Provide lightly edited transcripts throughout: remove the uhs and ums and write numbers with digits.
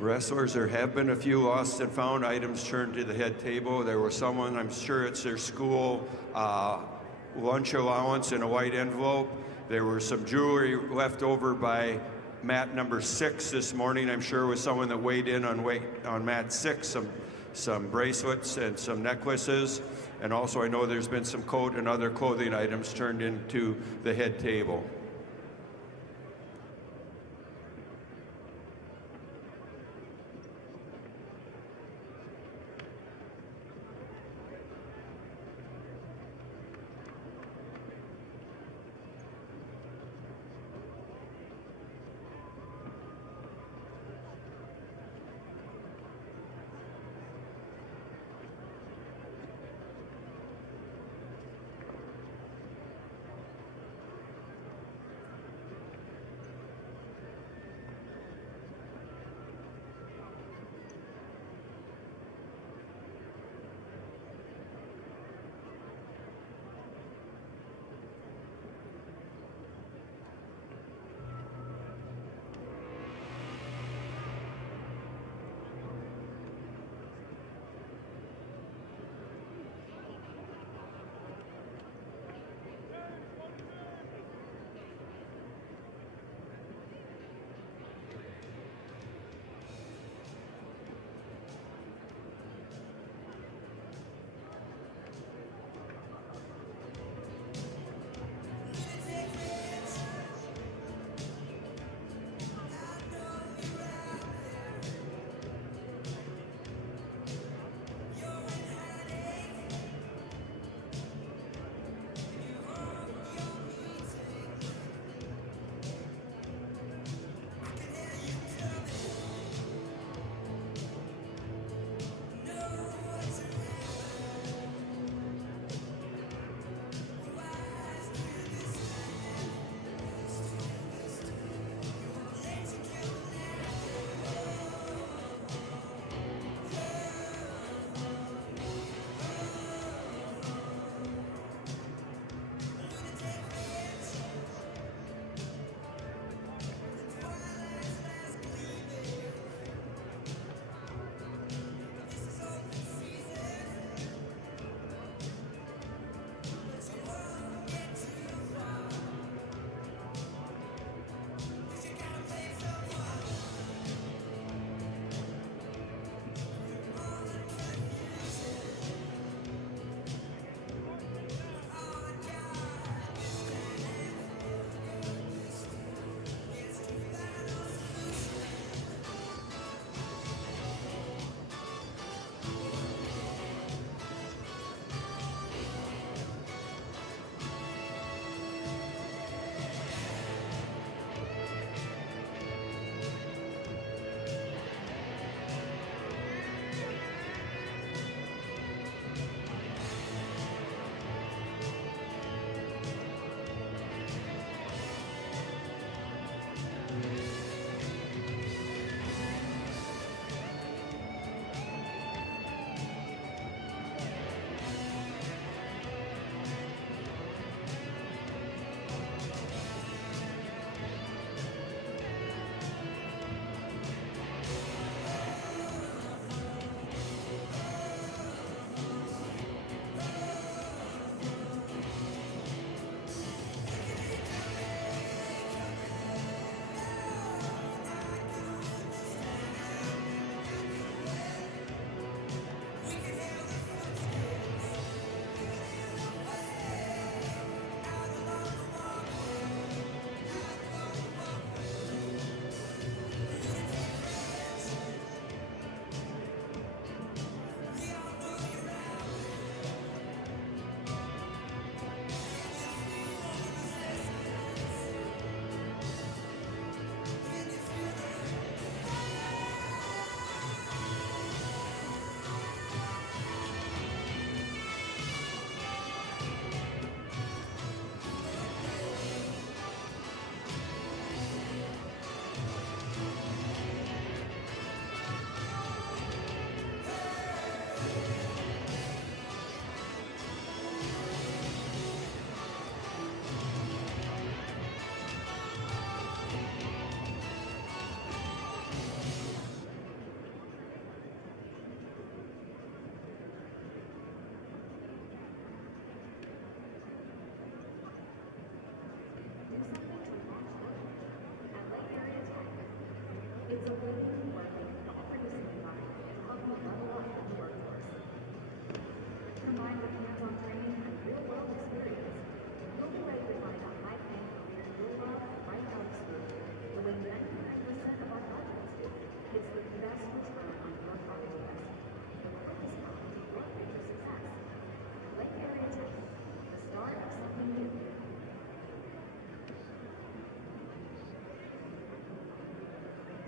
Wrestlers, there have been a few lost and found items turned to the head table. There was someone, I'm sure it's their school lunch allowance in a white envelope. There was some jewelry left over by mat number 6 this morning. I'm sure it was someone that weighed in on mat 6, some bracelets and some necklaces. And also I know there's been some coat and other clothing items turned into the head table.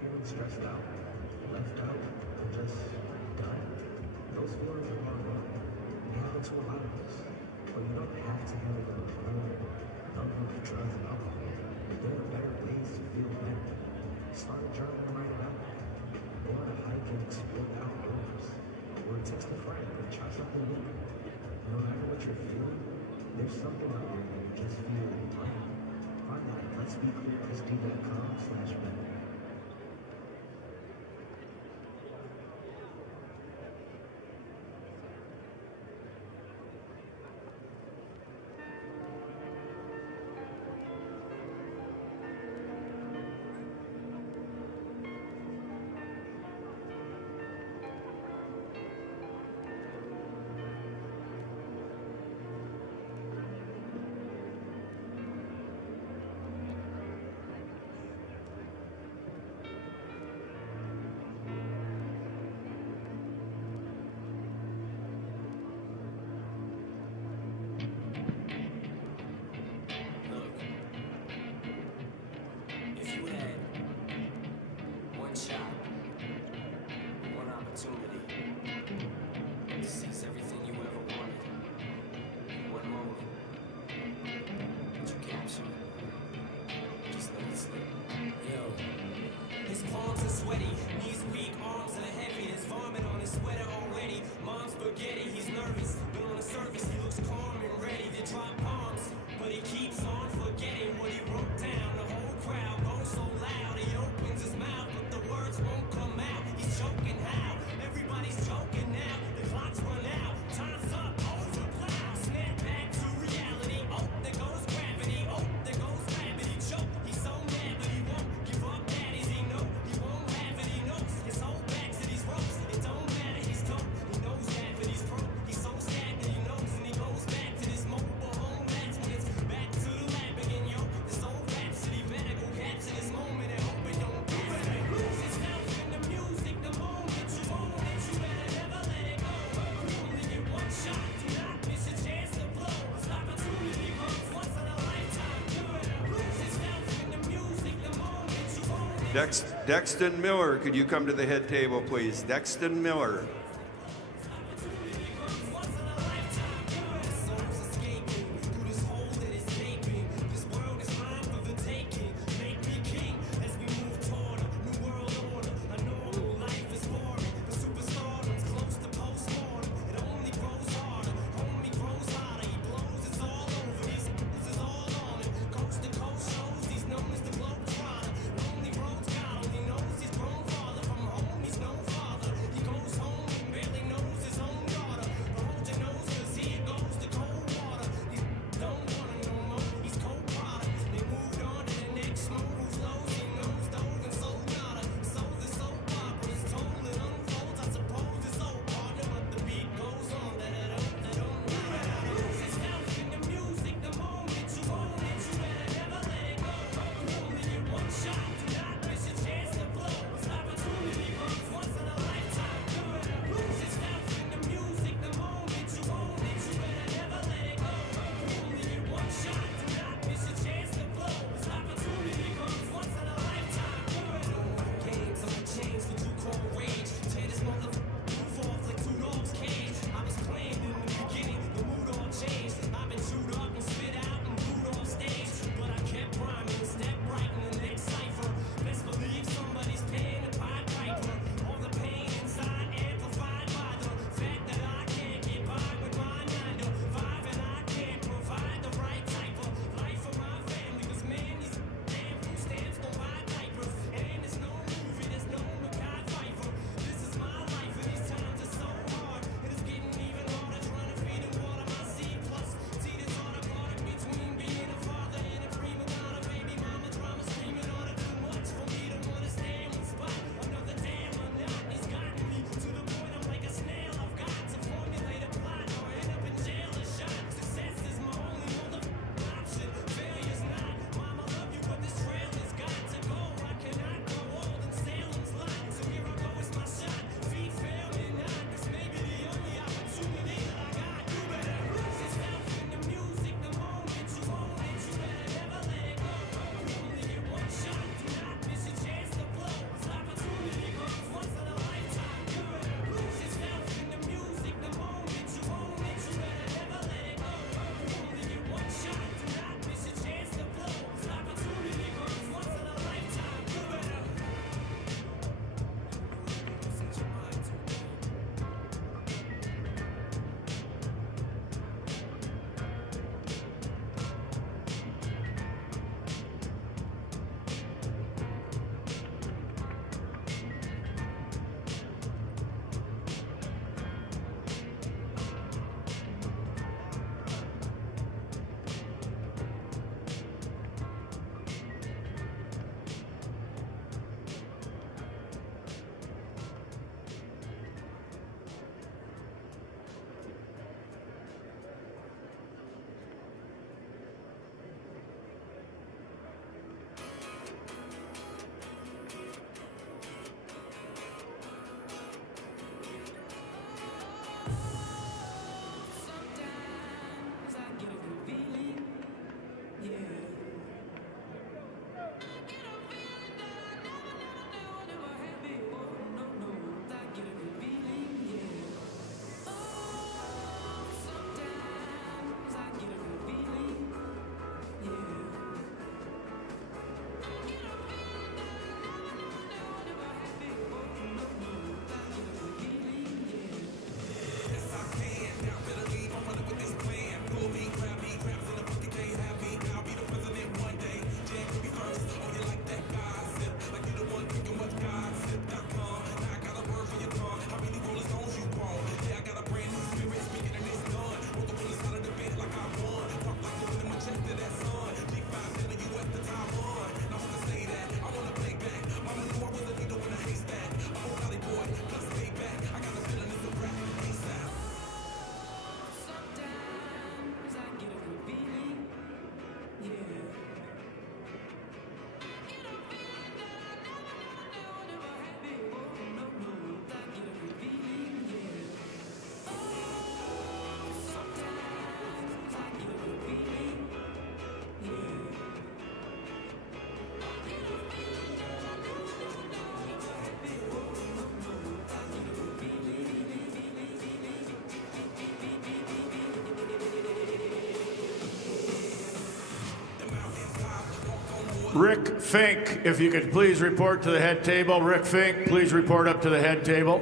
Feeling stressed out, left out, or just done? Those feelings are normal. They happen to a lot of us. But you don't have to handle them alone. Don't look for drugs and alcohol. There are better ways to feel better. Start a journal and write about it. Go on a hike and explore the outdoors. Or text a friend and try something new. No matter what you're feeling, there's something out there that you just feel right. Find out at letsbeclearsd.com/better. If you had one shot, one opportunity to seize everything you ever wanted, one moment, would you capture it? Just let it slip. Yo. His palms are sweaty, knees weak, arms are heavy. There's vomit on his sweater already. Mom's spaghetti, he's nervous, but on the surface he looks calm and ready to drop bombs. But he keeps on forgetting what he wrote down. The whole crowd goes so loud, he opens his mouth, but the words won't come out. He's choking how? Everybody's choking now. The clock's run out, time's up, over, plow. Snap back to reality. Oh, there goes gravity. Oh, there goes gravity. Choke. He's so mad, but he won't give up. That is he know he won't have it. He knows his whole back to these ropes. It don't matter. He's dope. He knows that, but he's broke. He's so sad that he knows, and he goes back to this mobile home. That's when it's back to the lab again, yo. This old rhapsody better go capture this moment and hope it don't do it. Lose yourself in the music, the moment you own it, you better never let it go. You only get one shot, do not miss a chance to blow. This opportunity comes once in a lifetime. You better lose yourself in the music, the moment you own it. Dexton Miller, could you come to the head table, please? Dexton Miller. He goes home Rick Fink, if you could please report to the head table. Rick Fink, please report up to the head table.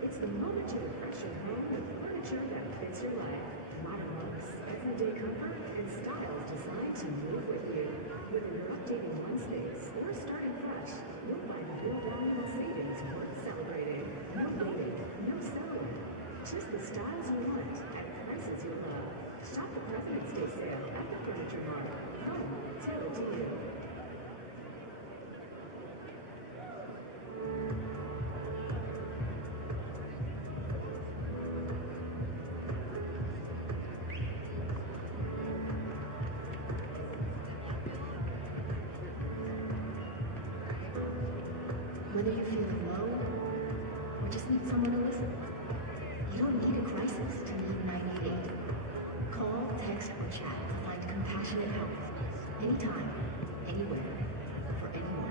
It's the moment to refresh your home with furniture that fits your life. Modern Monks, everyday comfort and styles designed to move with you. Whether you're updating one space or starting fresh, you'll find real valuable savings worth celebrating. No waiting, no selling. Choose the styles you want at prices you love. Shop the President's Day sale at the Furniture Mart. Home tailored to you. Whether you're feeling low or just need someone to listen, you don't need a crisis to need 988. Call, text, or chat to find compassionate help. Anytime, anywhere, for anyone.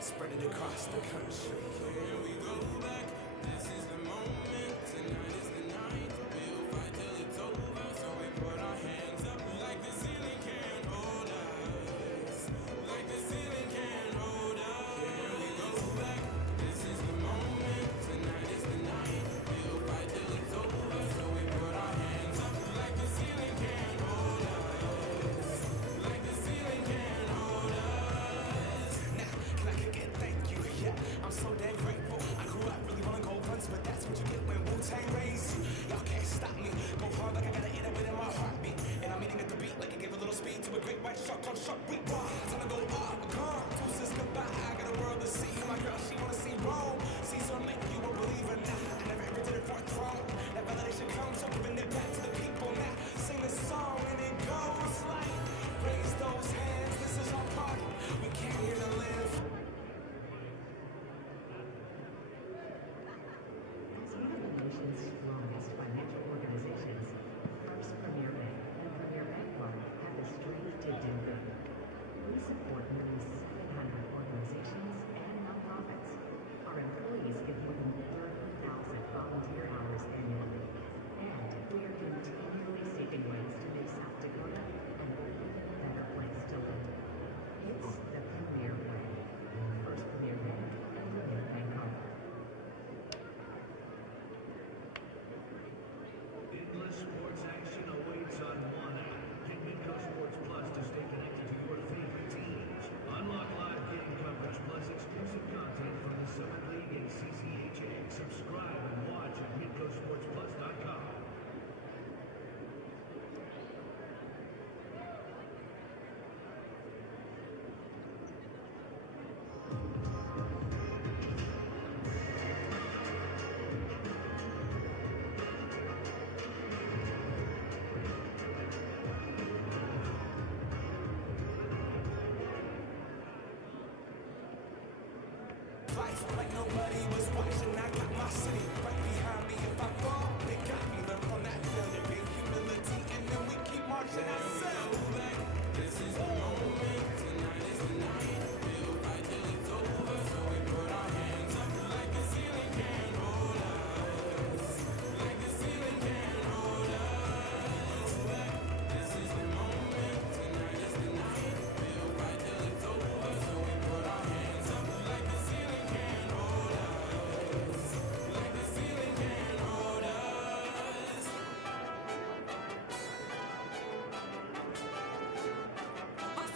Spread it across the country. Here we go. As one of the nation's strongest financial organizations, First Premier Bank and Premier Bancorp have the strength to do good. We support nearly 700 organizations and nonprofits. Our employees give more than 30,000 volunteer hours annually. And we are continually seeking ways to make South Dakota an even better place to live. It's the Premier Way. First Premier Bank and Premier Bancorp. Endless sports action awaits on one app. Get Midco Sports Plus to stay connected to your favorite teams. Unlock live game coverage plus exclusive content from the Summit League and CCHA. Subscribe and watch at MidcoSportsPlus.com. Life like nobody was watching. I got my city right behind me. If I fall, they got me. Learn from that failure, big humility, and then we keep marching. I said, this is the moment. Tonight is the night. We'll fight till it's over. So we put our hands up like the ceiling can't hold us. Like the ceiling can't hold us. This is the moment. Tonight is the night. We'll fight till it's over. So we put our hands up like the ceiling can't hold us. Like the ceiling can't hold us. I'm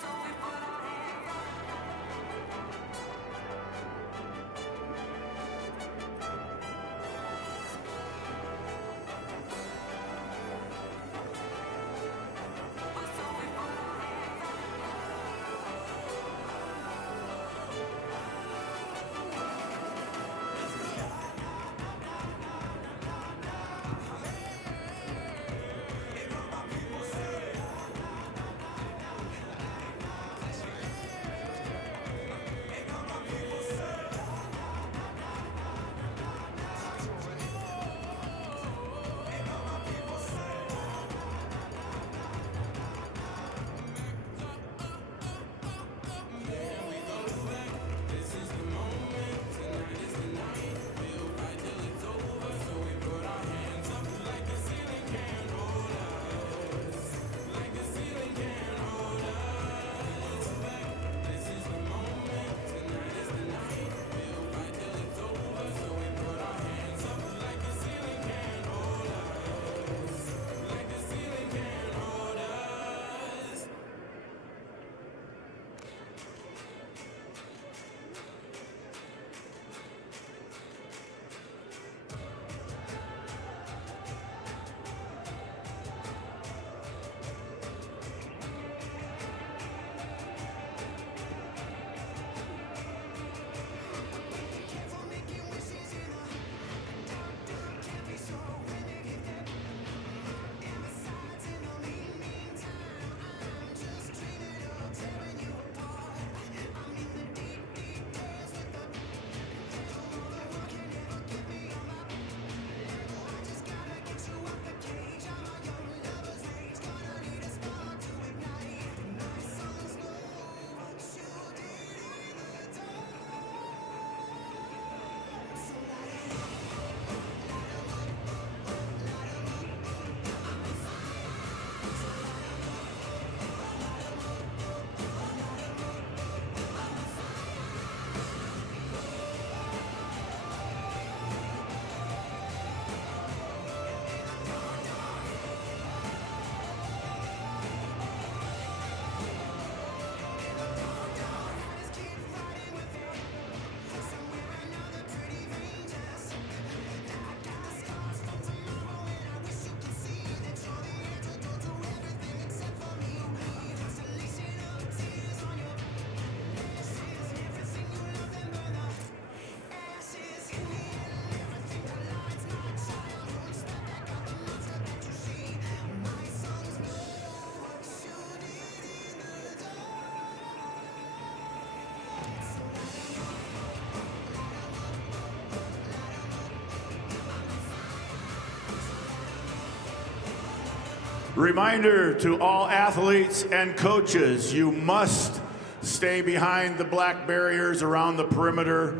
Reminder to all athletes and coaches, you must stay behind the black barriers around the perimeter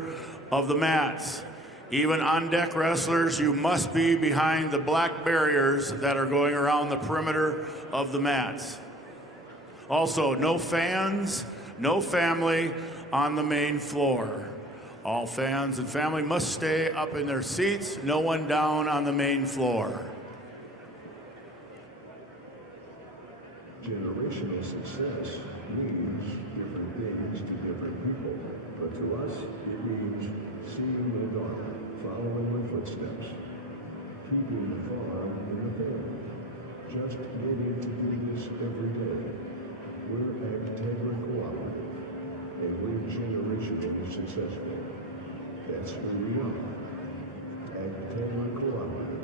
of the mats. Even on-deck wrestlers, you must be behind the black barriers that are going around the perimeter of the mats. Also, no fans, no family on the main floor. All fans and family must stay up in their seats, no one down on the main floor. Generational success means different things to different people, but to us, it means seeing the dark, following the footsteps, keeping the farm in the family, just getting to do this every day. We're Agtegra Cooperative, and we're generationally successful. That's who we are. Agtegra Cooperative.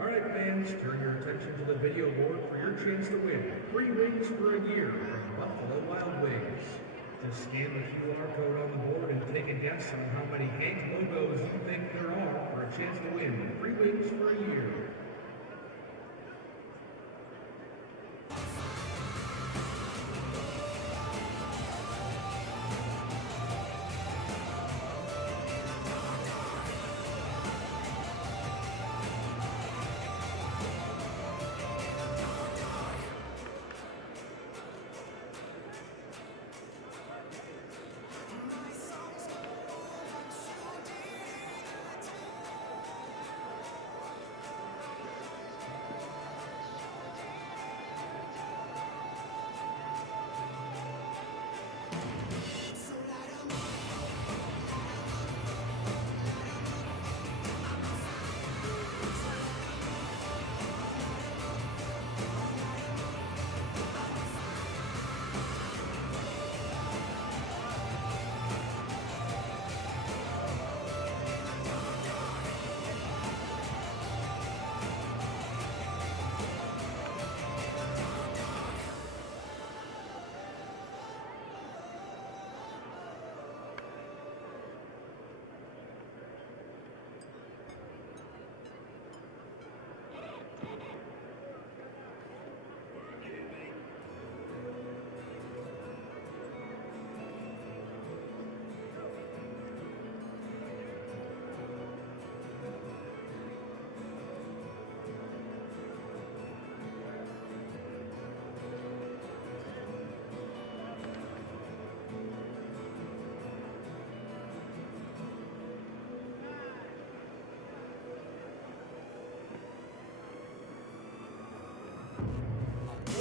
All right, fans, turn your attention to the video board for your chance to win 3 rings for a year from Buffalo Wild Wings. Just scan the QR code on the board and take a guess on how many Hank logos you think there are for a chance to win 3 rings for a year.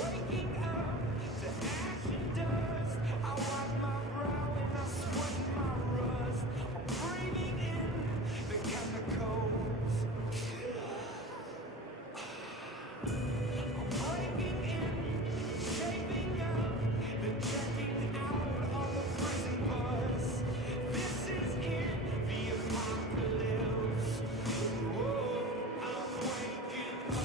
Waking up to action dust. I wipe my brow and I sweat my rust. I'm breathing in the chemicals. I'm breaking in, shaping up, then checking out on the prison bus. This is it, the apocalypse. Whoa, I'm waking up.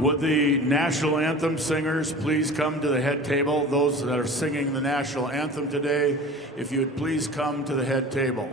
Would the national anthem singers please come to the head table? Those that are singing the national anthem today, if you would please come to the head table.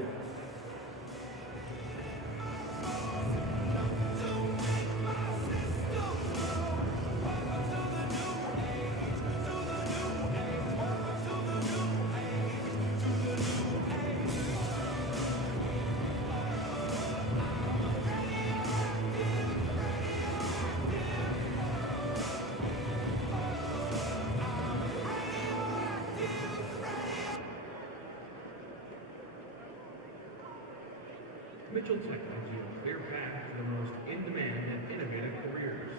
Mitchell Tech gives you a clear path to the most in-demand and innovative careers.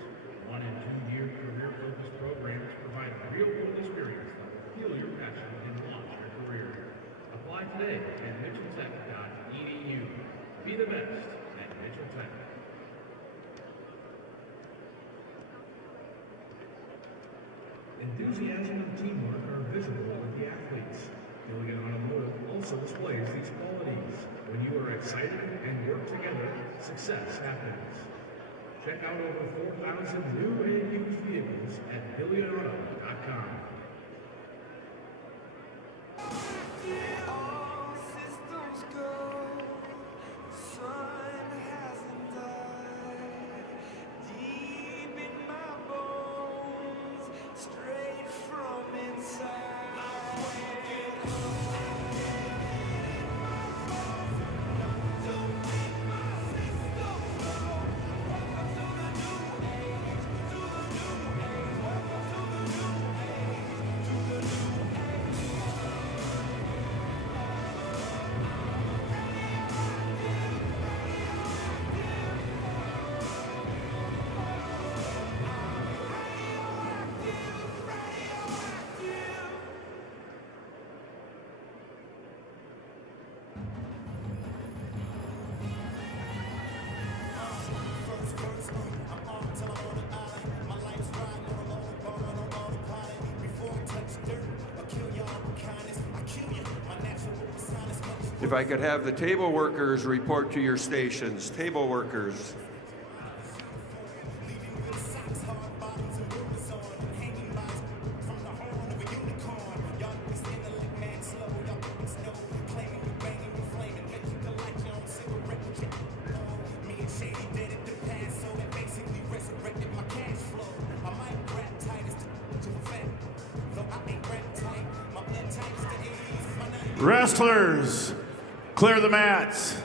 1 and 2 year career-focused programs provide real-world experience that will fuel your passion and launch your career. Apply today at mitchelltech.edu. Be the best at Mitchell Tech. Enthusiasm and teamwork are visible with the athletes. Gilligan Automotive also displays these qualities. When you are excited and work together, success happens. Check out over 4,000 new and used vehicles at GilliganAuto.com. All systems go. Sun hasn't died. Deep in my bones, straight from inside. If I could have the table workers report to your stations. Table workers. Wrestlers, clear the mats.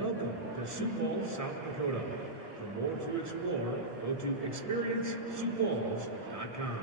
Welcome to Sioux Falls, South Dakota. For more to explore, go to experienceSiouxFalls.com.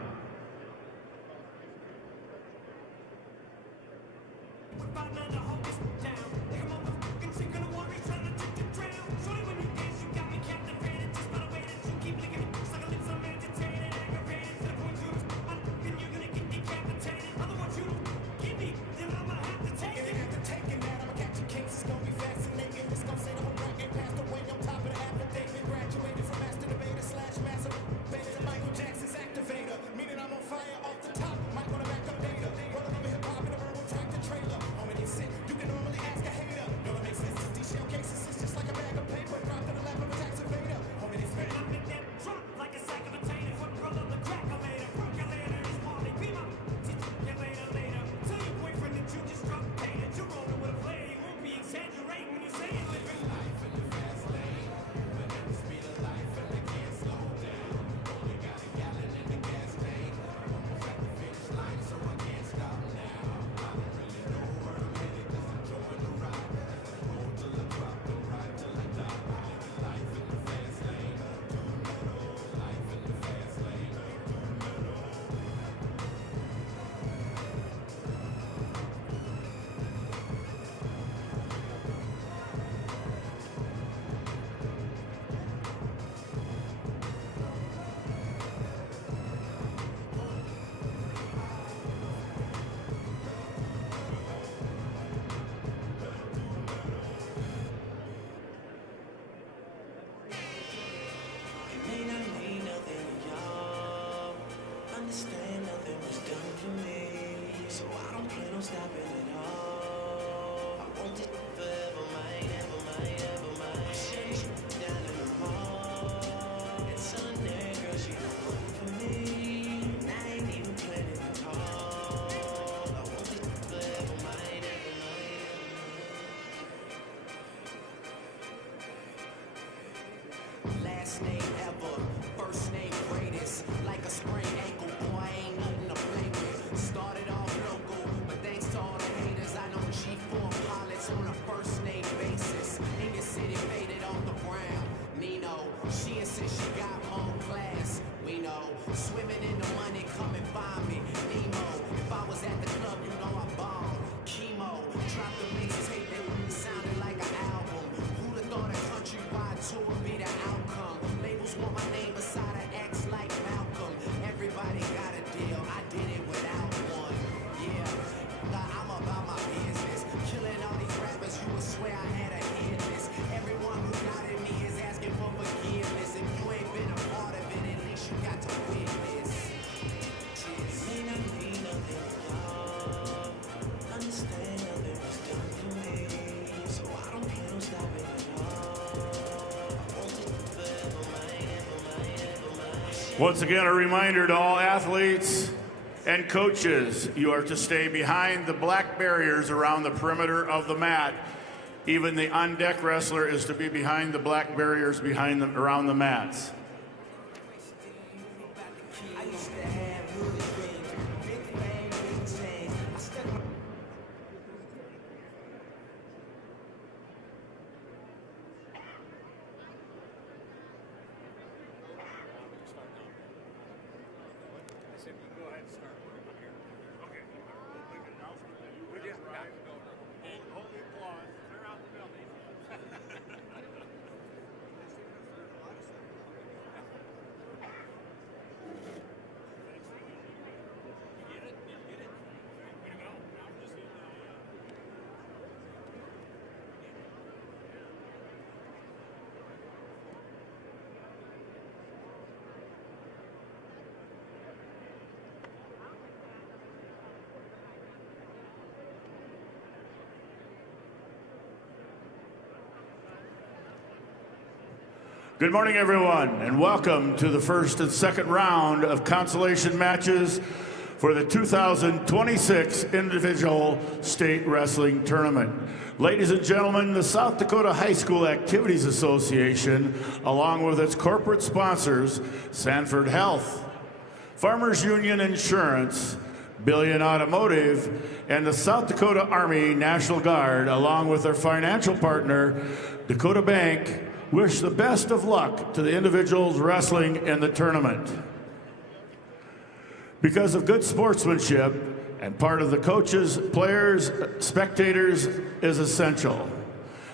best name ever. First name greatest, like a sprained ankle. Boy, I ain't nothing to play with. Started off local, but thanks to all the haters, I know G4 pilots on a first name basis. In your city, faded off the ground. Nino, she insists she got more class. We know, swimming in the money, come and find me. Nemo, if I was at the club, you know I balled. Chemo, dropped the mixtape that really sounded like an album. Who'da thought a countrywide tour be the outcome? Labels want my name beside an X like Malcolm. Everybody got a deal, I did it without one. Yeah, I'm about my business. Killing all these rappers, you would swear I had a hit list. Everyone who doubted me is asking for forgiveness. If you ain't been a part of it, at least you got to witness. Cheers. May not mean nothing to y'all. Understand nothing was done for me. So I don't plan on stopping at all. I want it forever, mine, ever mine, ever mine. Once again, a reminder to all athletes and coaches, you are to stay behind the black barriers around the perimeter of the mat. Even the on-deck wrestler is to be behind the black barriers behind them around the mats. I used to have hood things, big fame, big chains. I stuck my Good morning, everyone, and welcome to the first and second round of consolation matches for the 2026 Individual State Wrestling Tournament. Ladies and gentlemen, the South Dakota High School Activities Association, along with its corporate sponsors, Sanford Health, Farmers Union Insurance, Billion Automotive, and the South Dakota Army National Guard, along with their financial partner, Dakota Bank, wish the best of luck to the individuals wrestling in the tournament. Because of good sportsmanship and part of the coaches, players, spectators is essential.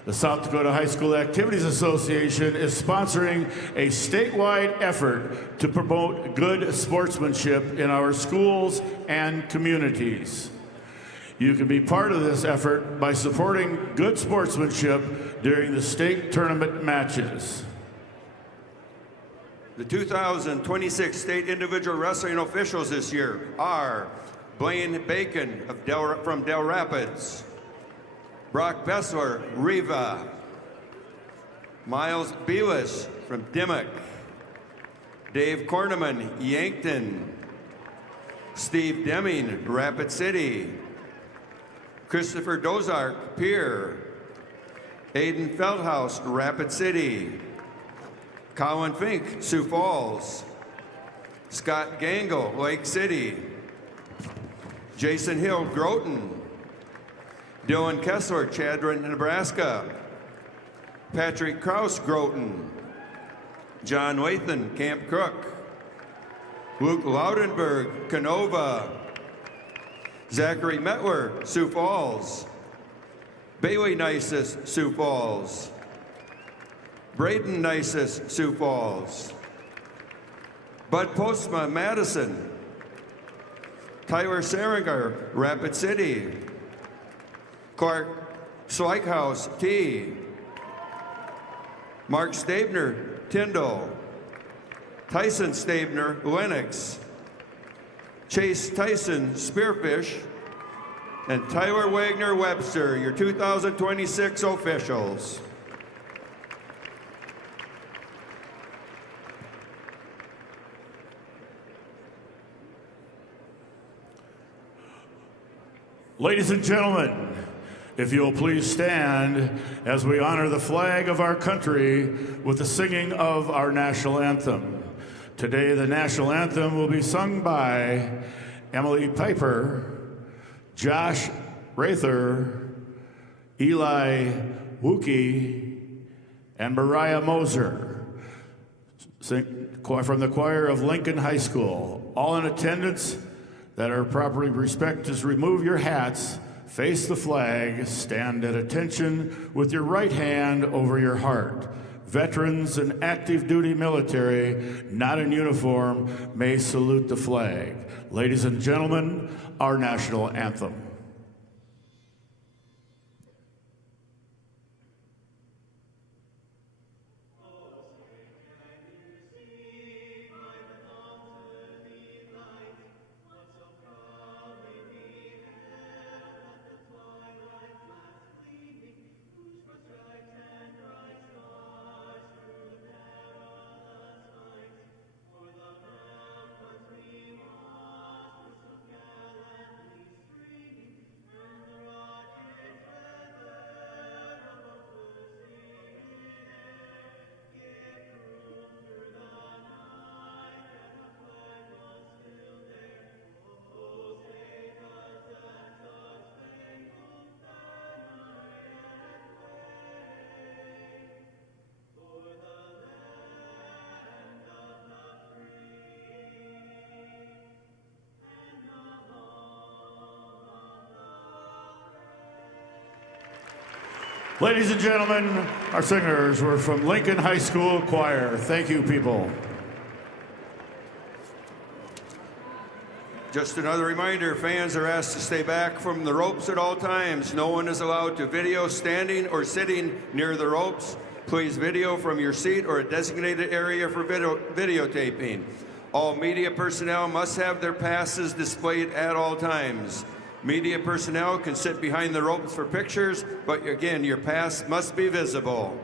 The South Dakota High School Activities Association is sponsoring a statewide effort to promote good sportsmanship in our schools and communities. You can be part of this effort by supporting good sportsmanship during the state tournament matches. The 2026 state individual wrestling officials this year are Blaine Bacon from Del Rapids, Brock Bessler, Riva, Miles Beavis from Dimmock, Dave Korneman, Yankton, Steve Deming, Rapid City, Christopher Dozark, Pierre, Aiden Feldhaus, Rapid City, Colin Fink, Sioux Falls, Scott Gangle, Lake City, Jason Hill, Groton, Dylan Kessler, Chadron, Nebraska, Patrick Kraus, Groton, John Wathan, Camp Cook, Luke Laudenberg, Canova, Zachary Metler, Sioux Falls, Bailey Nisus, Sioux Falls, Braden Nisus, Sioux Falls, Bud Postma, Madison, Tyler Seringer, Rapid City, Clark Schleichhaus, T, Mark Stabner, Tyndall, Tyson Stabner, Lennox, Chase Tyson, Spearfish, and Tyler Wagner Webster, your 2026 officials. Ladies and gentlemen, If you'll please stand as we honor the flag of our country with the singing of our national anthem. Today, the national anthem will be sung by Emily Piper, Josh Rather, Eli Wookie, and Mariah Moser from the choir of Lincoln High School. All in attendance that are properly respected, just remove your hats, face the flag, stand at attention with your right hand over your heart. Veterans and active duty military, not in uniform, may salute the flag. Ladies and gentlemen, our national anthem. Ladies and gentlemen, our singers were from Lincoln High School Choir. Thank you, people. Just another reminder, fans are asked to stay back from the ropes at all times. No one is allowed to video standing or sitting near the ropes. Please video from your seat or a designated area for videotaping. All media personnel must have their passes displayed at all times. Media personnel can sit behind the ropes for pictures, but again, your pass must be visible.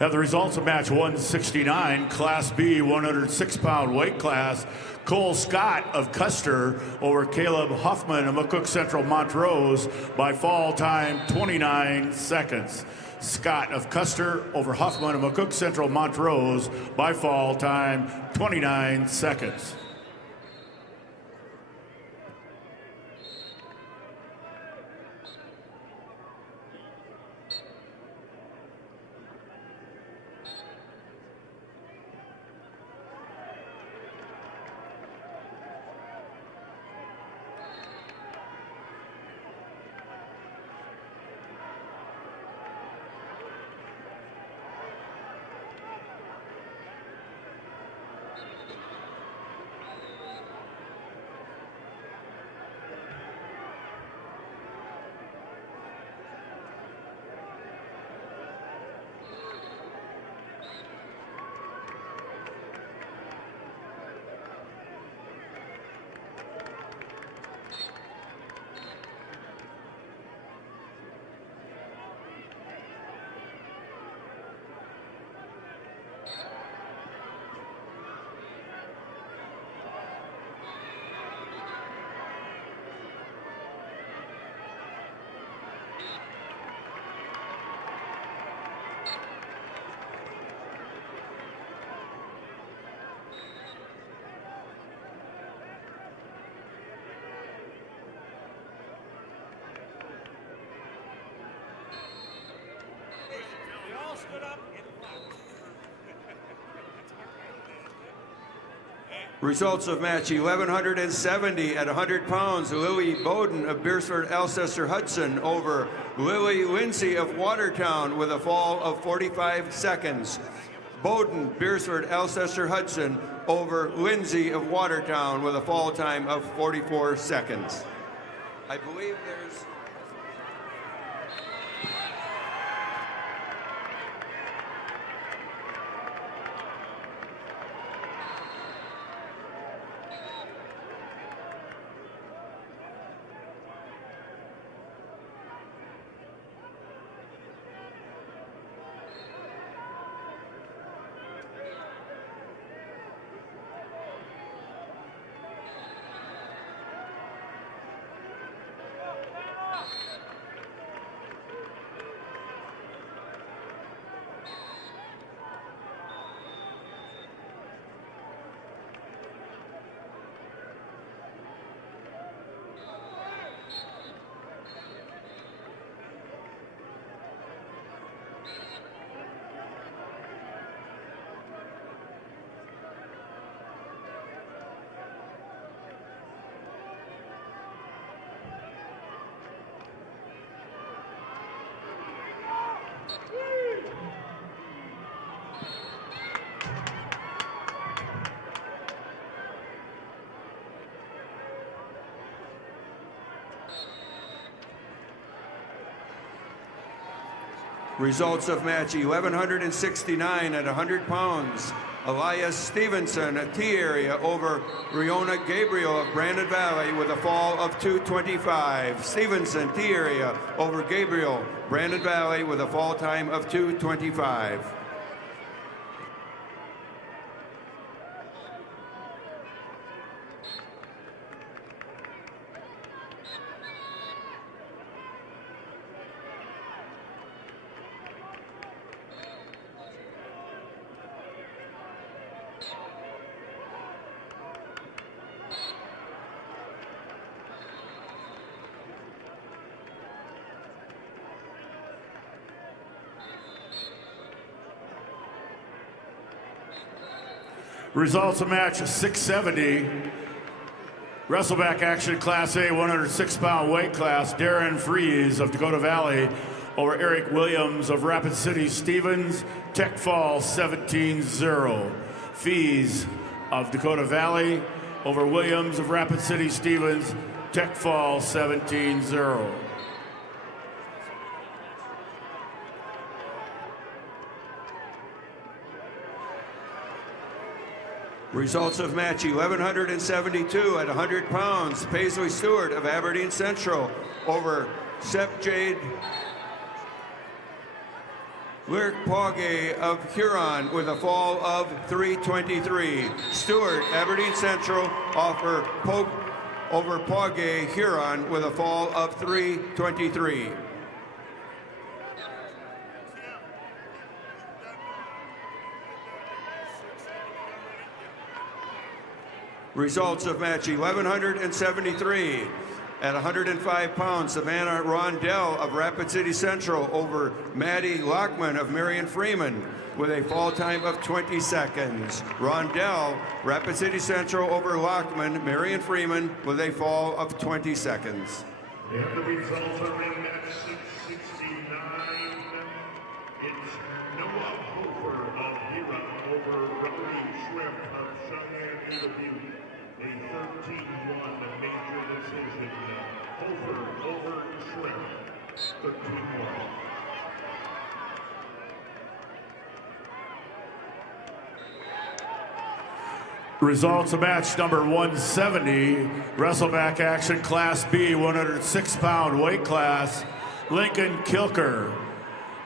Have the results of match 169, Class B, 106-pound weight class. Cole Scott of Custer over Caleb Huffman of McCook Central Montrose by fall time 29 seconds. Scott of Custer over Huffman of McCook Central Montrose by fall time 29 seconds. Results of match 1170 at 100 pounds. Lily Bowden of Beersford Alcester Hudson over Lily Lindsay of Watertown with a fall of 45 seconds. Bowden, Beersford Alcester Hudson over Lindsay of Watertown with a fall time of 44 seconds. I believe there's results of match 1169 at 100 pounds. Elias Stevenson, a T area over Riona Gabriel of Brandon Valley with a fall of 225. Stevenson, T area over Gabriel, Brandon Valley with a fall time of 225. Results of match 670. Wrestleback action, Class A, 106-pound weight class. Darren Freeze of Dakota Valley over Eric Williams of Rapid City Stevens. Tech fall 17-0. Fees of Dakota Valley over Williams of Rapid City Stevens. Tech fall 17-0. Results of match 1172 at 100 pounds. Paisley Stewart of Aberdeen Central over Sep Jade Lyric Pogge of Huron with a fall of 323. Stewart, Aberdeen Central over Pogge, Huron with a fall of 323. Results of match 1173 at 105 pounds. Savannah Rondell of Rapid City Central over Maddie Lockman of Marion Freeman with a fall time of 20 seconds. Rondell, Rapid City Central over Lockman, Marion Freeman with a fall of 20 seconds. And the results are in match 669. It's Noah Hofer of Huron over Brody Shrimp of Cheyenne Interview. A 13-1 major decision. Hofer over Shrimp. 13-1. Results of match number 170, wrestleback action, Class B, 106-pound weight class. Lincoln Kilker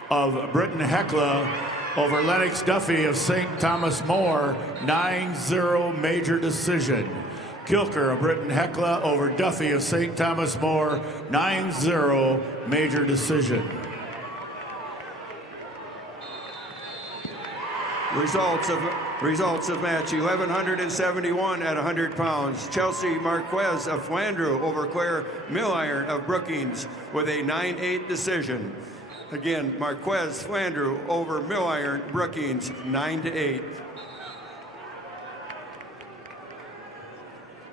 of Britton Hecla over Lennox Duffy of St. Thomas More, 9-0 major decision. Kilker of Britton Hecla over Duffy of St. Thomas More, 9-0 major decision. Results of match 1171 at 100 pounds. Chelsea Marquez of Flandreau over Claire Milliron of Brookings with a 9-8 decision. Again, Marquez Flandreau over Milliron Brookings, 9-8.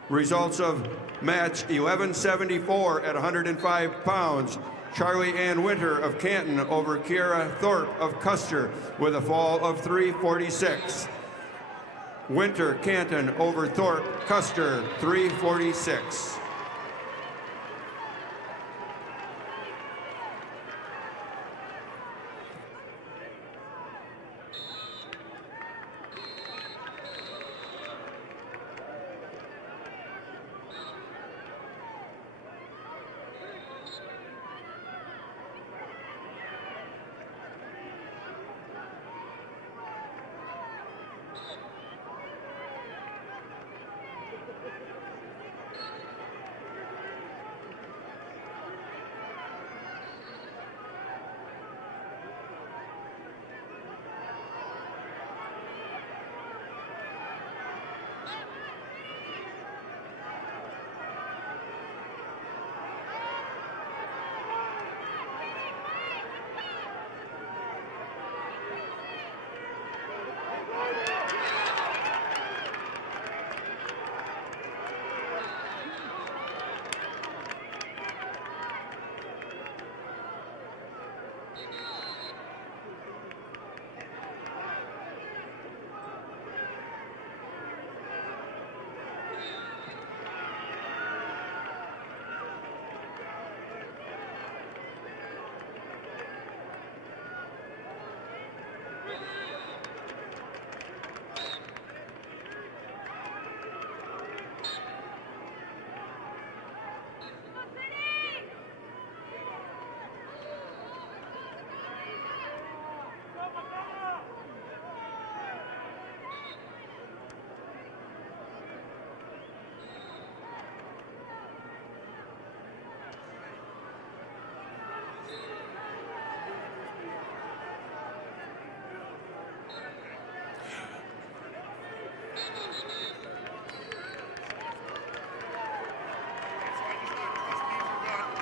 Results of match 1174 at 105 pounds. Charlie Ann Winter of Canton over Kiara Thorpe of Custer with a fall of 346. Winter Canton over Thorpe Custer, 346.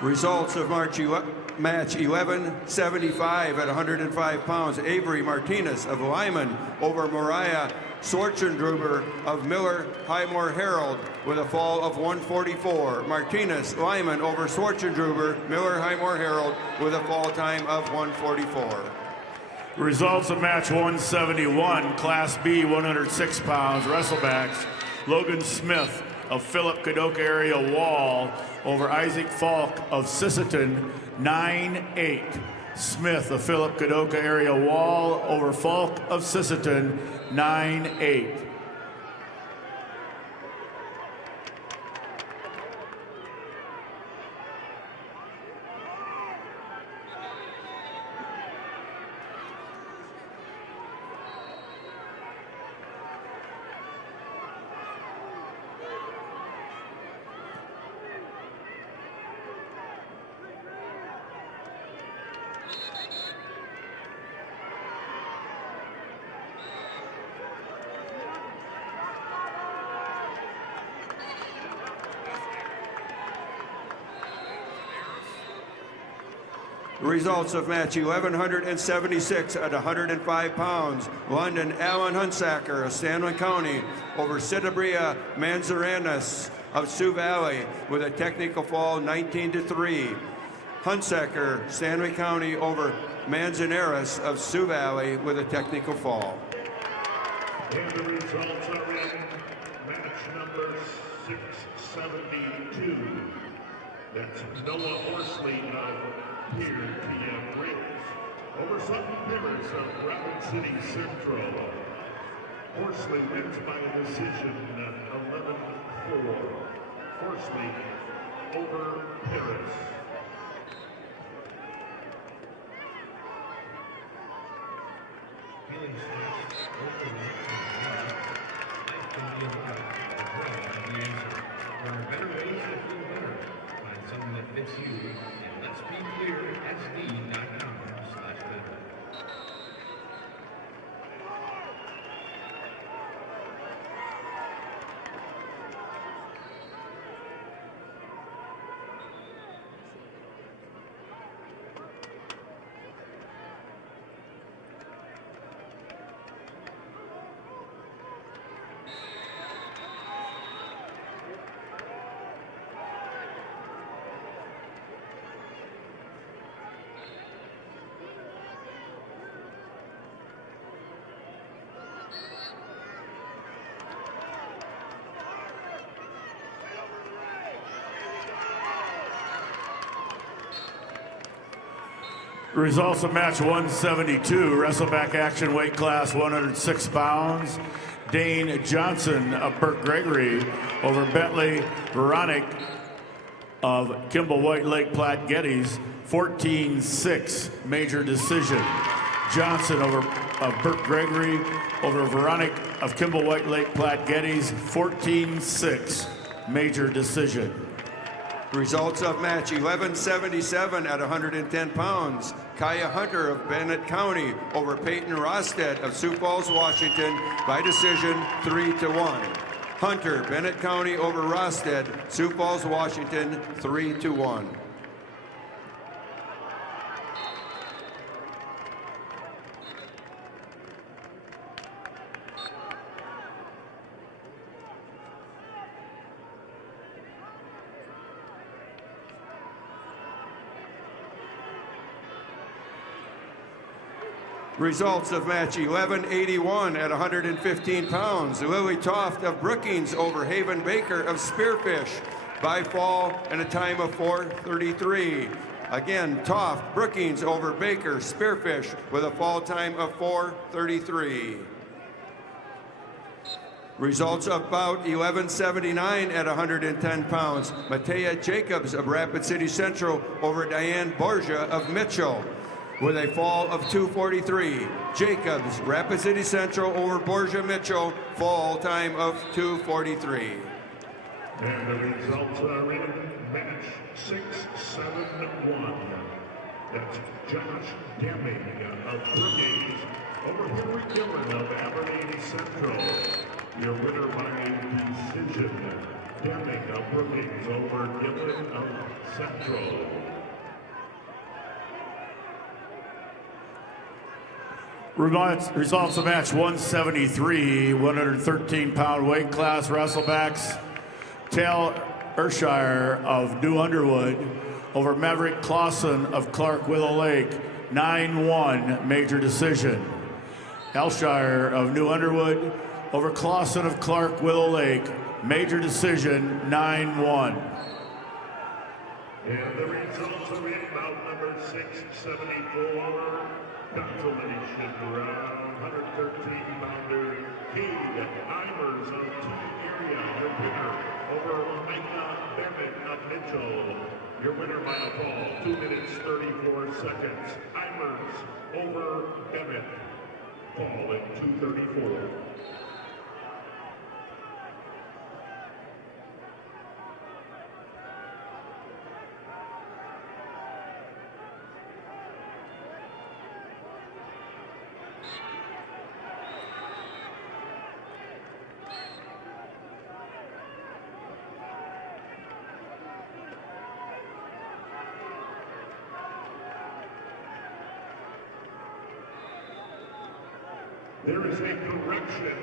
Results of match 1175 at 105 pounds. Avery Martinez of Lyman over Mariah Swartzendruber of Miller Highmore Herald with a fall of 144. Martinez, Lyman over Swartzendruber, Miller Highmore Herald with a fall time of 144. Results of match 171, Class B, 106 pounds, wrestlebacks. Logan Smith of Philip Kadoka area Wall over Isaac Falk of Sisseton, 9-8. Smith of Philip Kadoka area Wall over Falk of Sisseton, 9-8. Results of match 1176 at 105 pounds. London Alan Hunsacker of Stanley County over Citabria Manzaranas of Sioux Valley with a technical fall 19-3. Hunsacker, Stanley County over Manzanares of Sioux Valley with a technical fall. And the results are in match number 672. That's Noah Horsley of Pier TM Ridge over Sutton Pivers of Rapid City Central. Horsley wins by a decision 11-4. Horsley over Paris. Feeling stressed, overwhelmed, life can be hard. Well, the answer. There are better ways to feel better. Find something that fits you. And let's be clear, SD.com/better. Results of match 172, wrestleback action, weight class 106 pounds. Dane Johnson of Burke Gregory over Bentley Veronic of Kimball White Lake Platte Geddes, 14-6 major decision. Johnson of Burke Gregory over Veronic of Kimball White Lake Platte Geddes, 14-6 major decision. Results of match 1177 at 110 pounds. Kaya Hunter of Bennett County over Peyton Rosted of Sioux Falls, Washington by decision 3-1. Hunter, Bennett County over Rosted, Sioux Falls, Washington, 3-1. Results of match 1181 at 115 pounds. Lily Toft of Brookings over Haven Baker of Spearfish by fall and a time of 4:33. Again, Toft, Brookings over Baker, Spearfish with a fall time of 4:33. Results of bout 1179 at 110 pounds. Matea Jacobs of Rapid City Central over Diane Borgia of Mitchell with a fall of 2:43. Jacobs, Rapid City Central over Borgia Mitchell, fall time of 2:43. And the results are in match 6-7-1. That's Josh Deming of Brookings over Henry Dillon of Aberdeen Central. Your winner by decision, Deming of Brookings over Dillon of Central. Results of match 173, 113-pound weight class wrestlebacks. Tal Ershire of New Underwood over Maverick Clausen of Clark Willow Lake, 9-1 major decision. Elshire of New Underwood over Clausen of Clark Willow Lake, major decision, 9-1. And the results are in bout number 674. Consolation round 113-pounder Cade Imers of Team Area, your winner over Micah Bennett of Mitchell. Your winner by a fall, 2 minutes 34 seconds. Imers over Bennett, fall at 2:34. There is a correction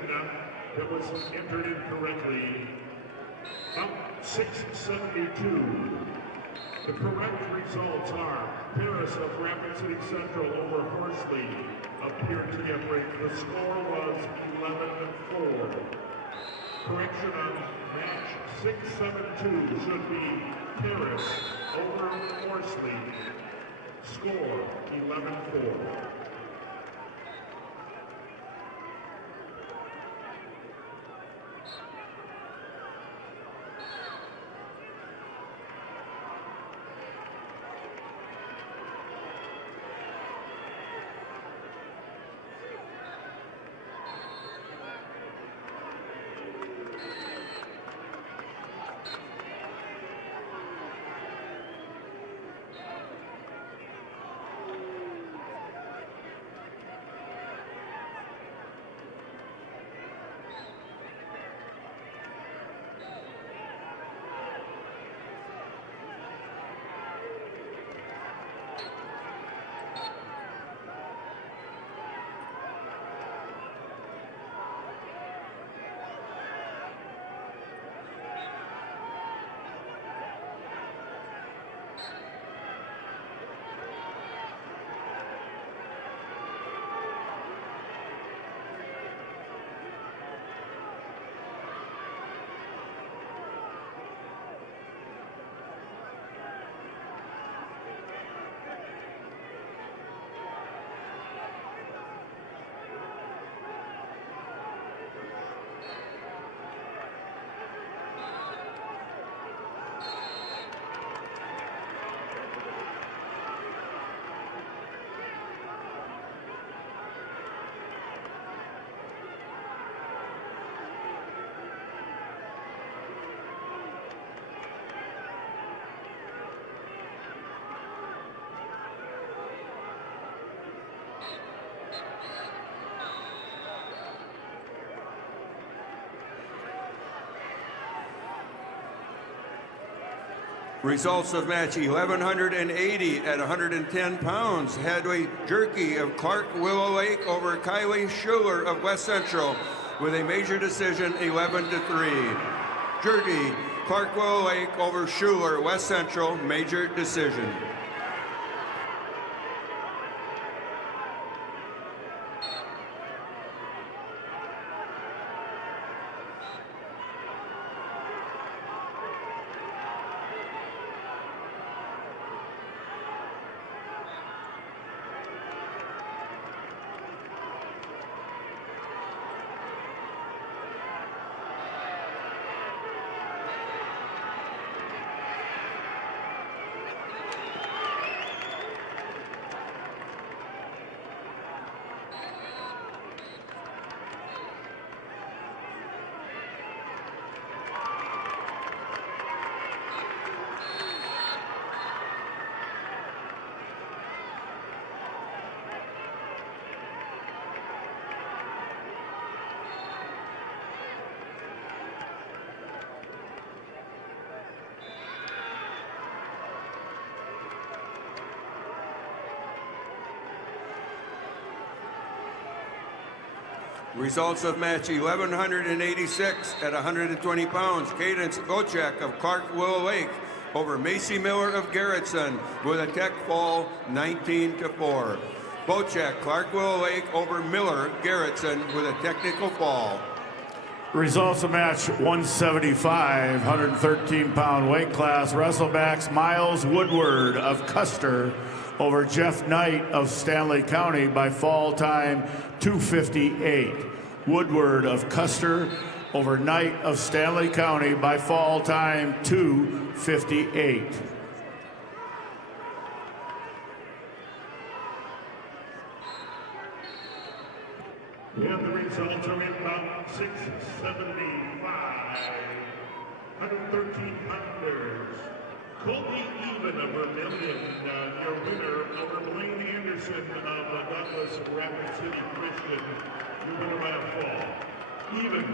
that was entered incorrectly. Up 672. The correct results are Paris of Rapid City Central over Horsley appeared to get break. The score was 11-4. Correction on match 672 should be Paris over Horsley. Score 11-4. Results of match 1180 at 110 pounds. Hadley Jerky of Clark Willow Lake over Kylie Schuler of West Central with a major decision 11-3. Jerky, Clark Willow Lake over Schuler, West Central, major decision. Results of match 1186 at 120 pounds. Cadence Gochak of Clark Willow Lake over Macy Miller of Garrettson with a tech fall 19-4. Bochak, Clark Willow Lake over Miller, Garrettson with a technical fall. Results of match 175, 113-pound weight class. Wrestlebacks Miles Woodward of Custer over Jeff Knight of Stanley County by fall time 2:58. Woodward of Custer over Knight of Stanley County by fall time 2:58. And the results are in bout 675. 113-pounders. Colby Even of Vermillion, your winner over Blaine Anderson of Douglas Rapid City Christian. Your winner by a fall. Even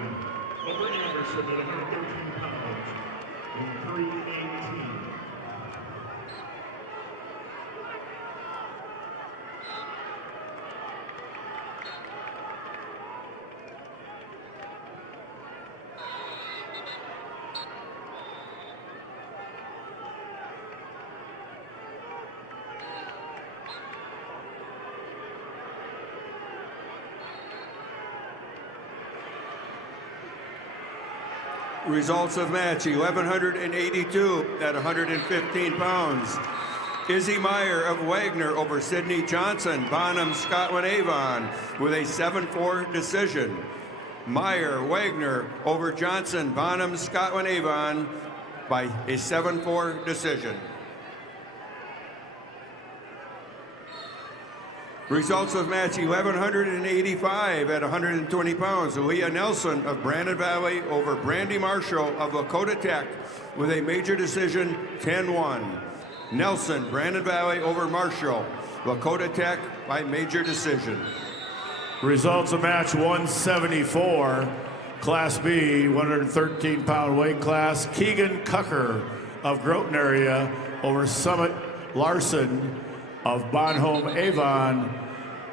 over Anderson at 113 pounds in 3:18. Results of match 1182 at 115 pounds. Izzy Meyer of Wagner over Sydney Johnson, Bonham, Scotland Avon with a 7-4 decision. Meyer, Wagner over Johnson, Bonham, Scotland Avon by a 7-4 decision. Results of match 1185 at 120 pounds. Leah Nelson of Brandon Valley over Brandy Marshall of Lakota Tech with a major decision 10-1. Nelson, Brandon Valley over Marshall, Lakota Tech by major decision. Results of match 174, Class B, 113-pound weight class. Keegan Cucker of Groton area over Summit Larson of Bonhomme Avon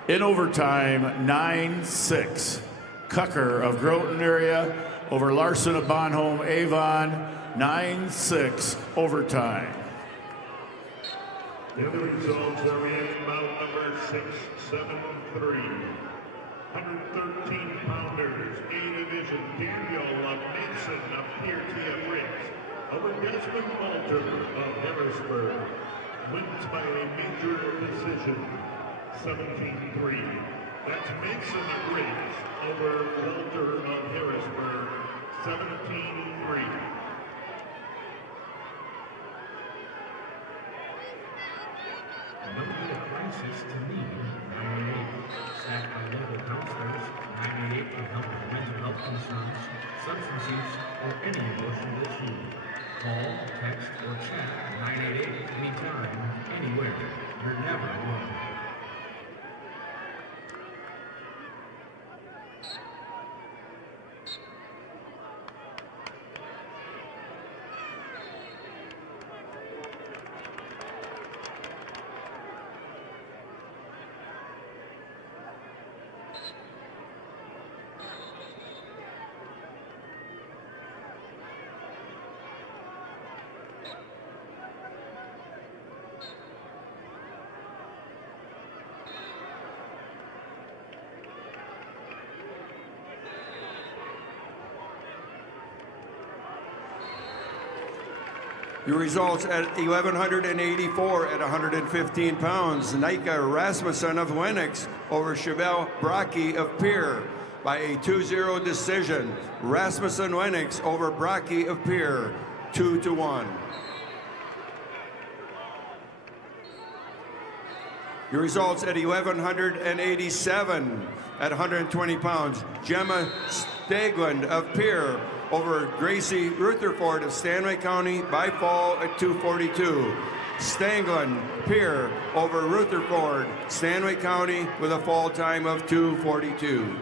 in overtime 9-6. Cucker of Groton area over Larson of Bonhomme Avon 9-6 overtime. And the results are in bout number 673. 113-pounders, A Division, Daniel Mason of Pierre Briggs over Desmond Walter of Harrisburg. Wins by a major decision, 17-3. That's Mason of Briggs over Walter of Harrisburg, 17-3. Don't be a crisis to need 988. Staffed by local counselors, 988 can help with mental health concerns, substance use, or any emotional issue. Call, text, or chat 988 anytime, anywhere. You're never alone. Your results at 1,184 at 115 pounds. Nika Rasmussen of Lennox over Chevelle Brockie of Pierre by a 2-0 decision. Rasmussen Lennox over Brockie of Pierre, 2-1. Your results at 1,187 at 120 pounds. Gemma Stagland of Pierre over Gracie Rutherford of Stanley County by fall at 2:42. Stangland Pierre over Rutherford, Stanley County with a fall time of 2:42.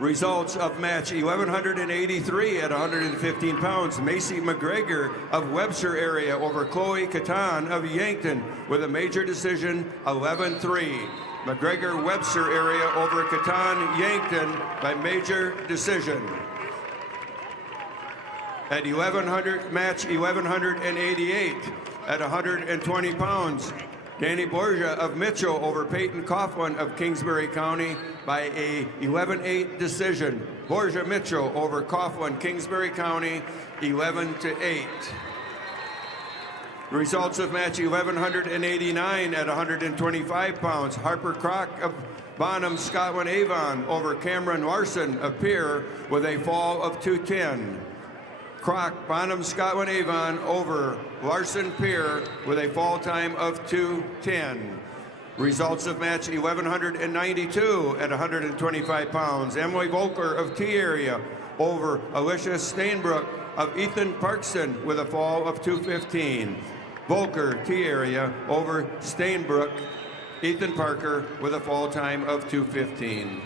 Results of match 1,183 at 115 pounds. Macy McGregor of Webster area over Chloe Catan of Yankton with a major decision, 11-3. McGregor Webster area over Catan Yankton by major decision. At 1,100, match 1,188 at 120 pounds. Danny Borgia of Mitchell over Peyton Coughlin of Kingsbury County by a 11-8 decision. Borgia Mitchell over Coughlin, Kingsbury County, 11-8. Results of match 1,189 at 125 pounds. Harper Crock of Bonham, Scotland Avon over Cameron Larson of Pierre with a fall of 210. Crock, Bonham, Scotland Avon over Larson Pier with a fall time of 2:10. Results of match 1,192 at 125 pounds. Emily Volker of T area over Alicia Stainbrook of Ethan Parkson with a fall of 2:15. Volker, T area over Stainbrook, Ethan Parker with a fall time of 2:15.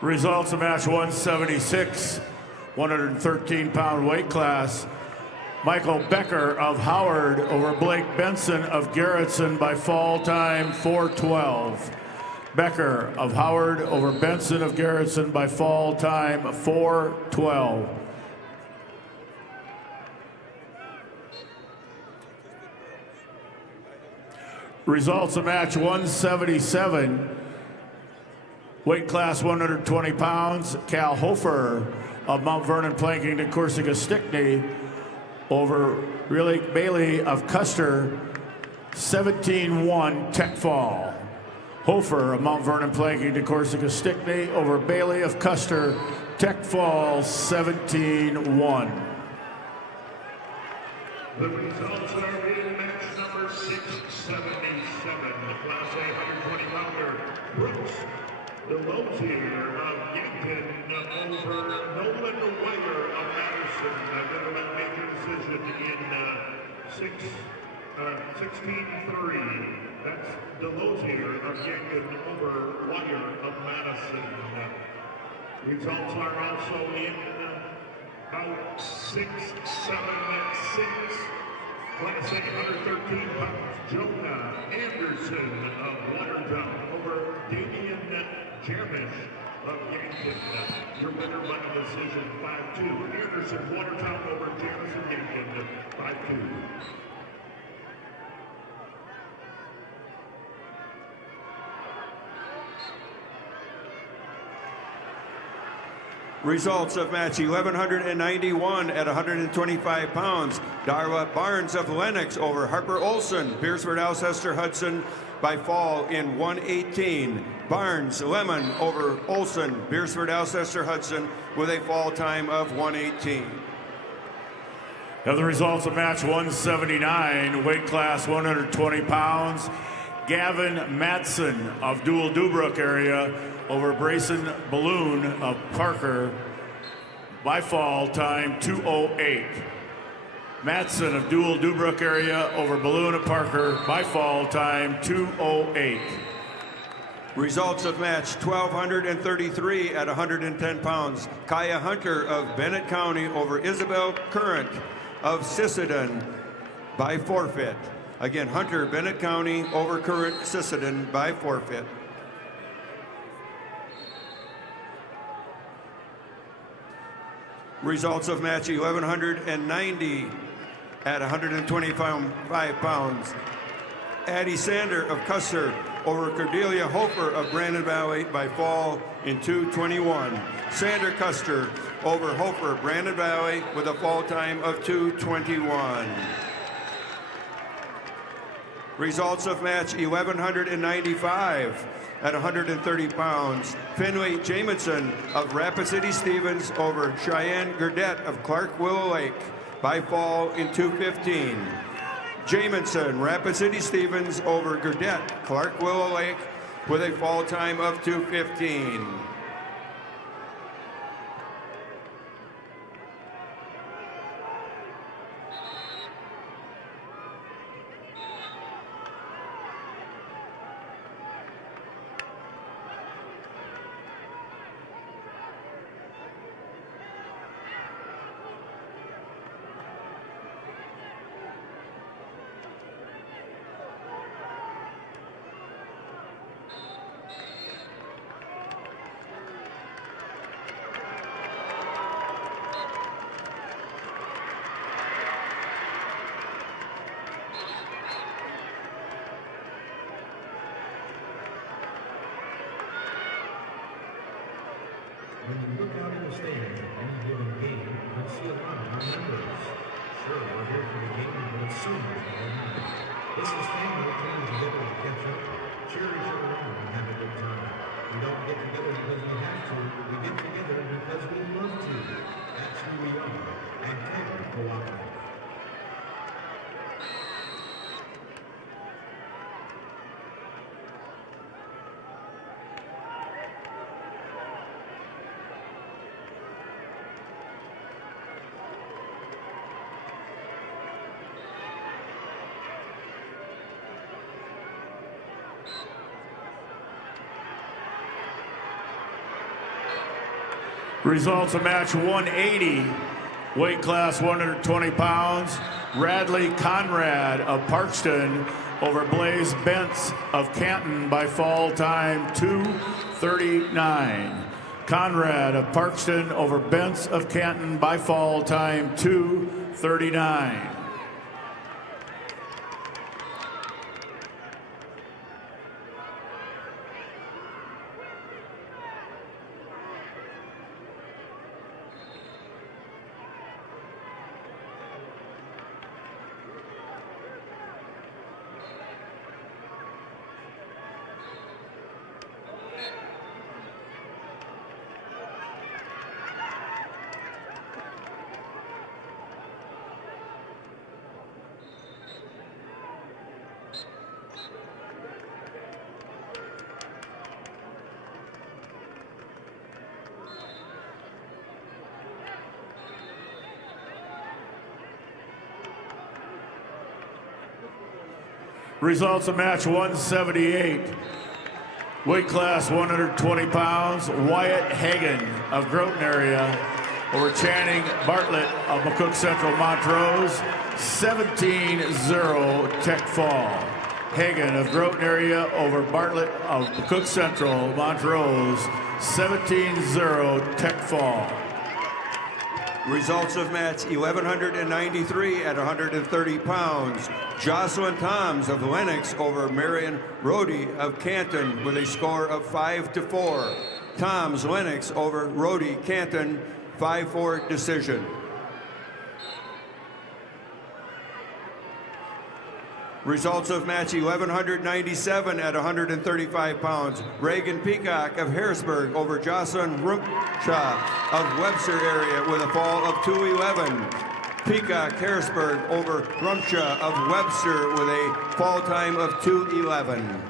Results of match 176. 113-pound weight class. Michael Becker of Howard over Blake Benson of Garrettson by fall time 4:12. Becker of Howard over Benson of Garrettson by fall time 4:12. Results of match 177. Weight class 120 pounds. Cal Hofer of Mount Vernon Planking to Corsica Stickney over Riley Bailey of Custer, 17-1 tech fall. Hofer of Mount Vernon Planking to Corsica Stickney over Bailey of Custer, tech fall 17-1. The results are in match number 677, the Class A 120-pounder, Brooks Delosier of Yankton over Nolan Wire of Madison. Winner by major decision in 16-3. That's Delosier of Yankton over Wire of Madison. Results are also in out 6-7-6. Class A 113 pounds, Jonah Anderson of Watertown over Damian Jamish of Yankton. Your winner by decision 5-2. Anderson, Watertown over Jamison Yankton 5-2. Results of match 1191 at 125 pounds. Darla Barnes of Lennox over Harper Olson. Beersford Alcester Hudson by fall in 118. Barnes Lemon over Olson. Beersford Alcester Hudson with a fall time of 118. Now the results of match 179, weight class 120 pounds. Gavin Matson of Dual Dubrook area over Brayson Balloon of Parker by fall time 2:08. Matson of Dual Dubrook area over Balloon of Parker by fall time 2:08. Results of match 1233 at 110 pounds. Kaya Hunter of Bennett County over Isabel Current of Sisseton by forfeit. Again, Hunter, Bennett County over Current Sisseton by forfeit. Results of match 1190 at 125 pounds. Addie Sander of Custer over Cordelia Hofer of Brandon Valley by fall in 2:21. Sander Custer over Hofer, Brandon Valley with a fall time of 2:21. Results of match 1195 at 130 pounds. Finley Jamison of Rapid City Stevens over Cheyenne Gurdett of Clark Willow Lake by fall in 2:15. Jamison, Rapid City Stevens over Gurdett, Clark Willow Lake with a fall time of 2:15. When you look out in the stands at any given game, you'll see a lot of new members. Sure, we're here for the game, but it's so much more than that. This is family coming together to catch up, cheer each other on, and have a good time. We don't get together because we have to. We get together because we love to. That's who we are. And Taylor Cooperative. Results of match 180, weight class 120 pounds. Radley Conrad of Parkston over Blaze Bentz of Canton by fall time 2:39. Conrad of Parkston over Bentz of Canton by fall time 2:39. Results of match 178. Weight class 120 pounds. Wyatt Hagan of Groton area over Channing Bartlett of McCook Central Montrose. 17-0 tech fall. Hagan of Groton area over Bartlett of McCook Central Montrose. 17-0 tech fall. Results of match 1193 at 130 pounds. Jocelyn Toms of Lennox over Marion Rhodey of Canton with a score of 5-4. Toms Lennox over Rhodey Canton 5-4 decision. Results of match 1197 at 135 pounds. Reagan Peacock of Harrisburg over Jocelyn Rumpshaw of Webster area with a fall of 2:11. Peacock Harrisburg over Rumpshaw of Webster with a fall time of 2:11.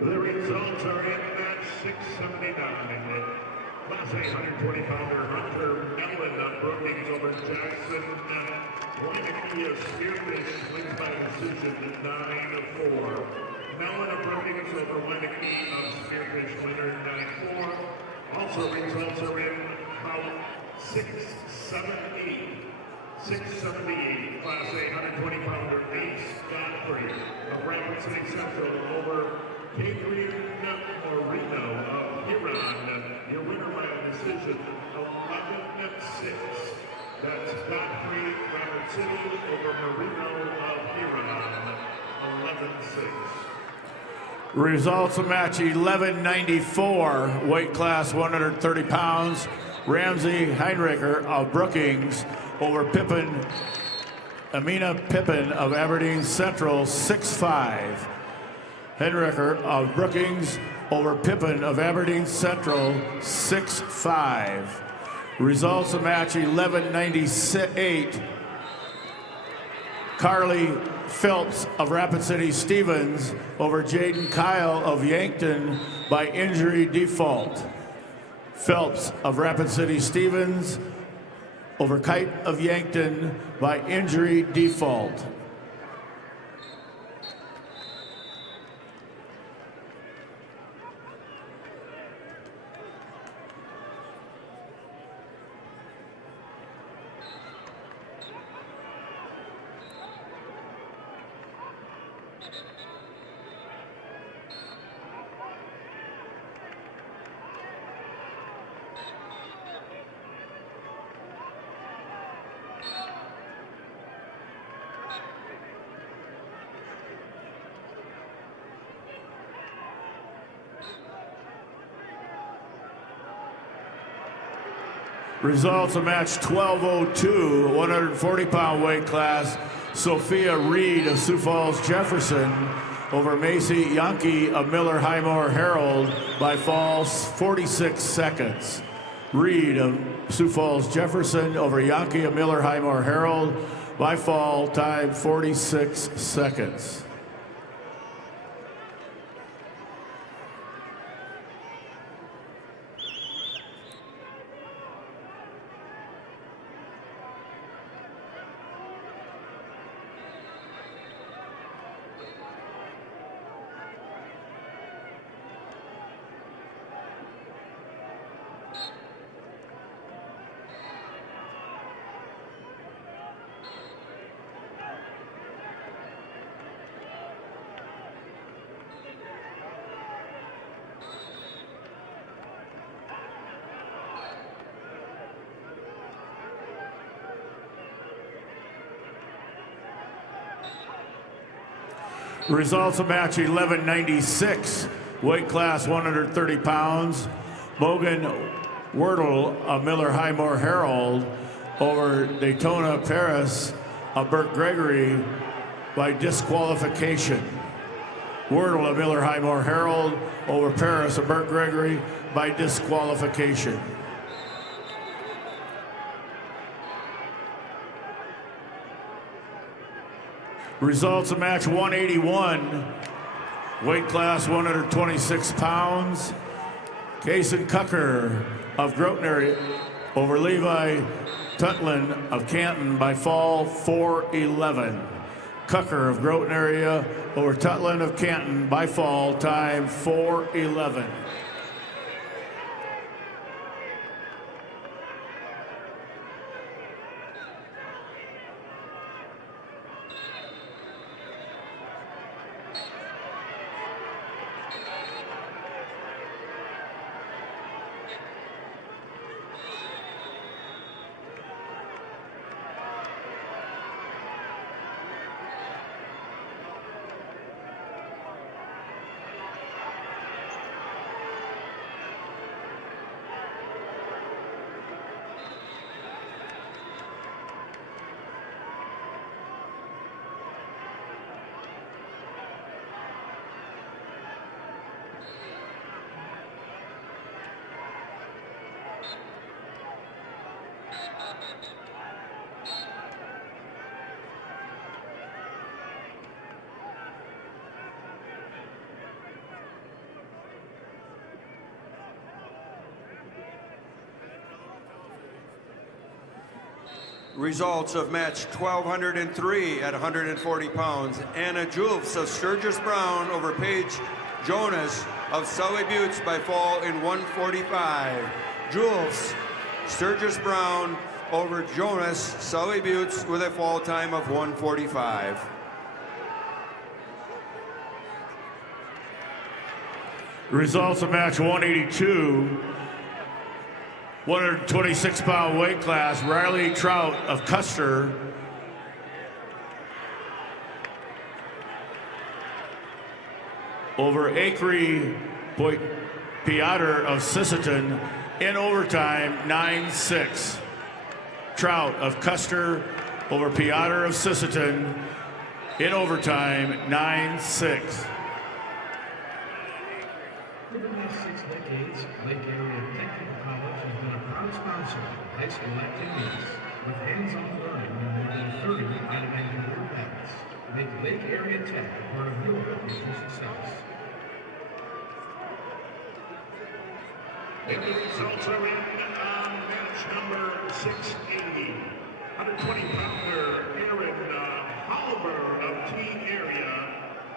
The results are in match 679. Class A 120-pounder Hunter Mellon of Brookings over Jackson Weineke of Spearfish wins by decision 9-4. Mellon of Brookings over Weineke of Spearfish winner 9-4. Also results are in bout 678. 678, Class A 120-pounder Ace Godfrey of Rapid City Central over Adrian Moreno of Huron. Your winner by a decision 11-6. That's Godfrey Rapid City over Moreno of Huron. 11-6. Results of match 1194, weight class 130 pounds. Ramsey Heinricher of Brookings over Amina Pippin of Aberdeen Central, 6-5. Heinricher of Brookings over Pippin of Aberdeen Central, 6-5. Results of match 1198. Carly Phelps of Rapid City Stevens over Jaden Kyle of Yankton by injury default. Phelps of Rapid City Stevens over Kite of Yankton by injury default. Results of match 1202, 140-pound weight class. Sophia Reed of Sioux Falls Jefferson over Macy Yankee of Miller Highmore Herald by falls 46 seconds. Reed of Sioux Falls Jefferson over Yankee of Miller High Moore Herald by fall time 46 seconds. Results of match 1196, weight class 130 pounds. Mogan Wordle of Miller High Moore Herald over Daytona Paris of Burt Gregory by disqualification. Wordle of Miller High Moore Herald over Paris of Burt Gregory by disqualification. Results of match 181, weight class 126 pounds. Kason Cucker of Grotner over Levi Tutlin of Canton by fall 4:11. Cucker of Groton area over Tutlin of Canton by fall time 4:11. Results of match 1203 at 140 pounds. Anna Julfs of Sturgis Brown over Paige Jonas of Sully Buttes by fall in 145. Julfs, Sturgis Brown over Jonas, Sully Buttes with a fall time of 145. Results of match 182, 126-pound weight class. Riley Trout of Custer over Acre Piotr of Sisseton in overtime 9-6. Trout of Custer over Piotr of Sisseton in overtime 9-6. For the last 6 decades, Lake Area Technical College has been a proud sponsor of high school activities with hands-on learning in more than 30 automated work paths. Make Lake Area Tech a part of your future success. And the results are in on match number 680. 120-pounder Aaron Halber of Teen Area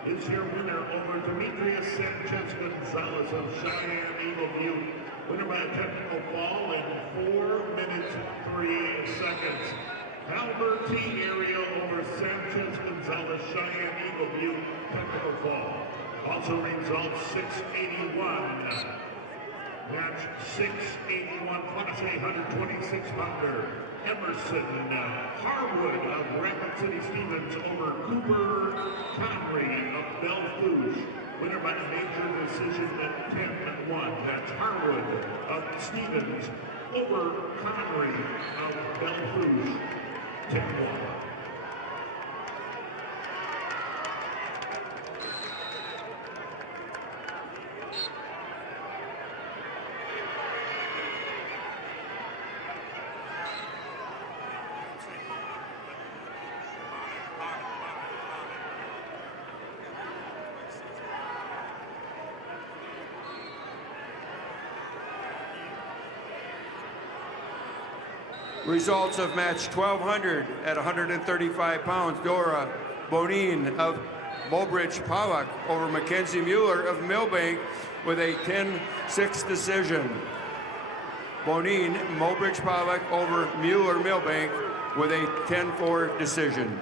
is your winner over Demetrius Sanchez Gonzalez of Cheyenne Eagle View. Winner by a technical fall in 4 minutes 3 seconds. Halber Teen Area over Sanchez Gonzalez, Cheyenne Eagle View, technical fall. Also results 681. Match 681, Class A 126-pounder. Emerson Harwood of Rapid City Stevens over Cooper Connery of Belle Fourche. Winner by the major decision at 10-1. That's Harwood of Stevens over Connery of Belle Fourche. 10-1. Results of match 1200 at 135 pounds. Dora Bonin of Mobridge Pollock over Mackenzie Mueller of Millbank with a 10-6 decision. Bonin, Mobridge Pollock over Mueller Millbank with a 10-4 decision.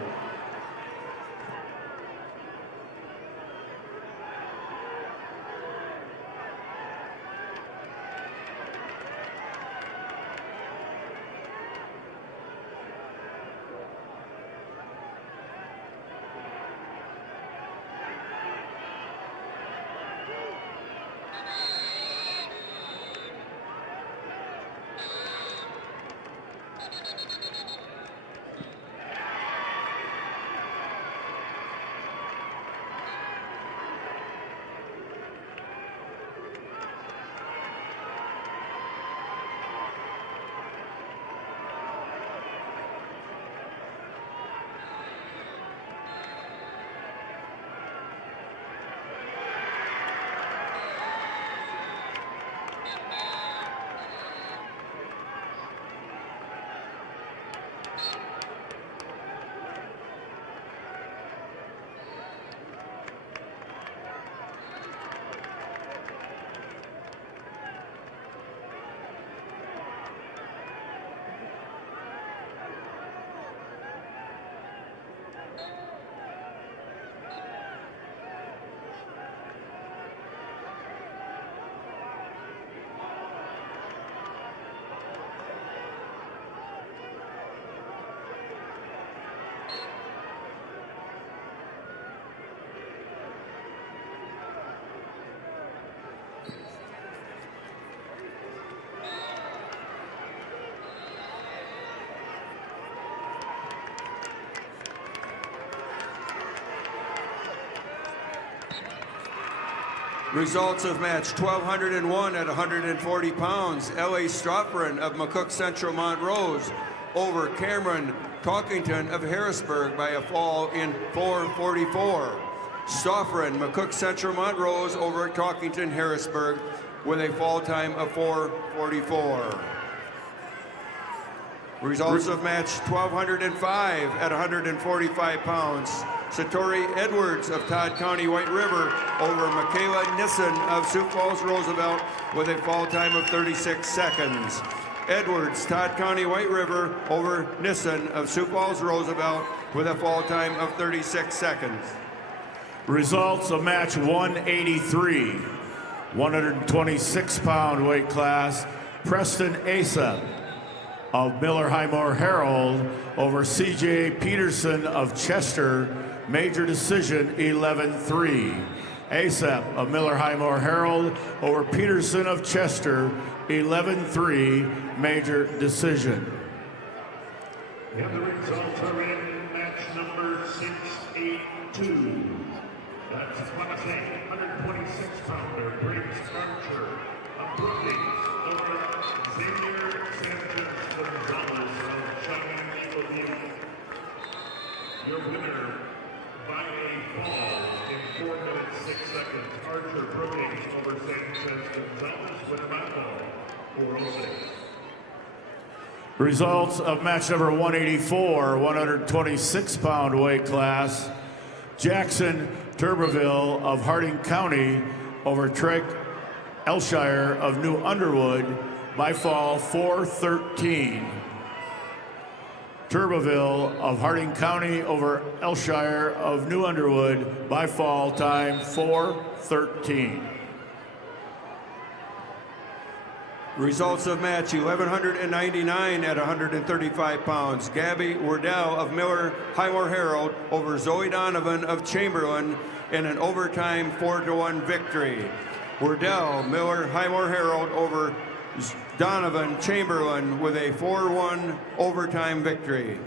Results of match 1201 at 140 pounds. L.A. Strophren of McCook Central Montrose over Cameron Talkington of Harrisburg by a fall in 4:44. Strophren, McCook Central Montrose over Talkington Harrisburg with a fall time of 4:44. Results of match 1205 at 145 pounds. Satori Edwards of Todd County White River over Michaela Nissen of Sioux Falls Roosevelt with a fall time of 36 seconds. Edwards, Todd County White River over Nissen of Sioux Falls Roosevelt with a fall time of 36 seconds. Results of match 183, 126-pound weight class. Preston Asa of Miller Highmore Herald over C.J. Peterson of Chester, major decision 11-3. Asap of Miller Highmore Herald over Peterson of Chester, 11-3, major decision. And the results are in match number 682. That's Class A, 126-pounder, Briggs Archer of Brookings over Xavier Sanchez Gonzalez of China View. Your winner by a fall in 4 minutes 6 seconds. Archer Brookings over Sanchez Gonzalez, winner by fall, 406. Results of match number 184, 126-pound weight class. Jackson Turbeville of Harding County over Treg Elshire of New Underwood by fall 4-13. Turbeville of Harding County over Elshire of New Underwood by fall time 4-13. Results of match 1199 at 135 pounds. Gabby Wardell of Miller Highmore Herald over Zoe Donovan of Chamberlain in an overtime 4-1 victory. Wardell, Miller Highmore Herald over Donovan Chamberlain with a 4-1 overtime victory.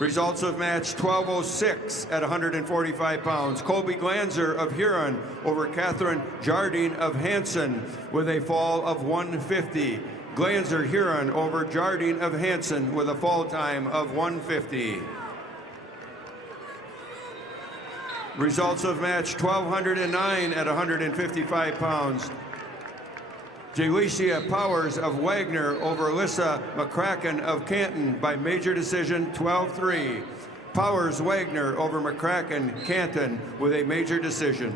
Results of match 1206 at 145 pounds. Colby Glanzer of Huron over Catherine Jardine of Hanson with a fall of 150. Glanzer Huron over Jardine of Hanson with a fall time of 150. Results of match 1209 at 155 pounds. Jalicia Powers of Wagner over Alyssa McCracken of Canton by major decision 12-3. Powers Wagner over McCracken Canton with a major decision.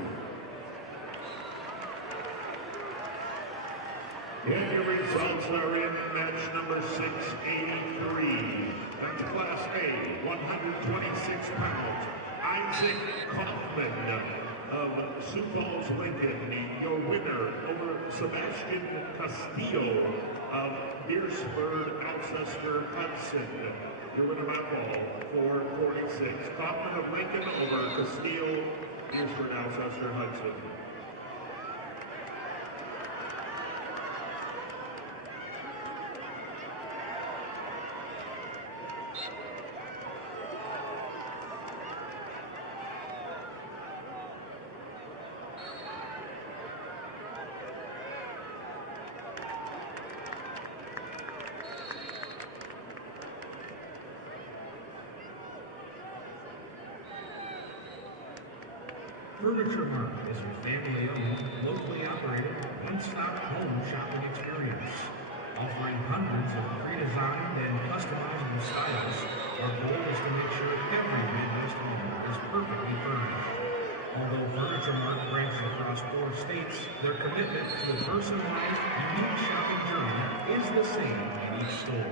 And the results are in match number 683. And Class A, 126 pounds, Isaac Kaufman of Sioux Falls, Lincoln, your winner over Sebastian Castillo of Beersford, Alcester, Hudson. Your winner by fall, 446. Kaufman of Lincoln over Castillo, Beersford, Alcester, Hudson. Furniture Mart is your family-owned, locally operated, one-stop home shopping experience. Offering hundreds of pre-designed and customizable styles, our goal is to make sure every Midwest home is perfectly furnished. Although Furniture Mart branches across 4 states, their commitment to a personalized, unique shopping journey is the same in each store.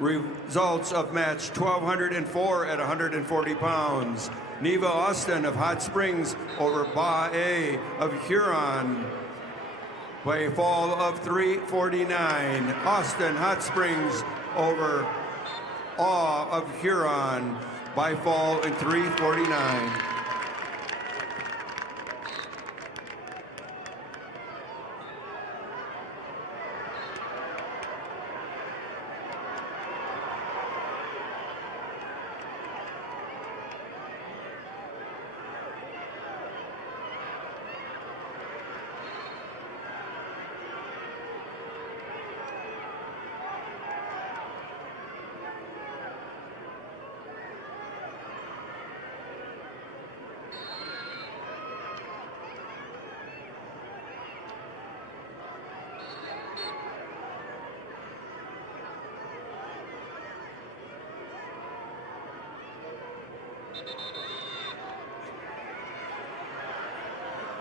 Results of match 1204 at 140 pounds. Neva Austin of Hot Springs over Ba A of Huron by a fall of 349. Austin Hot Springs over Awe of Huron by fall in 349.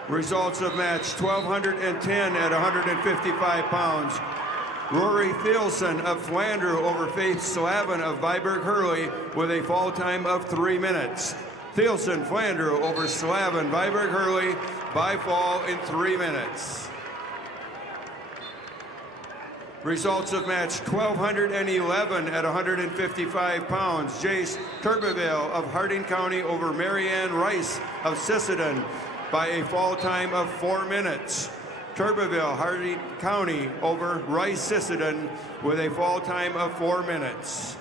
Results of match 1210 at 155 pounds. Rory Thielson of Flandreau over Faith Slavin of Viborg Hurley with a fall time of 3 minutes. Thielson Flandreau over Slavin Viborg Hurley by fall in 3 minutes. Results of match 1211 at 155 pounds. Jace Turbeville of Harding County over Marianne Rice of Sisseton by a fall time of 4 minutes. Turbeville, Harding County over Rice Sisseton with a fall time of 4 minutes.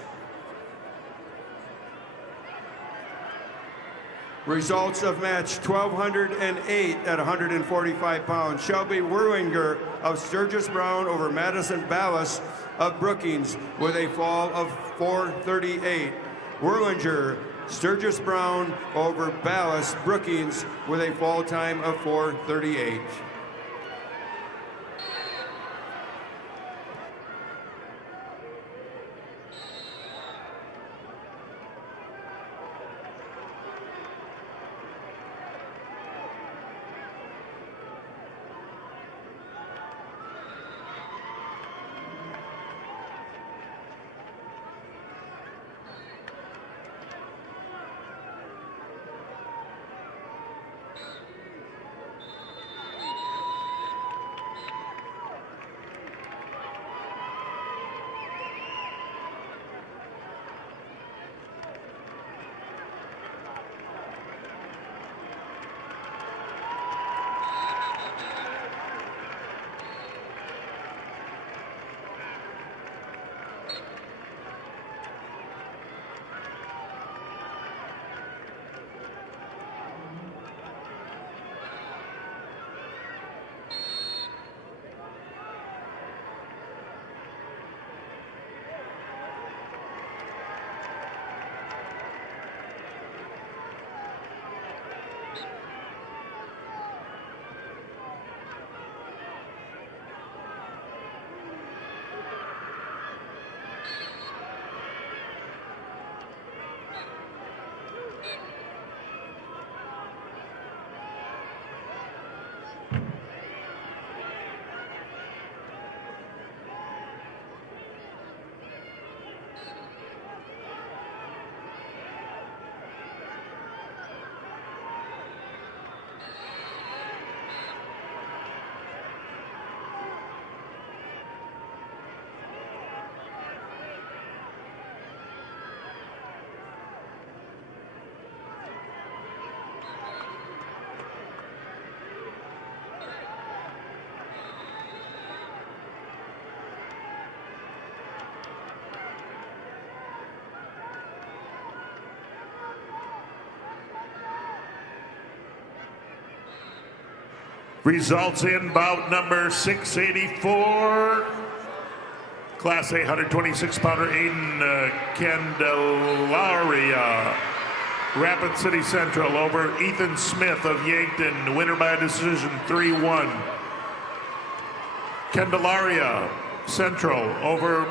Results of match 1208 at 145 pounds. Shelby Werlinger of Sturgis Brown over Madison Ballas of Brookings with a fall of 438. Werlinger, Sturgis Brown over Ballas Brookings with a fall time of 438. Results in bout number 684. Class A 126-pounder Aiden Candelaria. Rapid City Central over Ethan Smith of Yankton. Winner by decision 3-1. Candelaria Central over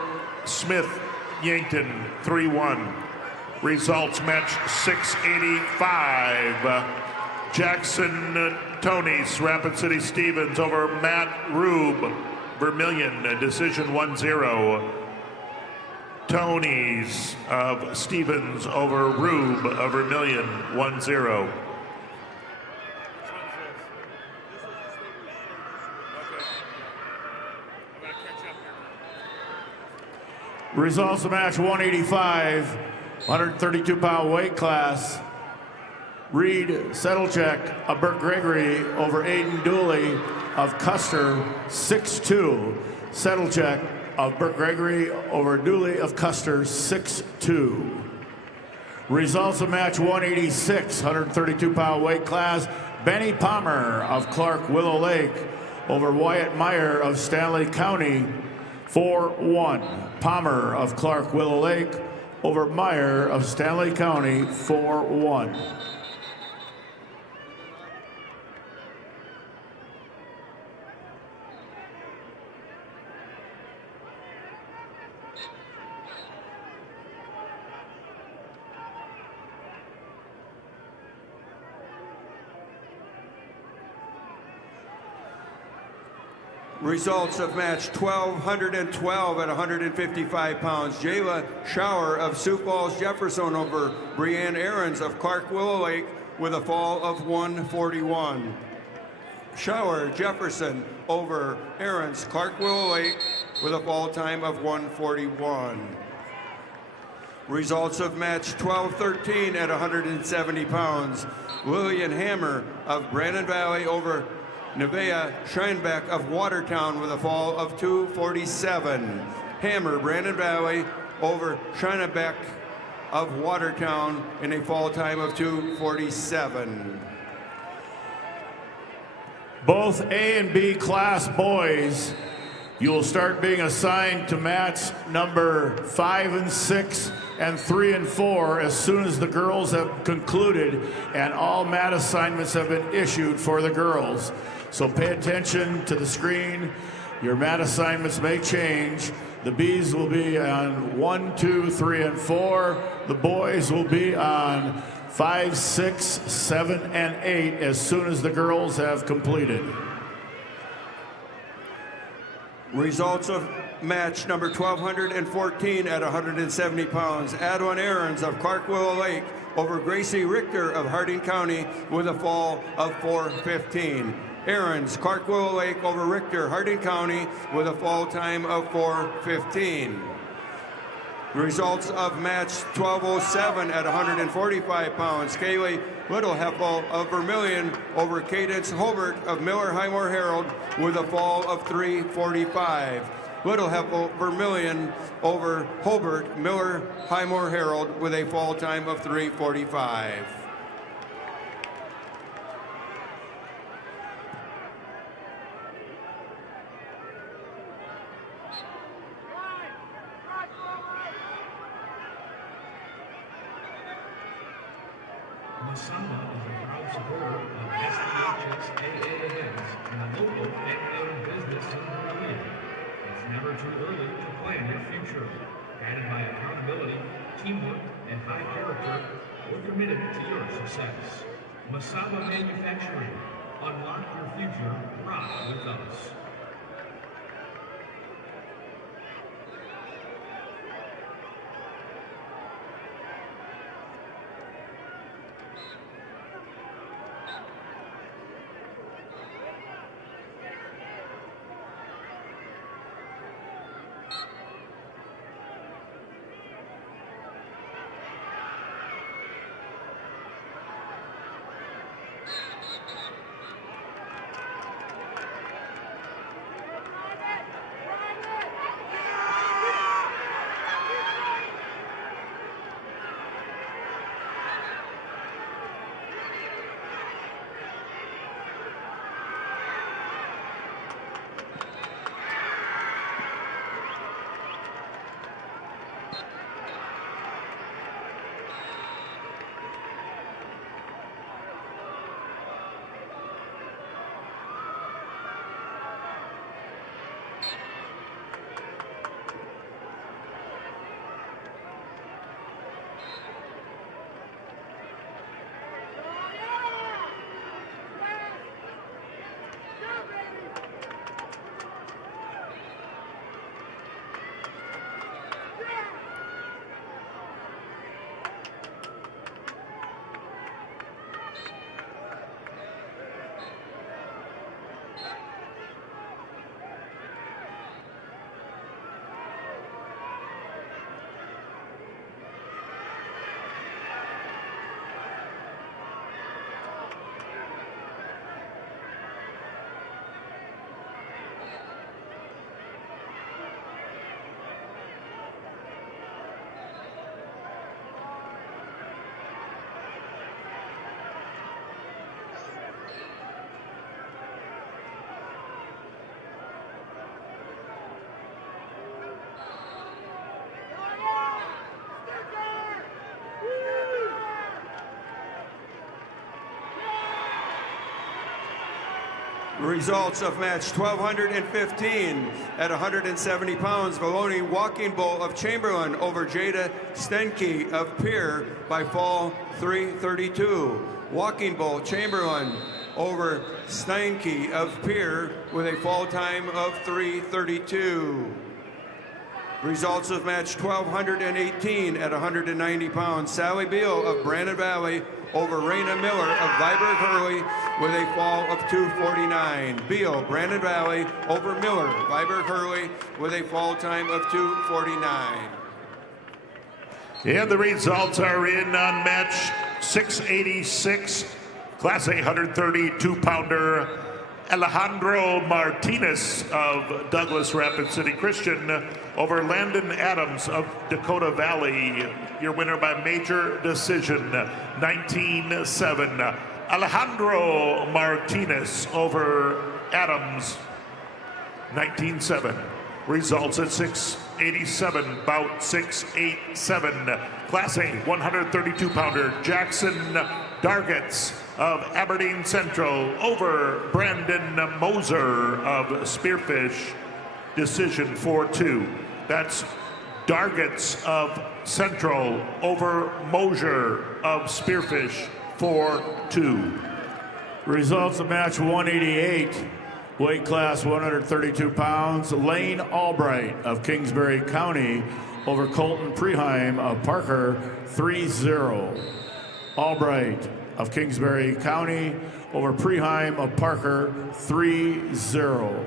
Smith Yankton 3-1. Results match 685. Jackson Tonys, Rapid City Stevens over Matt Rube, Vermillion, decision 1-0. Tonys of Stevens over Rube of Vermillion, 1-0. Results of match 185, 132-pound weight class. Reed Settlecheck of Burt Gregory over Aiden Dooley of Custer, 6-2. Settlecheck of Burt Gregory over Dooley of Custer, 6-2. Results of match 186, 132-pound weight class. Benny Palmer of Clark Willow Lake over Wyatt Meyer of Stanley County, 4-1. Palmer of Clark Willow Lake over Meyer of Stanley County, 4-1. Results of match 1212 at 155 pounds. Jayla Shower of Sioux Falls Jefferson over Brianne Aarons of Clark Willow Lake with a fall of 141. Shower Jefferson over Aarons Clark Willow Lake with a fall time of 141. Results of match 1213 at 170 pounds. Lillian Hammer of Brandon Valley over Nevaeh Scheinbeck of Watertown with a fall of 247. Hammer, Brandon Valley over Scheinbeck of Watertown in a fall time of 247. Both A and B class boys, you will start being assigned to match number 5 and 6 and 3 and 4 as soon as the girls have concluded and all mat assignments have been issued for the girls. So pay attention to the screen. Your mat assignments may change. The B's will be on 1, 2, 3, and 4. The boys will be on 5, 6, 7, and 8 as soon as the girls have completed. Results of match number 1214 at 170 pounds. Adwan Aarons of Clark Willow Lake over Gracie Richter of Harding County with a fall of 415. Aarons, Clark Willow Lake over Richter, Harding County with a fall time of 4:15. Results of match 1207 at 145 pounds. Kaylee Littleheffel of Vermillion over Cadence Hobart of Miller Highmore Herald with a fall of 3:45. Littleheffel Vermillion over Hobart Miller Highmore Herald with a fall time of 3:45. Masamba is a proud supporter of SDHS AAAS and the local family business in Vermillion. It's never too early to plan your future. Guided by accountability, teamwork, and high character, we're committed to your success. Masamba Manufacturing. Unlock your future. Ride with us. Results of match 1215 at 170 pounds. Maloney Walking Bull of Chamberlain over Jada Stenke of Pier by fall 332. Walking Bull Chamberlain over Steinke of Pier with a fall time of 332. Results of match 1218 at 190 pounds. Sally Beal of Brandon Valley over Raina Miller of Viborg Hurley with a fall of 249. Beal, Brandon Valley over Miller, Viborg Hurley with a fall time of 249. And the results are in on match 686, Class A 132-pounder. Alejandro Martinez of Douglas Rapid City Christian over Landon Adams of Dakota Valley. Your winner by major decision, 19-7. Alejandro Martinez over Adams, 19-7. Results at 687, bout 687. Class A 132-pounder Jackson Dargets of Aberdeen Central over Brandon Moser of Spearfish, decision 4-2. That's Dargets of Central over Moser of Spearfish, 4-2. Results of match 188, weight class 132 pounds. Lane Albright of Kingsbury County over Colton Preheim of Parker, 3-0. Albright of Kingsbury County over Preheim of Parker, 3-0.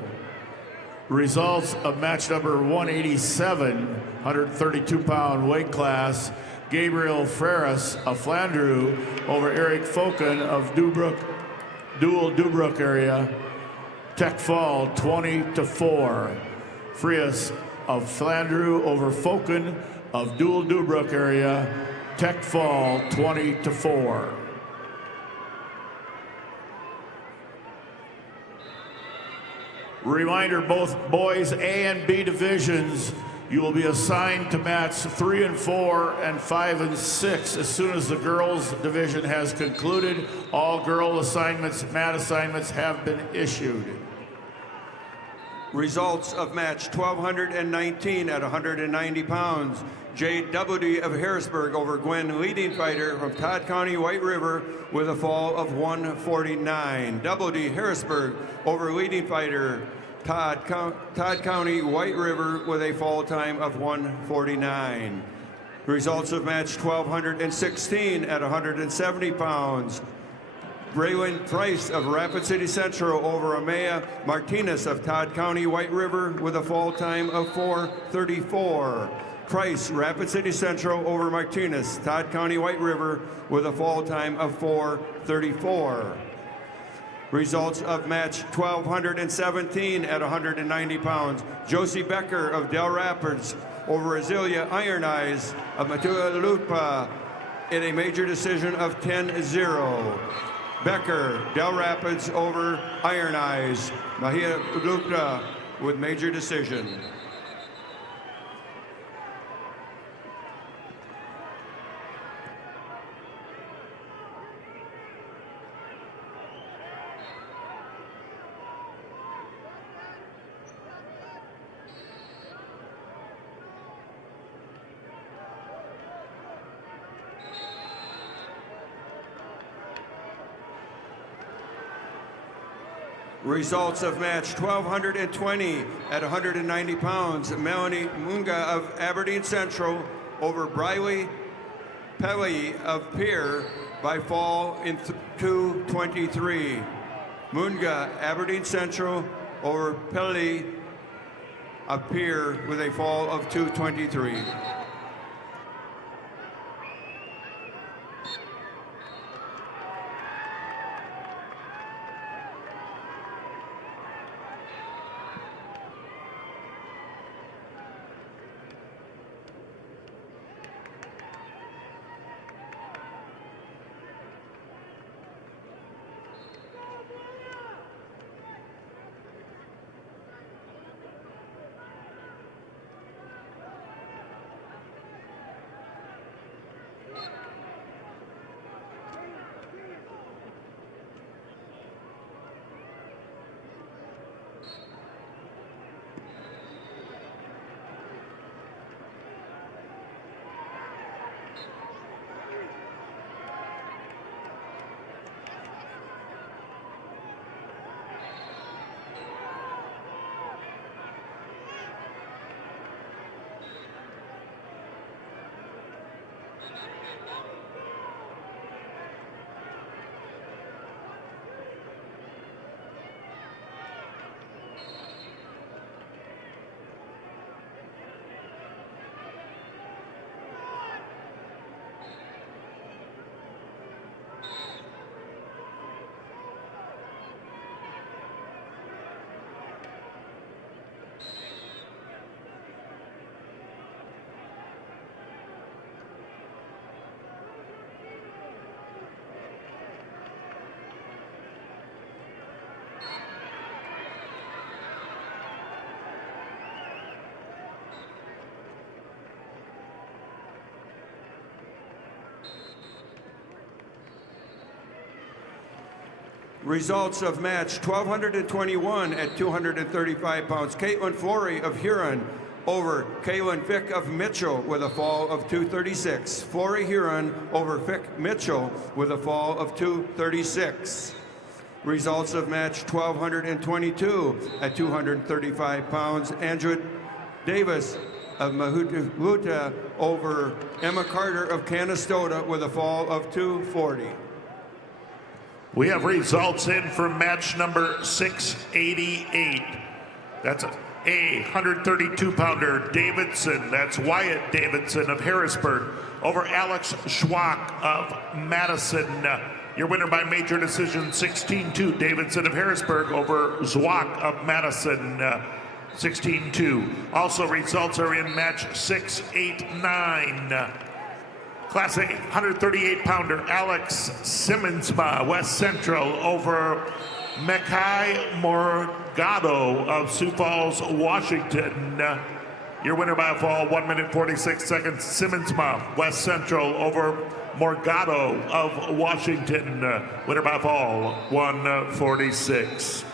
Results of match number 187, 132-pound weight class. Gabriel Ferris of Flandreau over Eric Foken of Dual-Dubrook area. Tech fall 20-4. Frias of Flandreau over Foken of Dual-Dubrook area. Tech fall 20-4. Reminder, both boys A and B divisions, you will be assigned to match 3 and 4 and 5 and 6 as soon as the girls division has concluded. All girl assignments, mat assignments have been issued. Results of match 1219 at 190 pounds. Jade Doubleday of Harrisburg over Gwen Leading Fighter from Todd County, White River with a fall of 149. Doubleday Harrisburg over Leading Fighter Todd County, White River with a fall time of 149. Results of match 1216 at 170 pounds. Braylon Price of Rapid City Central over Amaya Martinez of Todd County, White River with a fall time of 4:34. Price, Rapid City Central over Martinez, Todd County, White River with a fall time of 4:34. Results of match 1217 at 190 pounds. Josie Becker of Del Rapids over Azealia Iron Eyes of Matualupa in a major decision of 10-0. Becker, Del Rapids over Iron Eyes. Mahia Gupta with major decision. Results of match 1220 at 190 pounds. Melanie Munga of Aberdeen Central over Briley Pelly of Pier by fall in 2:23. Munga, Aberdeen Central over Pelly of Pier with a fall of 2:23. Results of match 1221 at 235 pounds. Caitlin Flory of Huron over Kaylin Fick of Mitchell with a fall of 236. Flory Huron over Fick Mitchell with a fall of 236. Results of match 1222 at 235 pounds. Andrew Davis of Mahuta over Emma Carter of Canastota with a fall of 240. We have results in from match number 688. That's a 132-pounder Davidson. That's Wyatt Davidson of Harrisburg over Alex Schwach of Madison. Your winner by major decision, 16-2. Davidson of Harrisburg over Schwach of Madison, 16-2. Also, results are in match 689. Class A 138-pounder Alex Simmonsma, West Central over Mekai Morgado of Sioux Falls, Washington. Your winner by a fall, 1 minute 46 seconds. Simmonsma, West Central over Morgado of Washington. Winner by a fall, 1:46.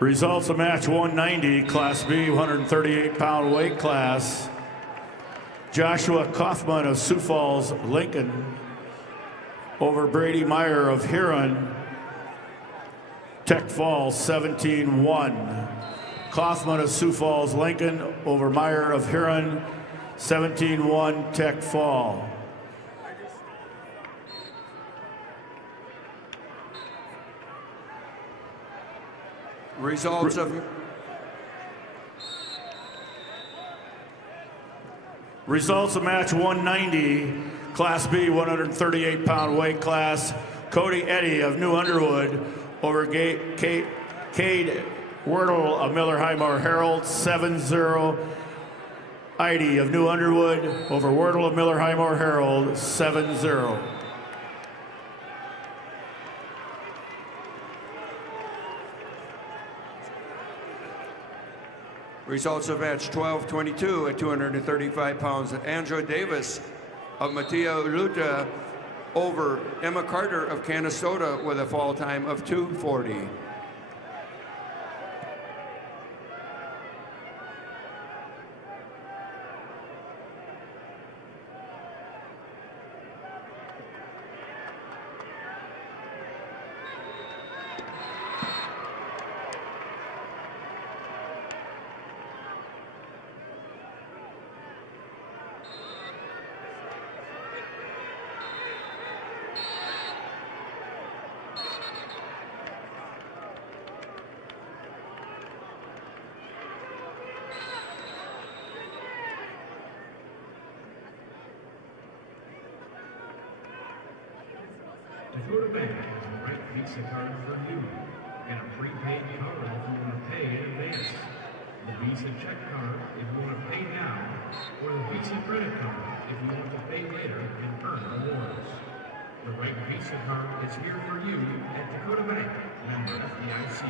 Results of match 190, Class B, 138-pound weight class. Joshua Kaufman of Sioux Falls, Lincoln, over Brady Meyer of Huron, Tech Falls, 17-1. Kaufman of Sioux Falls, Lincoln, over Meyer of Huron, 17-1, Tech Fall. Results of match 190, Class B, 138-pound weight class. Cody Eddy of New Underwood over Cade Wordle of Miller Highmore Herald, 7-0. Idy of New Underwood over Wordle of Miller Highmore Herald, 7-0. Results of match 1222 at 235 pounds. Andrew Davis of Mattia Luta over Emma Carter of Canastota with a fall time of 2:40. Dakota Bank has the right Visa card for you and a prepaid card if you want to pay in advance. The Visa check card if you want to pay now, or the Visa credit card if you want to pay later and earn rewards. The right Visa card is here for you at Dakota Bank, member FDIC.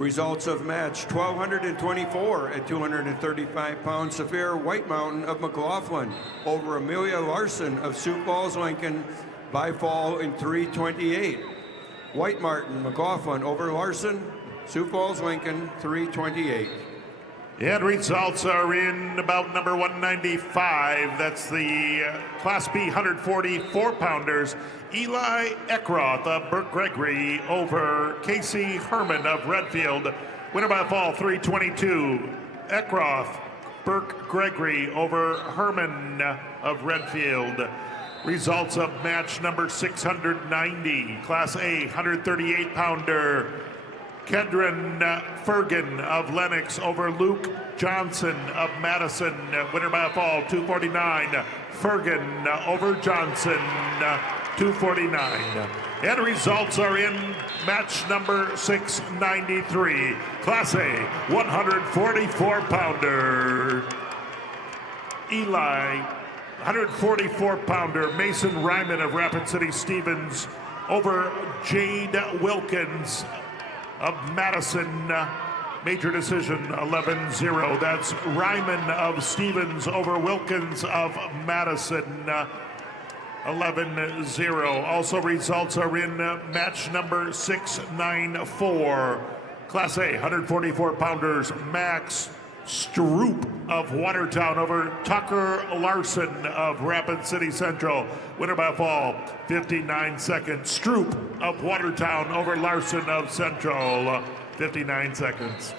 Results of match 1,224 at 235 pounds. Saphir White Mountain of McLaughlin over Amelia Larson of Sioux Falls, Lincoln by fall in 3:28. White Martin McLaughlin over Larson, Sioux Falls, Lincoln 3:28. And results are in about number 195. That's the Class B 144-pounders. Eli Eckroth of Burke Gregory over Casey Herman of Redfield. Winner by fall 3:22. Eckroth, Burke Gregory over Herman of Redfield. Results of match number 690. Class A 138-pounder. Kedron Fergan of Lennox over Luke Johnson of Madison. Winner by a fall, 249. Fergan over Johnson, 249. And results are in match number 693. Class A 144-pounder. Eli, 144-pounder. Mason Ryman of Rapid City Stevens over Jade Wilkins of Madison, major decision 11-0. That's Ryman of Stevens over Wilkins of Madison, 11-0. Also results are in match number 694. Class A 144-pounders. Max Stroop of Watertown over Tucker Larson of Rapid City Central. Winner by fall, 59 seconds. Stroop of Watertown over Larson of Central, 59 seconds.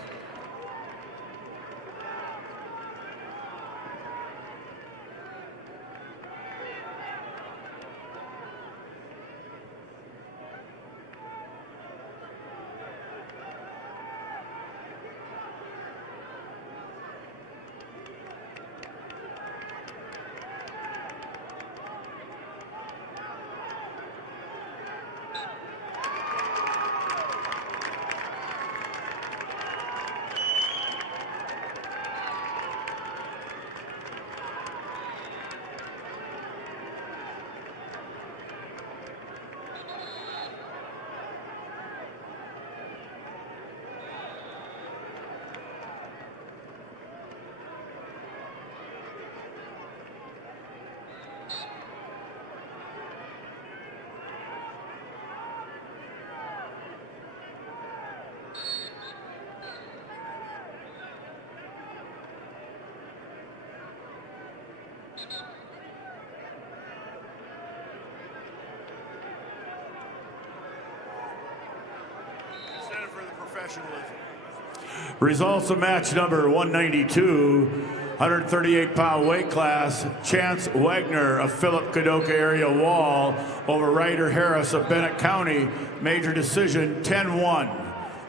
Results of match number 192, 138-pound weight class. Chance Wagner of Philip Kadoka area Wall over Ryder Harris of Bennett County. Major decision 10-1.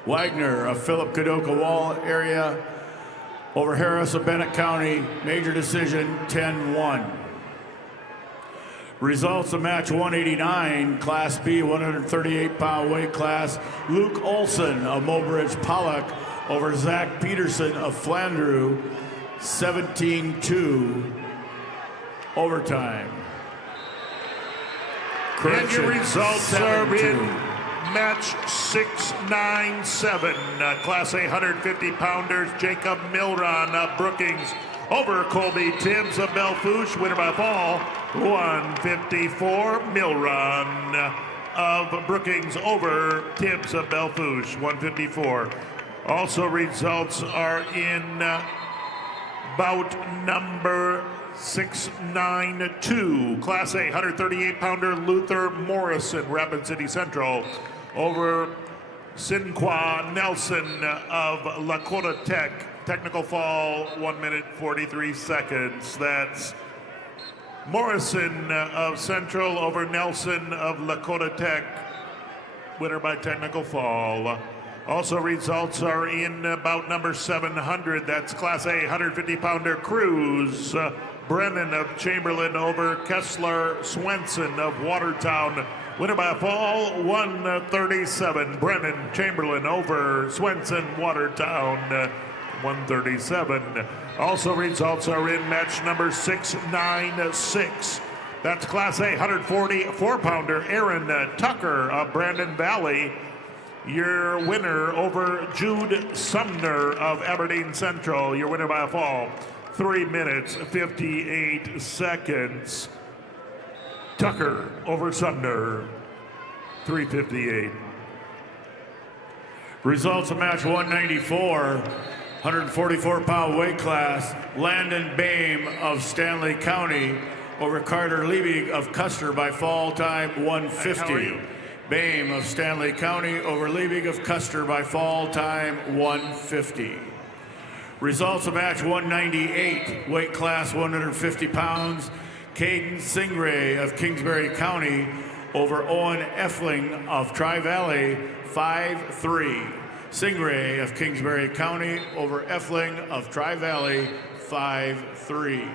Wagner of Philip Kadoka Wall area over Harris of Bennett County. Major decision 10-1. Results of match 189, Class B 138-pound weight class. Luke Olson of Mobridge Pollock over Zach Peterson of Flandreau, 17-2 overtime. And your results are in 7-2. match 697. Class A 150-pounders. Jacob Milron of Brookings over Colby Tibbs of Belfouche. Winner by fall, 154. Milron of Brookings over Tibbs of Belfouche, 154. Also results are in bout number 692. Class A 138-pounder Luther Morrison, Rapid City Central over Sinqua Nelson of Lakota Tech. Technical fall, 1 minute 43 seconds. That's Morrison of Central over Nelson of Lakota Tech. Winner by technical fall. Also results are in bout number 700. That's Class A 150-pounder Cruz. Brennan of Chamberlain over Kessler Swenson of Watertown. Winner by a fall, 137. Brennan Chamberlain over Swenson Watertown, 137. Also results are in match number 696. That's Class A 144-pounder Aaron Tucker of Brandon Valley Your winner over Jude Sumner of Aberdeen Central. Your winner by a fall, 3 minutes, 58 seconds. Tucker over Sumner, 3:58. Results of match 194, 144-pound weight class. Landon Bame of Stanley County over Carter Liebig of Custer by fall time 150. Bame of Stanley County over Liebig of Custer by fall time 150. Results of match 198, weight class 150 pounds. Caden Singray of Kingsbury County over Owen Effling of Tri-Valley, 5-3. Singray of Kingsbury County over Effling of Tri-Valley, 5-3.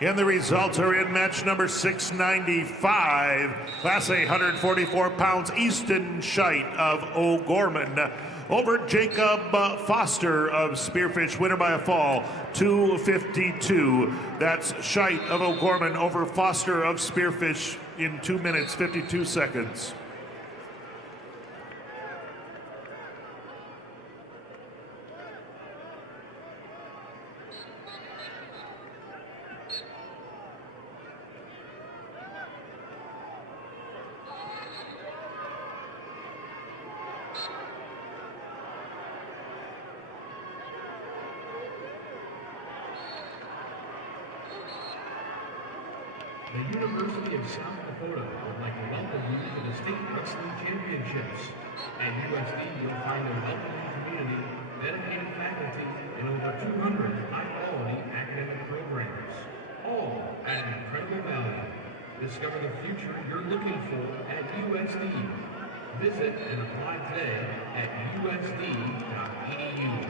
And the results are in match number 695, Class A 144 pounds, Easton Scheit of O'Gorman over Jacob Foster of Spearfish, winner by a fall, 2:52. That's Scheit of O'Gorman over Foster of Spearfish in 2 minutes, 52 seconds. The University of South Dakota would like to welcome you to the State Wrestling Championships. At USD, you'll find a welcoming community, dedicated faculty, and over 200 high-quality academic programs, all at an incredible value. Discover the future you're looking for at USD. Visit and apply today at usd.edu.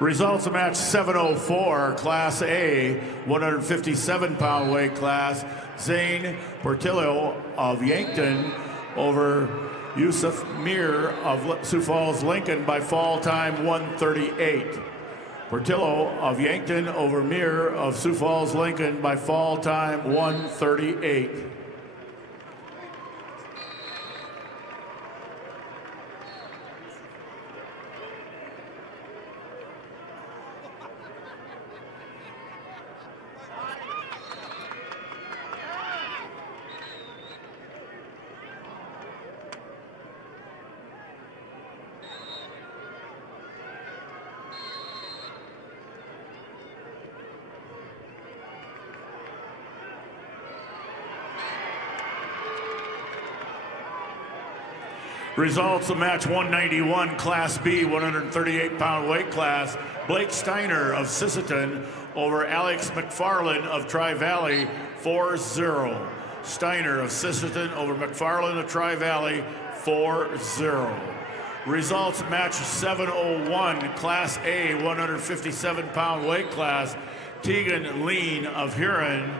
Results of match 704, Class A, 157-pound weight class. Zane Portillo of Yankton over Yusuf Mir of Sioux Falls, Lincoln by fall time 138. Portillo of Yankton over Mir of Sioux Falls, Lincoln by fall time 138. Results of match 191, Class B, 138-pound weight class. Blake Steiner of Sisseton over Alex McFarland of Tri-Valley, 4-0. Steiner of Sisseton over McFarland of Tri-Valley, 4-0. Results match 701, Class A, 157-pound weight class. Tegan Lean of Huron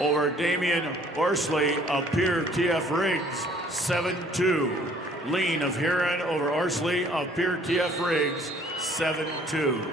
over Damian Orsley of Pierre TF Riggs, 7-2. Lean of Huron over Orsley of Pierre TF Riggs, 7-2.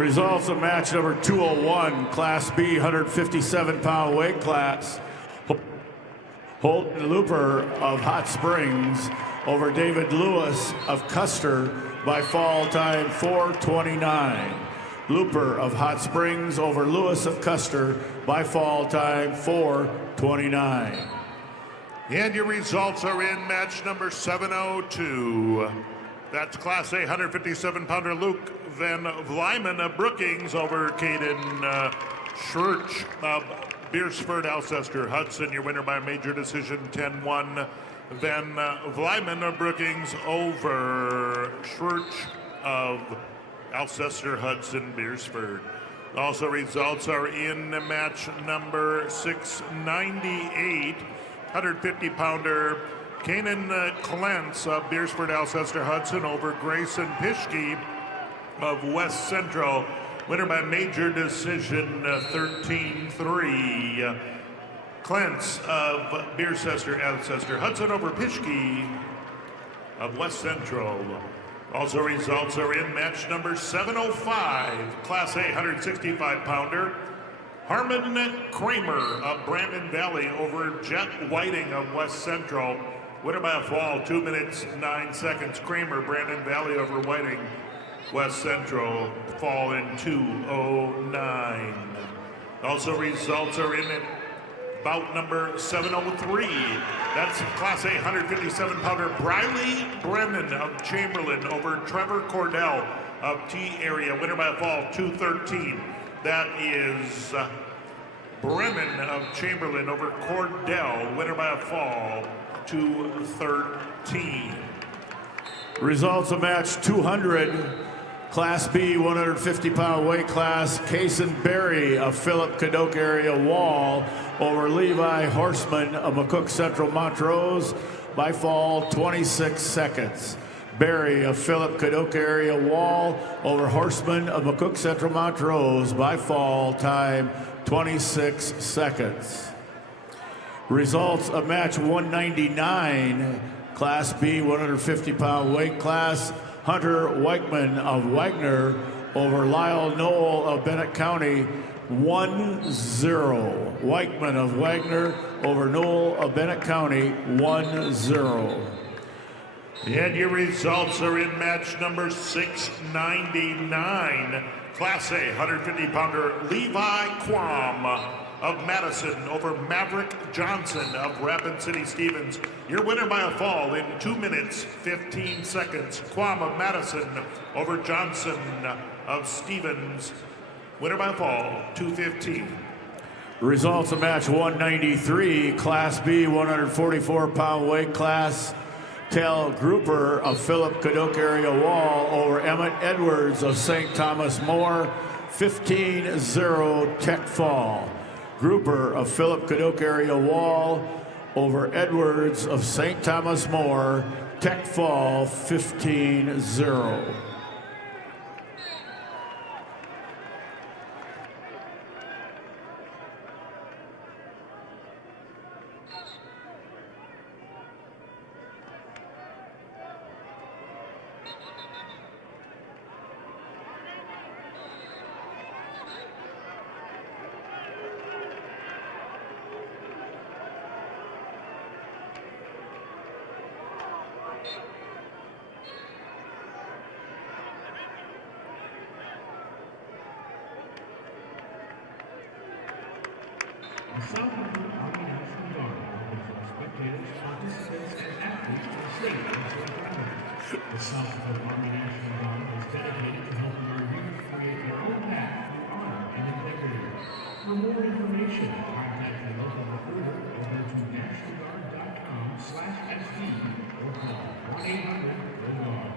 Results of match number 201, Class B, 157-pound weight class. Holton Looper of Hot Springs over David Lewis of Custer by fall time 4:29. Looper of Hot Springs over Lewis of Custer by fall time 4:29. And your results are in match number 702. That's Class A 157-pounder Luke Van Vlyman of Brookings over Caden Schurch of Beersford, Alcester, Hudson. Your winner by major decision 10-1. Van Vlyman of Brookings over Schurch of Alcester, Hudson, Beersford. Also results are in match number 698. 150-pounder Kanan Clance of Beersford, Alcester, Hudson over Grayson Pischke of West Central. Winner by major decision 13-3. Clance of Beercester, Alcester, Hudson over Pischke of West Central. Also results are in match number 705. Class A 165-pounder. Harmon Kramer of Brandon Valley over Jet Whiting of West Central. Winner by a fall, 2 minutes, 9 seconds. Kramer, Brandon Valley over Whiting, West Central, fall in 2:09. Also results are in bout number 703. That's Class A 157-pounder Briley Brennan of Chamberlain over Trevor Cordell of T area. Winner by a fall, 2:13. That is Brennan of Chamberlain over Cordell. Winner by a fall, 2:13. Results of match 200, Class B 150-pound weight class, Kason Berry of Philip Cadoc area Wall over Levi Horseman of McCook Central Montrose by fall 26 seconds. Berry of Philip Cadoc area Wall over Horseman of McCook Central Montrose by fall time 26 seconds. Results of match 199, Class B 150-pound weight class, Hunter Weichman of Wagner over Lyle Knoll of Bennett County, 1-0. Weichman of Wagner over Knoll of Bennett County, 1-0. And your results are in match number 699. Class A 150-pounder Levi Quam of Madison over Maverick Johnson of Rapid City Stevens. Your winner by a fall in 2 minutes, 15 seconds. Quam of Madison over Johnson of Stevens. Winner by a fall, 2:15. Results of match 193, Class B 144-pound weight class, Cal Grouper of Philip Cadoc area Wall over Emmett Edwards of St. Thomas More, 15-0 tech fall. Grouper of Philip Cadoc area Wall over Edwards of St. Thomas More, tech fall 15-0. The South Dakota Army National Guard offers all spectators, participants, and athletes to the state of South Dakota. The South Dakota Army National Guard is dedicated to helping our youth create their own path through honor and integrity. For more information, contact your local recruiter or go to nationalguard.com/SD or call 1-800-GO-GUARD.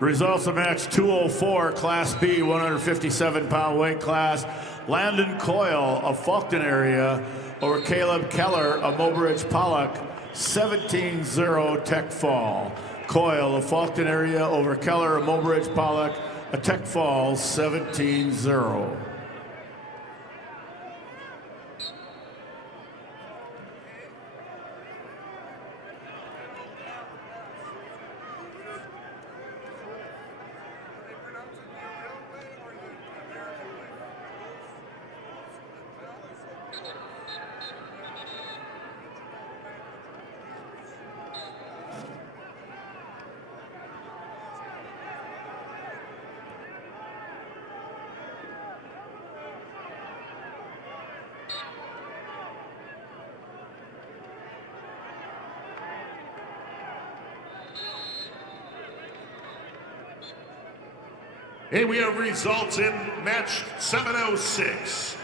Results of match 204, Class B 157-pound weight class, Landon Coyle of Faulkton area over Caleb Keller of Mobridge Pollock, 17-0 tech fall. Coyle of Faulkton area over Keller of Mobridge Pollock, a tech fall 17-0. And we have results in match 706.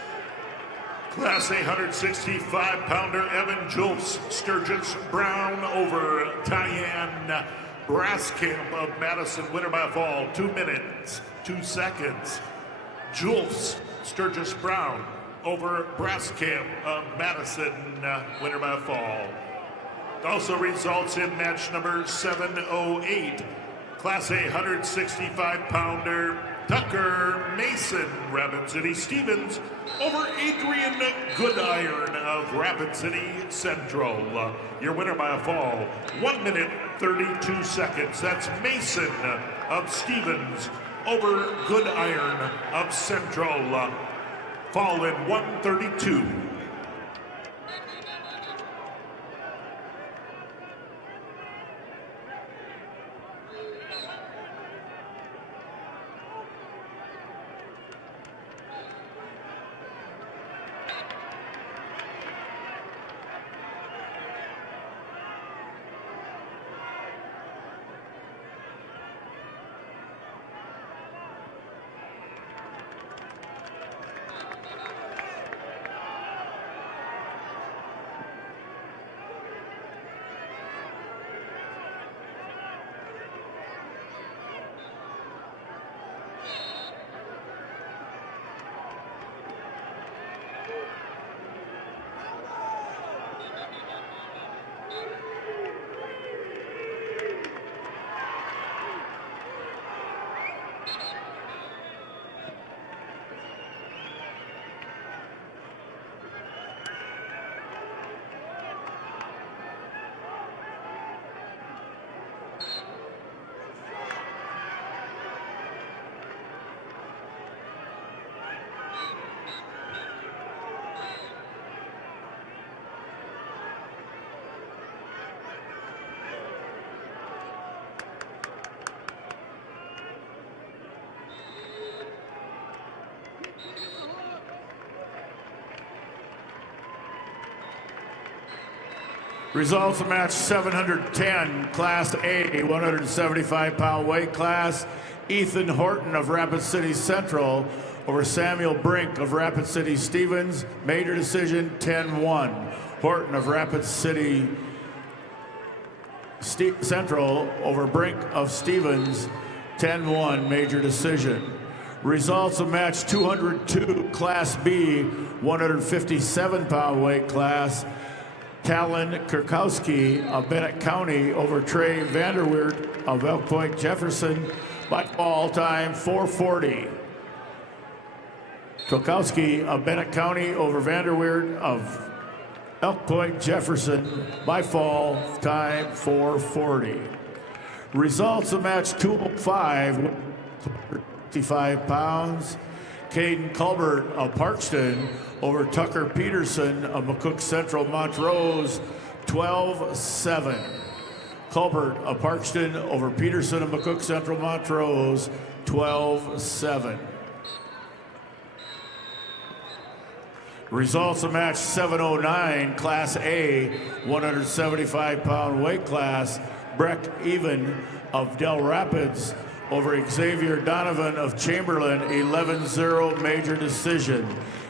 Class A 165-pounder Evan Julfs Sturgis Brown over Tyann Braskamp of Madison, winner by fall, 2 minutes, 2 seconds. Julfs Sturgis Brown over Braskamp of Madison, winner by fall. Also results in match number 708. Class A 165-pounder Tucker Mason, Rapid City Stevens, over Adrian Goodiron of Rapid City Central. Your winner by a fall, 1 minute, 32 seconds. That's Mason of Stevens over Goodiron of Central. Fall in 132. Results of match 710, Class A, 175-pound weight class. Ethan Horton of Rapid City Central over Samuel Brink of Rapid City Stevens. Major decision 10-1. Horton of Rapid City Central over Brink of Stevens. 10-1, major decision. Results of match 202, Class B, 157-pound weight class. Talon Kurkowski of Bennett County over Trey Vanderweert of Elk Point Jefferson by fall time 4:40. Kurkowski of Bennett County over Vanderweert of Elk Point Jefferson by fall time 4:40. Results of match 205, 55 pounds. Caden Culbert of Parkston over Tucker Peterson of McCook Central Montrose, 12-7. Culbert of Parkston over Peterson of McCook Central Montrose, 12-7. Results of match 709, Class A, 175-pound weight class. Breck Even of Del Rapids over Xavier Donovan of Chamberlain, 11-0, major decision.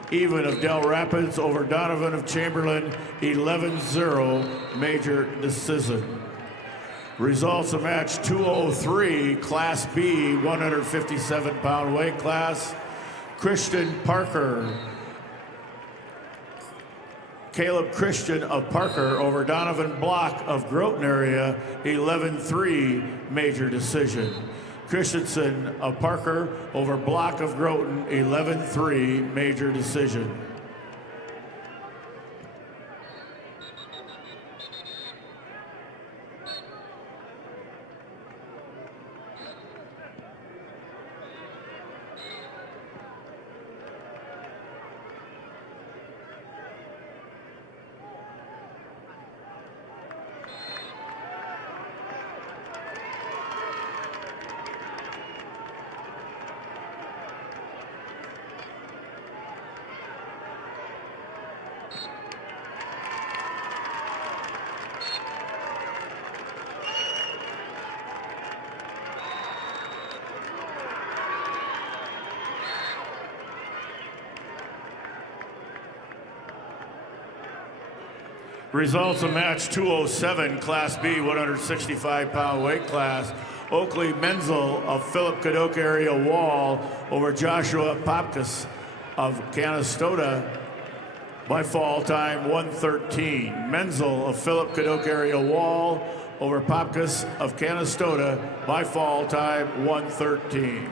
Even of Del Rapids over Donovan of Chamberlain, 11-0, major decision. Results of match 203, Class B, 157-pound weight class. Christian Parker, Caleb Christian of Parker over Donovan Block of Groton area, 11-3, major decision. Christensen of Parker over Block of Groton, 11-3, major decision. Results of match 207, Class B, 165-pound weight class. Oakley Menzel of Philip Cadoc area Wall over Joshua Popkus of Canastota by fall time 113. Menzel of Philip Cadoc area Wall over Popkus of Canastota by fall time 113.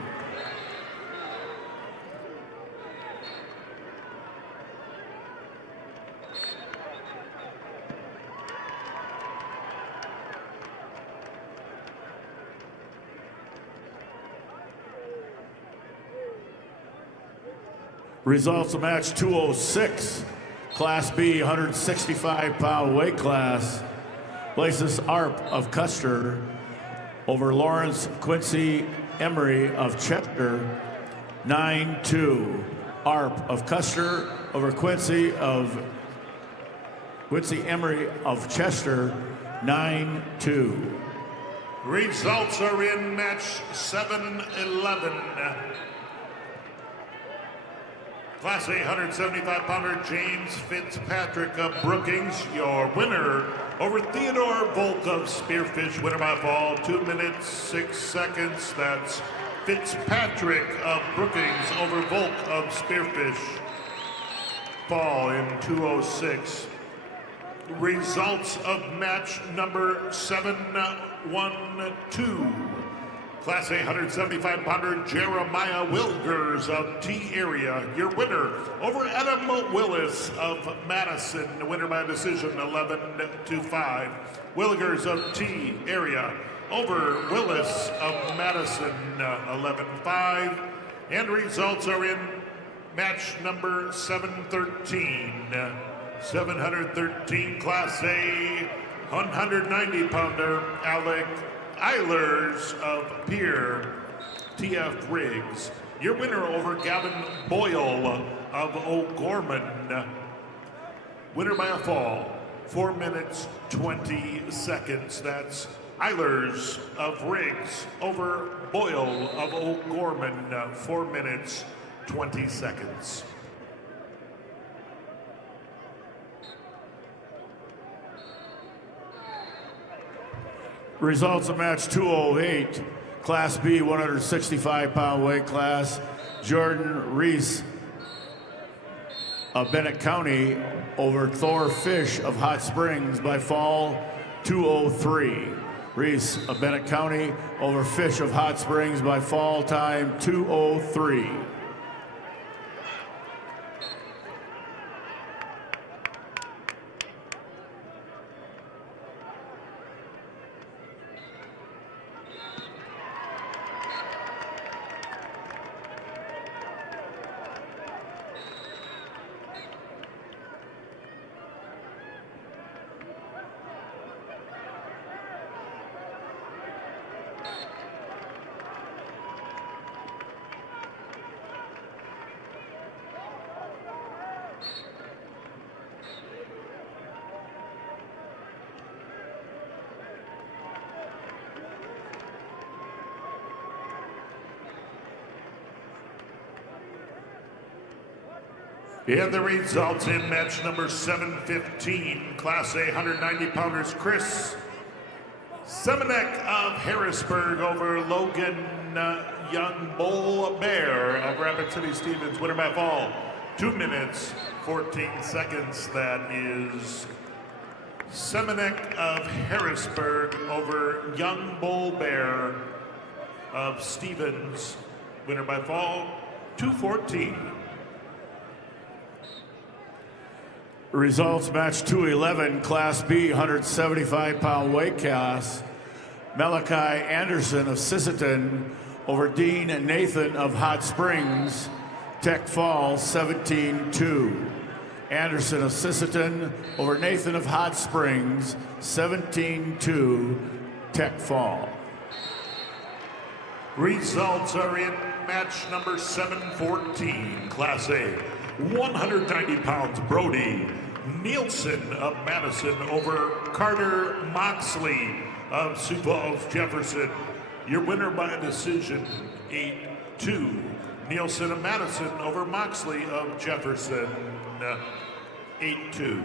Results of match 206, Class B, 165-pound weight class. Places Arp of Custer over Lawrence Quincy Emery of Chester, 9-2. Arp of Custer over Quincy Emery of Chester, 9-2. Results are in match 7-11. Class A 175-pounder James Fitzpatrick of Brookings, your winner over Theodore Volk of Spearfish, winner by fall, 2 minutes, 6 seconds. That's Fitzpatrick of Brookings over Volk of Spearfish. Fall in 206. Results of match number 7-1-2. Class A 175-pounder Jeremiah Wilgers of T area, your winner over Adam Willis of Madison, winner by decision 11-5. Wilgers of T area over Willis of Madison 11-5. And results are in match number 713. 713 Class A 190-pounder Alec Eilers of Pier TF Riggs, your winner over Gavin Boyle of O'Gorman, winner by a fall, 4 minutes 20 seconds. That's Eilers of Riggs over Boyle of O'Gorman, 4 minutes 20 seconds. Results of match 208, Class B, 165-pound weight class. Jordan Reese of Bennett County over Thor Fish of Hot Springs by fall 203. Reese of Bennett County over Fish of Hot Springs by fall time 203. And the results in match number 715, Class A 190-pounders Chris Semenek of Harrisburg over Logan Young Bull Bear of Rapid City Stevens, winner by fall, 2 minutes, 14 seconds. That is Semenek of Harrisburg over Young Bull Bear of Stevens, winner by fall, 2:14. Results match 211, Class B, 175-pound weight class. Malachi Anderson of Sisseton over Dean Nathan of Hot Springs, Tech Falls 17-2. Anderson of Sisseton over Nathan of Hot Springs 17-2, Tech Fall. Results are in match number 714, Class A, 190 pounds Brody Nielsen of Madison over Carter Moxley of Sioux Falls Jefferson. Your winner by a decision, 8-2. Nielsen of Madison over Moxley of Jefferson, 8-2.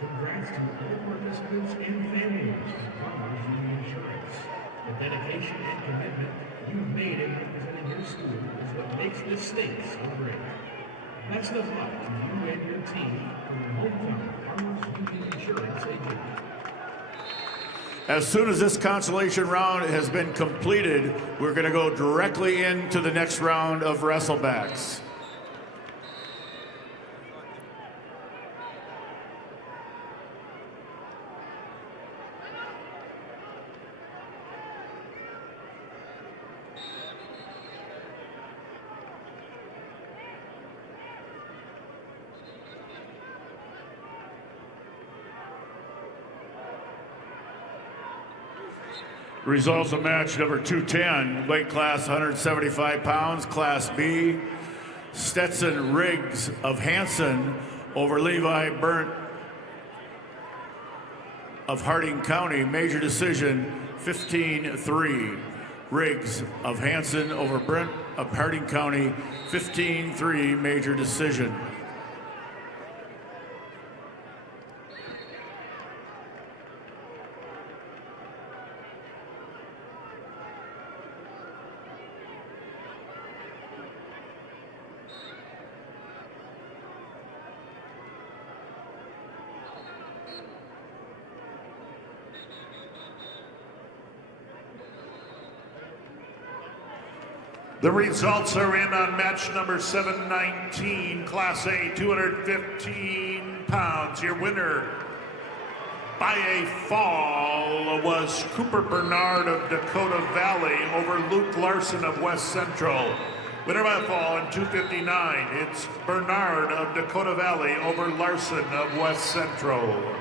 Congrats to all participants and families of Farmers Union Insurance. The dedication and commitment you've made in representing your school is what makes this state so great. Best of luck to you and your team from your hometown Farmers Union Insurance agent. As soon as this consolation round has been completed, we're going to go directly into the next round of wrestlebacks. Results of match number 210, weight class 175 pounds, Class B. Stetson Riggs of Hanson over Levi Burnt of Harding County, major decision 15-3. Riggs of Hanson over Brent of Harding County, 15-3, major decision. The results are in on match number 719, Class A, 215 pounds. Your winner by a fall was Cooper Bernard of Dakota Valley over Luke Larson of West Central. Winner by a fall in 259, it's Bernard of Dakota Valley over Larson of West Central.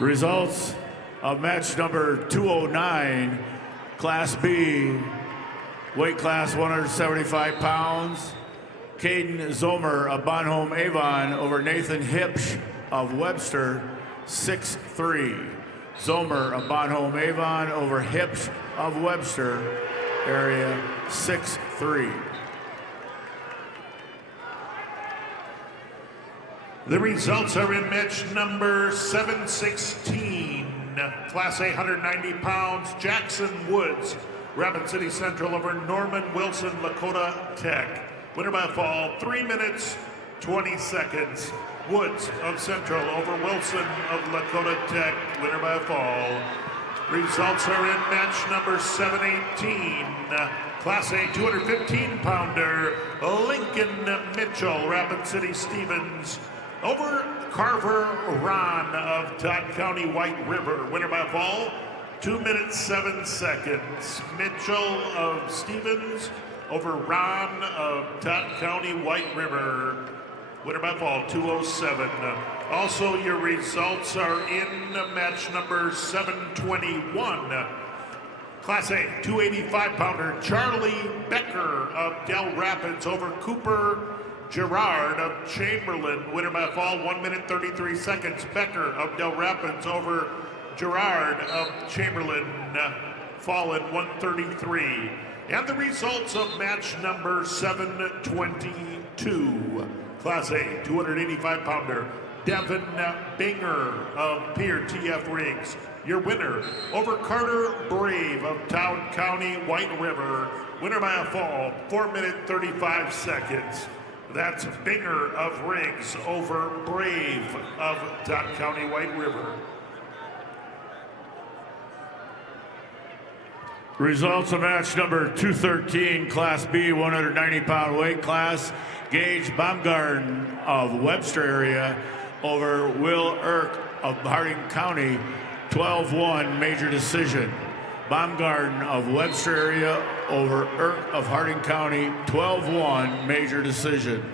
Results of match number 209, Class B, weight class 175 pounds. Caden Zomer of Bonhomme Avon over Nathan Hipsch of Webster, 6-3. Zomer of Bonhomme Avon over Hipsch of Webster, area 6-3. The results are in match number 716, Class A, 190 pounds, Jackson Woods, Rapid City Central over Norman Wilson, Lakota Tech. Winner by fall, 3 minutes, 20 seconds. Woods of Central over Wilson of Lakota Tech. Winner by fall. Results are in match number 718, Class A, 215-pounder, Lincoln Mitchell, Rapid City Stevens, over Carver Ron of Todd County White River. Winner by fall, 2 minutes, 7 seconds. Mitchell of Stevens over Ron of Todd County White River. Winner by fall, 2:07. Also, your results are in match number 721. Class A, 285-pounder, Charlie Becker of Del Rapids over Cooper Gerard of Chamberlain. Winner by fall, 1 minute, 33 seconds. Becker of Del Rapids over Gerard of Chamberlain. Fall in 1:33. And the results of match number 722. 2. Class A 285-pounder Devin Binger of Pier TF Rings. Your winner over Carter Brave of Town County White River. Winner by a fall, 4 minutes 35 seconds. That's Binger of Riggs over Brave of Town County White River. Results of match number 213, Class B, 190-pound weight class. Gage Baumgarten of Webster area over Will Irk of Harding County, 12-1 major decision. Baumgarten of Webster area over Irk of Harding County, 12-1 major decision.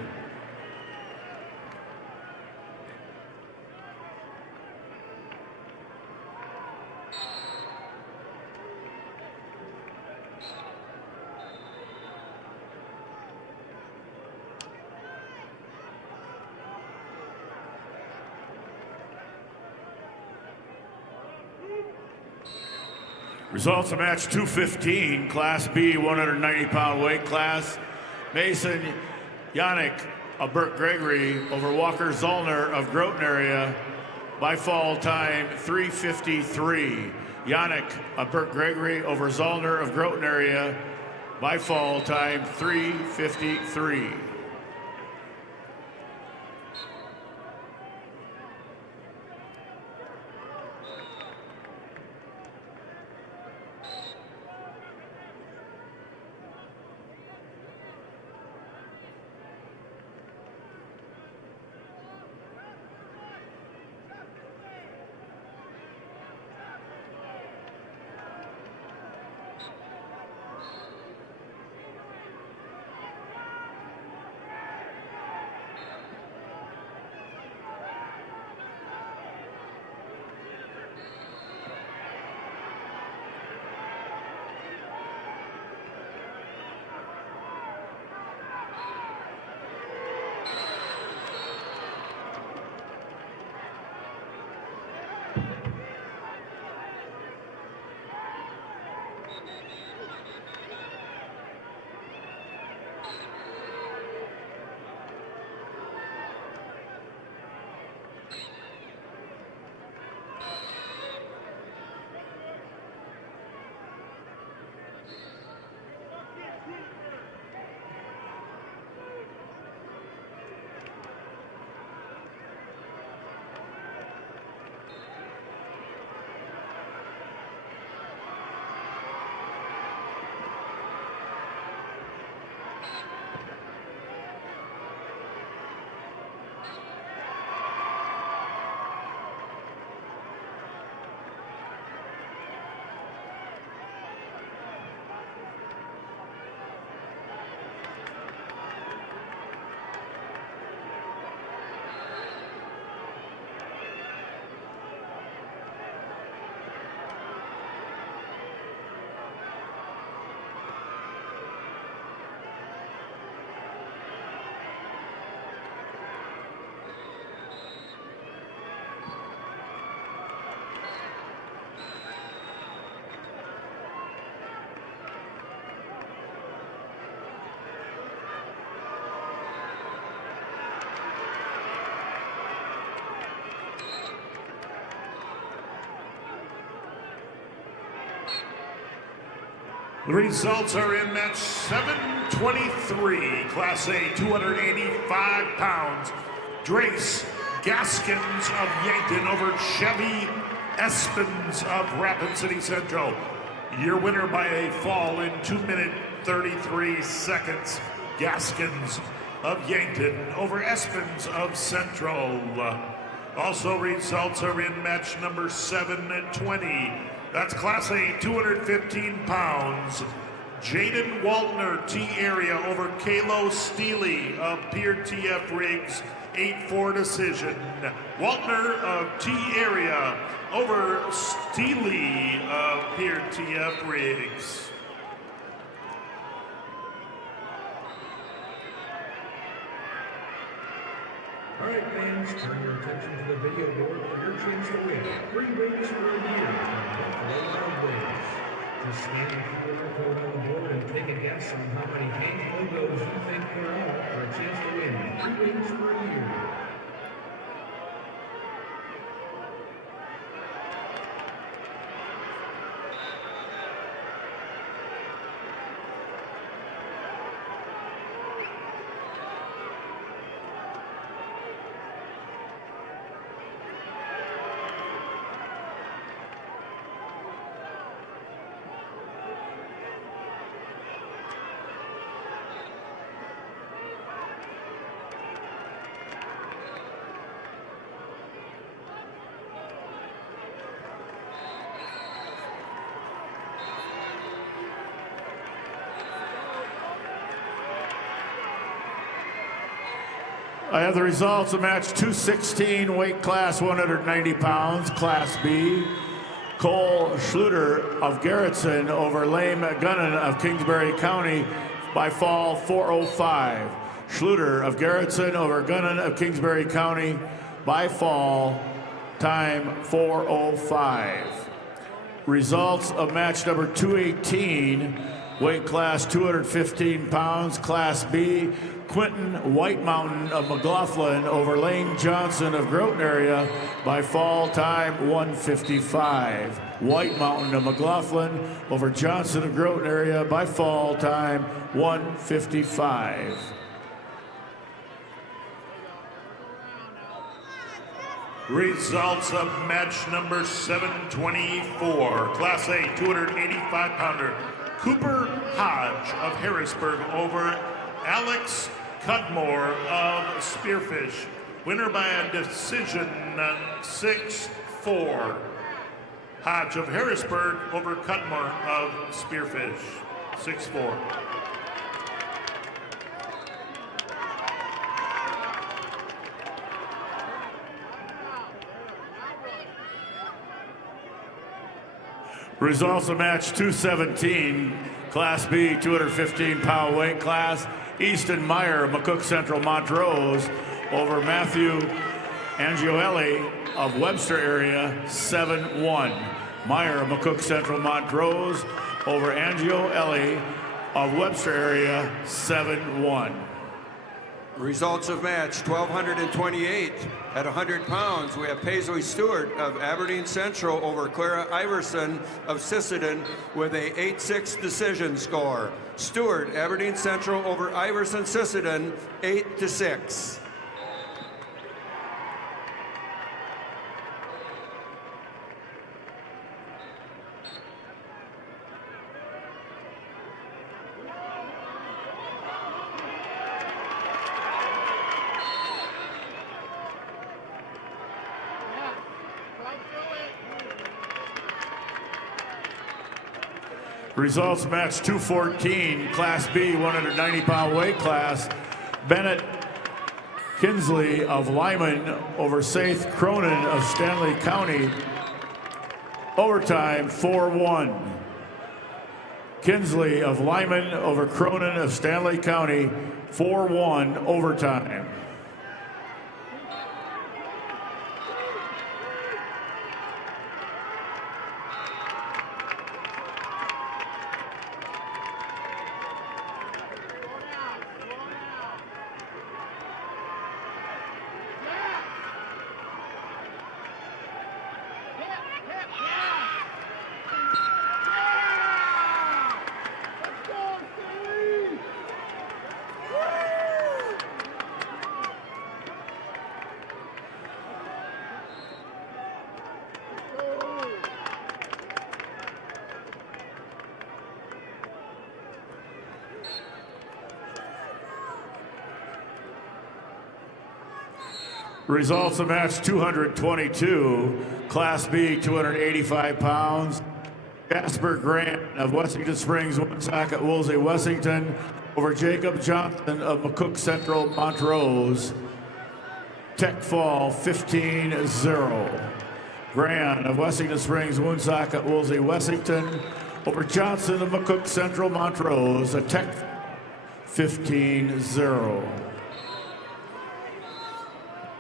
Results of match 215, Class B, 190-pound weight class. Mason Yannick of Burt Gregory over Walker Zollner of Groton area by fall time 3:53. Yannick of Burt Gregory over Zollner of Groton area by fall time 3:53. The results are in match 723, Class A, 285 pounds. Drace Gaskins of Yankton over Chevy Espins of Rapid City Central. Your winner by a fall in 2 minutes 33 seconds. Gaskins of Yankton over Espins of Central. Also, results are in match number 720. That's Class A, 215 pounds. Jaden Waltner, T area over Kalo Steely of Pier TF Riggs, 8-4 decision. Waltner of T area over Steely of Pier TF Riggs. All right, fans, turn your attention to the video board for your chance to win 3 rings for a year from Buffalo Wild Wings. Just slam the QR code on the board and take a guess on how many Hanes logos you think there are for a chance to win 3 rings for a year. I have the results of match 216, weight class 190 pounds, Class B. Cole Schluter of Garrettson over Lame Gunnan of Kingsbury County by fall 4:05. Schluter of Garrettson over Gunnan of Kingsbury County by fall time 4:05. Results of match number 218, weight class 215 pounds, Class B. Quentin White Mountain of McLaughlin over Lane Johnson of Groton area by fall time 1:55. White Mountain of McLaughlin over Johnson of Groton area by fall time 1:55. Results of match number 724, Class A 285-pounder. Cooper Hodge of Harrisburg over Alex Cudmore of Spearfish. Winner by a decision 6-4. Hodge of Harrisburg over Cudmore of Spearfish. 6-4. Results of match 217, Class B 215-pound weight class. Easton Meyer of McCook Central Montrose over Matthew Angioelli of Webster area 7-1. Meyer of McCook Central Montrose over Angioelli of Webster area 7-1. Results of match 1,228 at 100 pounds. We have Paisley Stewart of Aberdeen Central over Clara Iverson of Sisseton with a 8-6 decision score. Stewart, Aberdeen Central over Iverson Sisseton, 8-6. Results match 214, Class B 190-pound weight class. Bennett Kinsley of Lyman over Saith Cronin of Stanley County. Overtime 4-1. Kinsley of Lyman over Cronin of Stanley County, 4-1 overtime. Results of match 222, Class B 285 pounds. Jasper Grant of Wessington Springs, Woonsocket, Woolsey, Wessington over Jacob Johnson of McCook Central, Montrose. Tech fall 15-0. Grant of Wessington Springs, Woonsocket, Woolsey, Wessington over Johnson of McCook Central, Montrose. A Tech 15-0.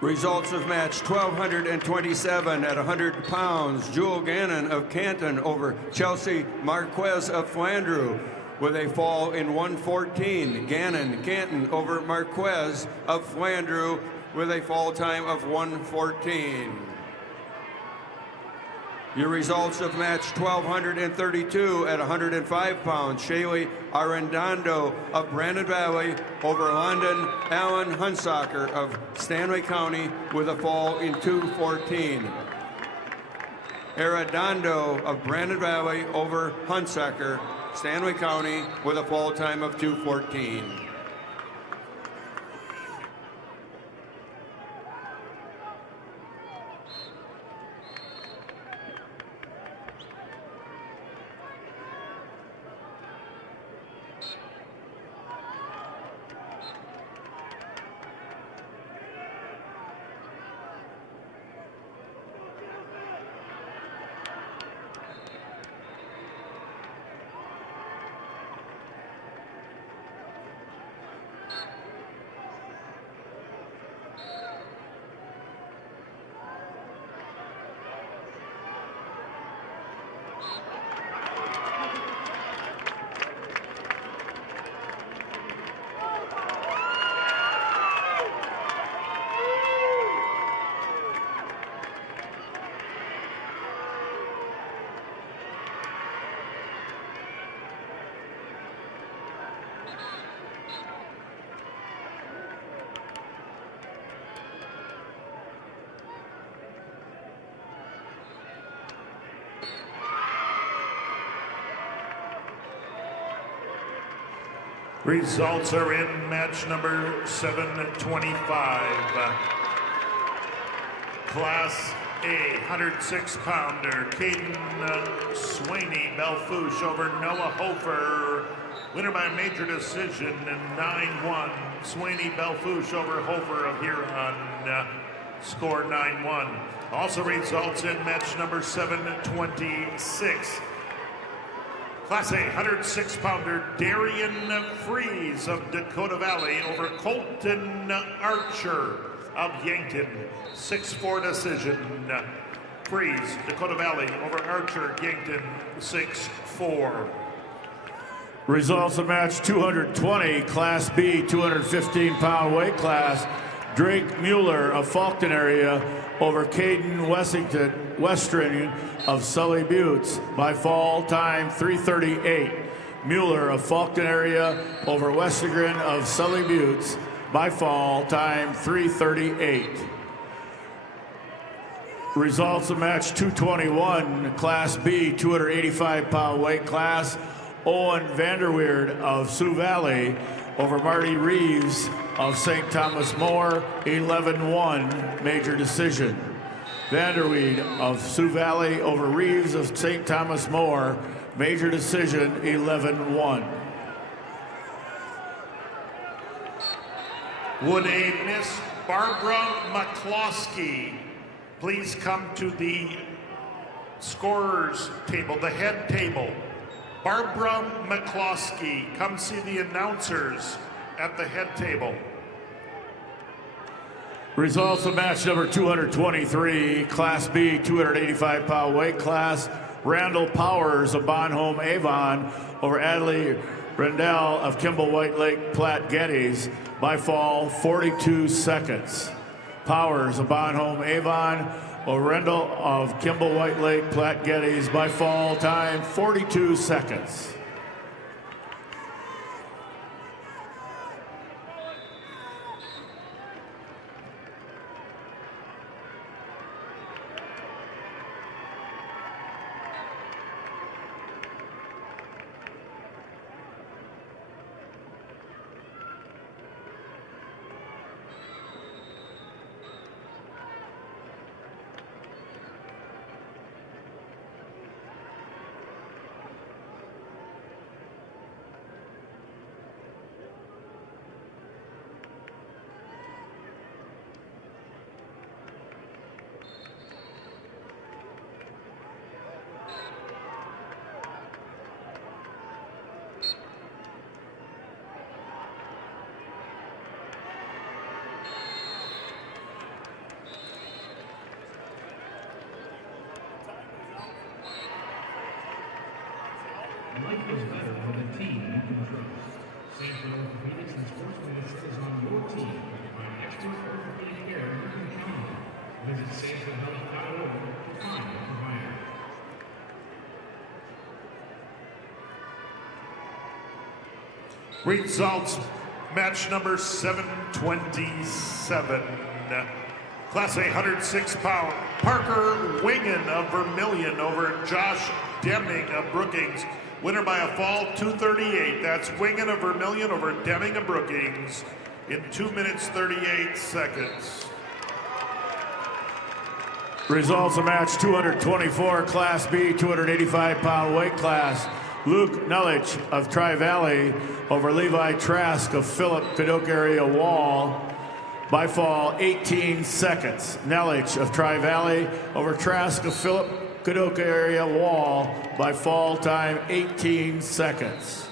Results of match 1227 at 100 pounds. Jewel Gannon of Canton over Chelsea Marquez of Flandreau with a fall in 1:14. Gannon, Canton over Marquez of Flandreau with a fall time of 1:14. Your results of match 1232 at 105 pounds. Shaylee Arredondo of Brandon Valley over London Allen Hunsaker of Stanley County with a fall in 2:14. Arredondo of Brandon Valley over Hunsaker, Stanley County with a fall time of 2:14. Results are in match number 725. Class A, 106-pounder, Caden Swaney Belfouche over Noah Hofer. Winner by major decision, 9-1. Swaney Belfouche over Hofer of Huron, score 9-1. Also results in match number 726. Class A, 106-pounder, Darian Freeze of Dakota Valley over Colton Archer of Yankton, 6-4 decision. Freeze, Dakota Valley over Archer, Yankton, 6-4. Results of match 220, Class B, 215-pound weight class. Drake Mueller of Faulkton area over Caden Western of Sully Buttes by fall time 3:38. Mueller of Faulkton area over Westergren of Sully Buttes by fall time 3:38. Results of match 221, Class B, 285-pound weight class. Owen Vanderweerd of Sioux Valley over Marty Reeves of St. Thomas More, 11-1, major decision. Vanderweed of Sioux Valley over Reeves of St. Thomas More, major decision, 11-1. Would a Miss Barbara McCloskey please come to the scorers table, the head table? Barbara McCloskey, come see the announcers at the head table. Results of match number 223, Class B, 285-pound weight class. Randall Powers of Bonhomme Avon over Adley Rendell of Kimball White Lake Platte Geddes by fall 42 seconds. Powers of Bonhomme Avon over Rendell of Kimball White Lake Platte Geddes by fall time 42 seconds. life is better with a team you can trust. Sanford Orthopedics and Sports Medicine is on your team. Find expert orthopedic care you can count on. Visit sanfordhealth.org to find a provider. Results, match number 727. Class A 106-pound, Parker Wingen of Vermillion over Josh Deming of Brookings. Winner by a fall, 2:38. That's Wingen of Vermillion over Deming of Brookings in 2 minutes, 38 seconds. Results of match 224, Class B, 285-pound weight class. Luke Nelich of Tri-Valley over Levi Trask of Philip Cadoc area Wall by fall 18 seconds. Nelich of Tri-Valley over Trask of Philip Cadoc area Wall by fall time 18 seconds.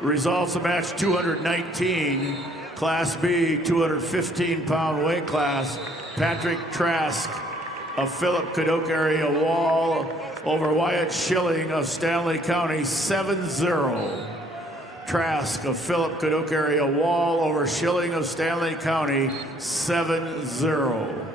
Results of match 219, Class B, 215-pound weight class. Patrick Trask of Philip Cadoc area Wall over Wyatt Schilling of Stanley County 7-0. Trask of Philip Cadoc area Wall over Schilling of Stanley County 7-0.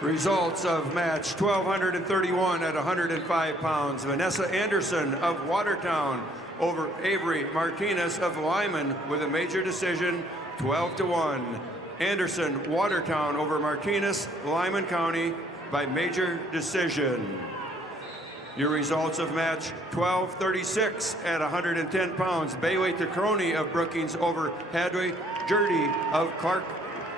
Results of match 1231 at 105 pounds. Vanessa Anderson of Watertown over Avery Martinez of Lyman with a major decision, 12-1. Anderson, Watertown over Martinez, Lyman County by major decision. Your results of match 1236 at 110 pounds. Bailey Tacroni of Brookings over Hadley Jurdy of Clark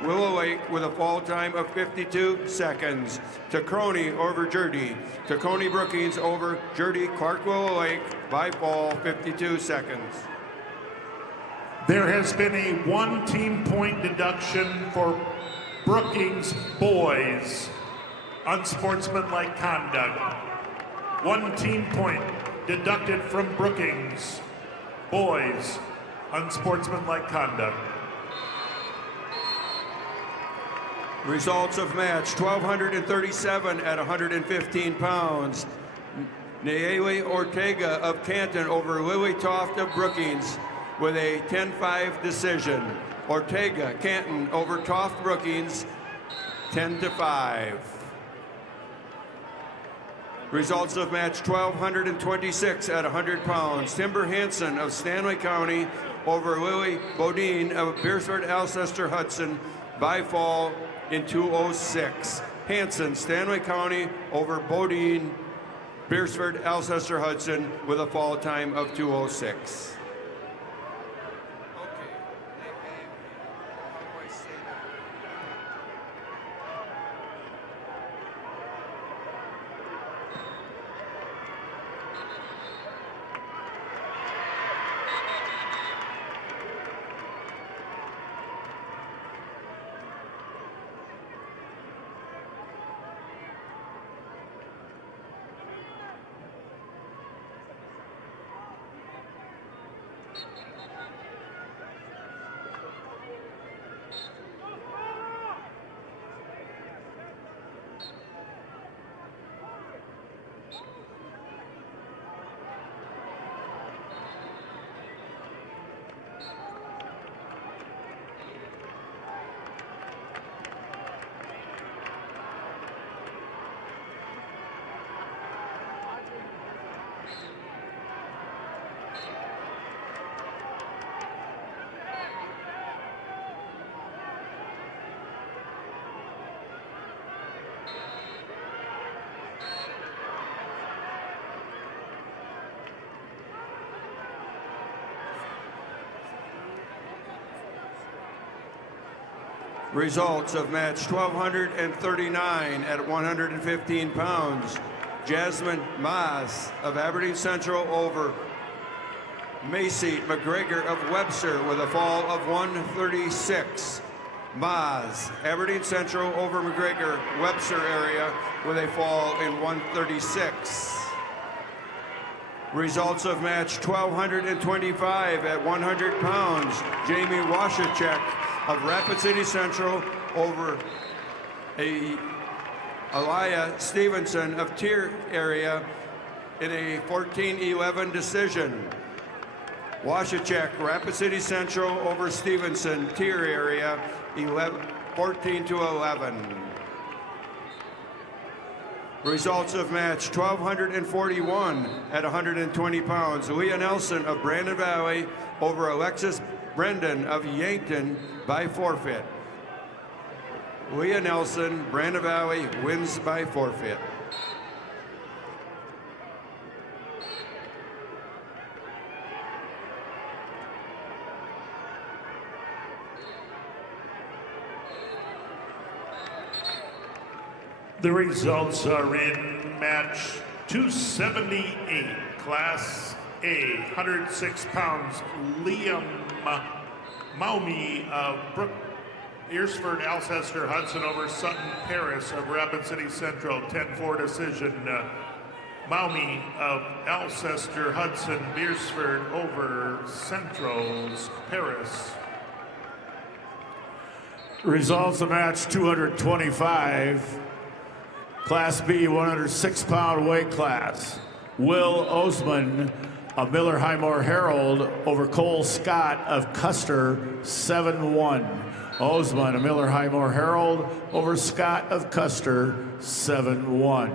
Willow Lake with a fall time of 52 seconds. Tacroni over Jurdy. Tacroni Brookings over Jurdy Clark Willow Lake by fall 52 seconds. There has been a 1 team point deduction for Brookings boys. Unsportsmanlike conduct. 1 team point deducted from Brookings boys. Unsportsmanlike conduct. Results of match 1237 at 115 pounds. Nayeli Ortega of Canton over Lily Toft of Brookings with a 10-5 decision. Ortega, Canton over Toft Brookings, 10-5. Results of match 1226 at 100 pounds. Timber Hansen of Stanley County over Lily Bodine of Beersford Alcester Hudson by fall in 206. Hansen, Stanley County over Bodine, Beersford Alcester Hudson with a fall time of 206. Results of match 1239 at 115 pounds. Jasmine Maas of Aberdeen Central over Macy McGregor of Webster with a fall of 136. Maas, Aberdeen Central over McGregor, Webster area with a fall in 136. Results of match 1225 at 100 pounds. Jamie Washachek of Rapid City Central over Aliyah Stevenson of Tier area in a 14-11 decision. Washachek, Rapid City Central over Stevenson, tier area, 14-11. Results of match 1,241 at 120 pounds. Leah Nelson of Brandon Valley over Alexis Brendan of Yankton by forfeit. Leah Nelson, Brandon Valley wins by forfeit. The results are in match 278, Class A, 106 pounds. Liam Maumee of Brook Earsford, Alcester Hudson over Sutton Paris of Rapid City Central, 10-4 decision. Maumee of Alcester Hudson, Beersford over Central's Paris. Results of match 225. Class B, 106-pound weight class. Will Osman of Miller Highmore Herald over Cole Scott of Custer, 7-1. Osman of Miller Highmore Herald over Scott of Custer, 7-1.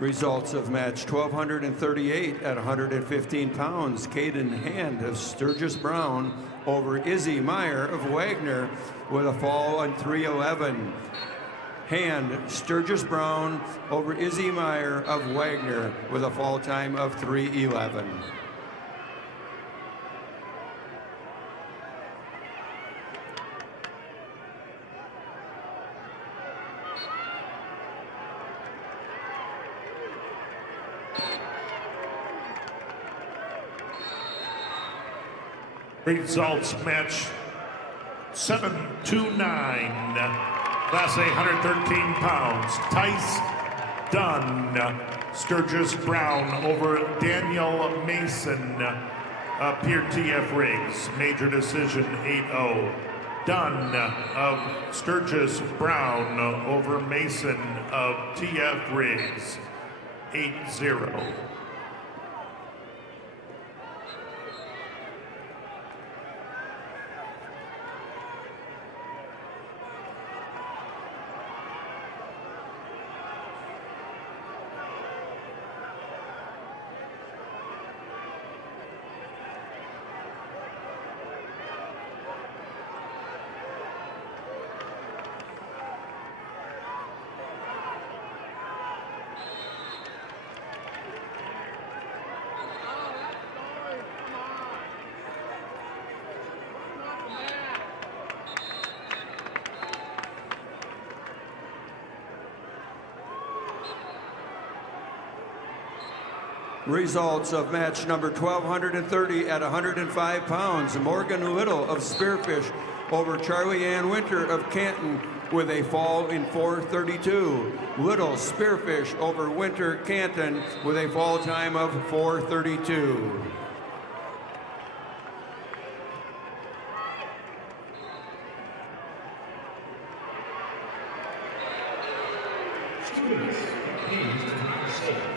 Results of match 1,238 at 115 pounds. Caden Hand of Sturgis Brown over Izzy Meyer of Wagner with a fall on 3:11. Hand, Sturgis Brown over Izzy Meyer of Wagner with a fall time of 3:11. Results match 7-9, Class A, 113 pounds. Tice Dunn, Sturgis Brown over Daniel Mason, Pier TF Riggs, major decision 8-0. Dunn of Sturgis Brown over Mason of TF Riggs, 8-0. Results of match number 1,230 at 105 pounds. Morgan Little of Spearfish over Charlie Ann Winter of Canton with a fall in 4:32. Little Spearfish over Winter Canton with a fall time of 4:32. Students, please to drive safe.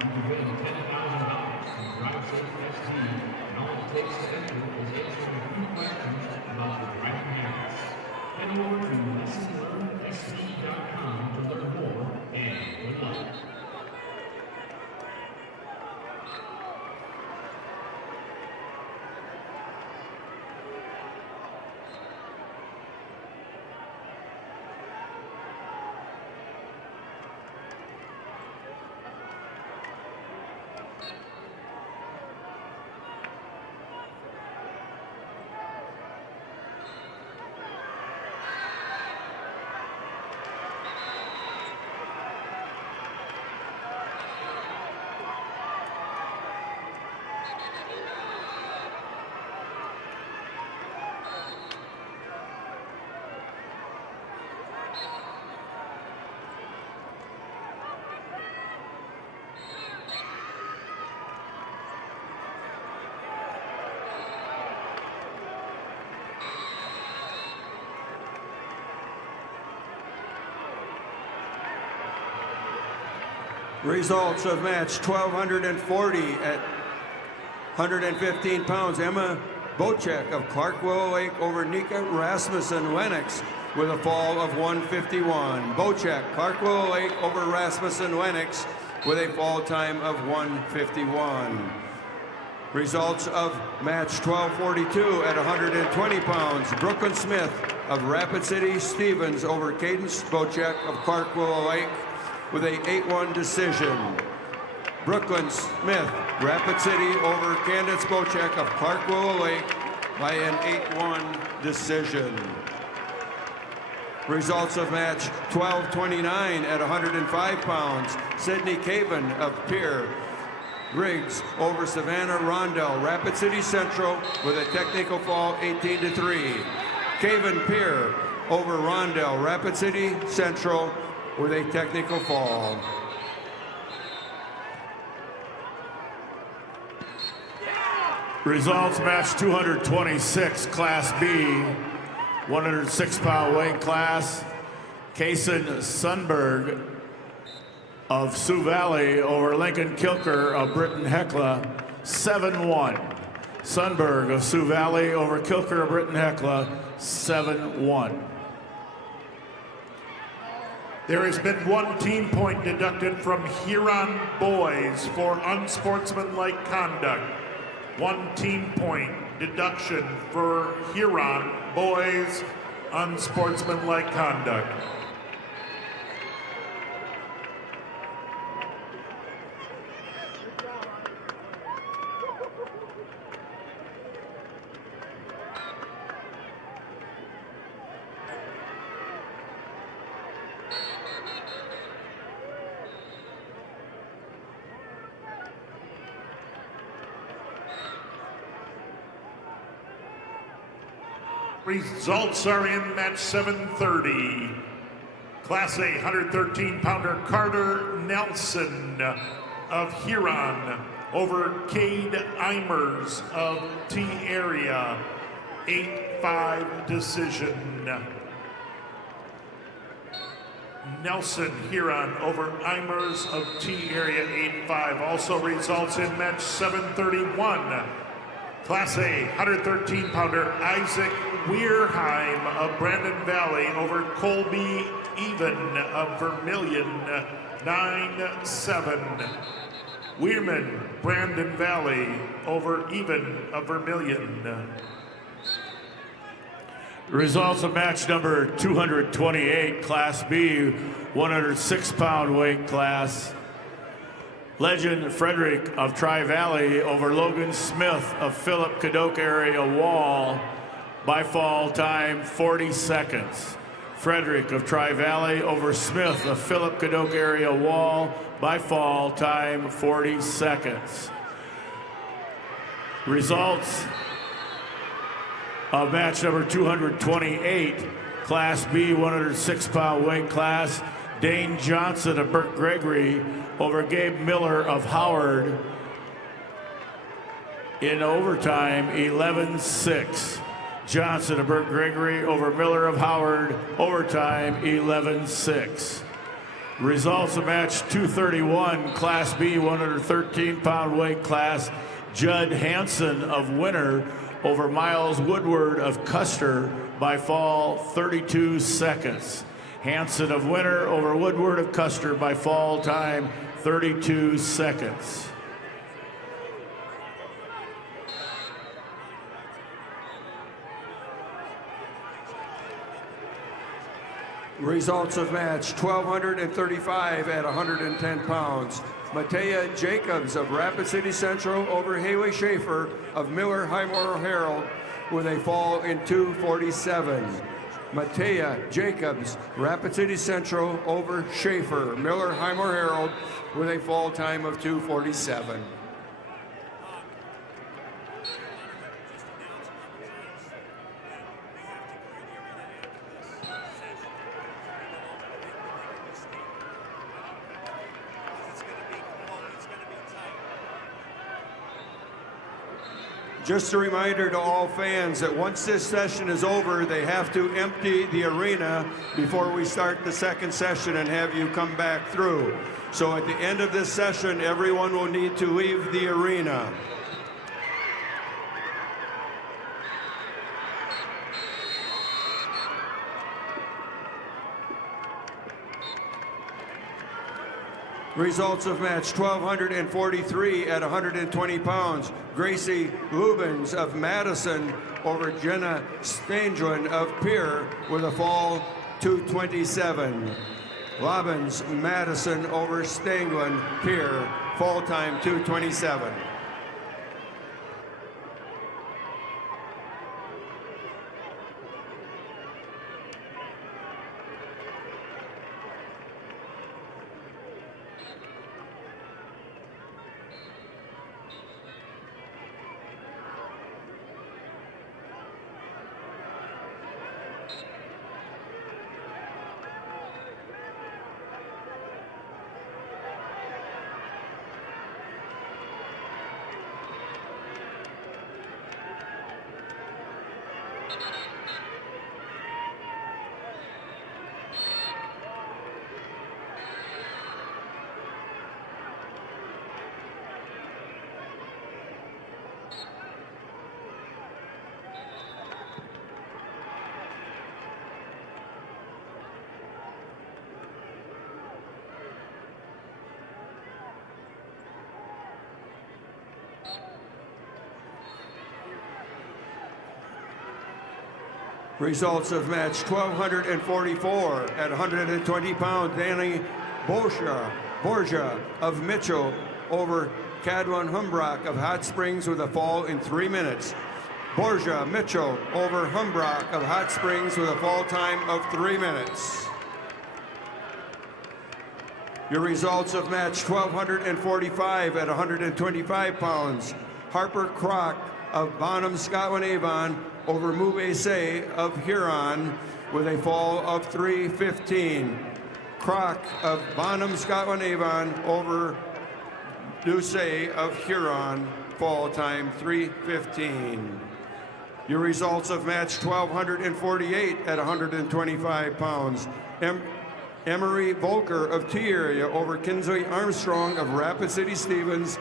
You can win $10,000 from Drive Safe ST, and all it takes to enter is answering a few questions about your driving habits. Results of match 1240 at 115 pounds. Emma Bocek of Clark Willow Lake over Nika Rasmussen Lennox with a fall of 151. Bocek, Clark Willow Lake over Rasmussen Lennox with a fall time of 151. Results of match 1242 at 120 pounds. Brooklyn Smith of Rapid City Stevens over Cadence Bocek of Clark Willow Lake with a 8-1 decision. Brooklyn Smith, Rapid City over Candace Bocek of Clark Willow Lake by an 8-1 decision. Results of match 1229 at 105 pounds. Sydney Caven of Pierre Griggs over Savannah Rondell, Rapid City Central with a technical fall 18-3. Caven Pierre over Rondell, Rapid City Central with a technical fall. Results match 226, Class B, 106-pound weight class. Kason Sundberg of Sioux Valley over Lincoln Kilker of Britton Hecla, 7-1. Sundberg of Sioux Valley over Kilker of Britton Hecla, 7-1. There has been 1 team point deducted from Huron boys for unsportsmanlike conduct. 1 team point deduction for Huron boys unsportsmanlike conduct. Results are in match 730. Class A 113-pounder Carter Nelson of Huron over Cade Eimers of T Area, 8-5 decision. Nelson Huron over Eimers of T Area, 8-5. Also results in match 731. Class A 113-pounder Isaac Weirheim of Brandon Valley over Colby Even of Vermilion, 9-7. Weirman, Brandon Valley over Even of Vermilion. The results of match number 228, Class B, 106-pound weight class. Legend Frederick of Tri-Valley over Logan Smith of Philip Cadoc Area Wall by fall time 40 seconds. Frederick of Tri-Valley over Smith of Philip Cadoc Area Wall by fall time 40 seconds. Results of match number 228, Class B, 106-pound weight class. Dane Johnson of Burke Gregory over Gabe Miller of Howard in overtime, 11-6. Johnson of Burke Gregory over Miller of Howard, overtime, 11-6. Results of match 231, Class B, 113-pound weight class. Judd Hansen of Winter over Miles Woodward of Custer by fall 32 seconds. Hansen of Winter over Woodward of Custer by fall time 32 seconds. Results of match 1235 at 110 pounds. Matea Jacobs of Rapid City Central over Haley Schaefer of Miller Highmore Herald with a fall in 2:47. Matea Jacobs, Rapid City Central over Schaefer, Miller Highmore Herald with a fall time of 2:47. Just a reminder to all fans that once this session is over, they have to empty the arena before we start the second session and have you come back through. So at the end of this session, everyone will need to leave the arena. Results of match 1,243 at 120 pounds. Gracie Lubens of Madison over Jenna Stanglin of Pierre with a fall 227. Lubens, Madison over Stanglin, Pierre, fall time 227. Results of match 1,244 at 120 pounds. Danny Borgia of Mitchell over Cadwan Humbrock of Hot Springs with a fall in 3 minutes. Borgia Mitchell over Humbrock of Hot Springs with a fall time of 3 minutes. Your results of match 1,245 at 125 pounds. Harper Crock of Bonham, Scotland Avon over Mubese of Huron with a fall of 3:15. Crock of Bonham, Scotland Avon over Doucet of Huron, fall time 3:15. Your results of match 1,248 at 125 pounds. Emery Volker of T Area over Kinsley Armstrong of Rapid City Stevens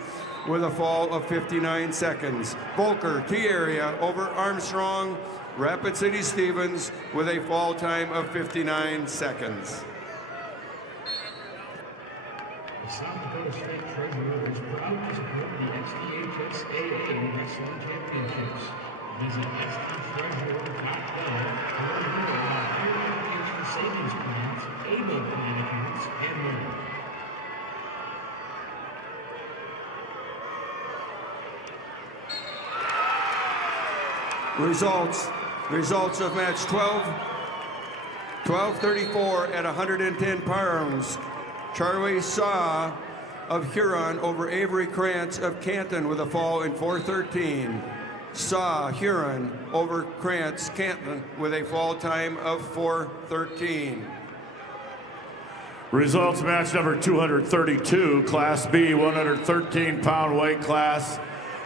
with a fall of 59 seconds. Volker, T Area over Armstrong, Rapid City Stevens with a fall time of 59 seconds. The South Dakota State Treasurer is proud to support the SDHSAA Wrestling Championships. Visit SDTreasurer.com to learn more about career education savings plans, able plan accounts, and more. Results of match 1234 at 110 pounds. Charlie Saw of Huron over Avery Krantz of Canton with a fall in 4:13. Saw Huron over Krantz Canton with a fall time of 4:13. Results match number 232, Class B, 113-pound weight class.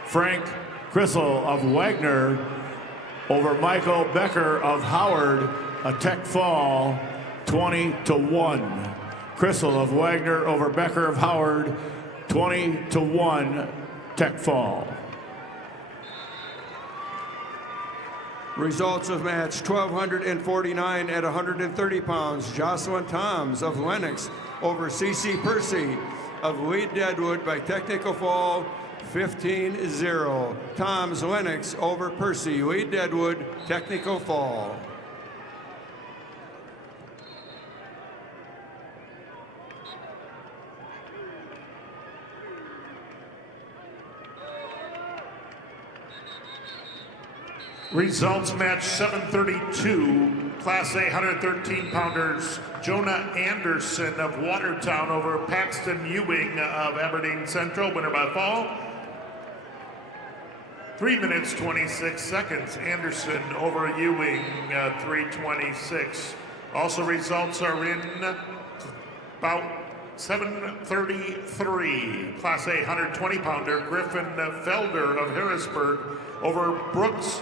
Frank Crissel of Wagner over Michael Becker of Howard, a tech fall, 20-1. Crissel of Wagner over Becker of Howard, 20-1, tech fall. Results of match 1,249 at 130 pounds. Jocelyn Toms of Lennox over CC Percy of Wade Deadwood by technical fall, 15-0. Toms Lennox over Percy, Wade Deadwood, technical fall. Results match 732, Class A 113-pounders. Jonah Anderson of Watertown over Paxton Ewing of Aberdeen Central, winner by fall. 3 minutes, 26 seconds. Anderson over Ewing, 3:26. Also results are in about 7:33, Class A 120-pounder, Griffin Felder of Harrisburg over Brooks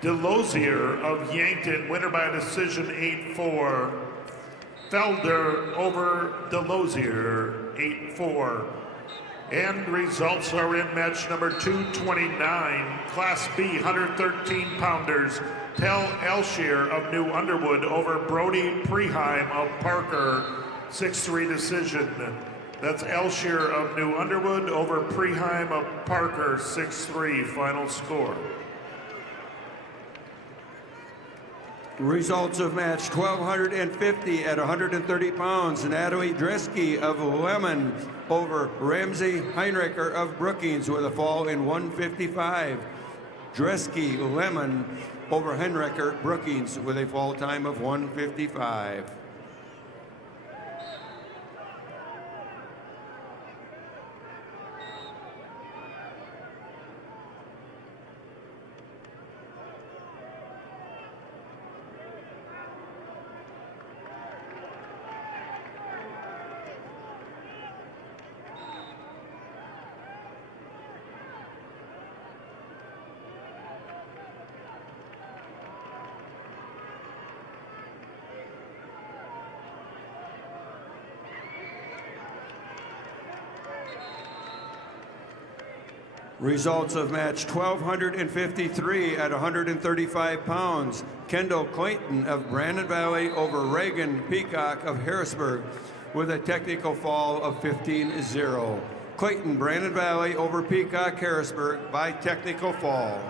Delosier of Yankton, winner by decision 8-4. Felder over Delosier, 8-4. And results are in match number 229, Class B 113-pounders, Tel Elshier of New Underwood over Brody Preheim of Parker, 6-3 decision. That's Elshier of New Underwood over Preheim of Parker, 6-3 final score. Results of match 1250 at 130 pounds. Natalie Dresky of Lemon over Ramsey Heinricher of Brookings with a fall in 155. Dresky Lemon over Heinricher Brookings with a fall time of 155. Results of match 1253 at 135 pounds. Kendall Clayton of Brandon Valley over Reagan Peacock of Harrisburg with a technical fall of 15-0. Clayton, Brandon Valley over Peacock, Harrisburg by technical fall.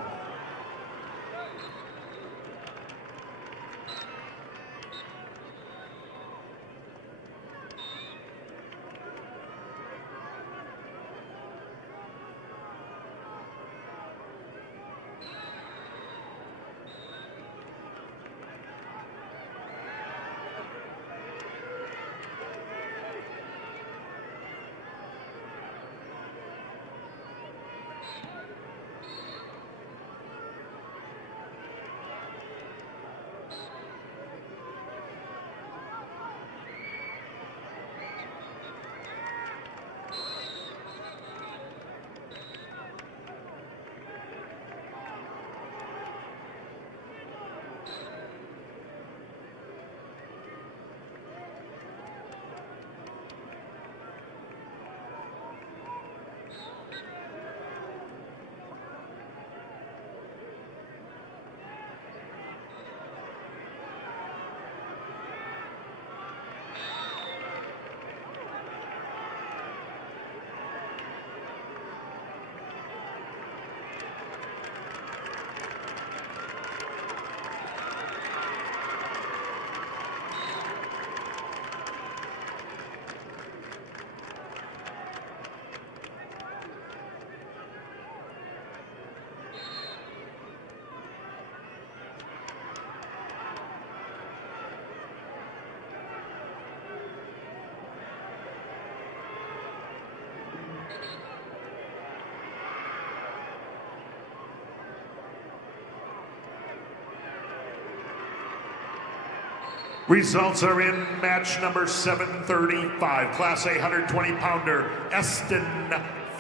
Results are in match number 735, Class A 120-pounder, Eston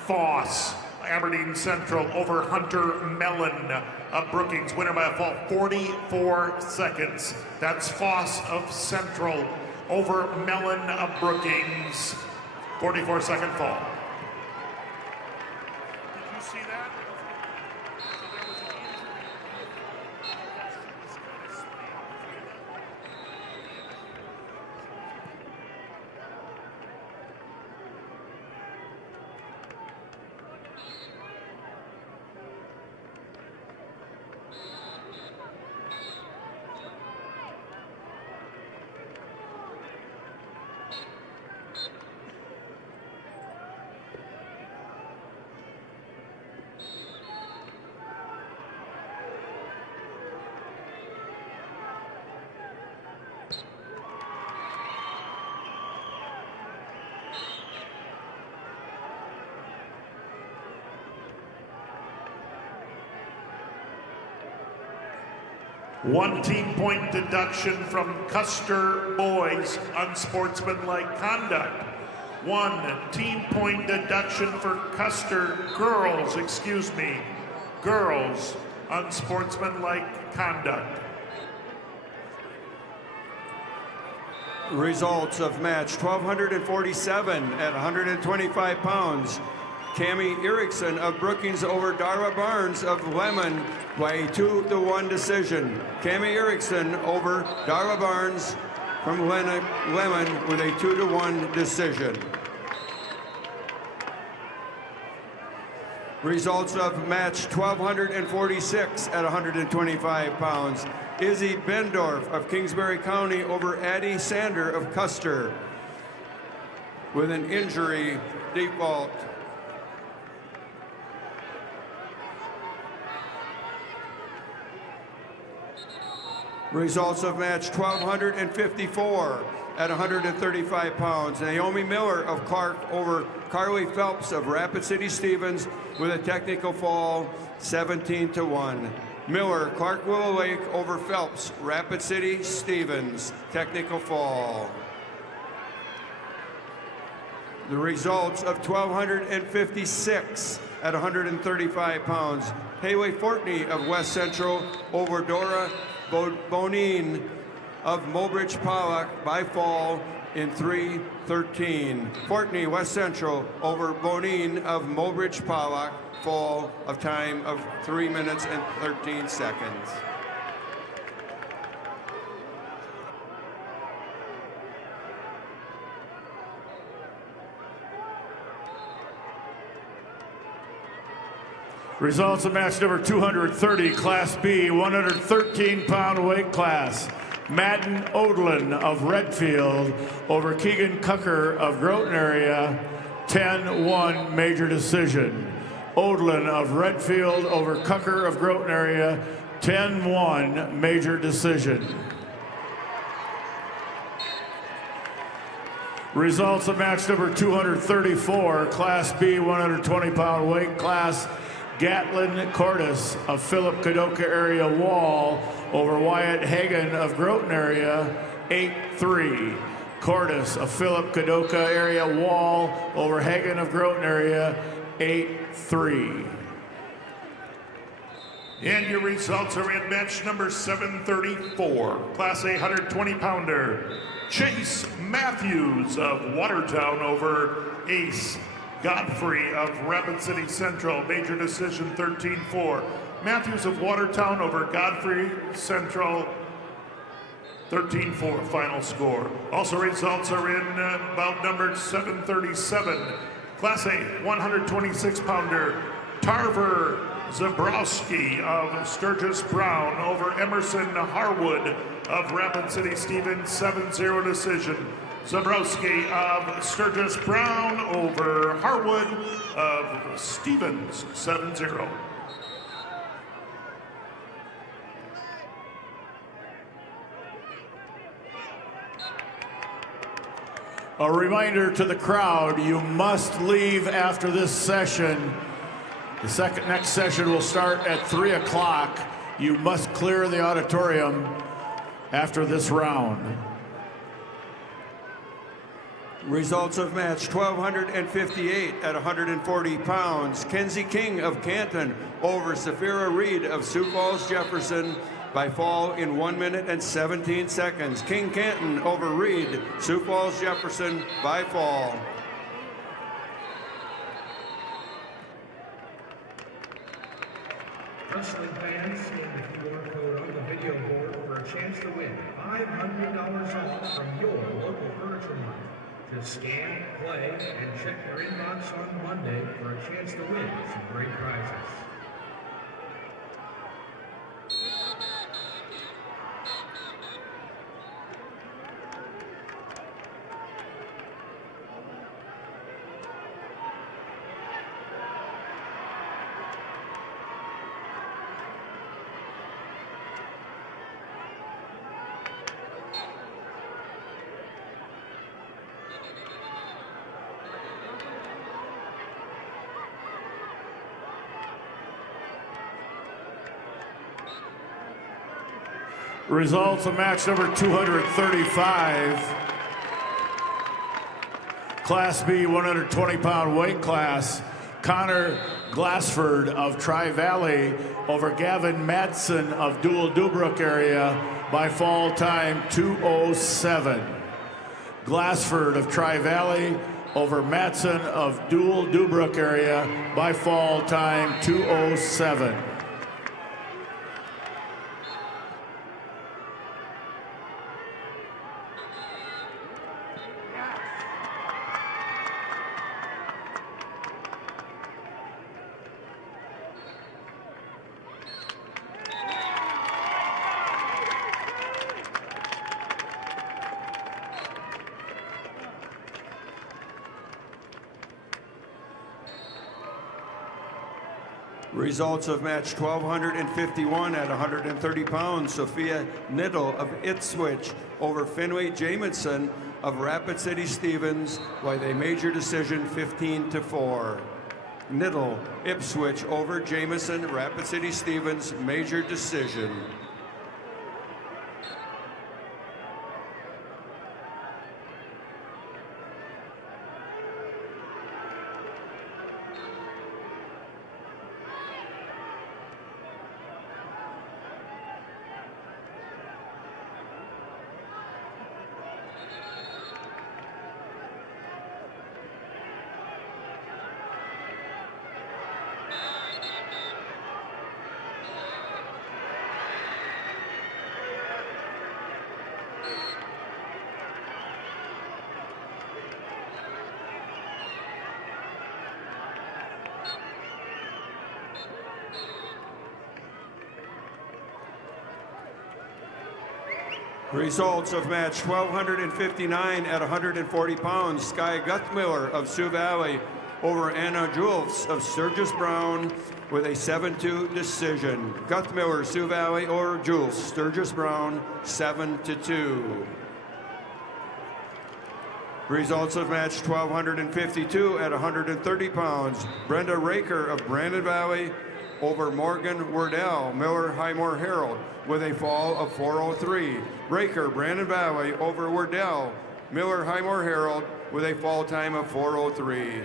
Foss, Aberdeen Central over Hunter Mellon of Brookings, winner by a fall 44 seconds. That's Foss of Central over Mellon of Brookings, 44-second fall. Did you see that? So there was an injury. One team point deduction from Custer boys, unsportsmanlike conduct. 1 team point deduction for Custer girls, girls, unsportsmanlike conduct. Results of match 1247 at 125 pounds. Cami Erickson of Brookings over Dara Barnes of Lemon by a 2-1 decision. Cami Erickson over Dara Barnes from Lemon with a 2-1 decision. Results of match 1246 at 125 pounds. Izzy Bendorf of Kingsbury County over Addie Sander of Custer with an injury default. Results of match 1254 at 135 pounds. Naomi Miller of Clark over Carly Phelps of Rapid City Stevens with a technical fall, 17-1. Miller, Clark Willow Lake over Phelps, Rapid City Stevens, technical fall. The results of 1256 at 135 pounds. Haley Fortney of West Central over Dora Bonin of Mobridge Pollock by fall in 3:13. Fortney, West Central over Bonin of Mobridge Pollock, fall of time of 3 minutes and 13 seconds. Results of match number 230, Class B, 113-pound weight class. Madden Odlin of Redfield over Keegan Cucker of Groton area, 10-1 major decision. Odlin of Redfield over Cucker of Groton area, 10-1 major decision. Results of match number 234, Class B, 120-pound weight class. Gatlin Cordes of Philip Kadoka area Wall over Wyatt Hagan of Groton area, 8-3. Cordes of Philip Kadoka area Wall over Hagan of Groton area, 8-3. And your results are in match number 734, Class A 120-pounder. Chase Matthews of Watertown over Ace Godfrey of Rapid City Central, major decision 13-4. Matthews of Watertown over Godfrey Central, 13-4 final score. Also results are in bout number 737, Class A 126-pounder. Tarver Zabrowski of Sturgis Brown over Emerson Harwood of Rapid City Stevens, 7-0 decision. Zabrowski of Sturgis Brown over Harwood of Stevens, 7-0. A reminder to the crowd, you must leave after this session. The next session will start at 3 o'clock. You must clear the auditorium after this round. Results of match 1258 at 140 pounds. Kenzie King of Canton over Safira Reed of Sioux Falls Jefferson by fall in 1 minute and 17 seconds. King Canton over Reed, Sioux Falls Jefferson by fall. Wrestling fans, scan the QR code on the video board for a chance to win $500 off from your local furniture mart. Just scan, play, and check your inbox on Monday for a chance to win some great prizes. Results of match number 235. Class B 120-pound weight class, Connor Glassford of Tri-Valley over Gavin Madsen of Dual Dubrook area by fall time 2:07. Glassford of Tri-Valley over Madsen of Dual Dubrook area by fall time 2:07. Results of match 1251 at 130 pounds. Sophia Niddle of Ipswich over Finway Jamison of Rapid City Stevens by a major decision 15-4. Niddle, Ipswich over Jamison, Rapid City Stevens, major decision. Results of match 1259 at 140 pounds. Sky Guthmiller of Sioux Valley over Anna Jules of Sturgis Brown with a 7-2 decision. Guthmiller, Sioux Valley over Jules, Sturgis Brown, 7-2. Results of match 1252 at 130 pounds. Brenda Raker of Brandon Valley over Morgan Wardell, Miller Highmore Herald, with a fall of 403. Raker, Brandon Valley over Wardell, Miller Highmore Herald, with a fall time of 403.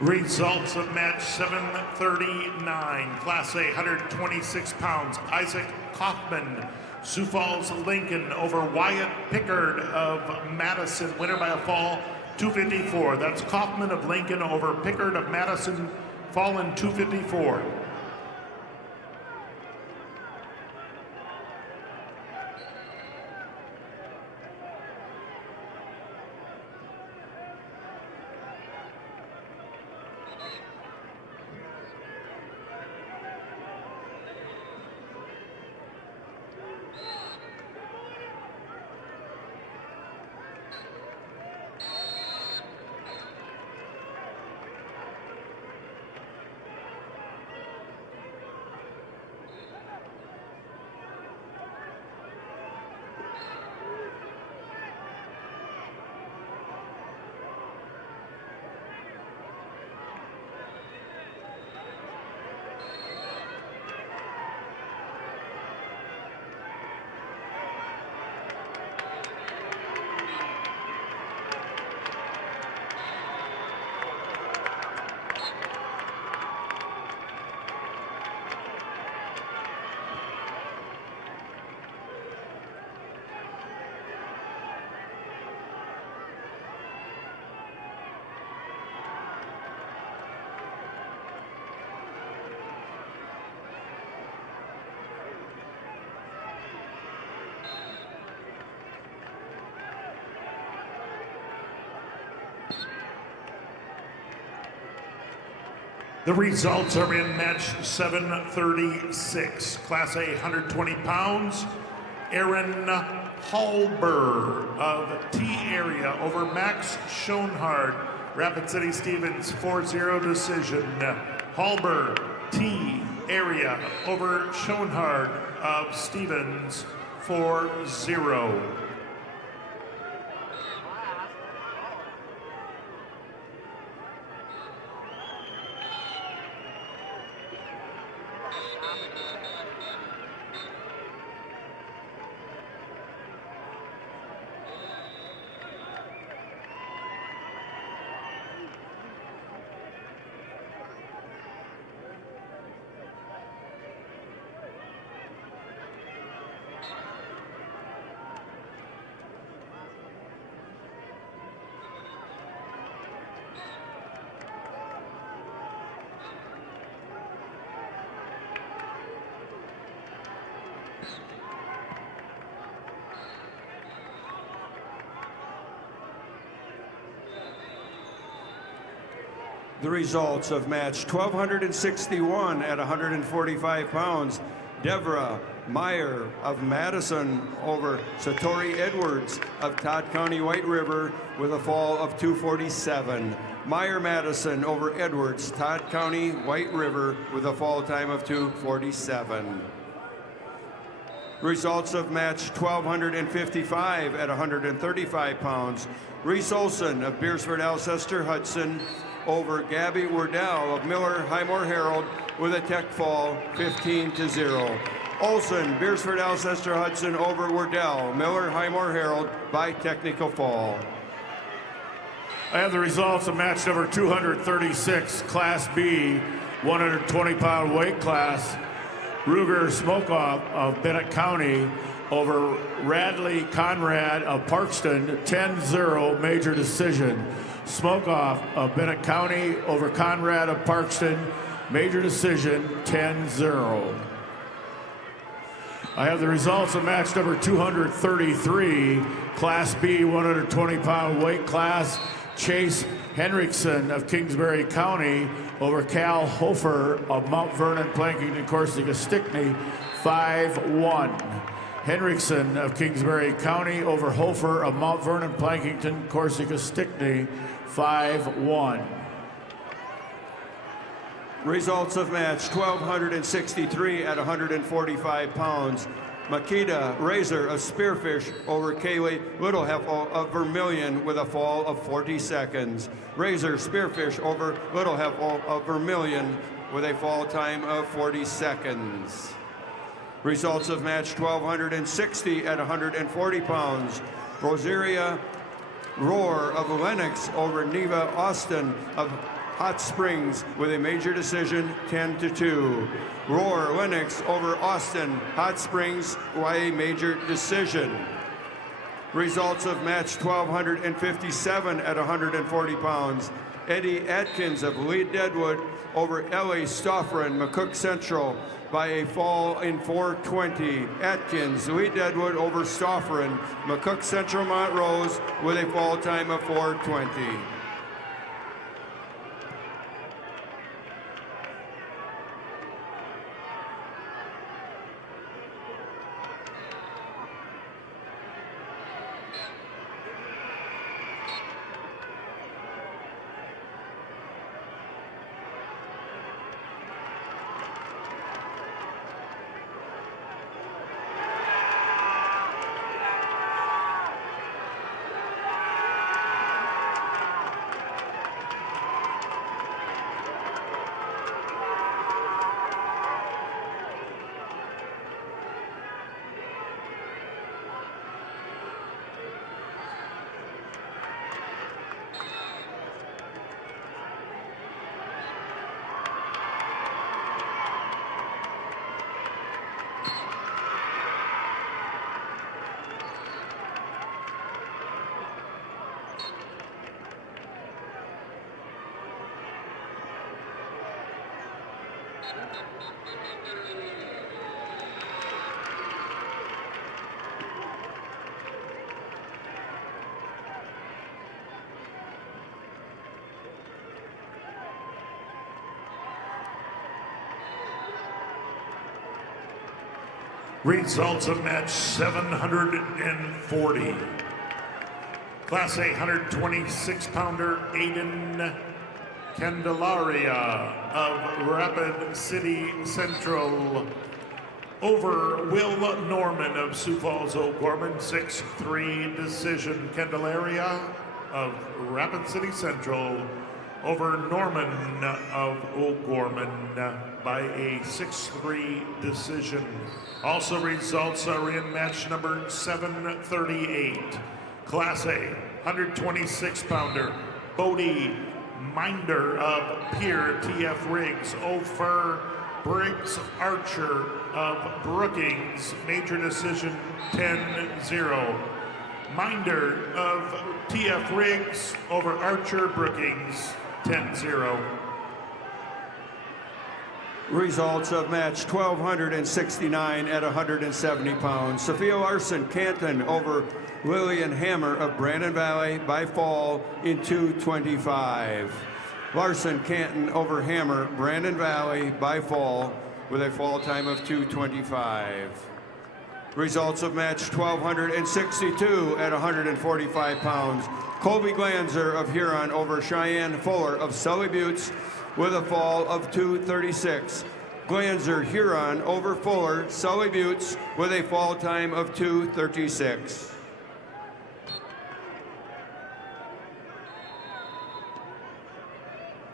Results of match 739, Class A, 126 pounds. Isaac Kaufman, Sioux Falls, Lincoln over Wyatt Pickard of Madison, winner by a fall 254. That's Kaufman of Lincoln over Pickard of Madison, fallen 254. The results are in match 736, Class A, 120 pounds. Aaron Halber of T area over Max Schoenhard, Rapid City Stevens, 4-0 decision. Halber, T area over Schoenhard of Stevens, 4-0. The results of match 1261 at 145 pounds. Deborah Meyer of Madison over Satori Edwards of Todd County White River with a fall of 247. Meyer Madison over Edwards, Todd County White River with a fall time of 247. Results of match 1255 at 135 pounds. Reese Olson of Beersford Alcester Hudson over Gabby Wardell of Miller Highmore Herald with a tech fall 15-0. Olson, Beersford Alcester Hudson over Wardell, Miller Highmore Herald by technical fall. I have the results of match number 236, Class B, 120-pound weight class. Ruger Smokeoff of Bennett County over Radley Conrad of Parkston, 10-0 major decision. Smokeoff of Bennett County over Conrad of Parkston, major decision, 10-0. I have the results of match number 233, Class B, 120-pound weight class. Chase Henriksen of Kingsbury County over Cal Hofer of Mount Vernon, Plankington, Corsica, Stickney, 5-1. Henriksen of Kingsbury County over Hofer of Mount Vernon, Plankington, Corsica, Stickney, 5-1. Results of match 1263 at 145 pounds. Makita Razor of Spearfish over Kaylee Littleheffel of Vermilion with a fall of 40 seconds. Razor Spearfish over Littleheffel of Vermilion with a fall time of 40 seconds. Results of match 1260 at 140 pounds. Rosaria Roar of Lennox over Neva Austin of Hot Springs with a major decision, 10-2. Roar Lennox over Austin Hot Springs by a major decision. Results of match 1257 at 140 pounds. Eddie Atkins of Lee Deadwood over Ellie Stoffren, McCook Central by a fall in 420. Atkins, Lee Deadwood over Stoffren, McCook Central Montrose with a fall time of 420. Results of match 740. Class A 126-pounder Aiden Candelaria of Rapid City Central over Will Norman of Sioux Falls O'Gorman, 6-3 decision. Candelaria of Rapid City Central over Norman of O'Gorman by a 6-3 decision. Also results are in match number 738. Class A 126-pounder Bodie Minder of Pier TF Riggs over Briggs Archer of Brookings, major decision 10-0. Minder of TF Riggs over Archer Brookings, 10-0. Results of match 1,269 at 170 pounds. Sophia Larson Canton over Lillian Hammer of Brandon Valley by fall in 2:25. Larson Canton over Hammer, Brandon Valley by fall with a fall time of 2:25. Results of match 1,262 at 145 pounds. Colby Glanzer of Huron over Cheyenne Fuller of Sully Buttes with a fall of 2:36. Glanzer Huron over Fuller Sully Buttes with a fall time of 2:36.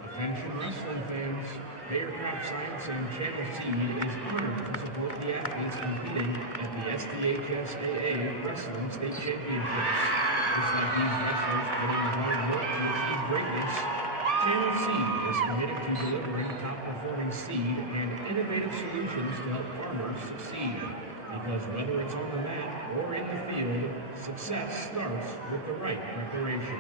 Attention wrestling fans, Bayer Crop Science and Channel C is honored to support the athletes competing at the SDHSAA Wrestling State Championships. Just like these wrestlers putting the hard work to achieve greatness, Channel C is committed to delivering top-performing seed and innovative solutions to help farmers succeed. Because whether it's on the mat or in the field, success starts with the right preparation.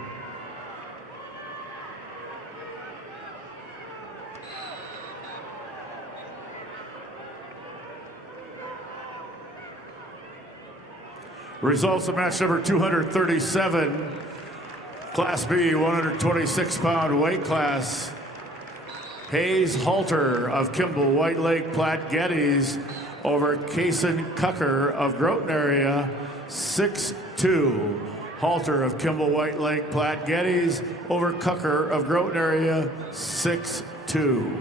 Results of match number 237, Class B, 126-pound weight class. Hayes Halter of Kimball, White Lake, Platte Geddes over Kason Cucker of Groton area, 6'2". Halter of Kimball, White Lake, Platte Geddes over Cucker of Groton area, 6'2".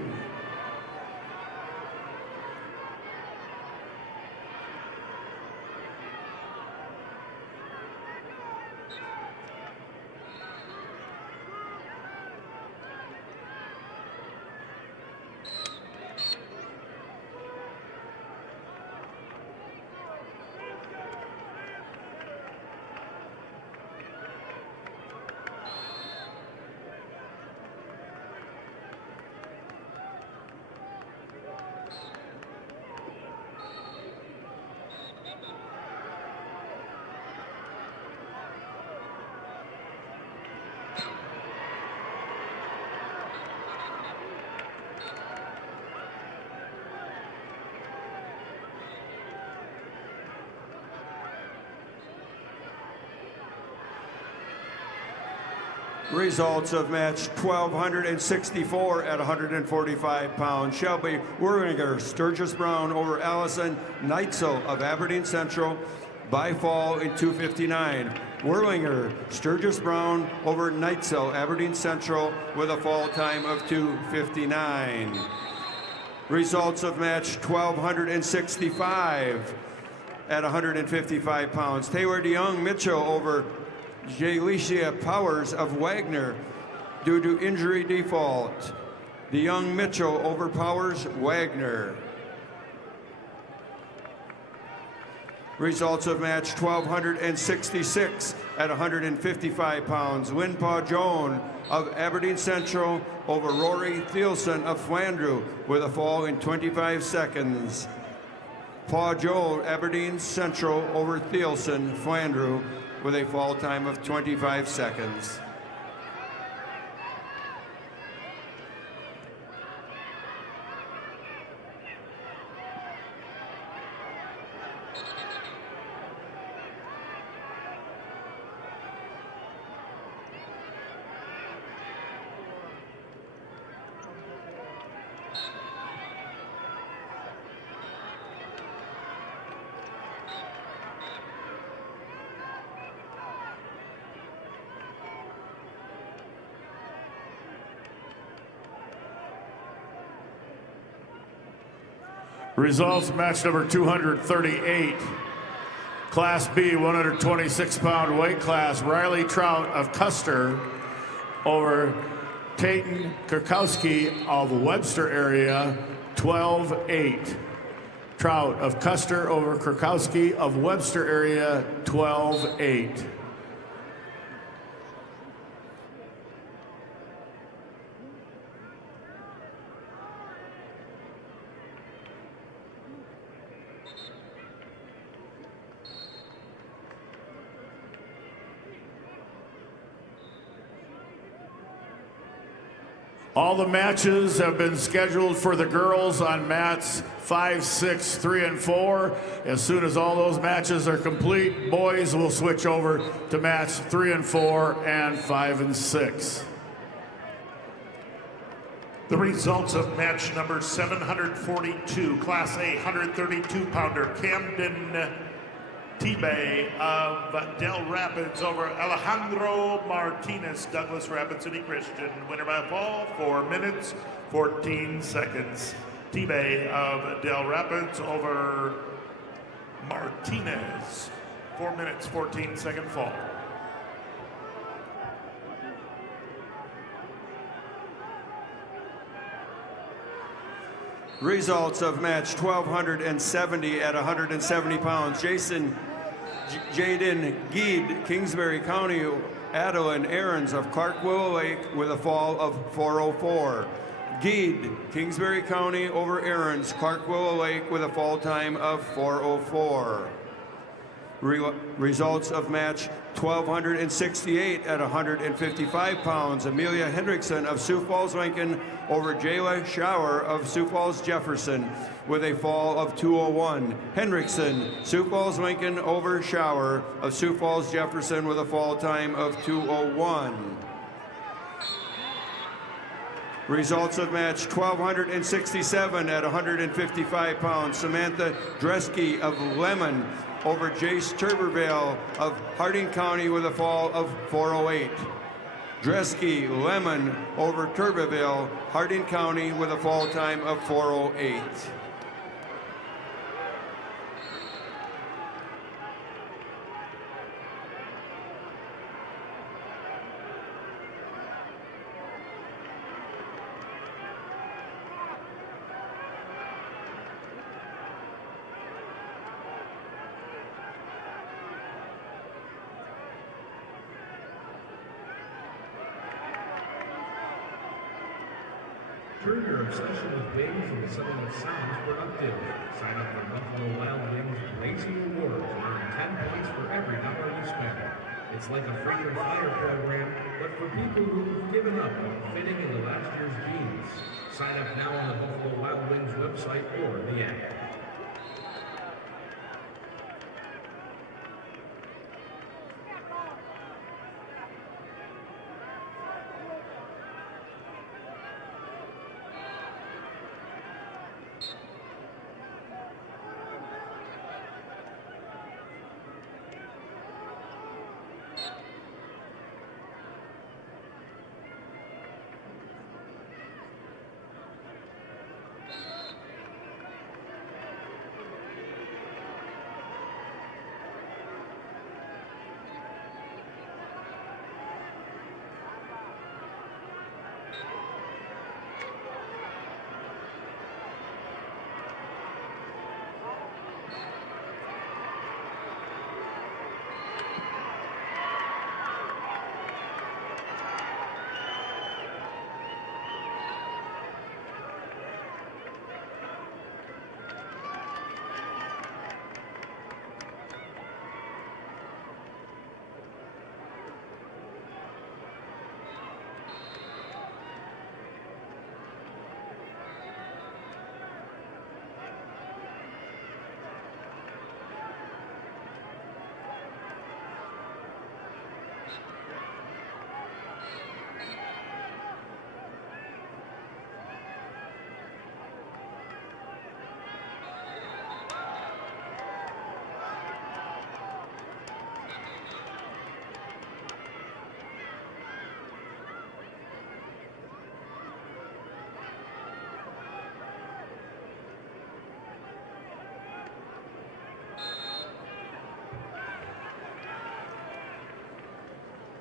Results of match 1,264 at 145 pounds. Shelby Werlinger Sturgis Brown over Allison Neitzel of Aberdeen Central by fall in 2:59. Werlinger Sturgis Brown over Neitzel, Aberdeen Central with a fall time of 2:59. Results of match 1,265 at 155 pounds. Taylor DeYoung Mitchell over Jalicia Powers of Wagner due to injury default. DeYoung Mitchell over Powers Wagner. Results of match 1,266 at 155 pounds. Winpaw Joan of Aberdeen Central over Rory Thielson of Flandreau with a fall in 25 seconds. Paw Joe Aberdeen Central over Thielson Flandreau with a fall time of 25 seconds. Results match number 238. Class B, 126-pound weight class. Riley Trout of Custer over Tayton Kurkowski of Webster area, 12-8. Trout of Custer over Kurkowski of Webster area, 12-8. All the matches have been scheduled for the girls on mats 5, 6, 3, and 4. As soon as all those matches are complete, boys will switch over to mats 3 and 4 and 5 and 6. The results of match number 742, Class A 132-pounder, Camden T-Bay of Del Rapids over Alejandro Martinez, Douglas Rapid City Christian. Winner by fall, 4 minutes, 14 seconds. T-Bay of Del Rapids over Martinez, 4 minutes, 14-second fall. Results of match 1270 at 170 pounds. Jaden Geed, Kingsbury County, Adeline Aarons of Clark Willow Lake with a fall of 4:04. Geed, Kingsbury County over Aarons, Clark Willow Lake with a fall time of 4:04. Results of match 1268 at 155 pounds. Amelia Hendrickson of Sioux Falls, Lincoln over Jayla Shower of Sioux Falls, Jefferson with a fall of 2:01. Hendrickson, Sioux Falls, Lincoln over Shower of Sioux Falls, Jefferson with a fall time of 2:01. Results of match 1267 at 155 pounds. Samantha Dresky of Lemon over Jace Turberville of Harding County with a fall of 4:08. Dresky Lemon over Turberville, Harding County with a fall time of 4:08. Turn your obsession with wings into something that sounds productive. Sign up for Buffalo Wild Wings Lazy Awards and earn 10 points for every dollar you spend. It's like a frequent flyer program, but for people who've given up on fitting into last year's jeans. Sign up now on the Buffalo Wild Wings website or the app.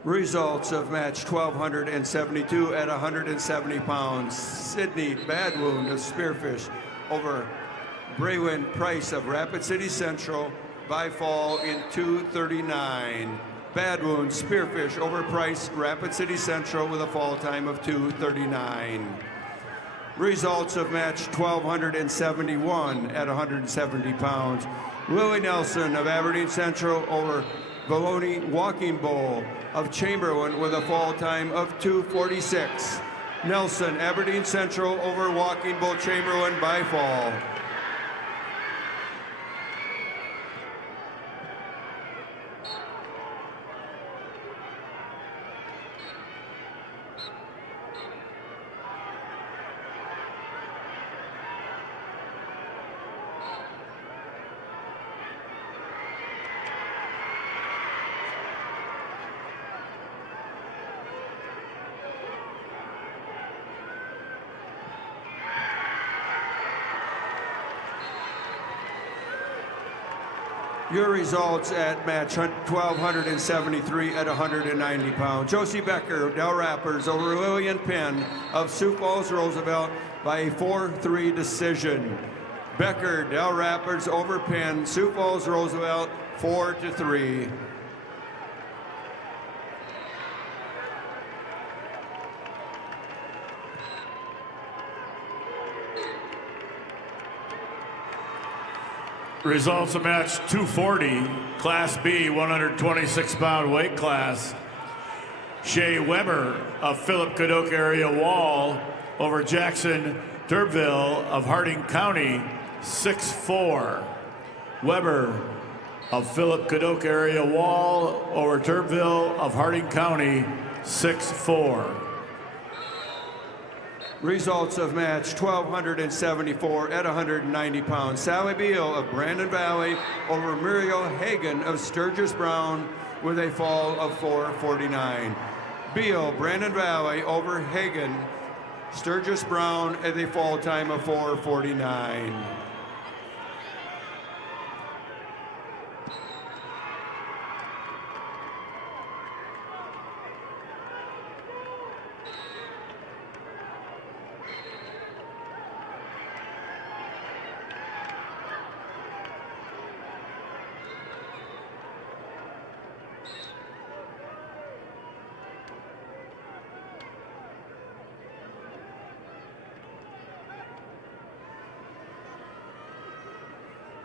Results of match 1272 at 170 pounds. Sydney Badwound of Spearfish over Braylon Price of Rapid City Central by fall in 2:39. Badwound Spearfish over Price, Rapid City Central with a fall time of 2:39. Results of match 1271 at 170 pounds. Lily Nelson of Aberdeen Central over Baloney Walking Bowl of Chamberlain with a fall time of 2:46. Nelson, Aberdeen Central over Walking Bull Chamberlain by fall. Your results at match 1,273 at 190 pounds. Josie Becker, Del Rappers over Lillian Penn of Sioux Falls, Roosevelt by a 4-3 decision. Becker, Del Rappers over Penn, Sioux Falls, Roosevelt, 4-3. Results of match 240, Class B, 126-pound weight class. Shea Weber of Philip Cadoc Area Wall over Jackson Turbeville of Harding County, 6-4. Weber of Philip Cadoc Area Wall over Turbeville of Harding County, 6-4. Results of match 1,274 at 190 pounds. Sally Beal of Brandon Valley over Muriel Hagan of Sturgis Brown with a fall of 4:49. Beal, Brandon Valley over Hagan, Sturgis Brown at a fall time of 4:49.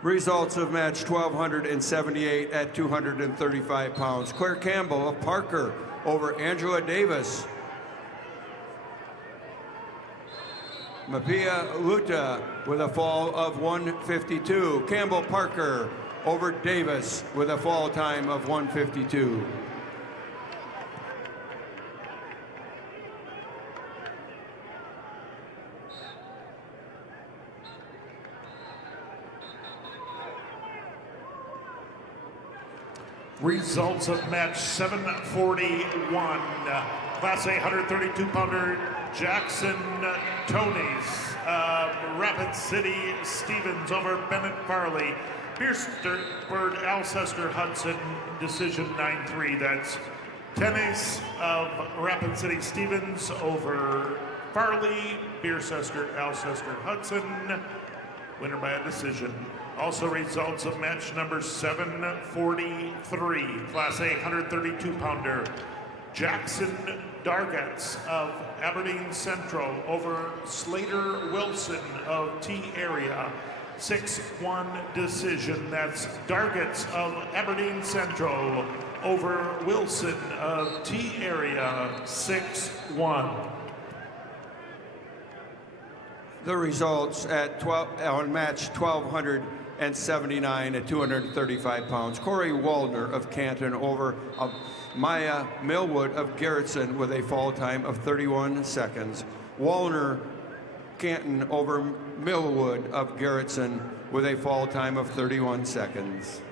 Results of match 1,278 at 235 pounds. Claire Campbell of Parker over Angela Davis. Mapia Luta with a fall of 152. Campbell Parker over Davis with a fall time of 152. Results of match 741. Class A 132-pounder Jackson Tonys, Rapid City Stevens over Bennett Farley. Beersford Alcester Hudson, decision 9-3. That's Tennis of Rapid City Stevens over Farley. Beersford Alcester Hudson, winner by a decision. Also results of match number 743, Class A 132-pounder, Jackson Dargetts of Aberdeen Central over Slater Wilson of T Area, 6-1 decision. That's Dargetts of Aberdeen Central over Wilson of T Area, 6-1. The results at on match 1,279 at 235 pounds. Corey Waldner of Canton over Maya Millwood of Garrettson with a fall time of 31 seconds. Waldner Canton over Millwood of Garrettson with a fall time of 31 seconds.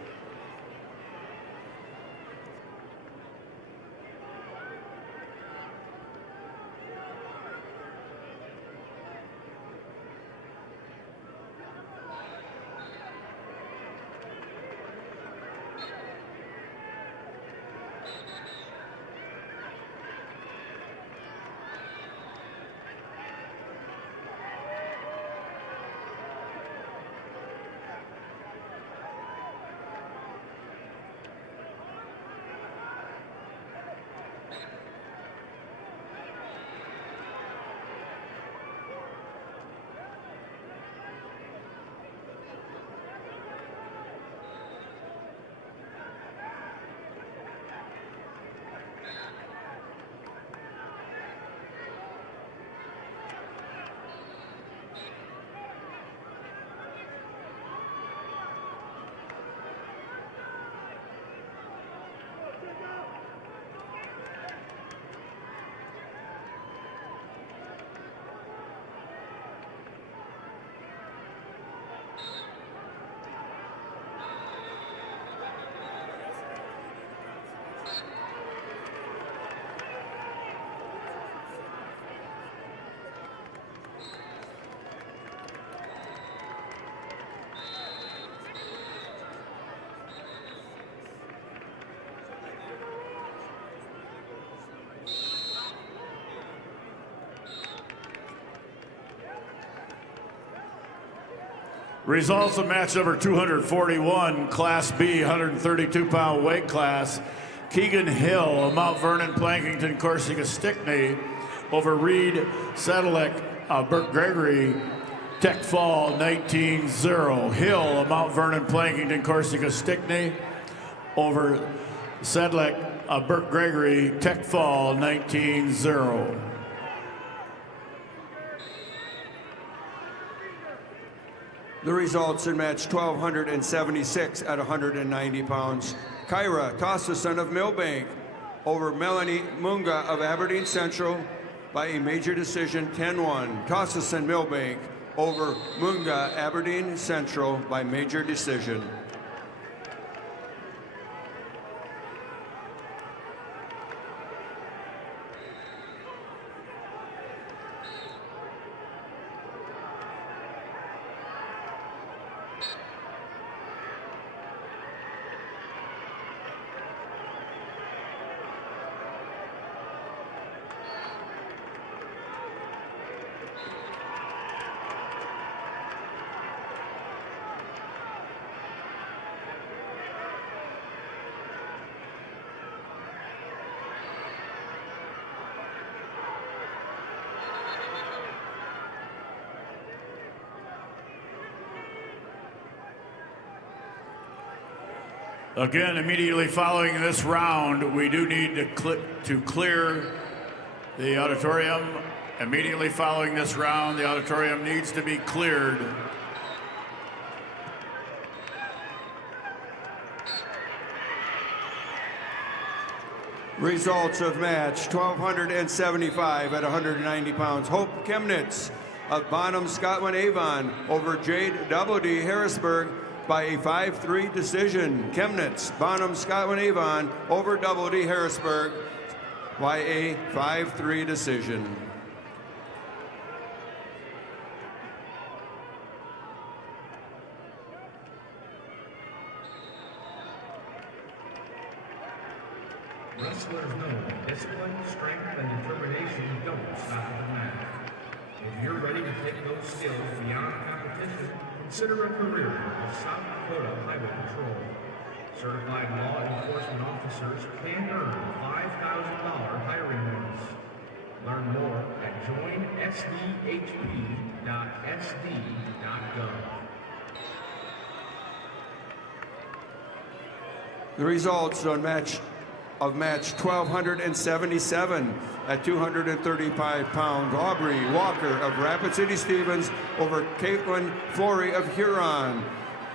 Results of match number 241, Class B, 132-pound weight class. Keegan Hill of Mount Vernon, Plankington, Corsica, Stickney over Reed Sedlec of Burke Gregory, Tech Fall, 19-0. Hill of Mount Vernon, Plankington, Corsica, Stickney over Sedlec of Burke Gregory, Tech Fall, 19-0. The results in match 1276 at 190 pounds. Kyra Tossison of Millbank over Melanie Munga of Aberdeen Central by a major decision 10-1. Tossison Millbank over Munga Aberdeen Central by major decision. Again, immediately following this round, we do need to clear the auditorium. Immediately following this round, the auditorium needs to be cleared. Results of match 1275 at 190 pounds. Hope Chemnitz of Bonham, Scotland, Avon over Jade Doubledy Harrisburg by a 5-3 decision. Chemnitz, Bonham, Scotland, Avon over Doubledy Harrisburg by a 5-3 decision. Wrestlers know discipline, strength, and determination don't stop at the mat. If you're ready to take those skills beyond competition, consider a career with South Dakota Highway Patrol. Certified law enforcement officers can earn $5,000 hiring bonus. Learn more at joinsdhp.sd.gov. The results on match 1277 at 235 pounds. Aubrey Walker of Rapid City Stevens over Caitlin Flory of Huron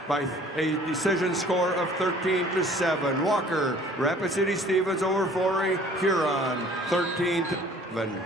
by a decision score of 13-7. Walker, Rapid City Stevens over Flory, Huron, 13-7.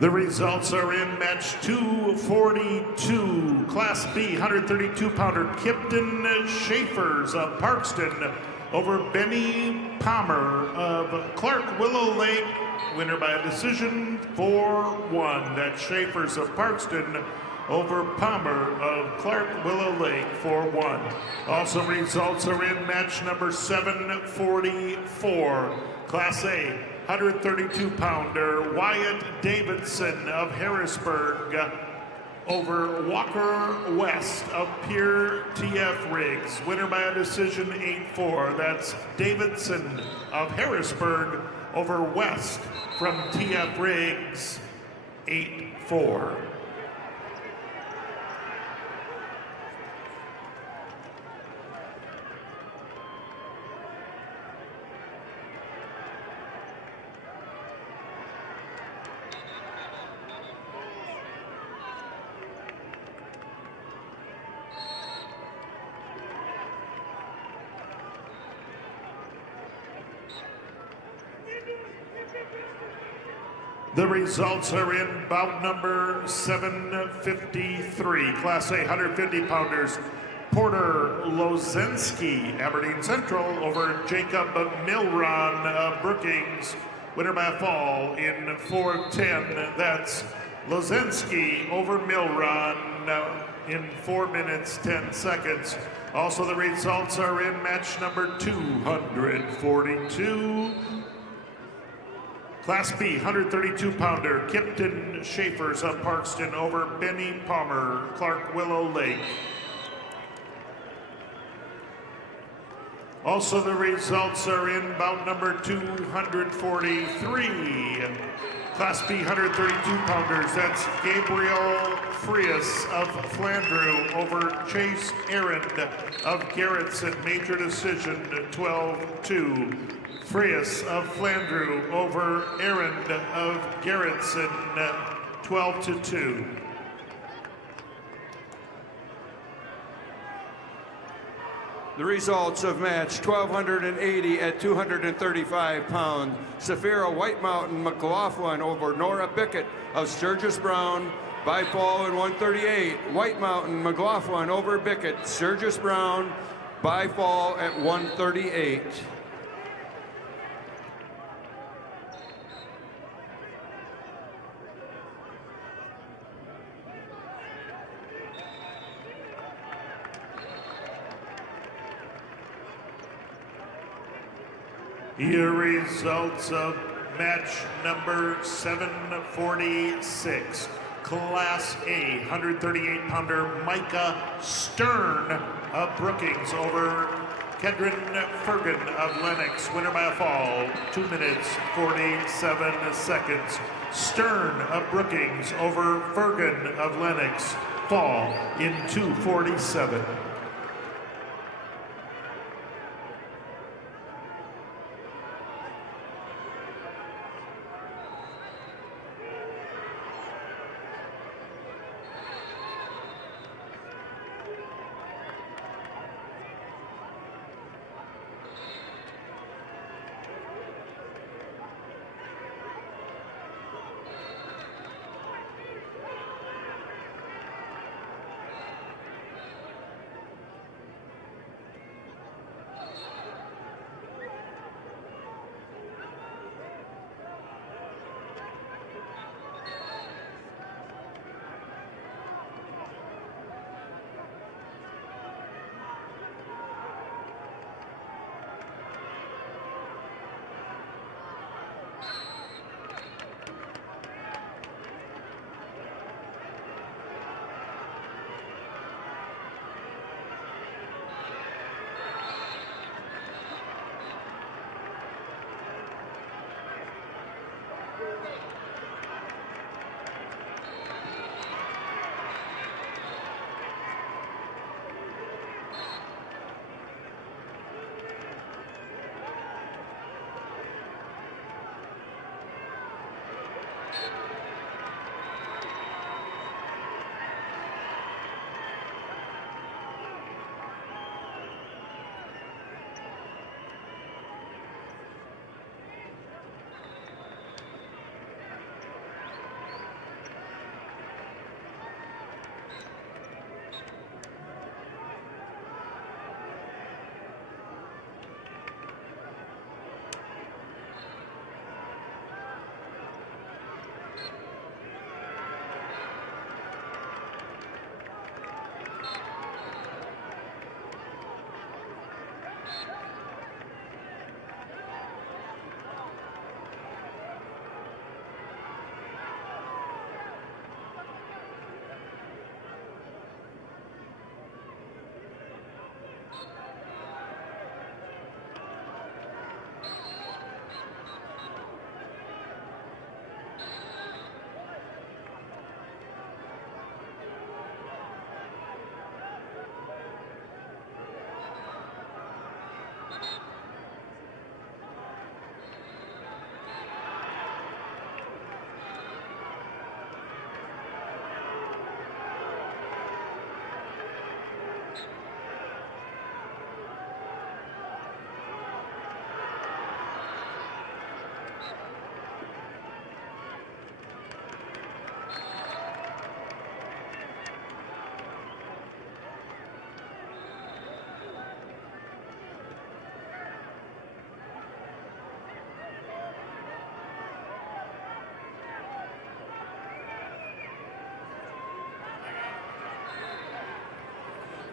The results are in match 242, Class B, 132-pounder Kipton Schaefers of Parkston over Benny Palmer of Clark Willow Lake. Winner by a decision 4-1. That's Schaefer's of Parkston over Palmer of Clark Willow Lake 4-1. Also results are in match number 744. Class A 132-pounder Wyatt Davidson of Harrisburg over Walker West of Pier TF Riggs. Winner by a decision 8-4. That's Davidson of Harrisburg over West from TF Riggs 8-4. The results are in bout number 753. Class A 150-pounders. Porter Lozensky, Aberdeen Central, over Jacob Milron of Brookings. Winner by a fall in 4:10. That's Lozensky over Milron in 4 minutes 10 seconds. Also, the results are in match number 242. Class B 132-pounder Kipton Schaefer's of Parkston over Benny Palmer, Clark Willow Lake. Also, the results are in bout number 243. Class B 132-pounders, that's Gabriel Frias of Flandreau over Chase Arend of Garrettson. Major decision 12-2. Frias of Flandreau over Arend of Garrettson 12-2. The results of match 1280 at 235 pounds. Safira White Mountain McLaughlin over Nora Bickett of Sturgis Brown by fall in 138. White Mountain McLaughlin over Bickett, Sturgis Brown by fall at 138. Your results of match number 746. Class A 138-pounder Micah Stern of Brookings over Kedron Fergan of Lennox. Winner by a fall, 2 minutes 47 seconds. Stern of Brookings over Fergan of Lennox. Fall in 2:47.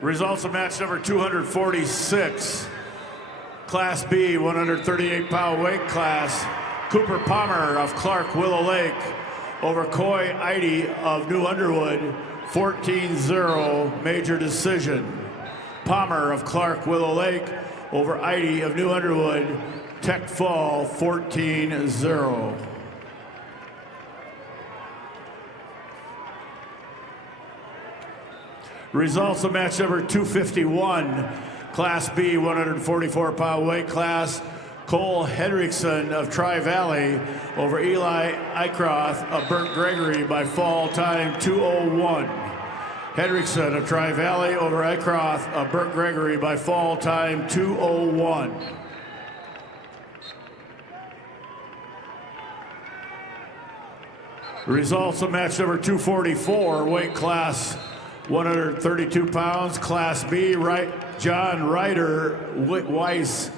Results of match number 246. Class B, 138-pound weight class. Cooper Palmer of Clark Willow Lake over Coy Eide of New Underwood, 14-0 major decision. Palmer of Clark Willow Lake over Eide of New Underwood, Tech Fall, 14-0. Results of match number 251, Class B, 144-pound weight class. Cole Henriksen of Tri-Valley over Eli Eichroth of Burt Gregory by fall time 2:01. Henriksen of Tri-Valley over Eichroth of Burt Gregory by fall time 2:01. Results of match number 244, weight class 132 pounds, Class B, John Ryder Weiss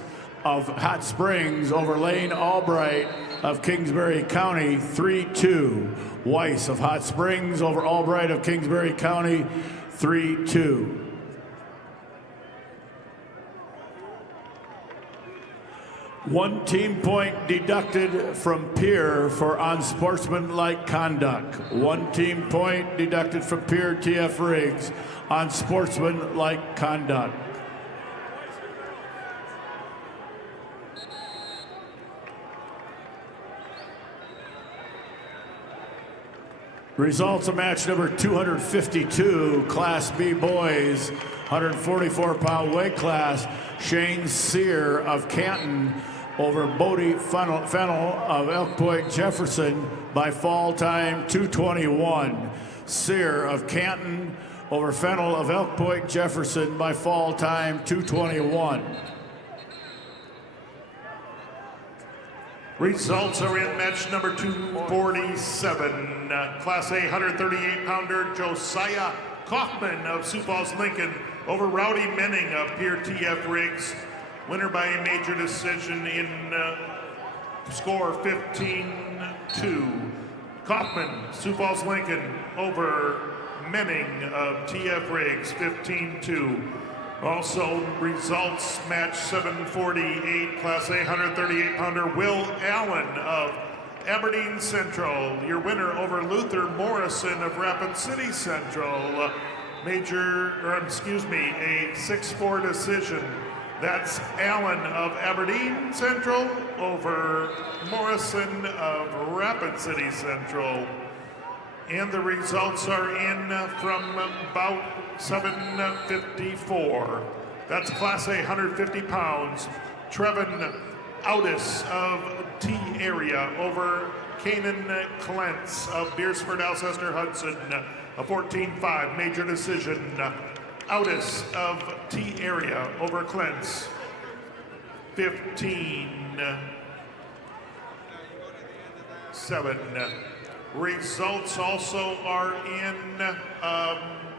of Hot Springs over Lane Albright of Kingsbury County, 3-2. Weiss of Hot Springs over Albright of Kingsbury County, 3-2. One team point deducted from peer for unsportsmanlike conduct. One team point deducted from peer TF Riggs on sportsmanlike conduct. Results of match number 252, Class B boys, 144-pound weight class. Shane Sear of Canton over Bodie Fennel of Elk Point Jefferson by fall time 2:21. Sear of Canton over Fennel of Elk Point Jefferson by fall time 2:21. Results are in match number 247. Class A 138-pounder Josiah Kaufman of Sioux Falls Lincoln over Rowdy Menning of Pierre TF Riggs. Winner by a major decision in score 15-2. Kaufman, Sioux Falls Lincoln over Menning of TF Riggs, 15-2. Also, results match 748, Class A 138-pounder Will Allen of Aberdeen Central. Your winner over Luther Morrison of Rapid City Central. A 6-4 decision. That's Allen of Aberdeen Central over Morrison of Rapid City Central. And the results are in from about 7:54. That's Class A 150 pounds. Trevin Audis of T area over Kanan Clentz of Beersford Alcester Hudson. A 14-5 major decision. Audis of T area over Clentz. 15-7. Results also are in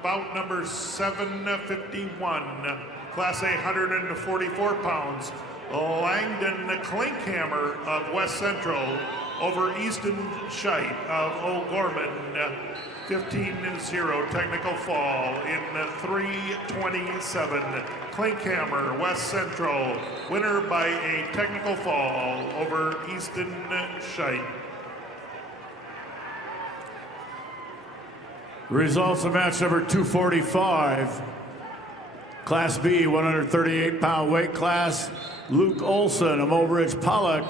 bout number 751, Class A 144 pounds. Langdon Klinkhammer of West Central over Easton Scheit of O'Gorman. 15-0 technical fall in 3:27. Klinkhammer, West Central, winner by a technical fall over Easton Scheit. Results of match number 245. Class B, 138-pound weight class. Luke Olson of Mobridge Pollock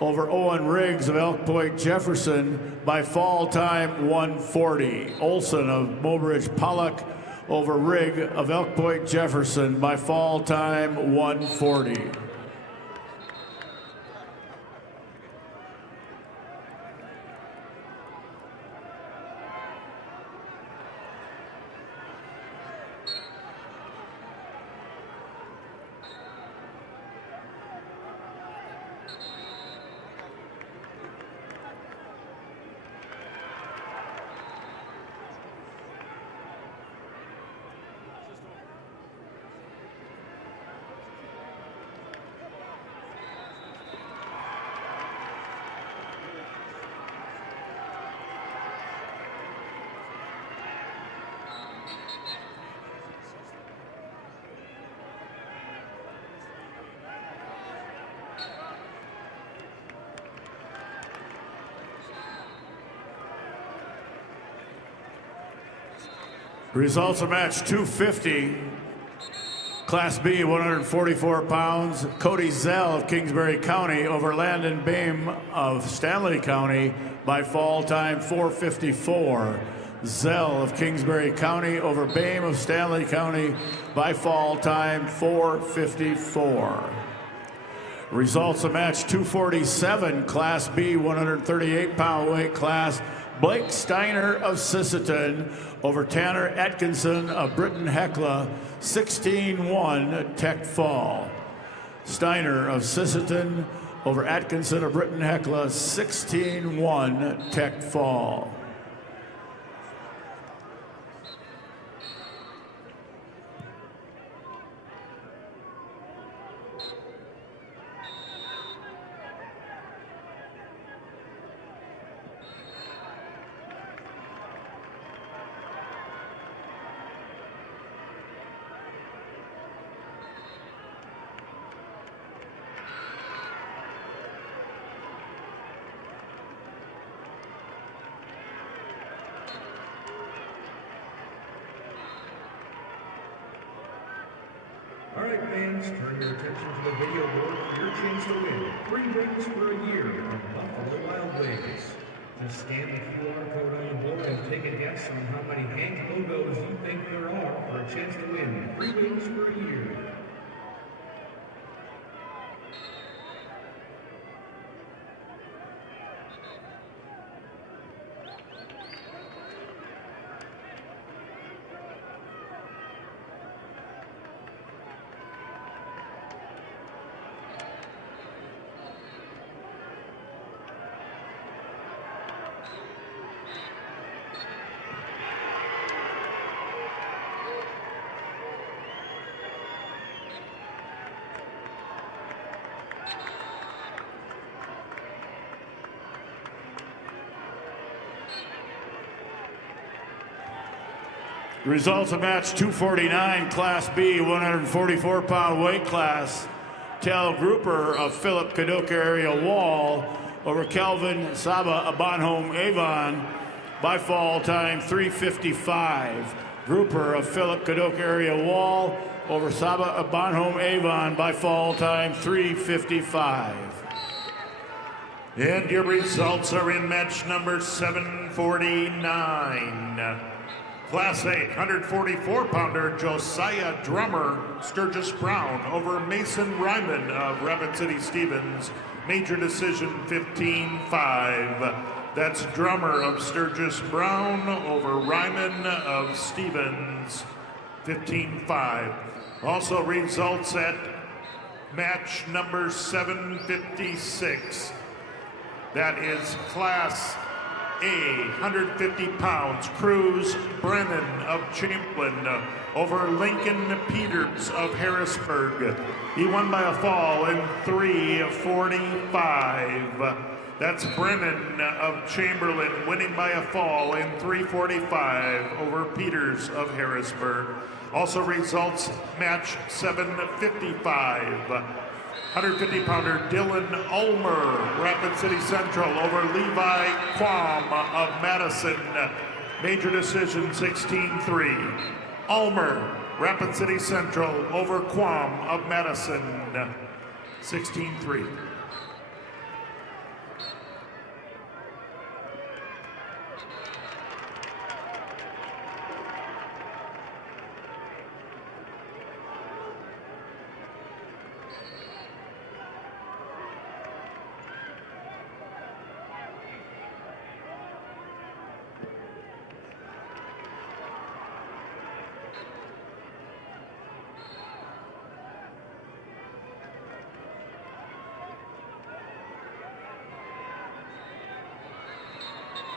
over Owen Riggs of Elk Point Jefferson by fall time 1:40. Olson of Mobridge Pollock over Rigg of Elk Point Jefferson by fall time 1:40. Results of match 250. Class B, 144 pounds. Cody Zell of Kingsbury County over Landon Bame of Stanley County by fall time 4:54. Zell of Kingsbury County over Bame of Stanley County by fall time 4:54. Results of match 247, Class B, 138-pound weight class. Blake Steiner of Sisseton over Tanner Atkinson of Britton Hecla, 16-1 Tech fall. Steiner of Sisseton over Atkinson of Britton Hecla, 16-1 Tech fall. All right, fans, turn your attention to the video board for your chance to win 3 rings for a year from Buffalo Wild Wings. Just scan the QR code on the board and take a guess on how many Hank logos you think there are for a chance to win 3 rings for a year. Results of match 249, Class B, 144-pound weight class. Cal Grouper of Philip Cadoka Area Wall over Calvin Saba of Bonhomme Avon by fall time 3:55. Grouper of Philip Cadoka Area Wall over Saba of Bonhomme Avon by fall time 3:55. And your results are in match number 749. Class A, 144-pounder Josiah Drummer, Sturgis Brown over Mason Ryman of Rapid City Stevens. Major decision 15-5. That's Drummer of Sturgis Brown over Ryman of Stevens, 15-5. Also results at match number 756. That is Class A, 150 pounds, Cruz Brennan of Champlin over Lincoln Peters of Harrisburg. He won by a fall in 3:45. That's Brennan of Chamberlain winning by a fall in 3:45 over Peters of Harrisburg. Also results match 755. 150-pounder Dylan Ulmer, Rapid City Central over Levi Quam of Madison. Major decision 16-3. Ulmer, Rapid City Central over Quam of Madison, 16-3.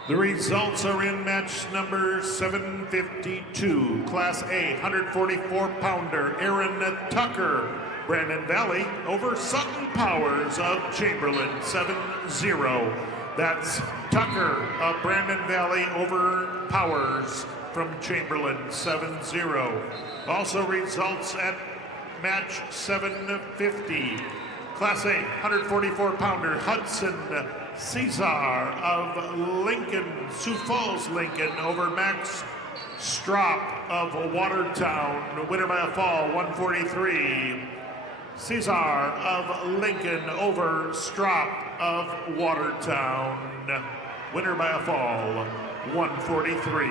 The results are in match number 752. Class A, 144-pounder Aaron Tucker, Brandon Valley over Sutton Powers of Chamberlain, 7-0. That's Tucker of Brandon Valley over Powers from Chamberlain, 7-0. Also results at match 750. Class A, 144-pounder Hudson Cesar of Lincoln, Sioux Falls, Lincoln over Max Strop of Watertown, winner by a fall, 143. Cesar of Lincoln over Strop of Watertown, winner by a fall, 143.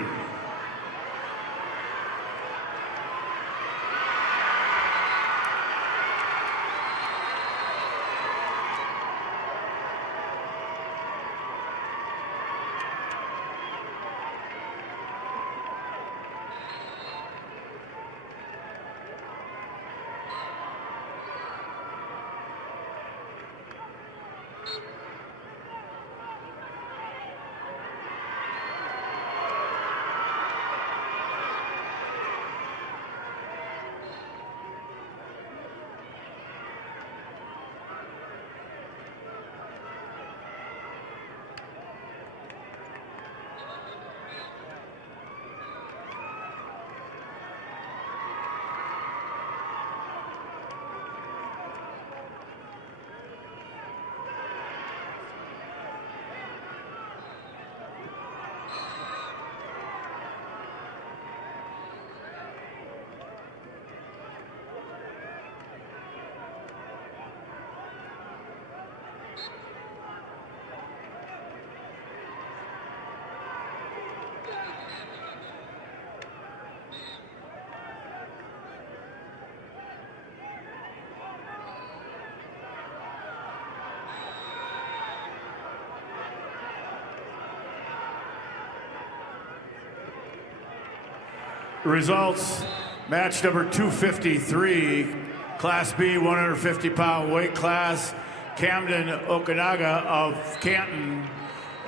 Results, match number 253, Class B 150-pound weight class, Camden Okanaga of Canton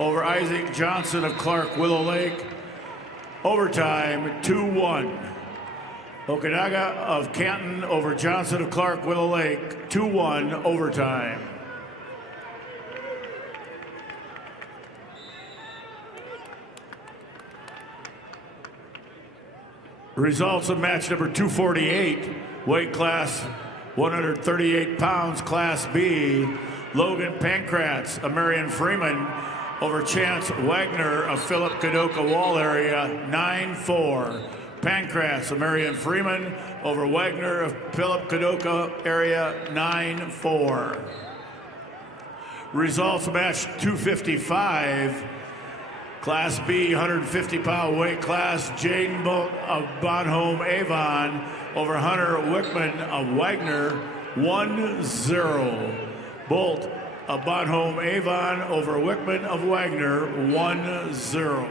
over Isaac Johnson of Clark Willow Lake. Overtime, 2-1. Okanaga of Canton over Johnson of Clark Willow Lake, 2-1 overtime. Results of match number 248, weight class 138 pounds, Class B. Logan Pankratz of Marion Freeman over Chance Wagner of Philip Kadoka Wall area, 9-4. Pankratz of Marion Freeman over Wagner of Philip Kadoka area, 9-4. Results of match 255, Class B, 150-pound weight class, Jaden Bolt of Bonhomme Avon over Hunter Wickman of Wagner, 1-0. Bolt of Bonhomme Avon over Wickman of Wagner, 1-0.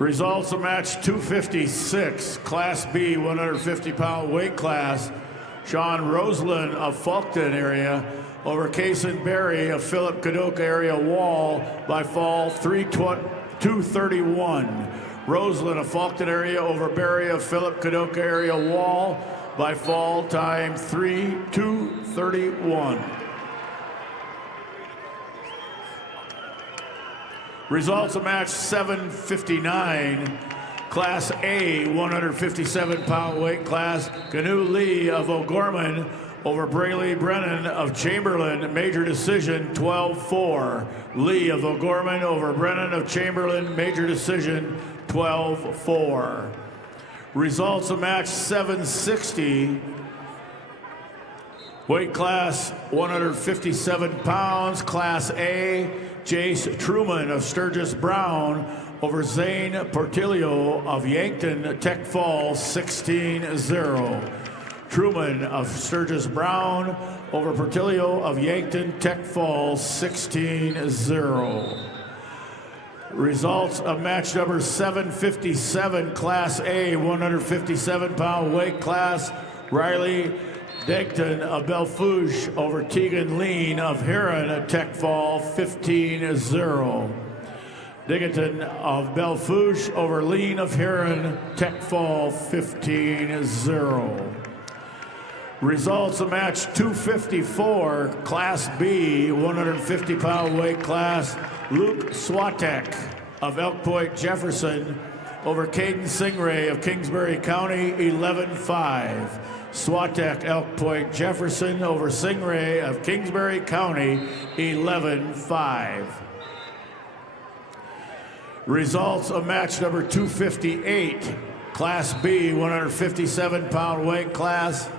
Results of match 256, Class B, 150-pound weight class. Sean Roseland of Fulton area over Kason Berry of Philip Kadoka area Wall by fall 231. Roseland of Fulton area over Berry of Philip Kadoka area Wall by fall time 231. Results of match 759, Class A, 157-pound weight class. Canoe Lee of O'Gorman over Brayley Brennan of Chamberlain, major decision 12-4. Lee of O'Gorman over Brennan of Chamberlain, major decision 12-4. Results of match 760, weight class 157 pounds, Class A, Jace Truman of Sturgis Brown over Zane Portillo of Yankton Tech Falls 16-0. Truman of Sturgis Brown over Portillo of Yankton Tech Falls 16-0. Results of match number 757, Class A, 157-pound weight class. Riley Degton of Belfouche over Tegan Lean of Heron at Tech Fall 15-0. Degton of Belfouche over Lean of Heron, Tech Fall 15-0. Results of match 254, Class B, 150-pound weight class. Luke Swatek of Elk Point Jefferson over Caden Singray of Kingsbury County 11-5. Swatek Elk Point Jefferson over Singray of Kingsbury County 11-5. Results of match number 258, Class B, 157-pound weight class.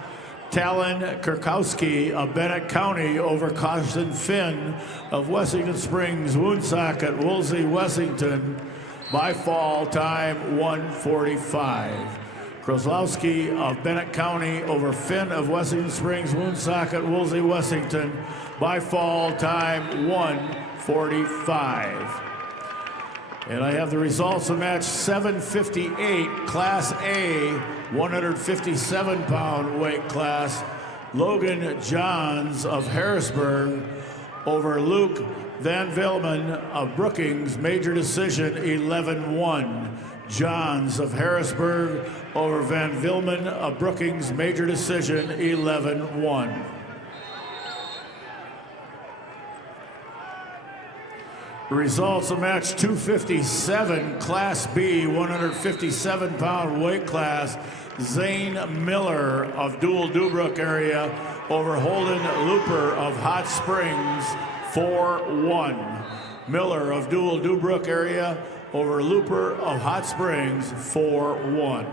Talon Kurkowski of Bennett County over Carson Finn of Wessington Springs, Woonsocket, Woolsey, Wessington by fall time 145. Krozlowski of Bennett County over Finn of Wessington Springs, Woonsocket, Woolsey, Wessington by fall time 145. And I have the results of match 758, Class A, 157-pound weight class. Logan Johns of Harrisburg over Luke Van Vilman of Brookings, major decision 11-1. Johns of Harrisburg over Van Vilman of Brookings, major decision 11-1. The results of match 257, Class B, 157-pound weight class. Zane Miller of Dual Dubrook area over Holden Looper of Hot Springs 4-1. Miller of Dual Dubrook area over Looper of Hot Springs 4-1.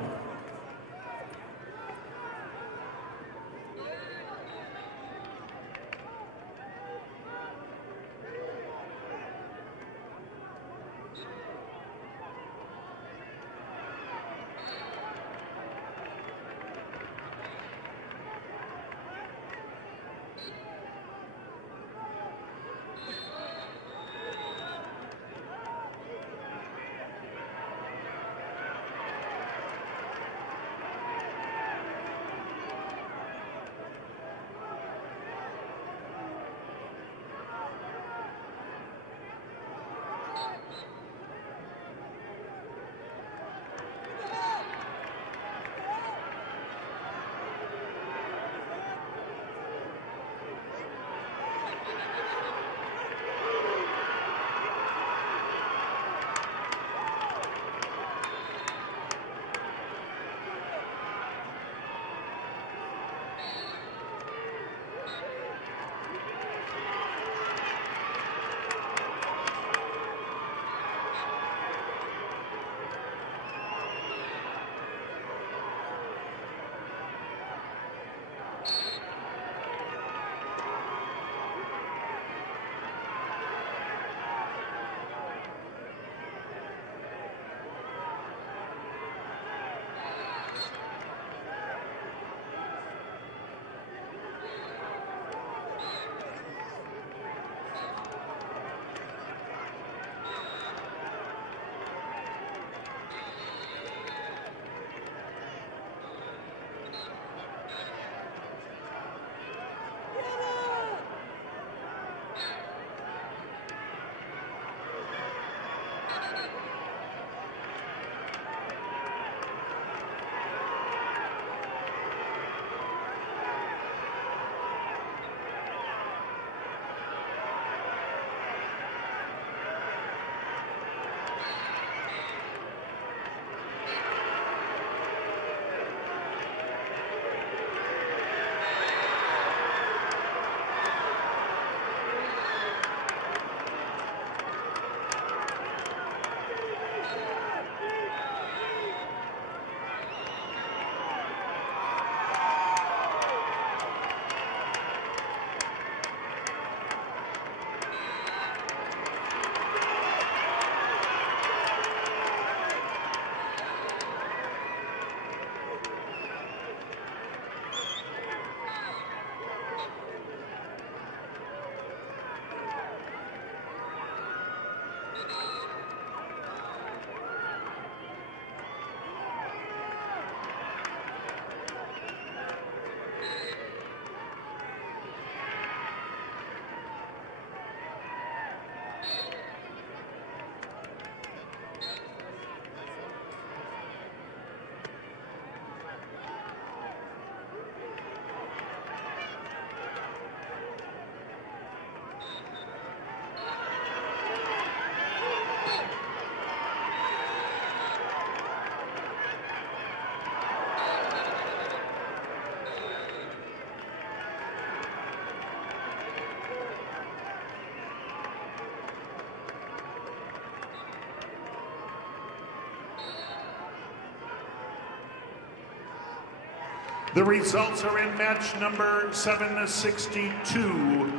The results are in match number 762.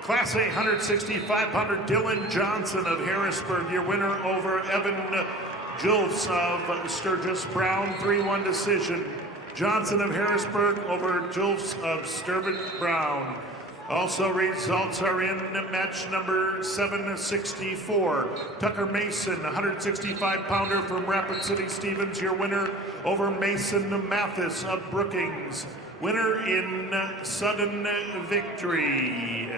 Class A 165-pounder Dylan Johnson of Harrisburg, your winner over Evan Julfs of Sturgis. Brown, 3-1 decision. Johnson of Harrisburg over Julfs of Sturgis Brown. Also, results are in match number 764. Tucker Mason, 165-pounder from Rapid City Stevens, your winner over Mason Mathis of Brookings. Winner in sudden victory.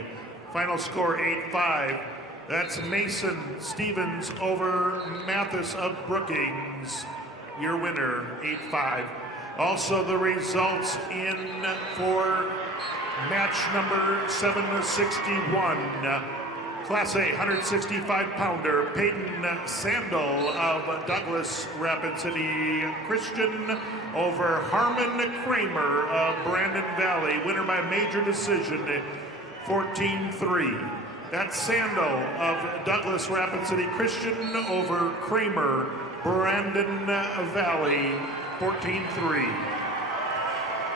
Final score 8-5. That's Mason Stevens over Mathis of Brookings. Your winner, 8-5. Also the results in for match number 761. Class A 165-pounder Peyton Sandel of Douglas Rapid City Christian over Harmon Kramer of Brandon Valley. Winner by major decision, 14-3. That's Sandel of Douglas Rapid City Christian over Kramer, Brandon Valley, 14-3.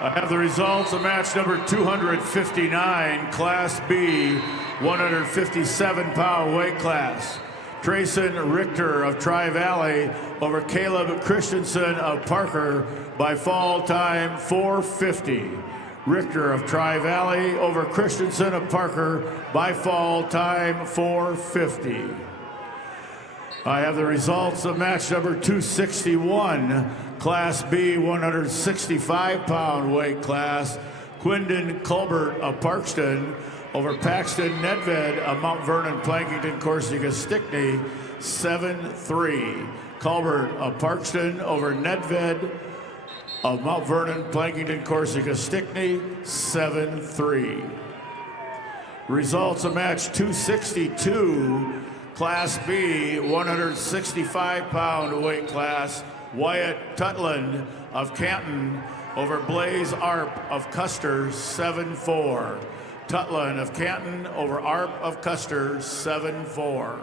I have the results of match number 259, Class B, 157-pound weight class. Trayson Richter of Tri-Valley over Caleb Christensen of Parker by fall time 4:50. Richter of Tri-Valley over Christensen of Parker by fall time 4:50. I have the results of match number 261, Class B 165-pound weight class. Quindon Colbert of Parkston over Paxton Nedved of Mount Vernon, Plankington, Corsica, Stickney, 7-3. Colbert of Parkston over Nedved of Mount Vernon, Plankington, Corsica, Stickney, 7-3. Results of match 262, Class B, 165-pound weight class. Wyatt Tutland of Canton over Blaze Arp of Custer, 7-4. Tutland of Canton over Arp of Custer, 7-4.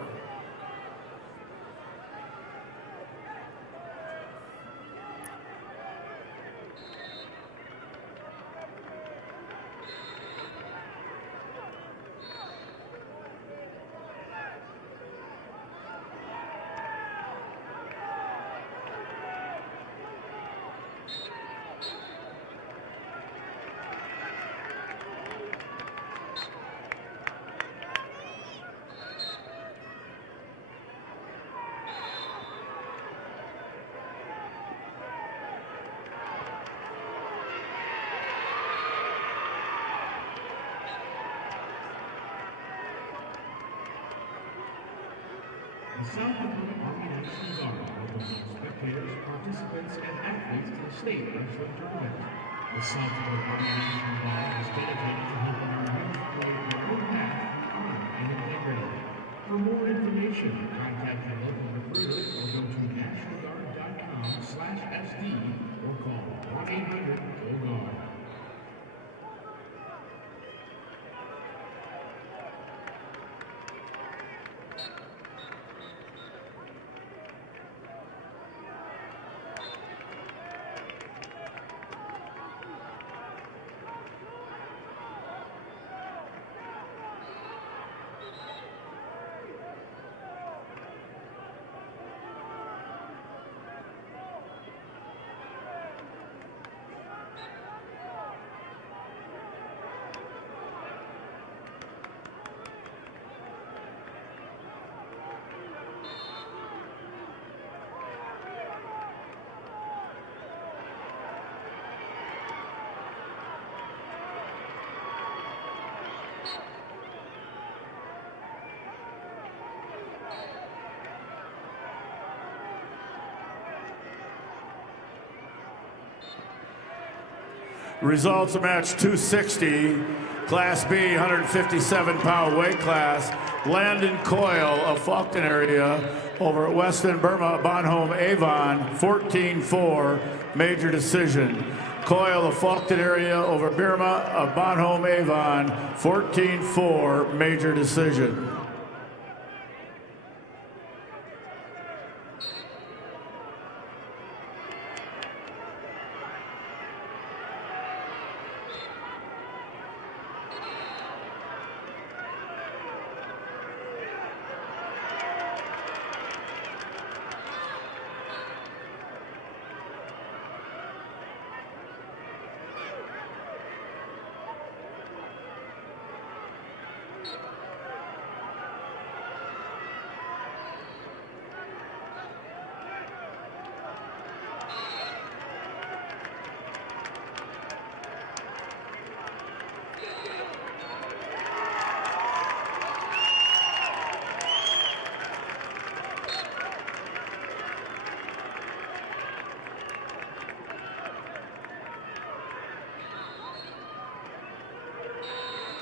The South Dakota Army National Guard welcomes spectators, participants, and athletes to the state wrestling tournament. The South Dakota Army National Guard is dedicated to helping our youth play their own path of honor and integrity. For more information, contact your local recruiter or go to nationalguard.com/SD or call 1-800-GO-GUARD. Results of match 260, Class B, 157-pound weight class. Landon Coyle of Faulkton area over Weston Burma Bonhomme Avon, 14-4, major decision. Coyle of Faulkton area over Burma of Bonhomme Avon, 14-4, major decision.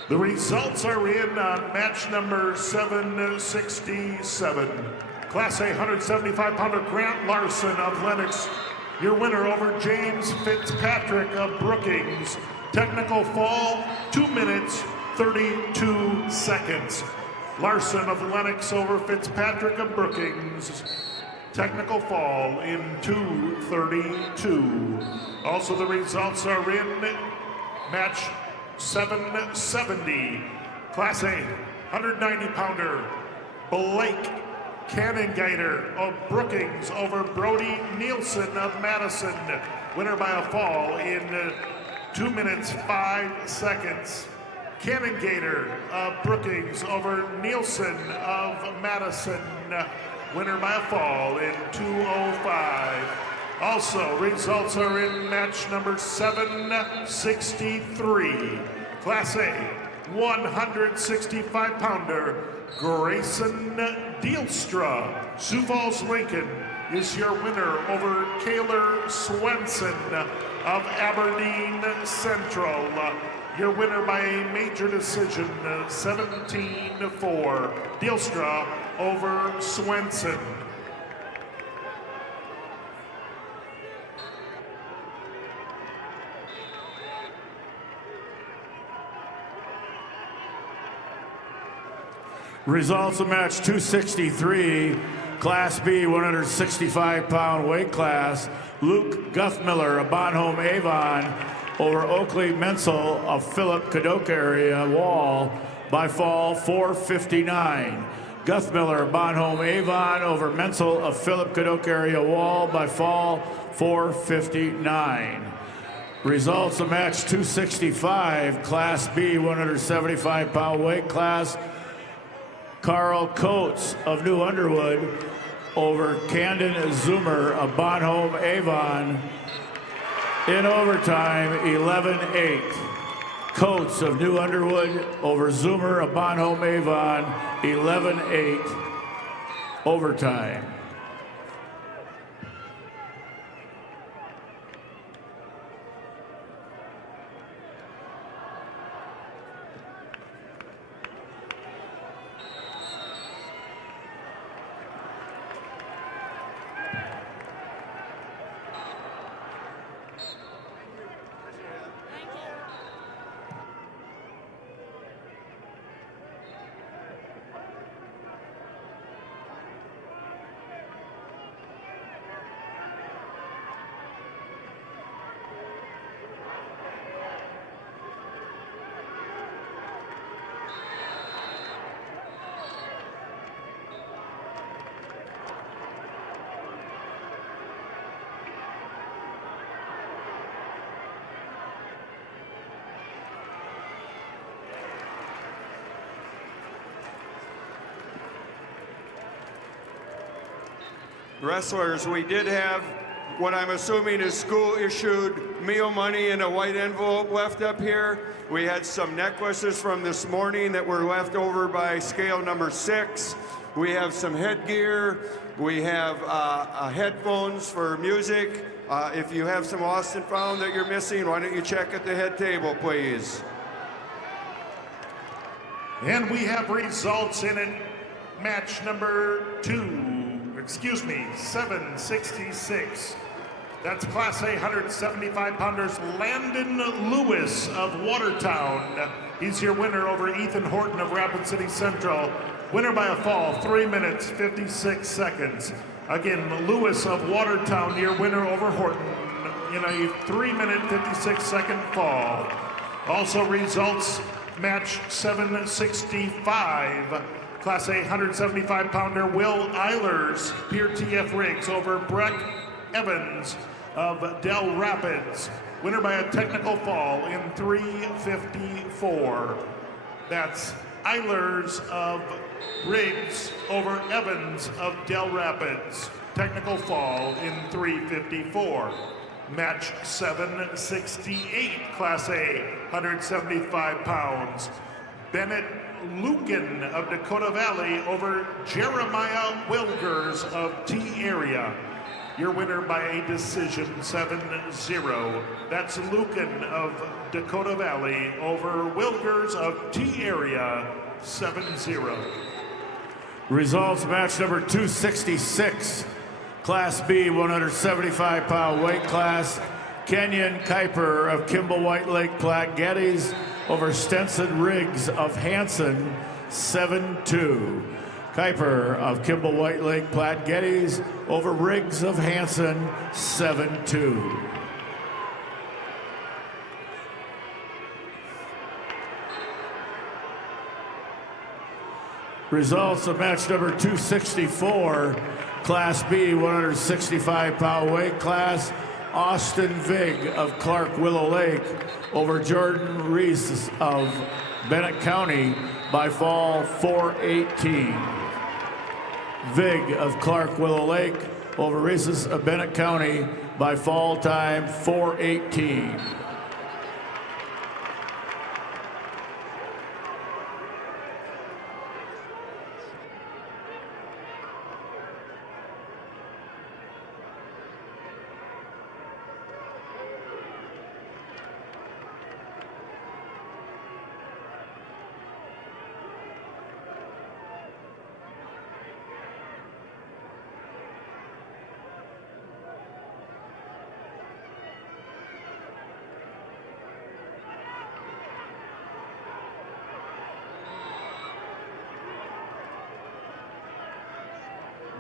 The results are in on match number 767. Class A 175-pounder Grant Larson of Lennox, your winner over James Fitzpatrick of Brookings. Technical fall, 2 minutes, 32 seconds. Larson of Lennox over Fitzpatrick of Brookings. Technical fall in 2:32. Also, the results are in match 770. Class A 190-pounder Blake Cannongater of Brookings over Brody Nielsen of Madison. Winner by a fall in 2 minutes, 5 seconds. Cannongater of Brookings over Nielsen of Madison. Winner by a fall in 2:05. Also, results are in match number 763. Class A 165-pounder Grayson Dealstra, Sioux Falls, Lincoln, is your winner over Kaylor Swenson of Aberdeen Central. Your winner by a major decision, 17-4. Dealstra over Swenson. Results of match 263, Class B 165-pound weight class. Luke Guthmiller of Bonhomme Avon over Oakley Menzel of Philip Cadoc area Wall by fall 4:59. Guthmiller of Bonhomme Avon over Menzel of Philip Cadoc area Wall by fall 4:59. Results of match 265, Class B 175-pound weight class. Carl Coates of New Underwood over Camden Zoomer of Bonhomme Avon in overtime, 11-8. Coates of New Underwood over Zoomer of Bonhomme Avon, 11-8. Overtime. Wrestlers, we did have what I'm assuming is school-issued meal money in a white envelope left up here. We had some necklaces from this morning that were left over by scale number 6. We have some headgear. We have headphones for music. If you have some lost and found that you're missing, why don't you check at the head table, please? And we have results in it. Match number 766. That's Class A 175-pounders Landon Lewis of Watertown. He's your winner over Ethan Horton of Rapid City Central. Winner by a fall, 3 minutes, 56 seconds. Again, Lewis of Watertown, your winner over Horton in a 3-minute, 56-second fall. Also results, match 765. Class A 175-pounder Will Eilers, Pier TF Riggs over Breck Evans of Del Rapids. Winner by a technical fall in 3:54. That's Eilers of Riggs over Evans of Del Rapids. Technical fall in 3:54. Match 768, Class A, 175 pounds. Bennett Lucan of Dakota Valley over Jeremiah Wilgers of T Area. your winner by a decision 7-0. That's Lucan of Dakota Valley over Wilgers of T-Area 7-0. Results match number 266, Class B 175-pound weight class. Kenyon Kuiper of Kimball White Lake Platte Geddes over Stenson Riggs of Hanson 7-2. Kuiper of Kimball White Lake Platte Geddes over Riggs of Hanson 7-2. Results of match number 264, Class B 165-pound weight class. Austin Vig of Clark Willow Lake over Jordan Reese of Bennett County by fall 4-18. Vig of Clark Willow Lake over Reese of Bennett County by fall time 4-18.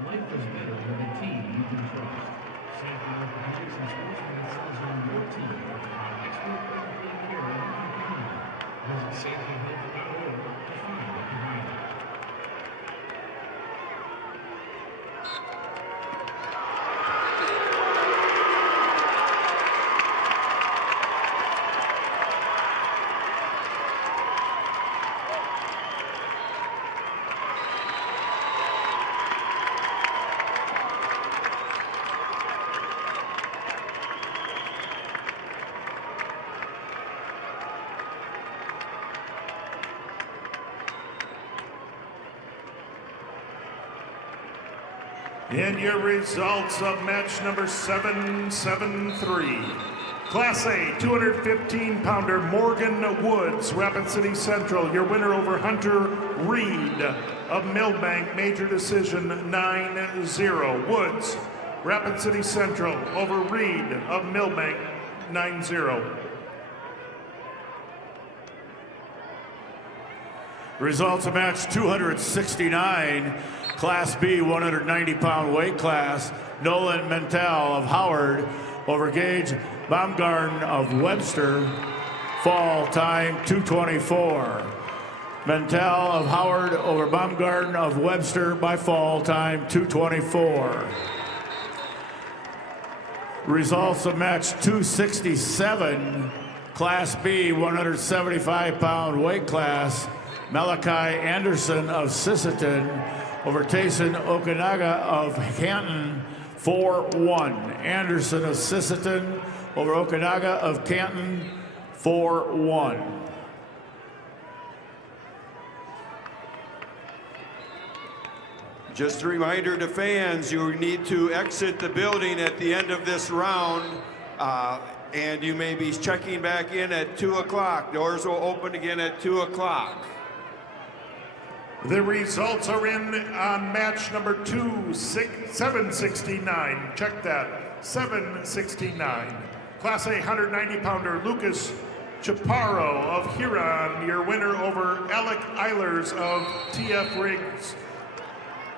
Life is better with a team you can trust. Safety orthopedics and sports medicine is on your team. Expert orthopedic care in Lincoln County. Visit safetyhealth.org to find a provider. In your results of match number 773, Class A 215-pounder Morgan Woods, Rapid City Central, your winner over Hunter Reed of Millbank, major decision 9-0. Woods, Rapid City Central over Reed of Millbank 9-0. Results of match 269, Class B 190-pound weight class. Nolan Mentel of Howard over Gage Baumgarten of Webster. Fall time 2:24. Mentel of Howard over Baumgarten of Webster by fall time 2:24. Results of match 267, Class B 175-pound weight class. Malachi Anderson of Sisseton over Tayson Okanaga of Canton 4-1. Anderson of Sisseton over Okanaga of Canton 4-1. Just a reminder to fans, you need to exit the building at the end of this round, and you may be checking back in at 2 o'clock. Doors will open again at 2 o'clock. The results are in on match number 769. Check that, 769. Class A 190-pounder Lucas Chaparro of Huron, your winner over Alec Eilers of TF Riggs.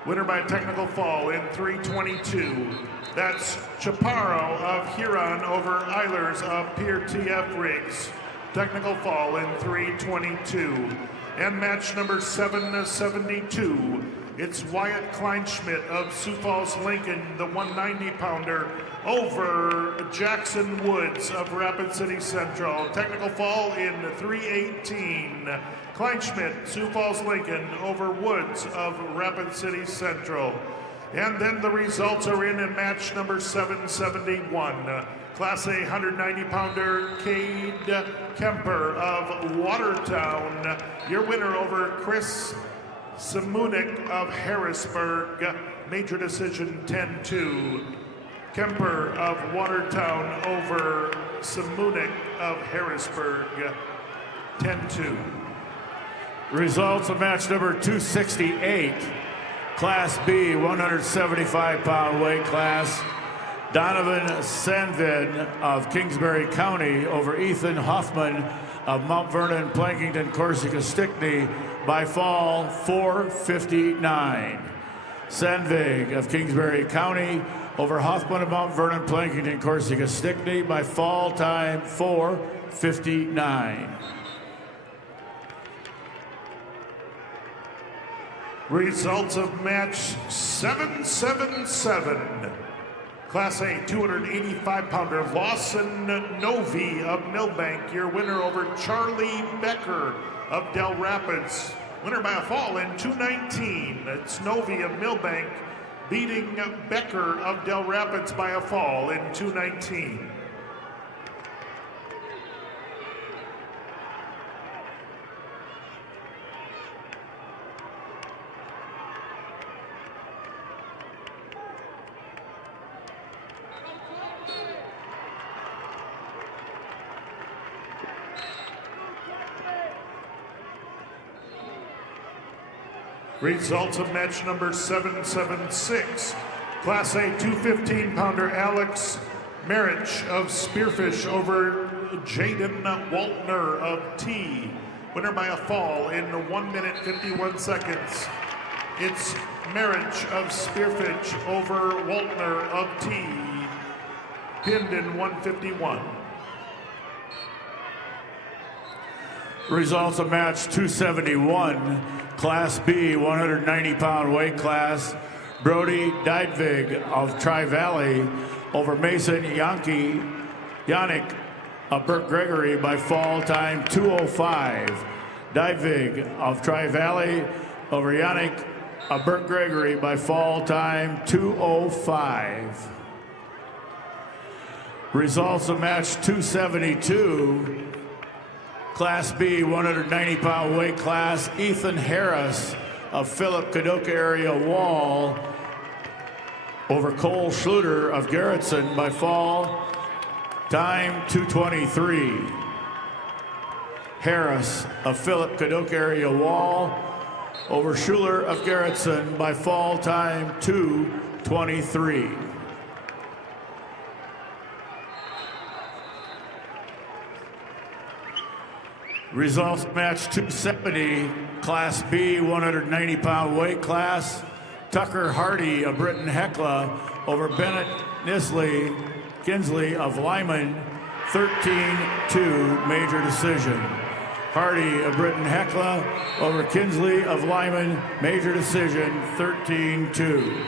Winner by technical fall in 3:22. That's Chaparro of Huron over Eilers of Pier TF Riggs. Technical fall in 3:22. And match number 772, it's Wyatt Kleinschmidt of Sioux Falls, Lincoln, the 190-pounder, over Jackson Woods of Rapid City Central. Technical fall in 3:18. Kleinschmidt, Sioux Falls, Lincoln, over Woods of Rapid City Central. And then the results are in match number 771. Class A 190-pounder Cade Kemper of Watertown, your winner over Chris Simunik of Harrisburg, major decision 10-2. Kemper of Watertown over Simunik of Harrisburg, 10-2. Results of match number 268, Class B, 175-pound weight class. Donovan Sandvin of Kingsbury County over Ethan Hoffman of Mount Vernon, Plankington, Corsica, Stickney by fall 4:59. Sandvig of Kingsbury County over Hoffman of Mount Vernon, Plankington, Corsica, Stickney by fall time 4:59. Results of match 777. Class A 285-pounder Lawson Novi of Millbank, your winner over Charlie Becker of Del Rapids. Winner by a fall in 2:19. It's Novi of Millbank beating Becker of Del Rapids by a fall in 2:19. Results of match number 776. Class A 215-pounder Alex Marich of Spearfish over Jaden Waltner of T. Winner by a fall in 1 minute 51 seconds. It's Marich of Spearfish over Waltner of T. Pinned in 151. Results of match 271, Class B, 190-pound weight class. Brody Dydvig of Tri-Valley over Mason Yannick of Burke Gregory by fall time 2:05. Dydvig of Tri-Valley over Yannick of Burke Gregory by fall time 2:05. Results of match 272. Class B, 190-pound weight class. Ethan Harris of Philip Kadoka area Wall over Cole Schluter of Garrettson by fall time 2:23. Harris of Philip Kadoka area Wall over Schuler of Garrettson by fall time 2:23. Results match 270, Class B, 190-pound weight class. Tucker Hardy of Britton Hecla over Bennett Kinsley of Lyman, 13-2 major decision. Hardy of Britton Hecla over Kinsley of Lyman, major decision, 13-2.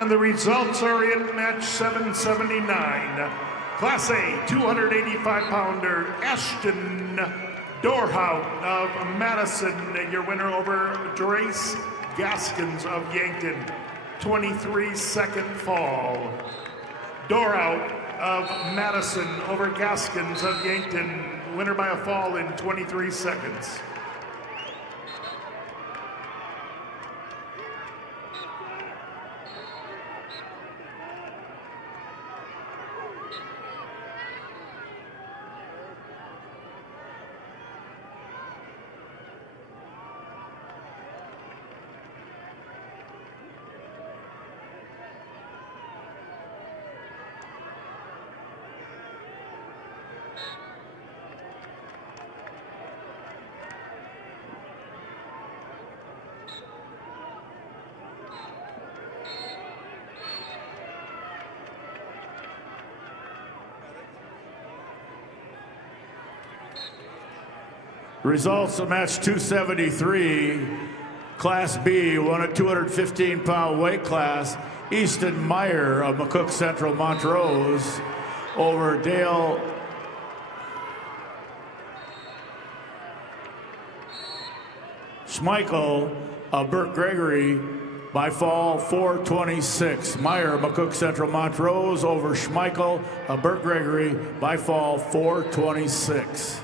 And the results are in match 779. Class A 285-pounder Ashton Dorhout of Madison, your winner over Drace Gaskins of Yankton, 23-second fall. Dorhout of Madison over Gaskins of Yankton, winner by a fall in 23 seconds. Results of match 273, Class B, 215-pound weight class. Easton Meyer of McCook Central Montrose over Dale Schmeichel of Burke Gregory by fall 426. Meyer, McCook Central Montrose over Schmeichel of Burt Gregory by fall 426.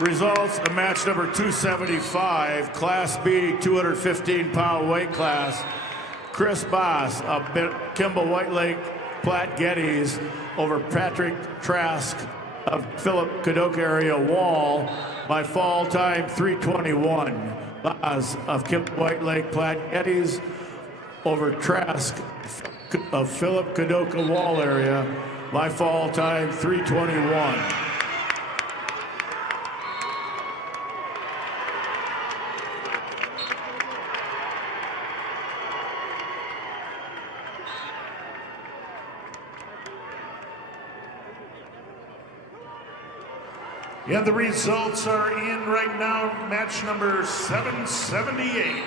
Results of match number 275, Class B 215-pound weight class. Chris Boss of Kimball White Lake Platte Geddes over Patrick Trask of Philip Kadoka area Wall by fall time 3:21. Boss of Kimball White Lake Platte Geddes over Trask of Philip Kadoka Wall area by fall time 3:21. And the results are in right now. Match number 778.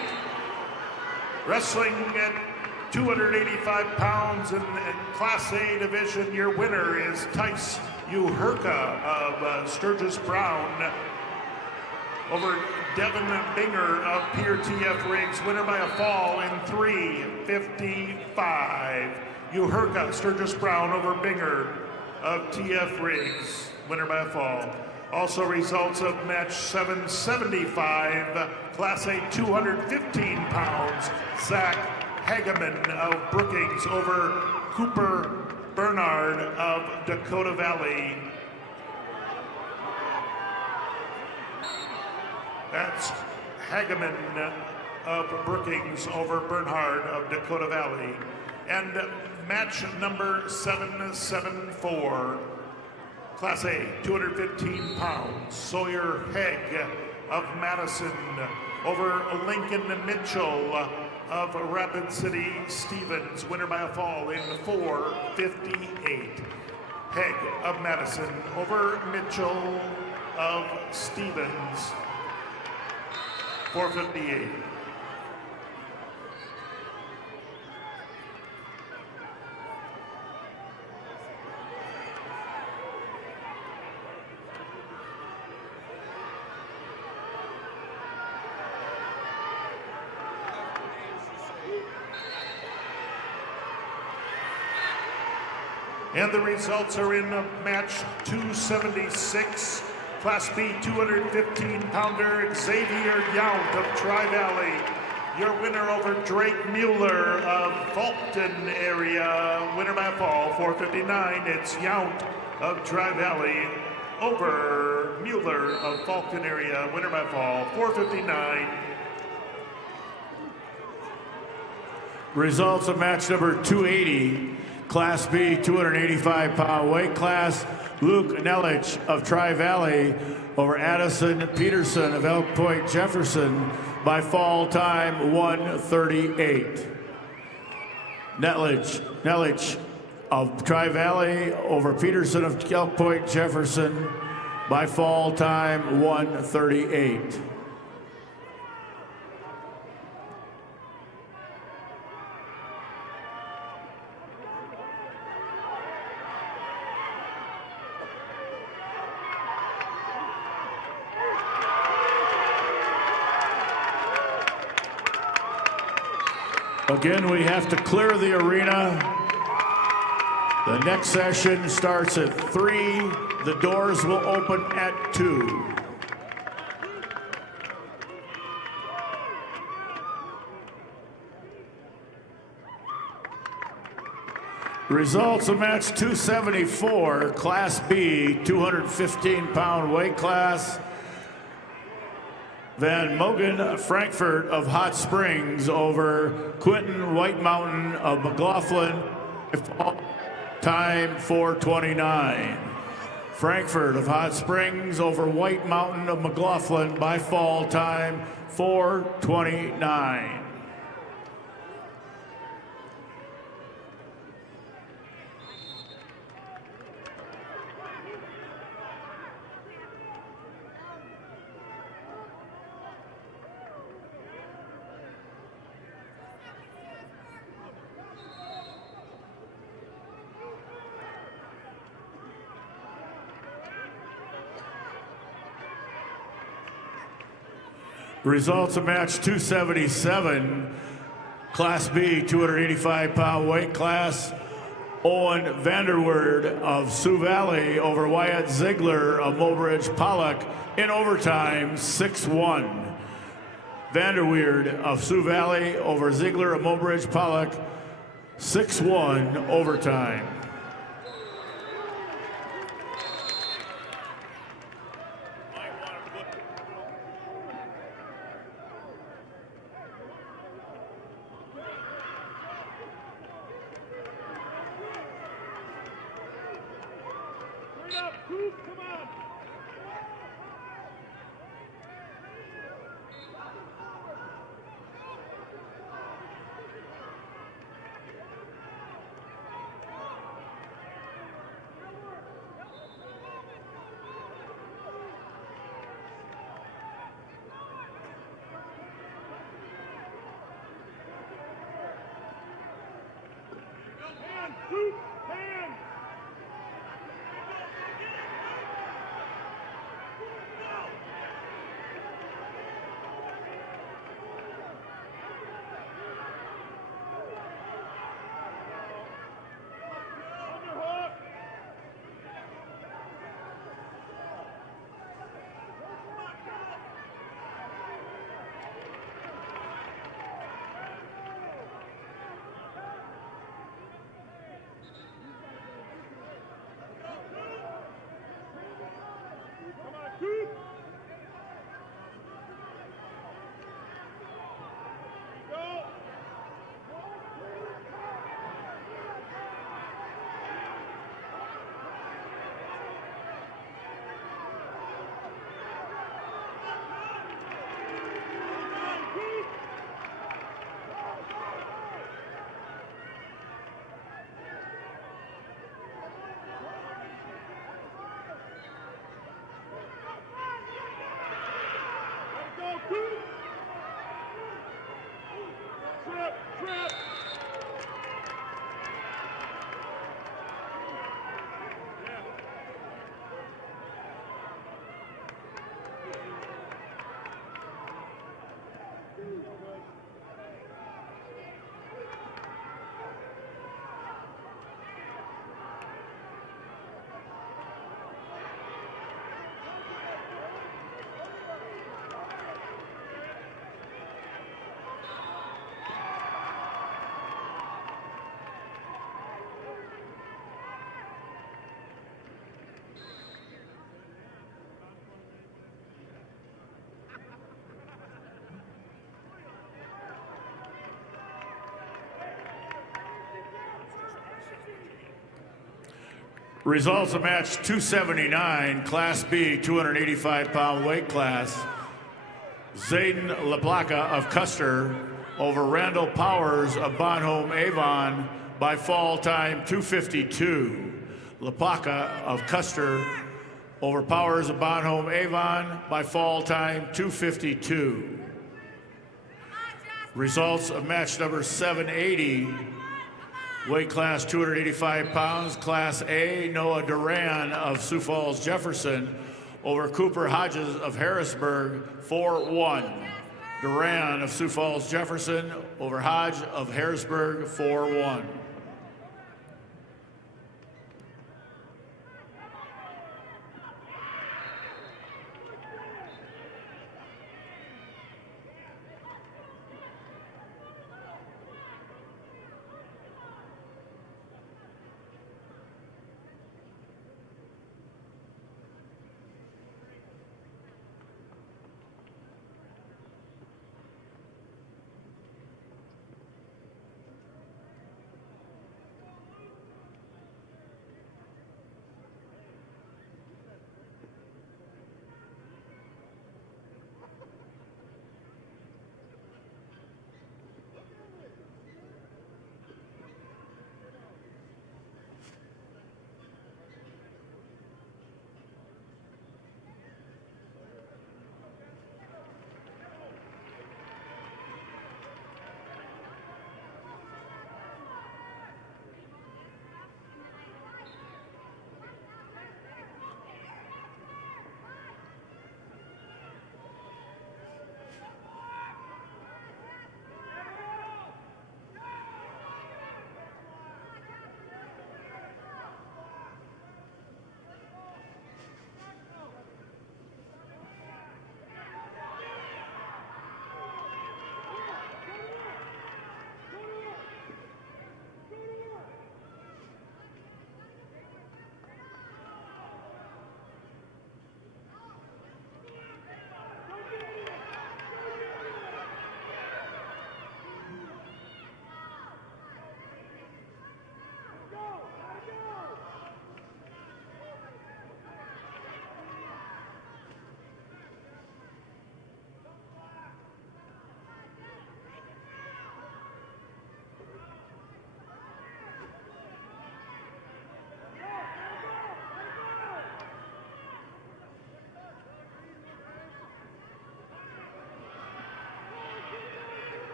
Wrestling at 285 pounds in Class A division. Your winner is Tice Uherka of Sturgis Brown over Devin Binger of Pier TF Riggs. Winner by a fall in 3:55. Uherka, Sturgis Brown over Binger of TF Riggs. Winner by a fall. Also results of match 775, Class A 215 pounds, Zach Hageman of Brookings over Cooper Bernard of Dakota Valley. That's Hageman of Brookings over Bernhard of Dakota Valley. And match number 774, Class A, 215 pounds, Sawyer Hegg of Madison over Lincoln Mitchell of Rapid City Stevens. Winner by a fall in 4:58. Hegg of Madison over Mitchell of Stevens, 4:58. And the results are in match 276, Class B 215-pounder Xavier Yount of Tri-Valley. Your winner over Drake Mueller of Fulton area, winner by fall, 459. It's Yount of Tri-Valley over Mueller of Fulton area, winner by fall, 459. Results of match number 280, Class B, 285-pound weight class. Luke Nelich of Tri-Valley over Addison Peterson of Elk Point Jefferson by fall time 1:38. Nelich of Tri-Valley over Peterson of Elk Point Jefferson by fall time 1:38. Again, we have to clear the arena. The next session starts at 3. The doors will open at 2. Results of match 274, Class B, 215-pound weight class. Van Mogen Frankfurt of Hot Springs over Quentin White Mountain of McLaughlin, time 4:29. Frankfurt of Hot Springs over White Mountain of McLaughlin by fall time 4:29. Results of match 277, Class B, 285-pound weight class. Owen Vanderweerd of Sioux Valley over Wyatt Ziegler of Mobridge Pollock in overtime, 6-1. Vanderweerd of Sioux Valley over Ziegler of Mobridge Pollock, 6-1 overtime. Results of match 279, Class B, 285-pound weight class. Zayden LaPlaca of Custer over Randall Powers of Bonhomme Avon by fall time 252. LaPlaca of Custer over Powers of Bonhomme Avon by fall time 252. Results of match number 780, weight class 285 pounds, Class A, Noah Duran of Sioux Falls Jefferson over Cooper Hodges of Harrisburg, 4-1. Duran of Sioux Falls Jefferson over Hodge of Harrisburg, 4-1.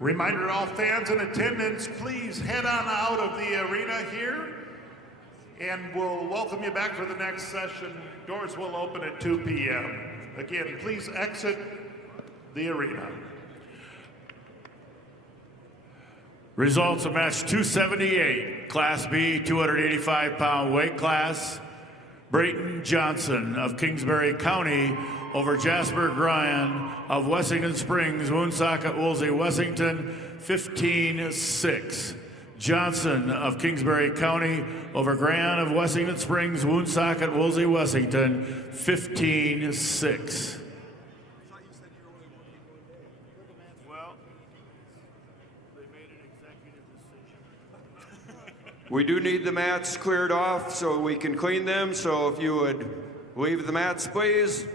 Reminder to all fans in attendance, please head on out of the arena here, and we'll welcome you back for the next session. Doors will open at 2 p.m. Again, please exit the arena. Results of match 278, Class B, 285-pound weight class. Brayton Johnson of Kingsbury County over Jasper Gryan of Wessington Springs, Woonsocket, Woolsey, Wessington, 15-6. Johnson of Kingsbury County over Gryan of Wessington Springs, Woonsocket, Woolsey, Wessington, 15-6. We do need the mats cleared off so we can clean them, so if you would leave the mats, please.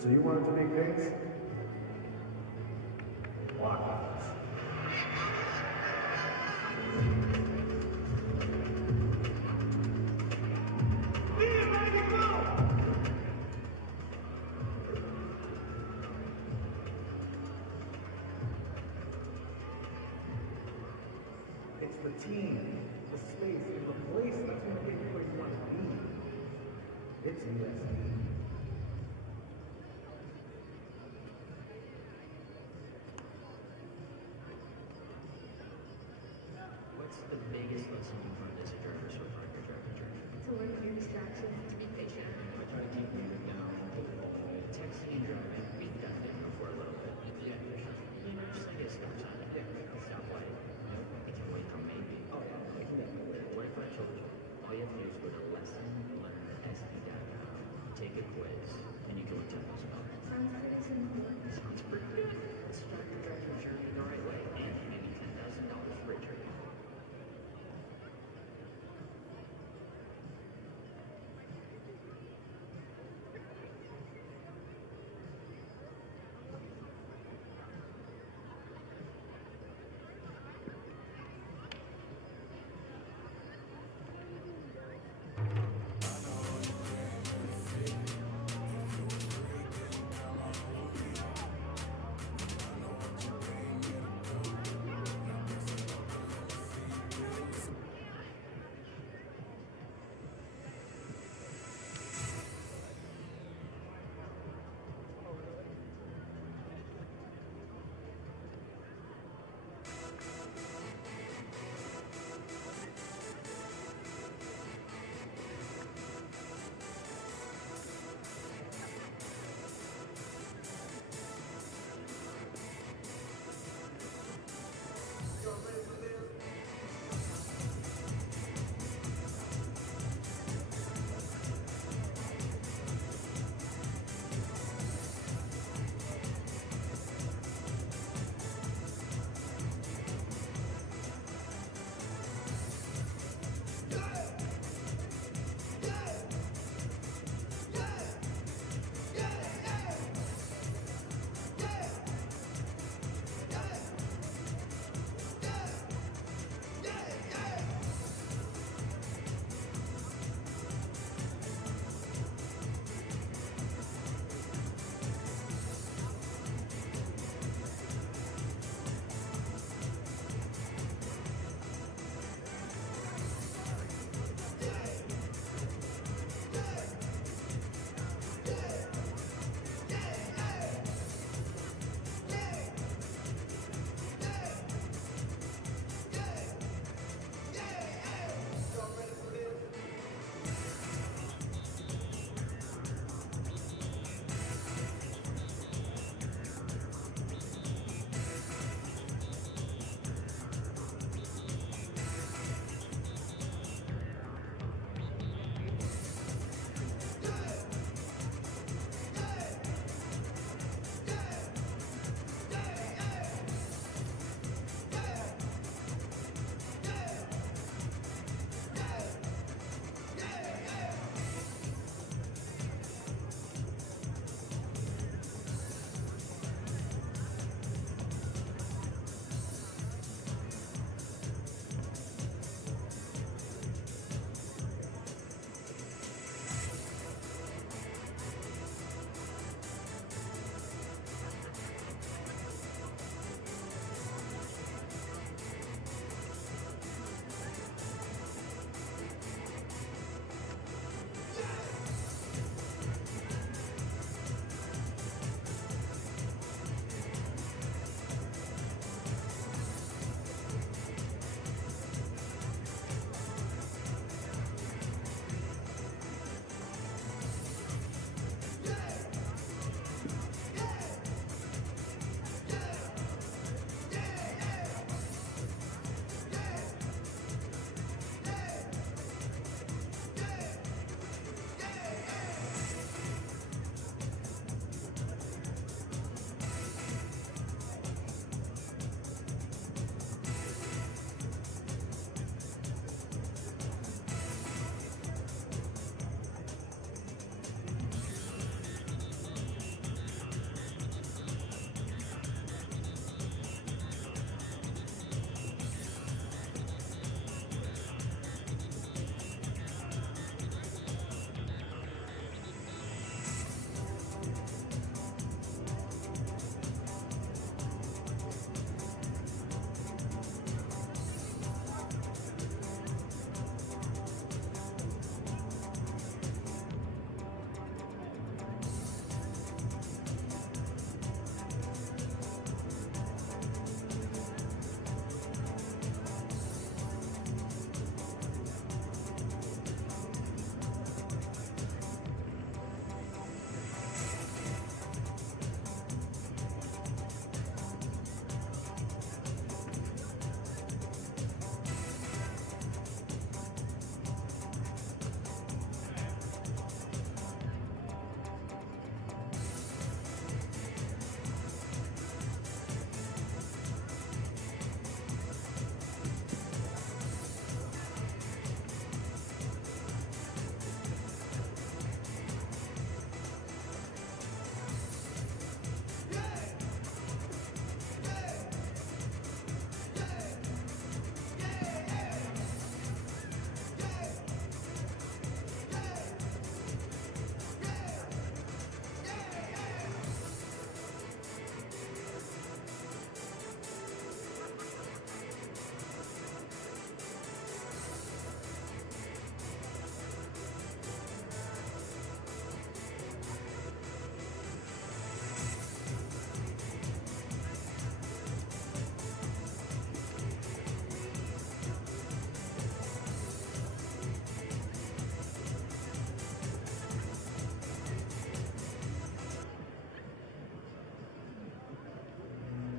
So you wanted to make things? Block office. It's the team, the space, and the place that's gonna get you where you want to be. It's ESP. What's the biggest lesson you learned as a driver so far in your driving journey? To learn your distractions, to be patient. I try to keep moving down. Texting and driving, we've gotten it before a little bit. Yeah, you know, just like a stop sign. Yeah, a stoplight. It can wait till maybe. Oh, yeah, I can definitely. What if I told you all you have to do is go to lessonlearnsp.com, take a quiz, and you can win $10,000? Sounds pretty simple. Sounds pretty good. Let's start your driving journey the right way and maybe $10,000 for a trade.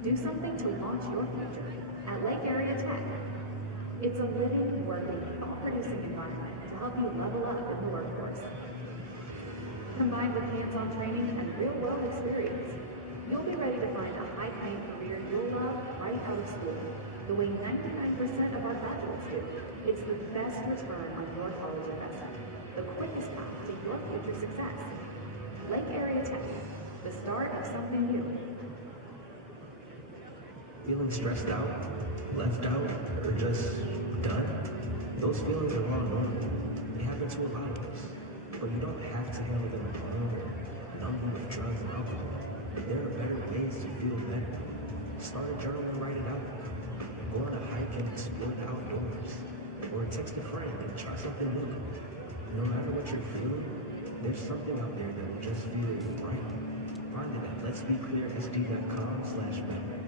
Do something to launch your future at Lake Area Tech. It's a living, working, all-producing environment to help you level up in the workforce. Combined with hands-on training and real-world experience, you'll be ready to find a high-paying career you'll love right out of school. The way 99% of our graduates do. It's the best return on your college investment. The quickest path to your future success. Lake Area Tech, the start of something new. Feeling stressed out, left out, or just done? Those feelings are all normal. They happen to a lot of us. But you don't have to handle them alone or numb them with drugs and alcohol. There are better ways to feel better. Start a journal and write it out. Go on a hike and explore the outdoors. Or text a friend and try something new. No matter what you're feeling, there's something out there that will just feel right. Find it at letsbeclearsd.com/better.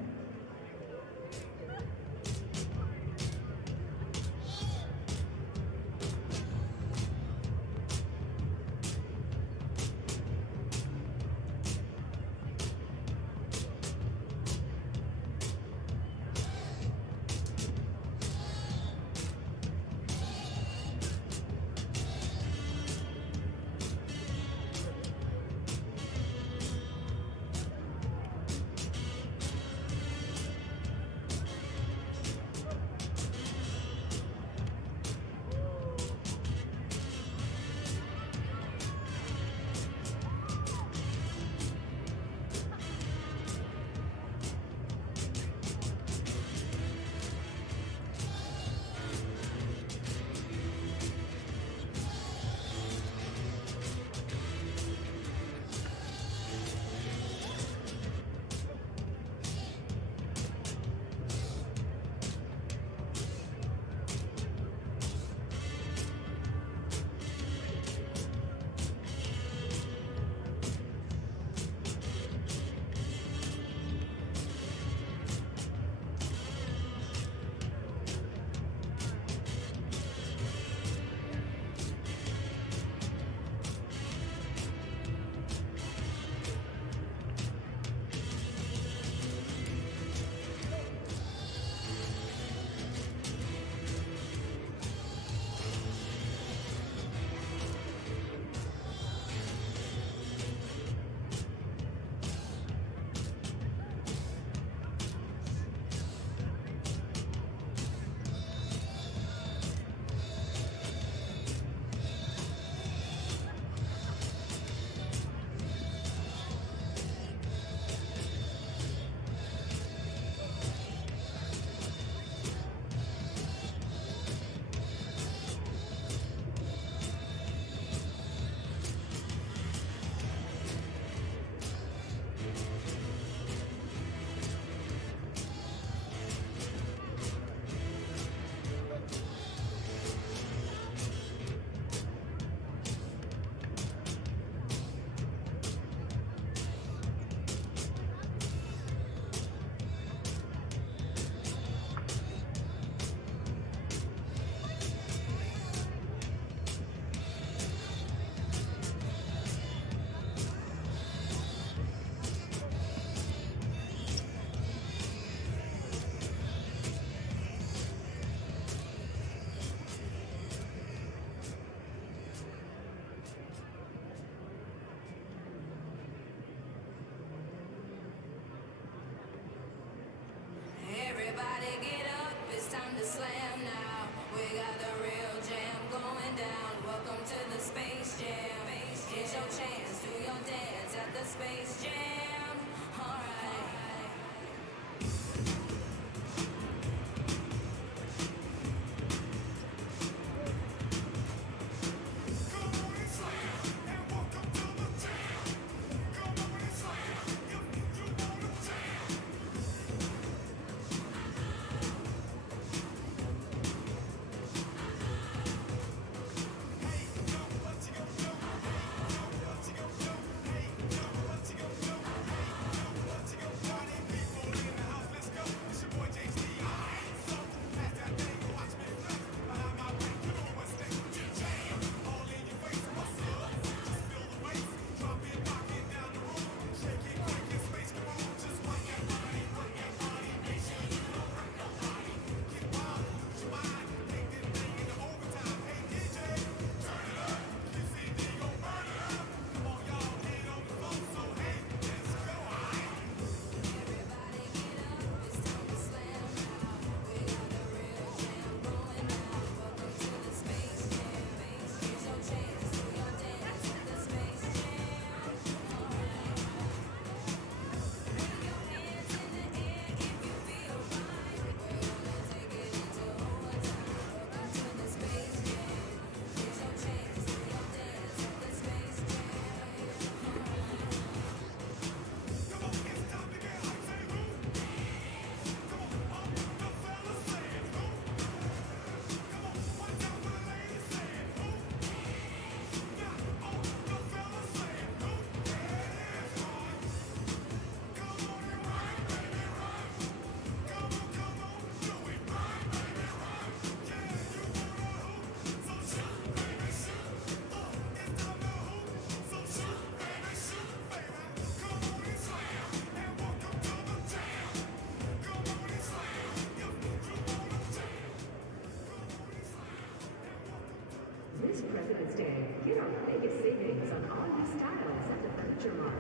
This President's Day, get our biggest savings on all new styles at the Furniture Mart.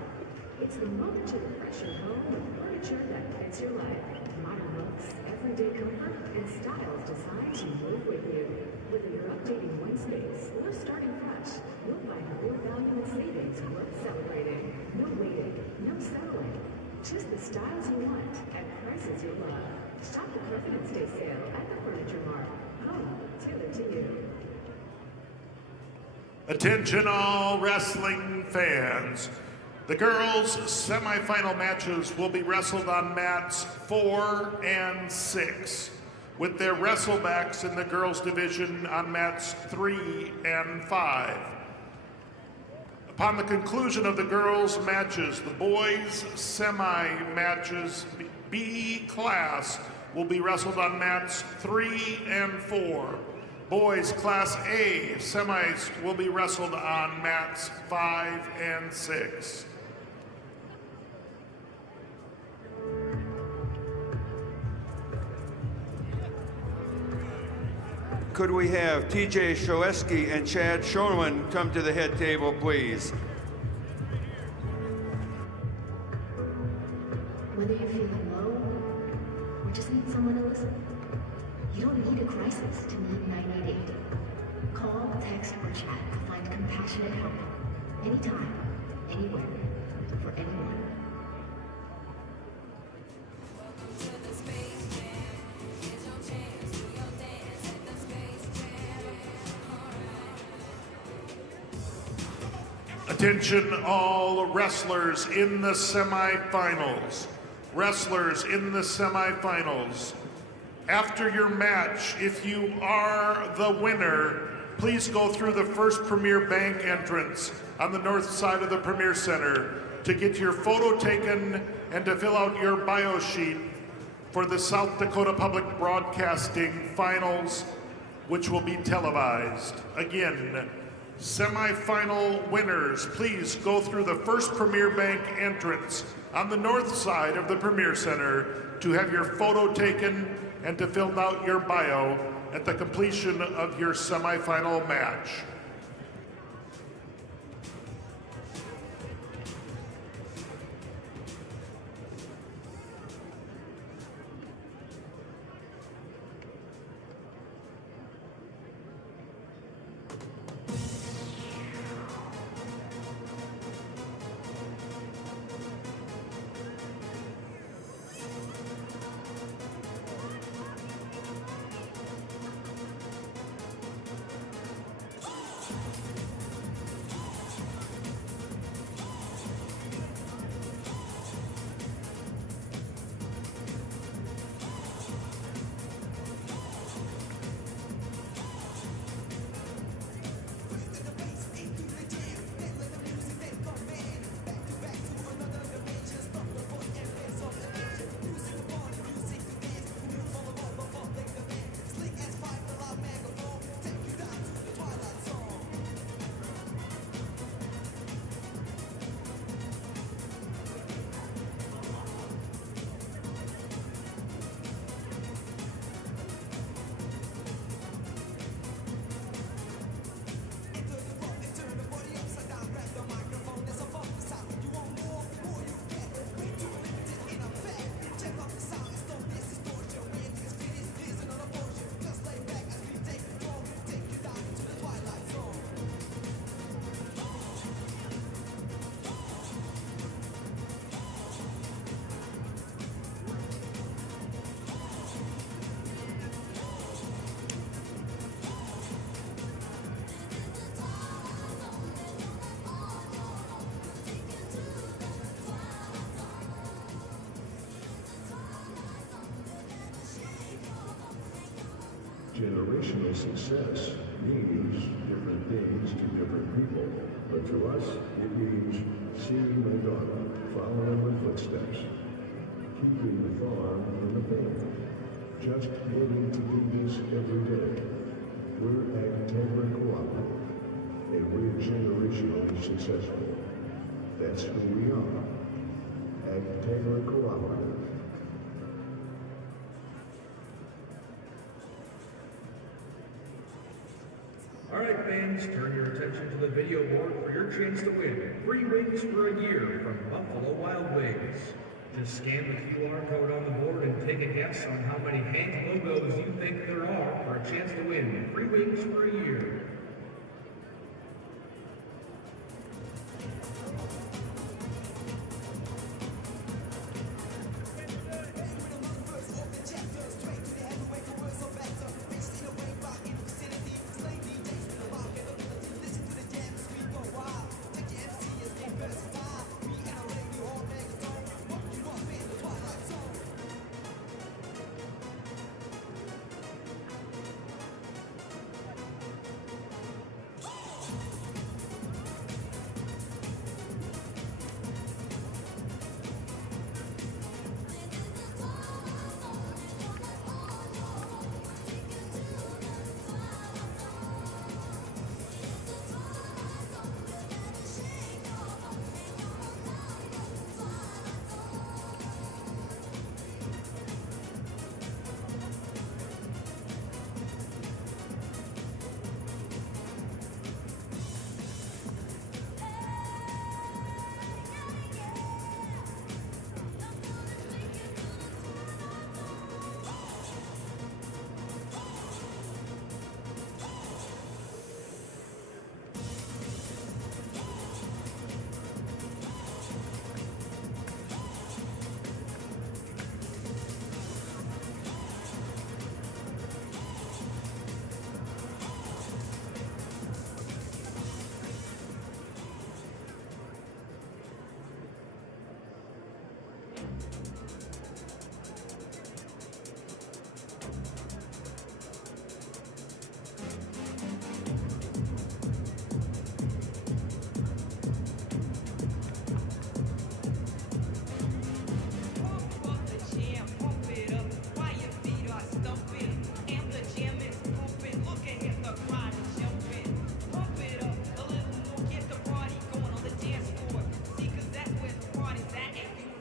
It's the moment to refresh your home with furniture that fits your life. Modern looks, everyday comfort, and styles designed to move with you. Whether you're updating one space or starting fresh, you'll find more value and savings worth celebrating. No waiting, no settling. Just the styles you want at prices you love. Shop the President's Day sale at the Furniture Mart. Home, tailored to you. Attention all wrestling fans. The girls' semifinal matches will be wrestled on mats 4 and 6, with their wrestlebacks in the girls' division on mats 3 and 5. Upon the conclusion of the girls' matches, the boys' semi-matches B class will be wrestled on mats 3 and 4. Boys' Class A semis will be wrestled on mats 5 and 6. Could we have TJ Sholeski and Chad Schoenman come to the head table, please? Whether you're feeling low or just need someone to listen, you don't need a crisis to need 988. Call, text, or chat to find compassionate help. Anytime, anywhere, for anyone. Attention all wrestlers in the semifinals. Wrestlers in the semifinals. After your match, if you are the winner, please go through the first Premier Bank entrance on the north side of the Premier Center to get your photo taken and to fill out your bio sheet for the South Dakota Public Broadcasting Finals, which will be televised. Again, semifinal winners, please go through the first Premier Bank entrance on the north side of the Premier Center to have your photo taken and to fill out your bio at the completion of your semifinal match. Generational success means different things to different people, but to us, it means seeing my daughter, following my footsteps, keeping the farm in the family, just wanting to do this every day. We're Agtegra Cooperative, and we're generationally successful. That's who we are. Agtegra Cooperative. All right, fans, turn your attention to the video board for your chance to win free wings for a year from Buffalo Wild Wings. Just scan the QR code on the board and take a guess on how many Hank logos you think there are for a chance to win free wings for a year.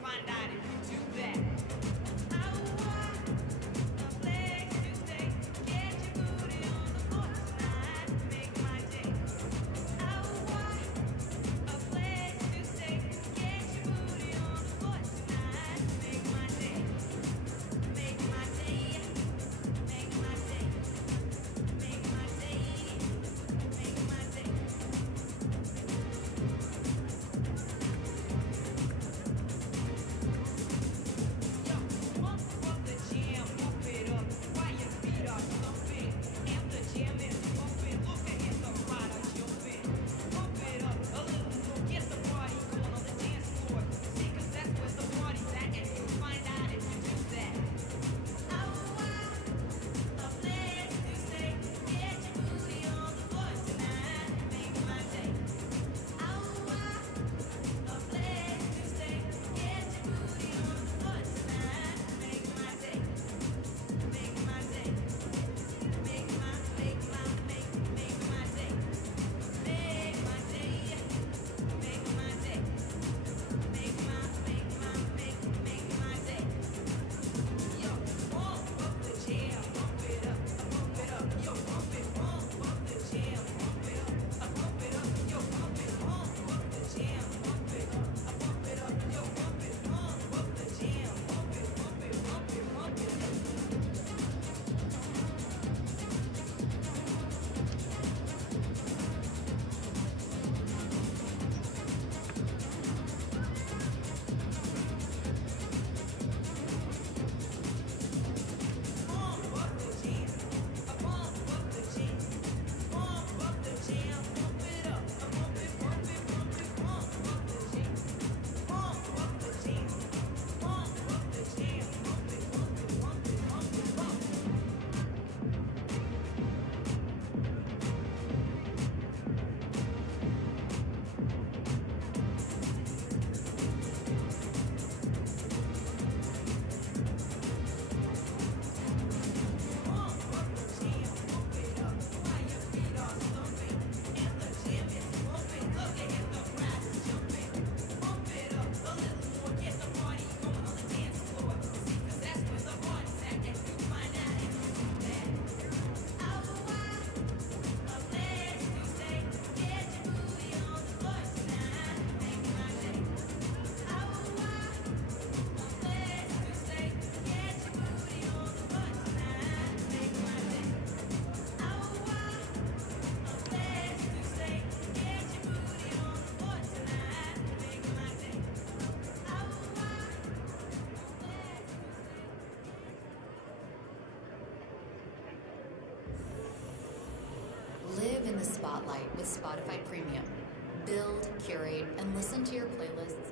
Find out if you do with Spotify Premium. Build, curate, and listen to your playlists.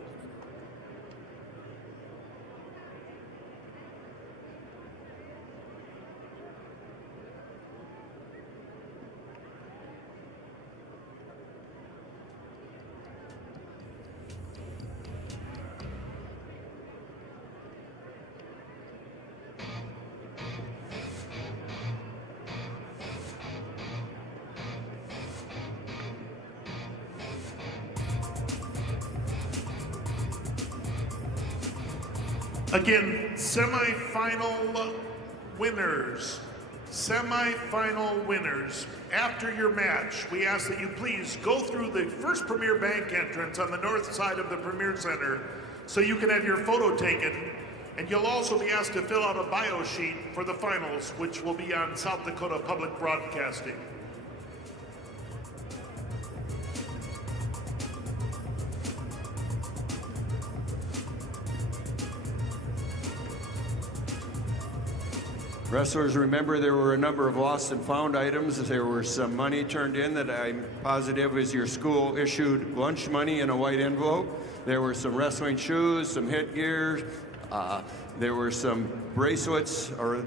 Again, semifinal winners. Semifinal winners. After your match, we ask that you please go through the first Premier Bank entrance on the north side of the Premier Center so you can have your photo taken. And you'll also be asked to fill out a bio sheet for the finals, which will be on South Dakota Public Broadcasting. Wrestlers, remember there were a number of lost and found items. There were some money turned in that I'm positive is your school issued lunch money in a white envelope. There were some wrestling shoes, some headgear. There were some bracelets or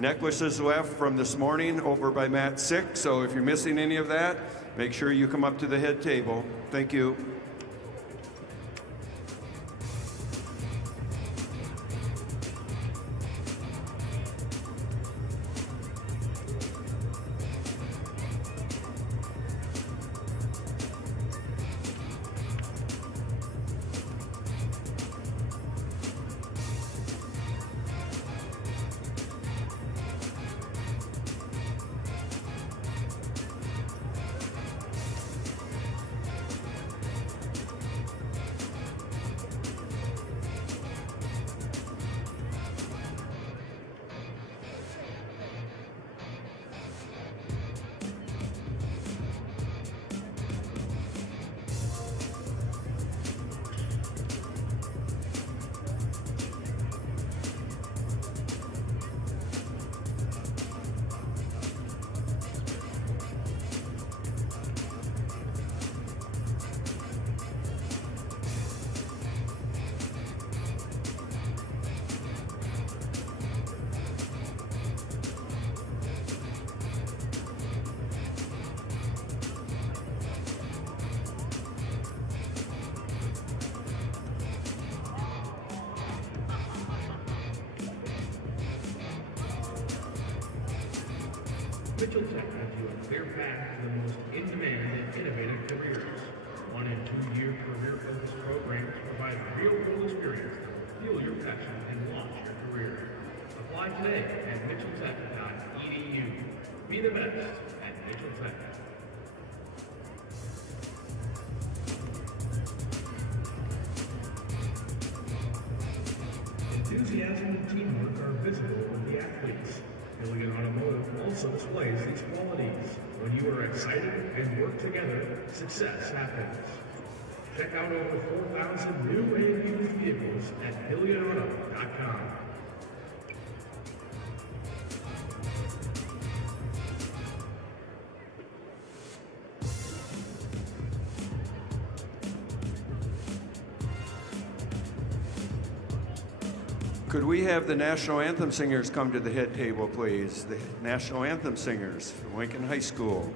necklaces left from this morning over by mat 6. So if you're missing any of that, make sure you come up to the head table. Thank you. Mitchell Tech has you a clear path to the most in-demand and innovative careers. 1- and 2-year career-focused programs provide real-world experience that will fuel your passion and launch your career. Apply today at mitchelltech.edu. Be the best at Mitchell Tech. Enthusiasm and teamwork are visible in the athletes. Hilligan Automotive also displays these qualities. When you are excited and work together, success happens. Check out over 4,000 new and used vehicles at HilliganAuto.com. Could we have the National Anthem singers come to the head table, please? The National Anthem singers from Lincoln High School.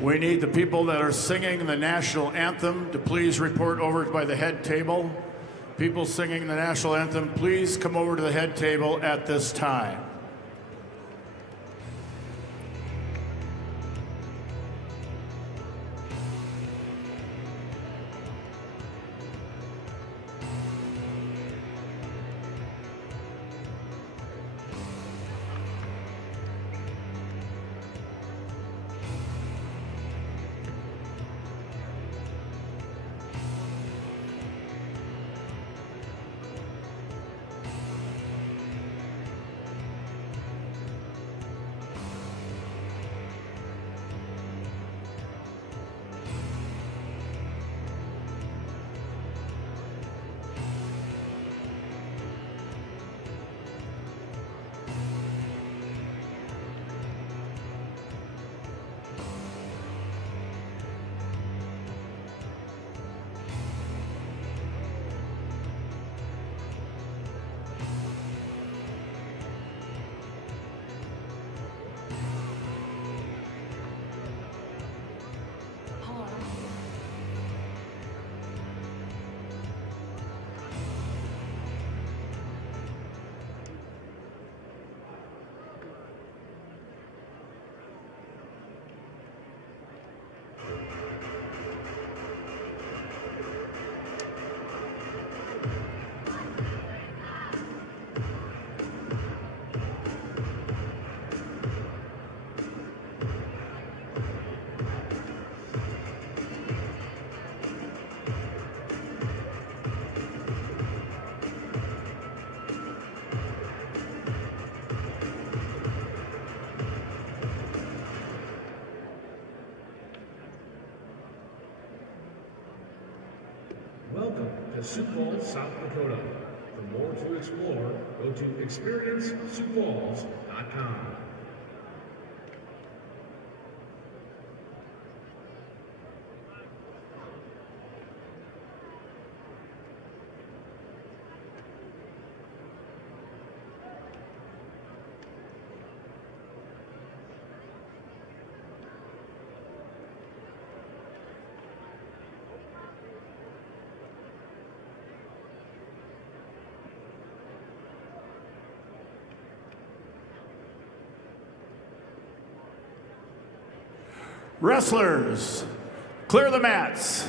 We need the people that are singing the national anthem to please report over by the head table. People singing the national anthem, please come over to the head table at this time. Welcome to Sioux Falls, South Dakota. For more to explore, go to experienceSiouxFalls.com. Wrestlers, clear the mats.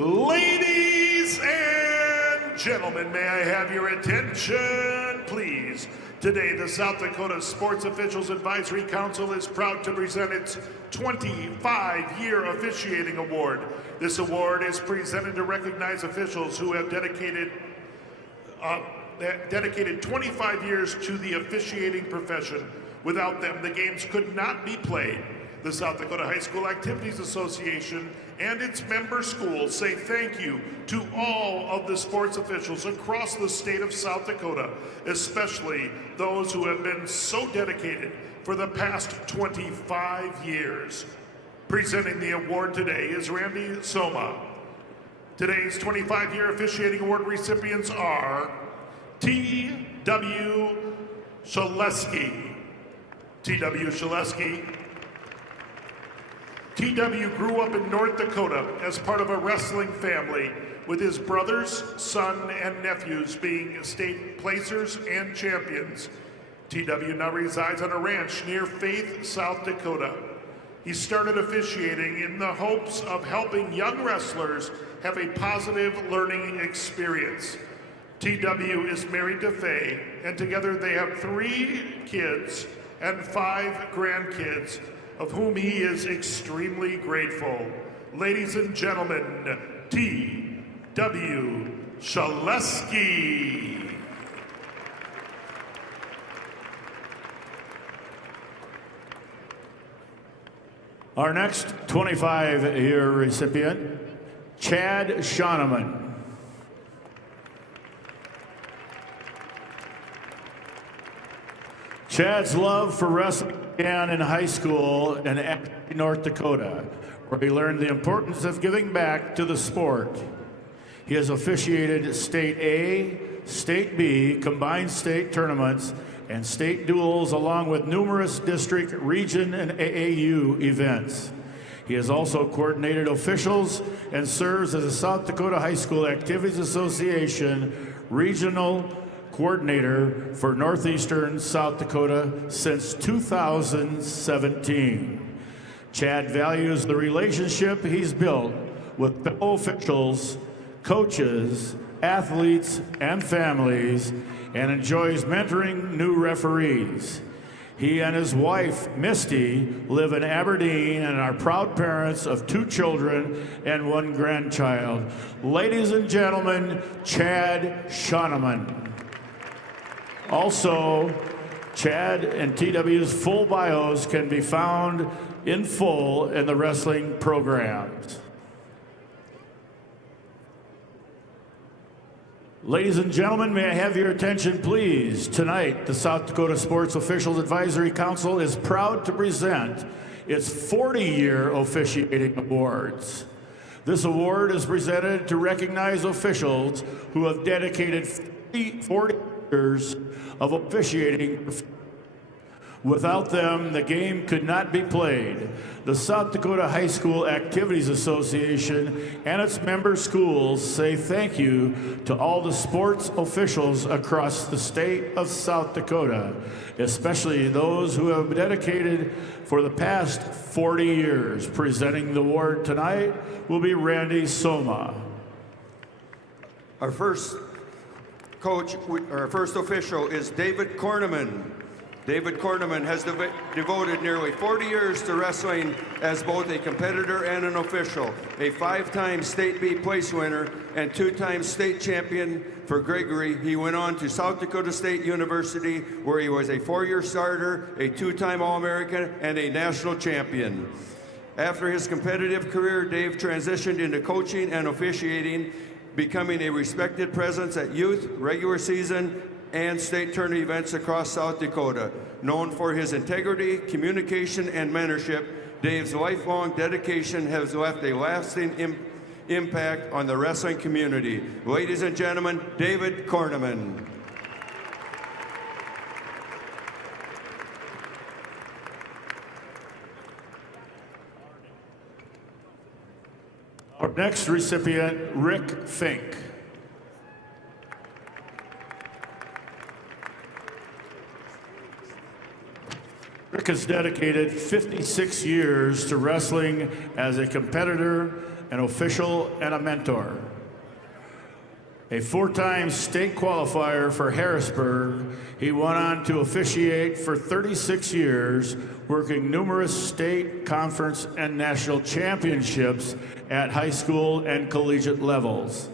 Ladies and gentlemen, may I have your attention, please? Today, the South Dakota Sports Officials Advisory Council is proud to present its 25-year officiating award. This award is presented to recognize officials who have dedicated 25 years to the officiating profession. Without them, the games could not be played. The South Dakota High School Activities Association and its member schools say thank you to all of the sports officials across the state of South Dakota, especially those who have been so dedicated for the past 25 years. Presenting the award today is Randy Soma. Today's 25-year officiating award recipients are T.W. Shaleski. T.W. Shaleski. T.W. grew up in North Dakota as part of a wrestling family, with his brothers, son, and nephews being state placers and champions. T.W. now resides on a ranch near Faith, South Dakota. He started officiating in the hopes of helping young wrestlers have a positive learning experience. T.W. is married to Faye, and together they have 3 kids and 5 grandkids, of whom he is extremely grateful. Ladies and gentlemen, T.W. Shaleski. Our next 25-year recipient, Chad Shoneman. Chad's love for wrestling began in high school in Ashby, North Dakota, where he learned the importance of giving back to the sport. He has officiated State A, State B, combined state tournaments, and state duels, along with numerous district, region, and AAU events. He has also coordinated officials and serves as a South Dakota High School Activities Association regional coordinator for Northeastern South Dakota since 2017. Chad values the relationship he's built with fellow officials, coaches, athletes, and families, and enjoys mentoring new referees. He and his wife, Misty, live in Aberdeen and are proud parents of 2 children and 1 grandchild. Ladies and gentlemen, Chad Shoneman. Also, Chad and TW's full bios can be found in full in the wrestling programs. Ladies and gentlemen, may I have your attention, please? Tonight, the South Dakota Sports Officials Advisory Council is proud to present its 40-year officiating awards. This award is presented to recognize officials who have dedicated 40 years of officiating. Without them, the game could not be played. The South Dakota High School Activities Association and its member schools say thank you to all the sports officials across the state of South Dakota, especially those who have dedicated for the past 40 years. Presenting the award tonight will be Randy Soma. Our first coach, our first official is David Korneman. David Korneman has devoted nearly 40 years to wrestling as both a competitor and an official, a 5-time State B place winner and 2-time state champion for Gregory. He went on to South Dakota State University, where he was a 4-year starter, a 2-time All-American, and a national champion. After his competitive career, Dave transitioned into coaching and officiating, becoming a respected presence at youth, regular season, and state tournament events across South Dakota. Known for his integrity, communication, and mentorship, Dave's lifelong dedication has left a lasting impact on the wrestling community. Ladies and gentlemen, David Korneman. Our next recipient, Rick Fink. Rick has dedicated 56 years to wrestling as a competitor an official, and a mentor. A four-time state qualifier for Harrisburg, he went on to officiate for 36 years, working numerous state, conference, and national championships at high school and collegiate levels.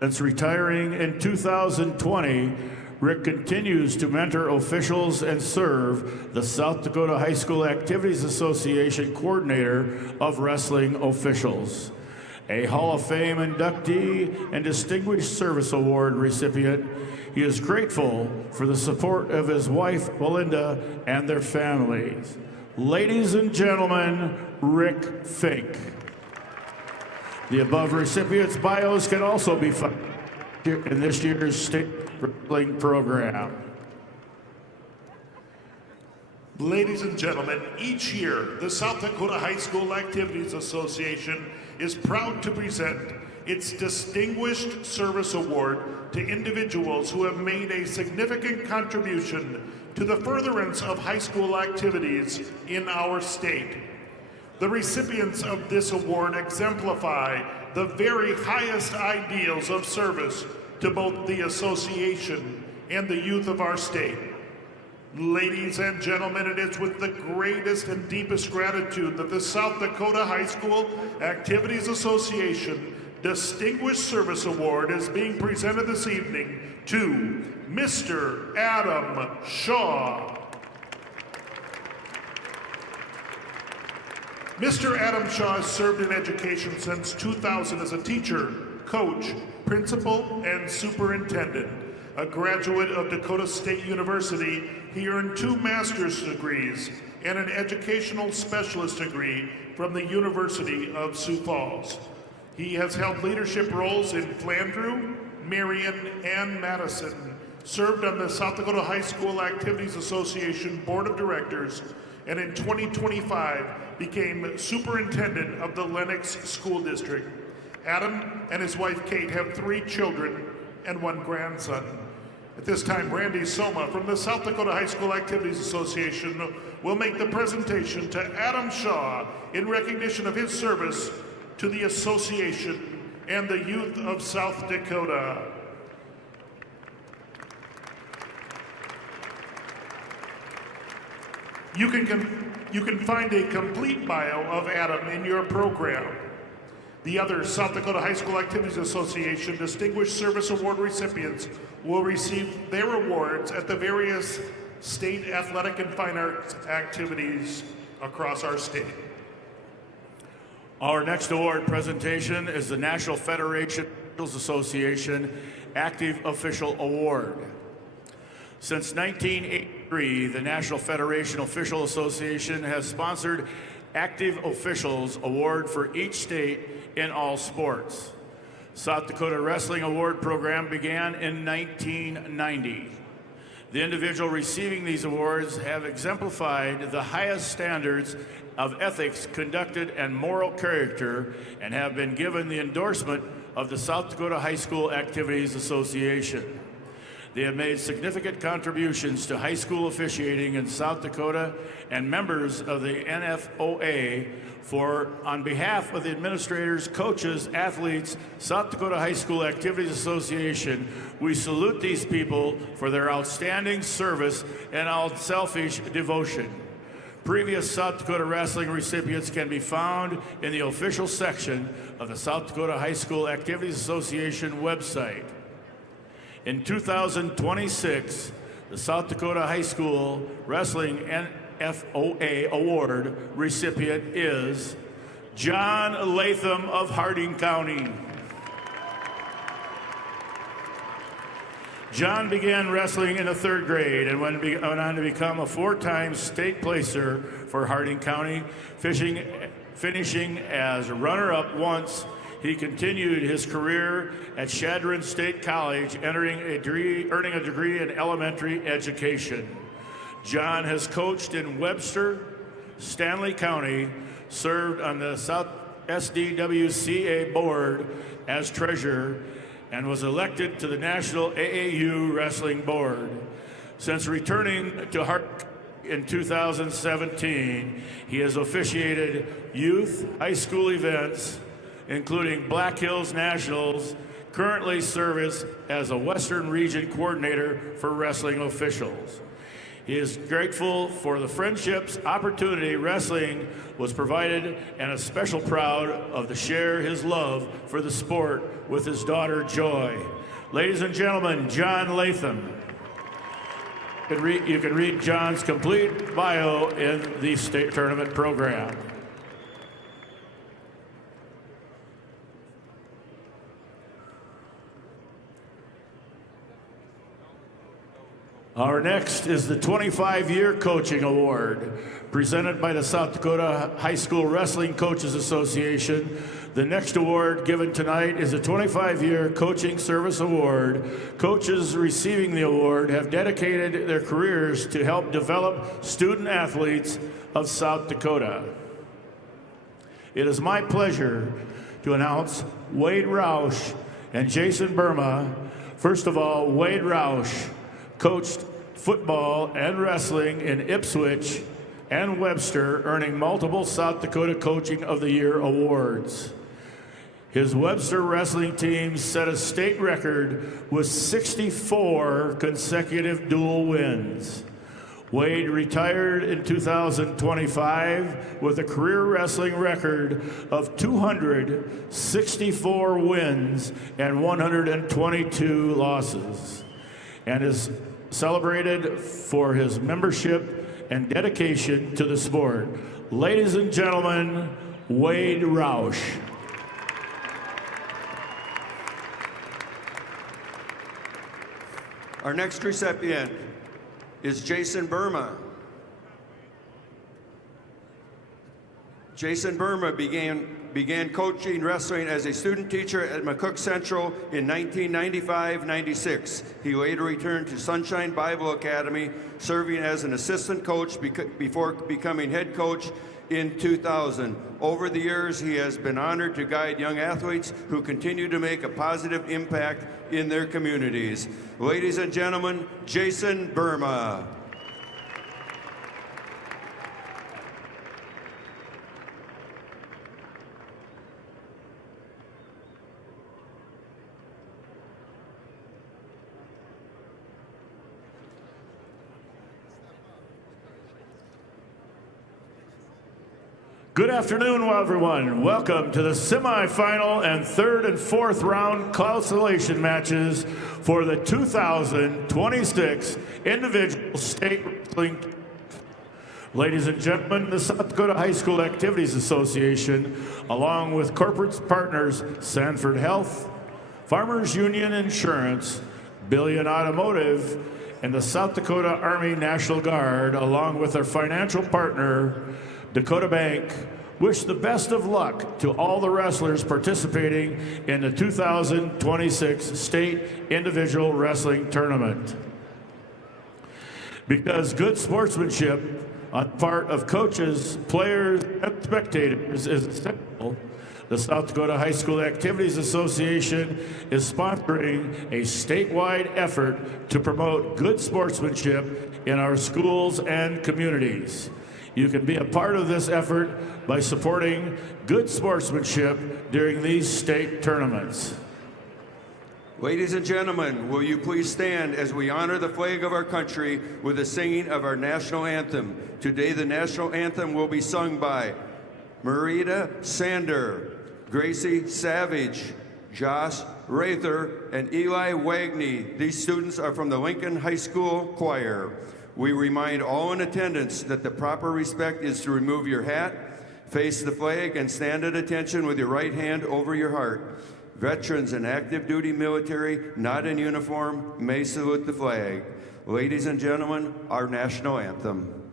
Since retiring in 2020, Rick continues to mentor officials and serve the South Dakota High School Activities Association coordinator of wrestling officials. A Hall of Fame inductee and Distinguished Service Award recipient, he is grateful for the support of his wife, Belinda, and their families. Ladies and gentlemen, Rick Fink. The above recipients' bios can also be found in this year's state wrestling program. Ladies and gentlemen, each year, the South Dakota High School Activities Association is proud to present its Distinguished Service Award to individuals who have made a significant contribution to the furtherance of high school activities in our state. The recipients of this award exemplify the very highest ideals of service to both the association and the youth of our state. Ladies and gentlemen, it is with the greatest and deepest gratitude that the South Dakota High School Activities Association Distinguished Service Award is being presented this evening to Mr. Adam Shaw. Mr. Adam Shaw has served in education since 2000 as a teacher, coach, principal, and superintendent. A graduate of Dakota State University, he earned 2 master's degrees and an educational specialist degree from the University of Sioux Falls. He has held leadership roles in Flandreau, Marion, and Madison, served on the South Dakota High School Activities Association Board of Directors, and in 2025 became superintendent of the Lenox School District. Adam and his wife Kate have 3 children and 1 grandson. At this time, Randy Soma from the South Dakota High School Activities Association will make the presentation to Adam Shaw in recognition of his service to the association and the youth of South Dakota. You can find a complete bio of Adam in your program. The other South Dakota High School Activities Association Distinguished Service Award recipients will receive their awards at the various state athletic and fine arts activities across our state. Our next award presentation is the National Federation Officials Association Active Official Award. Since 1983, the National Federation Official Association has sponsored Active Officials Award for each state in all sports. South Dakota Wrestling Award Program began in 1990. The individual receiving these awards have exemplified the highest standards of ethics, conducted, and moral character, and have been given the endorsement of the South Dakota High School Activities Association. They have made significant contributions to high school officiating in South Dakota, and members of the NFOA on behalf of the administrators, coaches, athletes, South Dakota High School Activities Association, we salute these people for their outstanding service and unselfish devotion. Previous South Dakota wrestling recipients can be found in the official section of the South Dakota High School Activities Association website. In 2026, the South Dakota High School Wrestling NFOA Award recipient is John Latham of Harding County. John began wrestling in the 3rd grade and went on to become a 4-time state placer for Harding County, finishing as runner-up once. He continued his career at Chadron State College, earning a degree in elementary education. John has coached in Webster, Stanley County, served on the South SDWCA board as treasurer, and was elected to the National AAU Wrestling Board. Since returning to Hart in 2017, he has officiated youth, high school events, including Black Hills Nationals, currently serves as a Western Region Coordinator for wrestling officials. He is grateful for the friendships, opportunity wrestling was provided, and is special proud to share his love for the sport with his daughter, Joy. Ladies and gentlemen, John Latham. You can read John's complete bio in the state tournament program. Our next is the 25-year Coaching Award, presented by the South Dakota High School Wrestling Coaches Association. The next award given tonight is a 25-year Coaching Service Award. Coaches receiving the award have dedicated their careers to help develop student athletes of South Dakota. It is my pleasure to announce Wade Roush and Jason Burma. First of all, Wade Roush coached football and wrestling in Ipswich and Webster, earning multiple South Dakota Coaching of the Year awards. His Webster wrestling team set a state record with 64 consecutive dual wins. Wade retired in 2025 with a career wrestling record of 264 wins and 122 losses, and is celebrated for his membership and dedication to the sport. Ladies and gentlemen, Wade Roush. Our next recipient is Jason Burma. Jason Burma began coaching wrestling as a student teacher at McCook Central in 1995-96. He later returned to Sunshine Bible Academy, serving as an assistant coach before becoming head coach in 2000. Over the years, he has been honored to guide young athletes who continue to make a positive impact in their communities. Ladies and gentlemen, Jason Burma. Good afternoon, everyone. Welcome to the semifinal and third and fourth round consolation matches for the 2026 Individual State Wrestling. Ladies and gentlemen, the South Dakota High School Activities Association, along with corporate partners Sanford Health, Farmers Union Insurance, Billion Automotive, and the South Dakota Army National Guard, along with their financial partner, Dakota Bank, wish the best of luck to all the wrestlers participating in the 2026 State Individual Wrestling Tournament. Because good sportsmanship on the part of coaches, players, and spectators is essential, the South Dakota High School Activities Association is sponsoring a statewide effort to promote good sportsmanship in our schools and communities. You can be a part of this effort by supporting good sportsmanship during these state tournaments. Ladies and gentlemen, will you please stand as we honor the flag of our country with the singing of our national anthem. Today, the national anthem will be sung by Marita Sander, Gracie Savage, Josh Rather, and Eli Wagney. These students are from the Lincoln High School Choir. We remind all in attendance that the proper respect is to remove your hat, face the flag, and stand at attention with your right hand over your heart. Veterans and active duty military not in uniform may salute the flag. Ladies and gentlemen, our national anthem.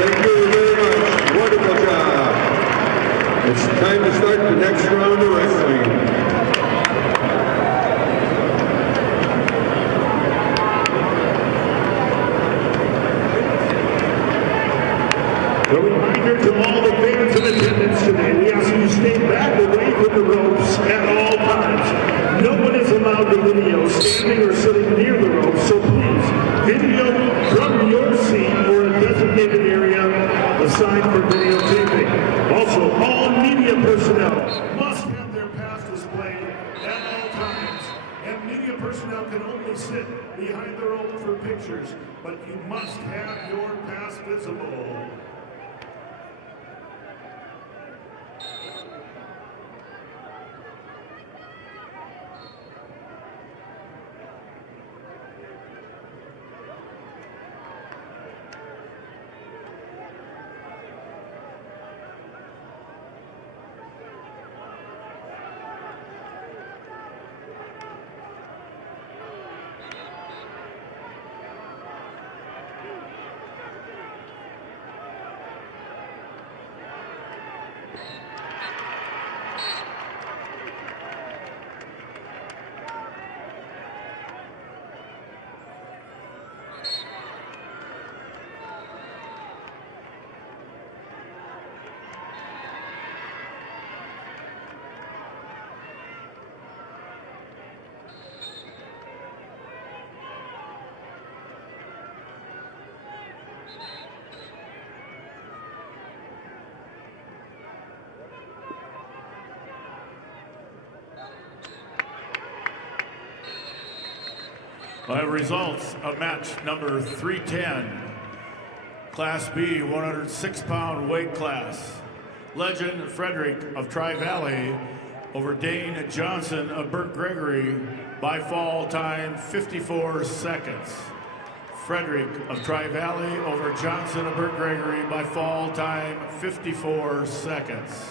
Thank you very much. Wonderful job. It's time to start the next round of wrestling. A reminder to all the fans in attendance today, we ask you to stay back away from the ropes at all times. No one is allowed to video standing or sitting near the ropes, so please video from your seat or a designated area assigned for videotaping. Also, all media personnel must have their pass displayed at all times, and media personnel can only sit behind the rope for pictures, but you must have your pass visible. By results of match number 310, Class B 106-pound weight class. Legend Frederick of Tri-Valley over Dane Johnson of Burt Gregory by fall time 54 seconds. Frederick of Tri-Valley over Johnson of Burt Gregory by fall time 54 seconds.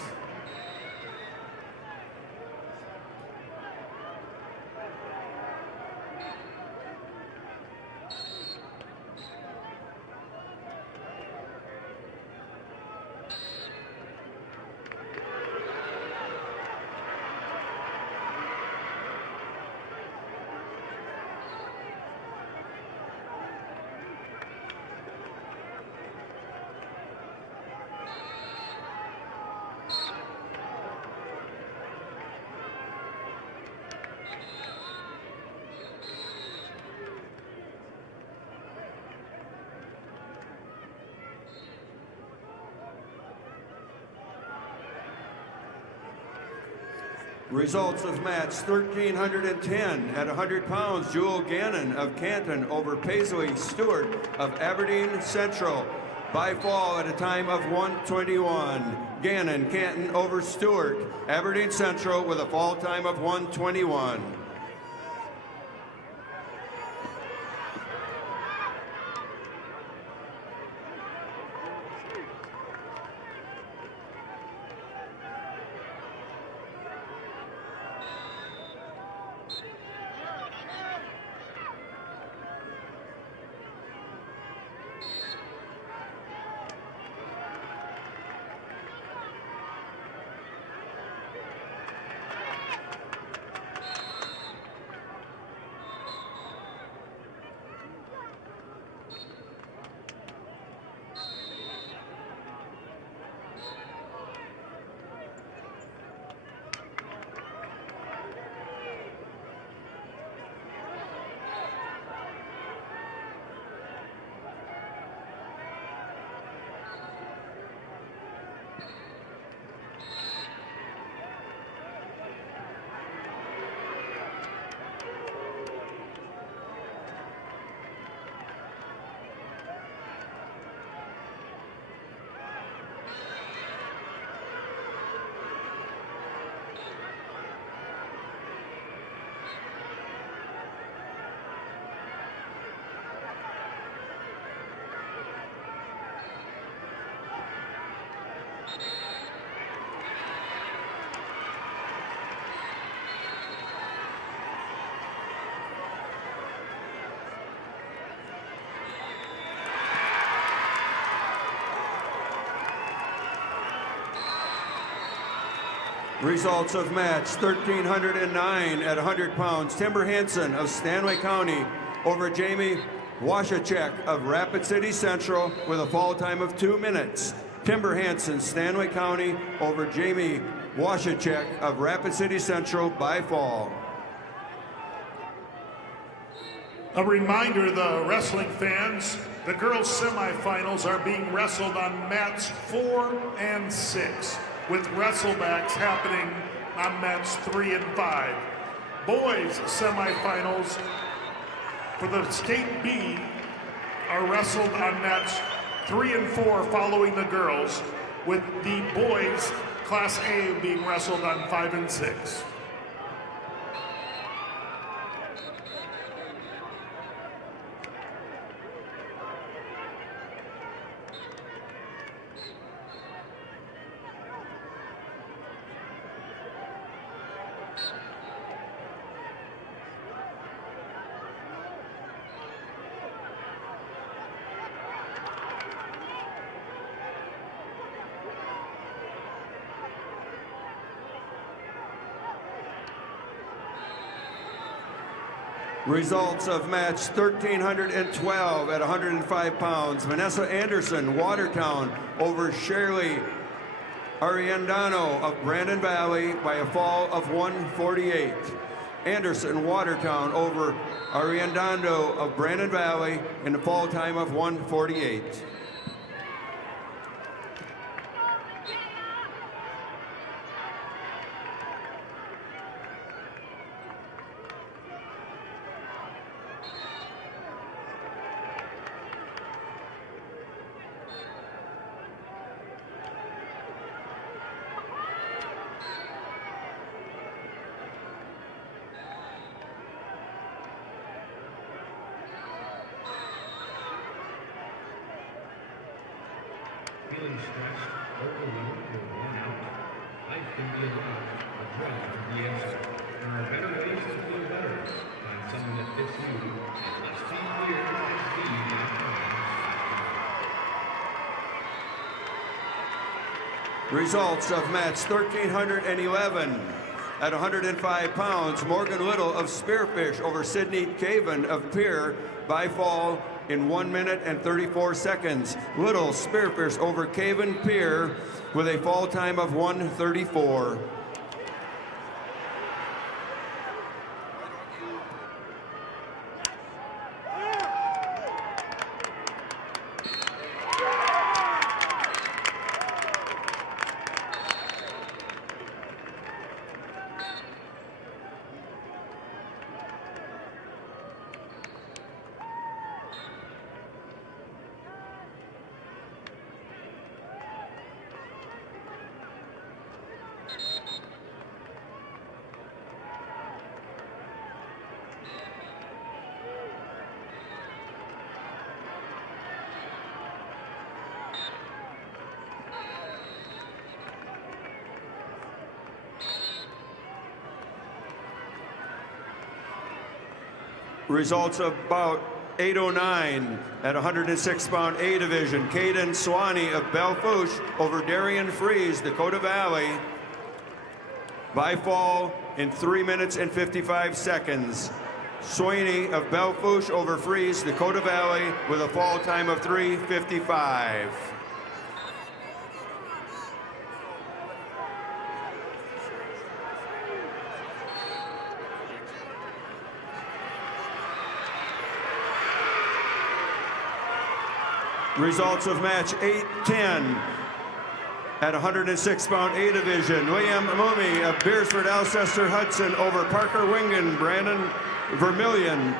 Results of match 1310 at 100 pounds, Jewel Gannon of Canton over Paisley Stewart of Aberdeen Central by fall at a time of 1:21. Gannon, Canton over Stewart, Aberdeen Central with a fall time of 1:21. Results of match 1309 at 100 pounds. Timber Hansen of Stanley County over Jamie Washachek of Rapid City Central with a fall time of 2 minutes. Timber Hansen, Stanley County over Jamie Washachek of Rapid City Central by fall. A reminder to the wrestling fans, the girls' semifinals are being wrestled on mats 4 and 6, with wrestlebacks happening on mats 3 and 5. Boys' semifinals for the State B are wrestled on mats 3 and 4 following the girls, with the boys' Class A being wrestled on 5 and 6. Results of match 1312 at 105 pounds. Vanessa Anderson, Watertown over Shirley Ariandano of Brandon Valley by a fall of 148. Anderson, Watertown over Ariandano of Brandon Valley in a fall time of 148. Feeling stressed, overwhelmed, or worn out? Life can be a lot, but drugs are the answer. There are better ways to feel better. Find someone that fits you, and let's be clear, Results of match 1311 at 105 pounds. Morgan Little of Spearfish over Sydney Caven of Pierre by fall in 1 minute and 34 seconds. Little Spearfish over Caven Pier with a fall time of 1:34. Results of bout 809 at 106-pound A division. Caden Swanee of Belfouche over Darian Fries, Dakota Valley, by fall in 3 minutes and 55 seconds. Swanee of Belfouche over Fries, Dakota Valley, with a fall time of 3:55. Results of match 810 at 106-pound A division. William Mummy of Beersford Alcester Hudson over Parker Wingen, Brandon Vermillion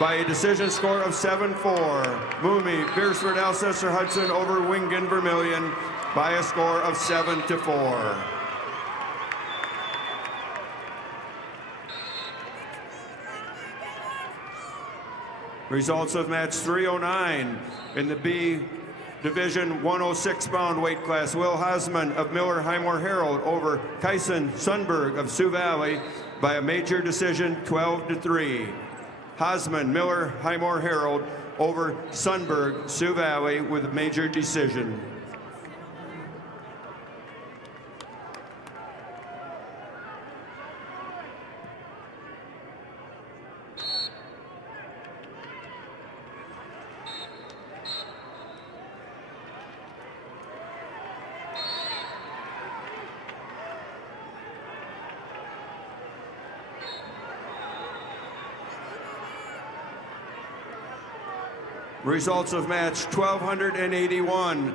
by a decision score of 7-4. Mummy, Beersford Alcester Hudson over Wingen Vermillion by a score of 7-4. Results of match 309 in the B division 106-pound weight class. Will Hosman of Miller Highmore Herald over Kyson Sundberg of Sioux Valley by a major decision 12-3. Hosman, Miller Highmore Herald over Sundberg, Sioux Valley with a major decision. Results of match 1281.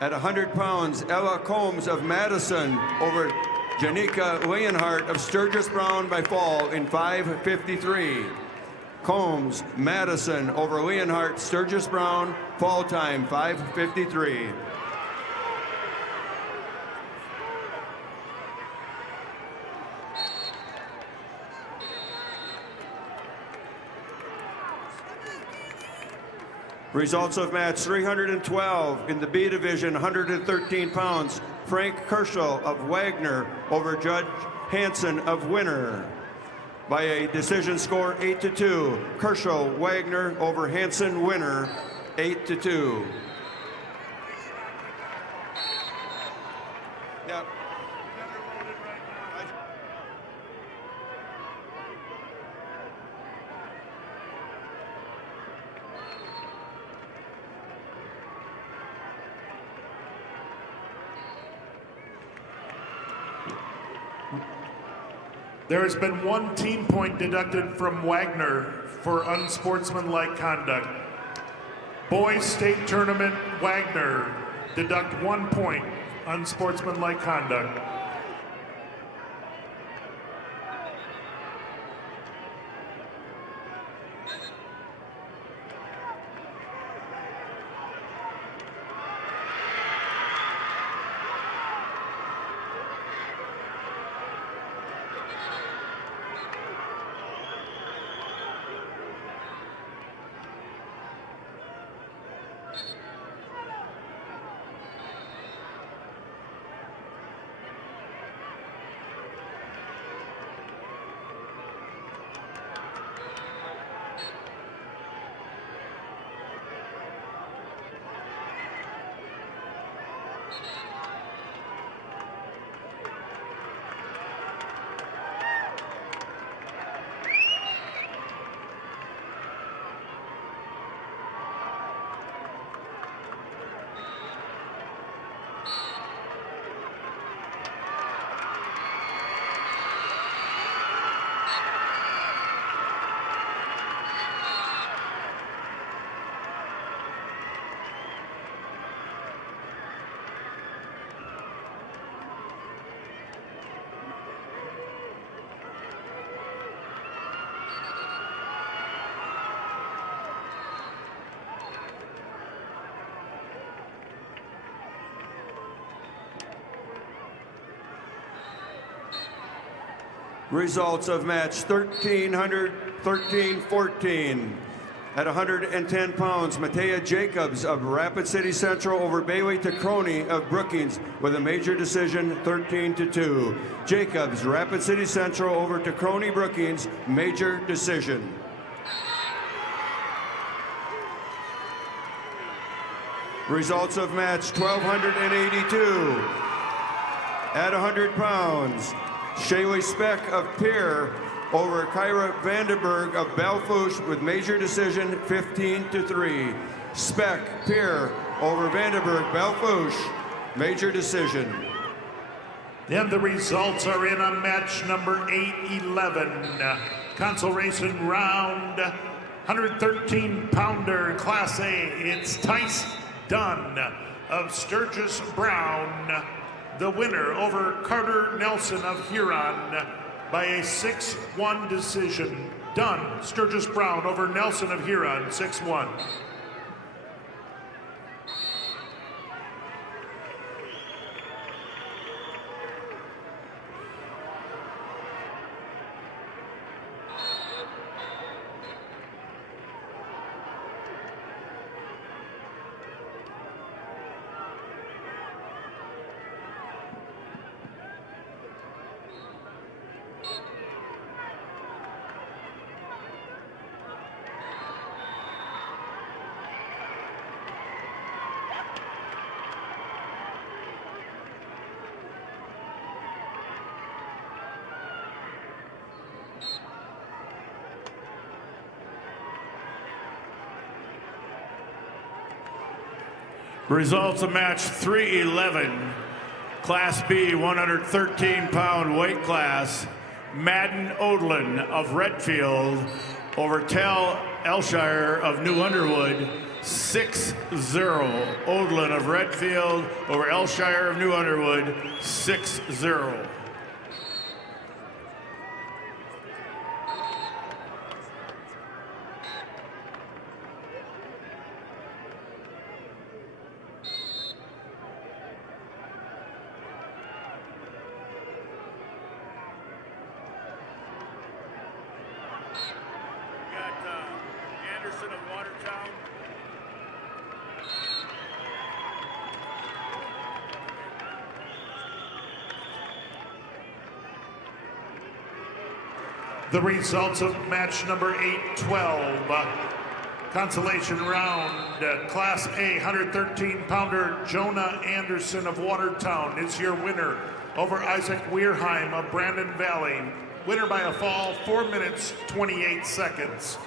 At 100 pounds, Ella Combs of Madison over Janika Leonhardt of Sturgis Brown by fall in 5:53. Combs, Madison over Leonhardt, Sturgis Brown, fall time 5:53. Results of match 312 in the B division, 113 pounds. Frank Kerschel of Wagner over Judge Hansen of Winner by a decision score 8-2. Kerschel, Wagner over Hansen, Winner, 8-2. Yep. There has been 1 team point deducted from Wagner for unsportsmanlike conduct. Boys State Tournament, Wagner, deduct 1 point, unsportsmanlike conduct. Results of match 1314. At 110 pounds, Matea Jacobs of Rapid City Central over Bailey Tacroni of Brookings with a major decision 13-2. Jacobs, Rapid City Central over Tacroni Brookings, major decision. Results of match 1282. At 100 pounds, Shaylee Speck of Pierre over Kyra Vandenberg of Belfouche with major decision 15-3. Speck, Pierre over Vandenberg, Belfouche, major decision. And the results are in on match number 811. Consolation round, 113-pounder Class A. It's Tice Dunn of Sturgis Brown, the winner over Carter Nelson of Huron by a 6-1 decision. Dunn, Sturgis Brown over Nelson of Huron, 6-1. Results of match 311, Class B 113-pound weight class. Madden Odlin of Redfield over Tel Elshire of New Underwood 6-0. Odlin of Redfield over Elshire of New Underwood 6-0. Anderson of Watertown. The results of match number 8-12. Consolation round, Class A 113-pounder Jonah Anderson of Watertown is your winner over Isaac Weirheim of Brandon Valley. Winner by a fall, 4 minutes, 28 seconds.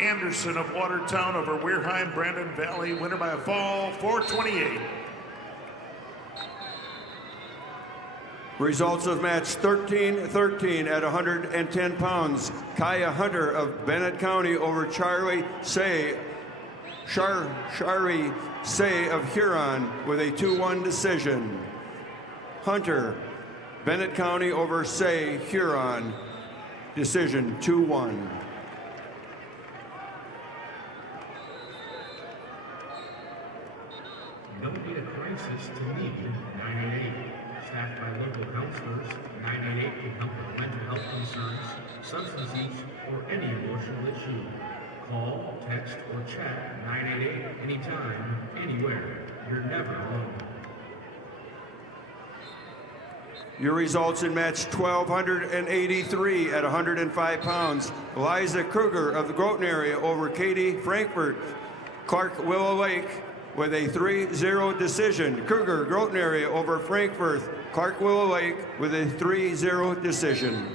Anderson of Watertown over Weirheim, Brandon Valley. Winner by a fall, 4:28. Results of match 13-13 at 110 pounds. Kaya Hunter of Bennett County over Shari Say of Huron with a 2-1 decision. Hunter, Bennett County over Say, Huron, decision 2-1. Don't need a crisis to need 988. Staffed by local counselors, 988 can help with mental health concerns, substance use, or any emotional issue. Call, text, or chat 988 anytime, anywhere. You're never alone. Your results in match 1283 at 105 pounds. Eliza Kruger of the Groton area over Katie Frankfurt, Clark Willow Lake with a 3-0 decision. Kruger, Groton area over Frankfurt, Clark Willow Lake with a 3-0 decision.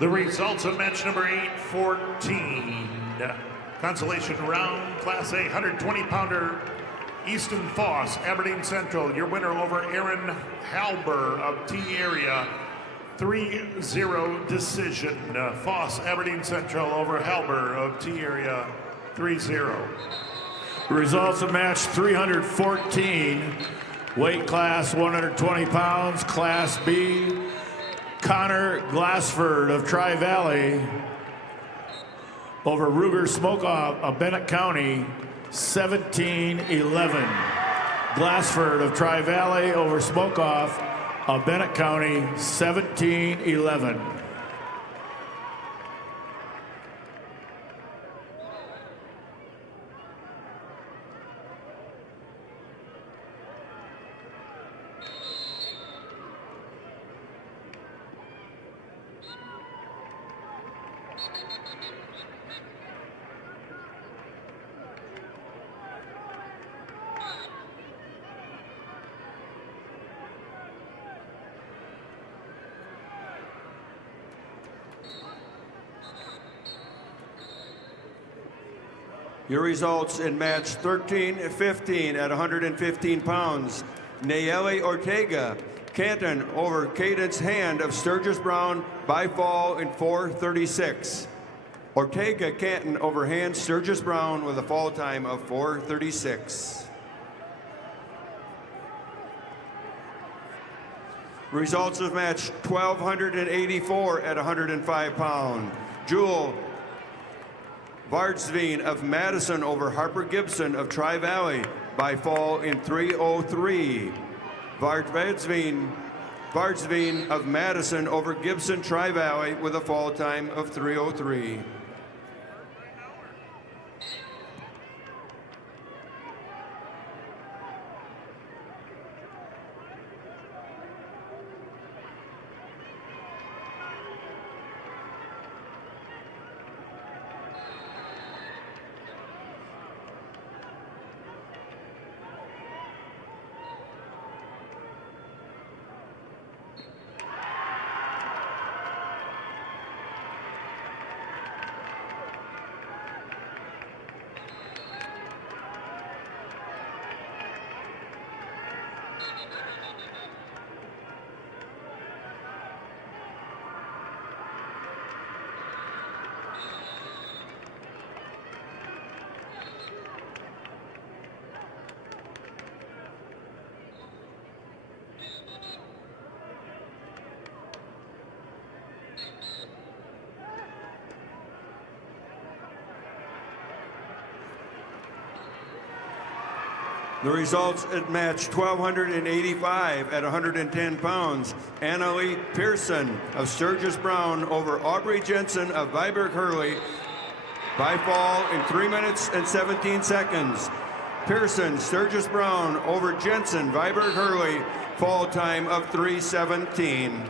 The results of match number 8-14. Consolation round, Class A 120-pounder Easton Foss, Aberdeen Central. Your winner over Aaron Halber of T area, 3-0 decision. Foss, Aberdeen Central over Halber of T area, 3-0. Results of match 314. Weight class 120 pounds, Class B. Connor Glassford of Tri-Valley over Ruger Smokeoff of Bennett County, 17-11. Glassford of Tri-Valley over Smokeoff of Bennett County, 17-11. Your results in match 13-15 at 115 pounds. Nayeli Ortega, Canton over Cadence Hand of Sturgis Brown by fall in 4:36. Ortega Canton over Hand Sturgis Brown with a fall time of 4:36. Results of match 1284 at 105 pound. Jewel Vardsveen of Madison over Harper Gibson of Tri-Valley by fall in 3:03. Vardsveen of Madison over Gibson Tri-Valley with a fall time of 3:03. The results at match 1,285 at 110 pounds. Annalie Pearson of Sturgis Brown over Aubrey Jensen of Viborg Hurley by fall in 3 minutes and 17 seconds. Pearson, Sturgis Brown over Jensen, Viborg Hurley, fall time of 3:17.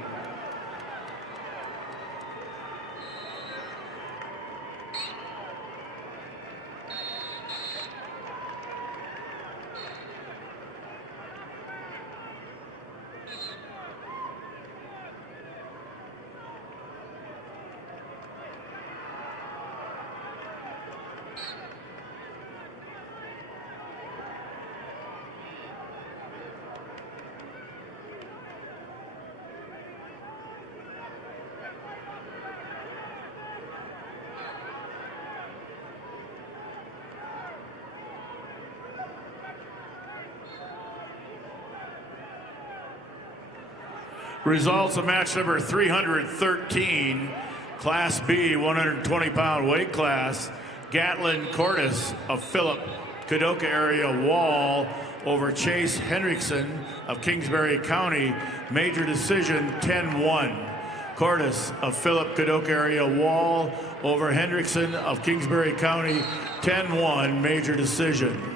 Results of match number 313, Class B, 120-pound weight class. Gatlin Cordes of Philip Kadoka area Wall over Chase Henriksen of Kingsbury County. Major decision 10-1. Cordes of Philip Kadoka area Wall over Henriksen of Kingsbury County. 10-1, major decision.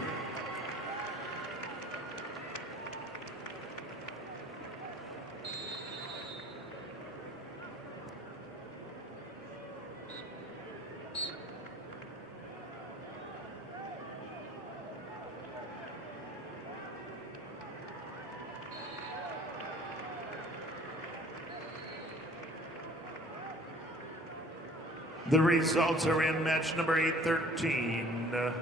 The results are in match number 813.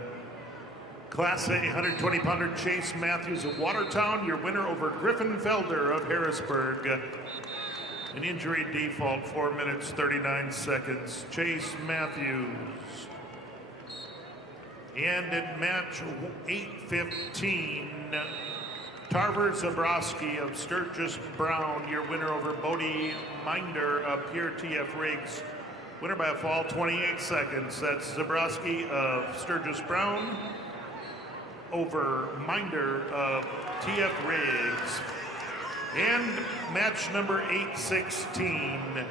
Class A 120-pounder Chase Matthews of Watertown, your winner over Griffin Felder of Harrisburg. An injury default, 4 minutes, 39 seconds. Chase Matthews. And in match 815, Tarver Zabrowski of Sturgis Brown, your winner over Bodie Minder of Pierre T.F. Riggs. Winner by a fall, 28 seconds. That's Zabrowski of Sturgis Brown over Minder of T.F. Riggs. And match number 816,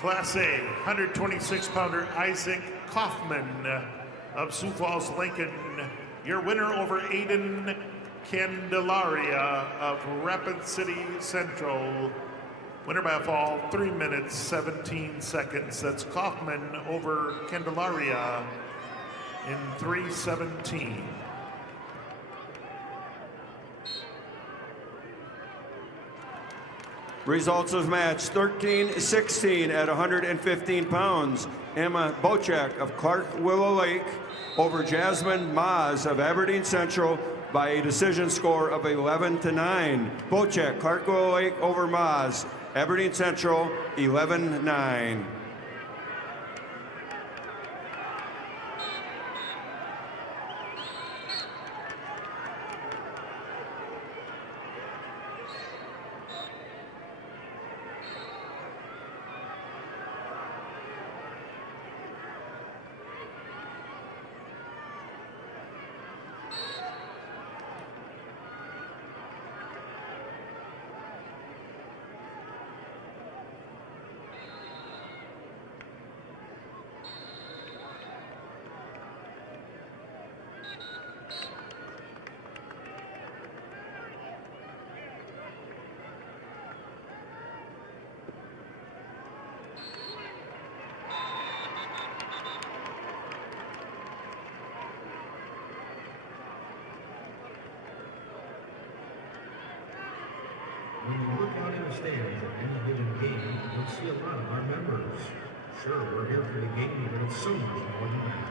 Class A, 126-pounder Isaac Kaufman of Sioux Falls, Lincoln. Your winner over Aiden Candelaria of Rapid City Central. Winner by a fall, 3 minutes, 17 seconds. That's Kaufman over Candelaria in 3:17. Results of match 13-16 at 115 pounds. Emma Bochek of Clark Willow Lake over Jasmine Maas of Aberdeen Central by a decision score of 11-9. Bochek, Clark Willow Lake over Maas. Aberdeen Central, 11-9. When you look out in the stands at any given game, you'll see a lot of our members. Sure, we're here for the game, but it's so much more than that.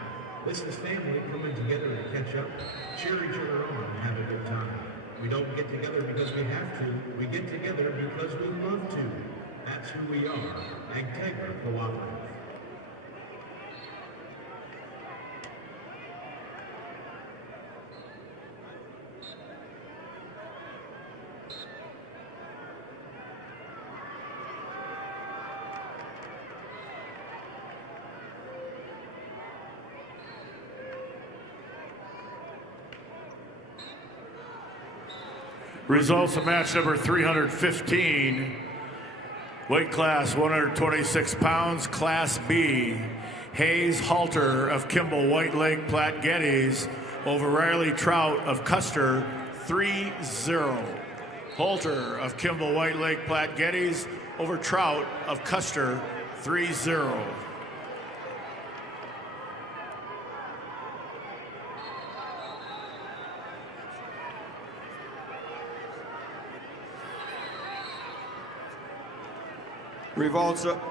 This is family coming together to catch up, cheer each other on, and have a good time. We don't get together because we have to. We get together because we love to. That's who we are, Agtegra Cooperative. Results of match number 315, weight class 126 pounds, Class B. Hayes Halter of Kimball White Lake Platte Geddes over Riley Trout of Custer, 3-0. Halter of Kimball White Lake Platte Geddes over Trout of Custer, 3-0.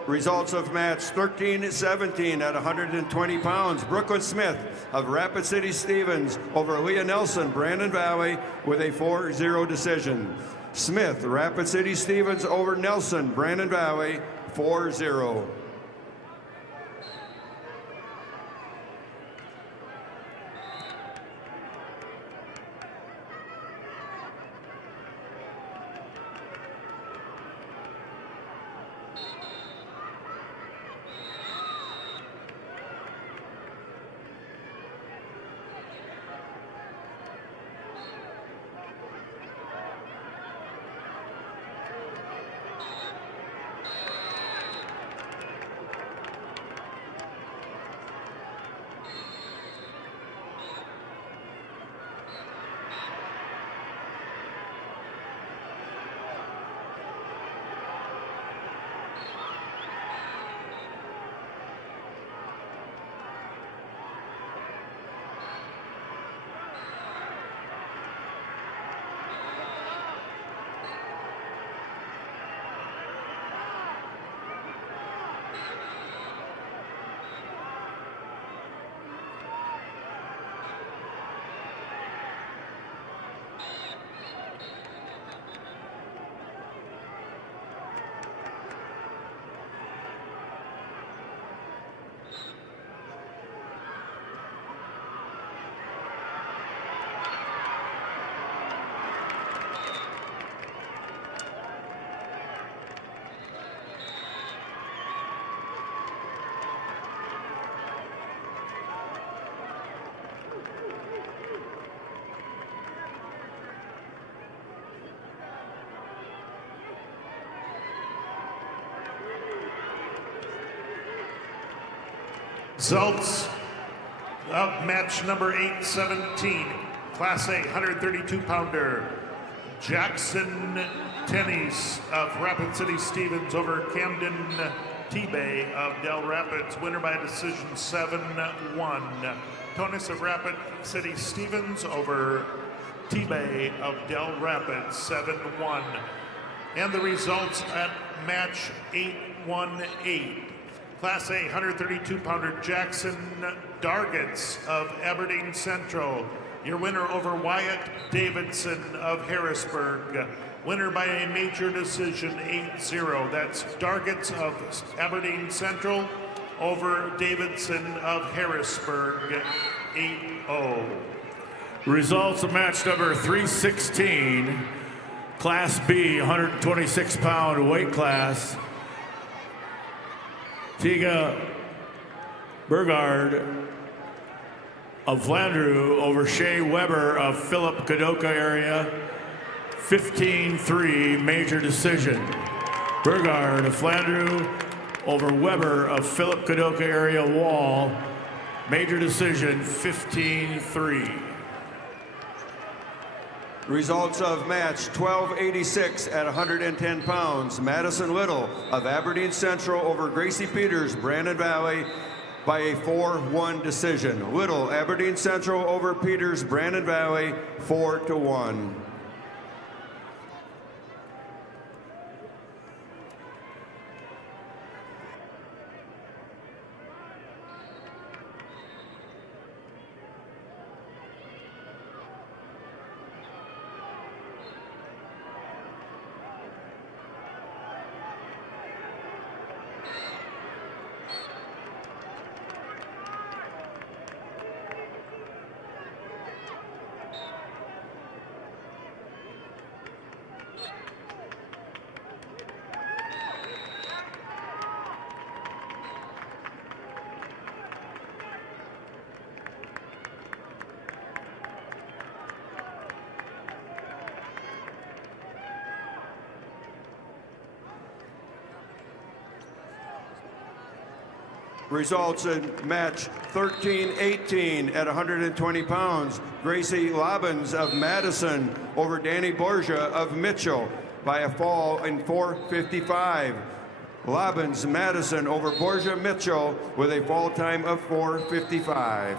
Results of match 13-17 at 120 pounds. Brooklyn Smith of Rapid City Stevens over Leah Nelson, Brandon Valley, with a 4-0 decision. Smith, Rapid City Stevens over Nelson, Brandon Valley, 4-0. Results of match number 817, Class A 132-pounder. Jackson Tennies of Rapid City Stevens over Camden T-Bay of Del Rapids, winner by decision 7-1. Tonis of Rapid City Stevens over T-Bay of Del Rapids, 7-1. And the results at match 818. Class A 132-pounder Jackson Dargits of Aberdeen Central. Your winner over Wyatt Davidson of Harrisburg. Winner by a major decision, 8-0. That's Dargits of Aberdeen Central over Davidson of Harrisburg, 8-0. Results of match number 316, Class B, 126-pound weight class. Tiga Burgard of Flandreau over Shea Weber of Philip Kadoka area, 15-3 major decision. Burgard of Flandreau over Weber of Philip Kadoka area wall, major decision, 15-3. Results of match 1286 at 110 pounds. Madison Little of Aberdeen Central over Gracie Peters, Brandon Valley, by a 4-1 decision. Little, Aberdeen Central over Peters, Brandon Valley, 4-1. Results in match 13-18 at 120 pounds. Gracie Lobbins of Madison over Danny Borgia of Mitchell by a fall in 4:55. Lobbins Madison over Borgia Mitchell with a fall time of 4:55.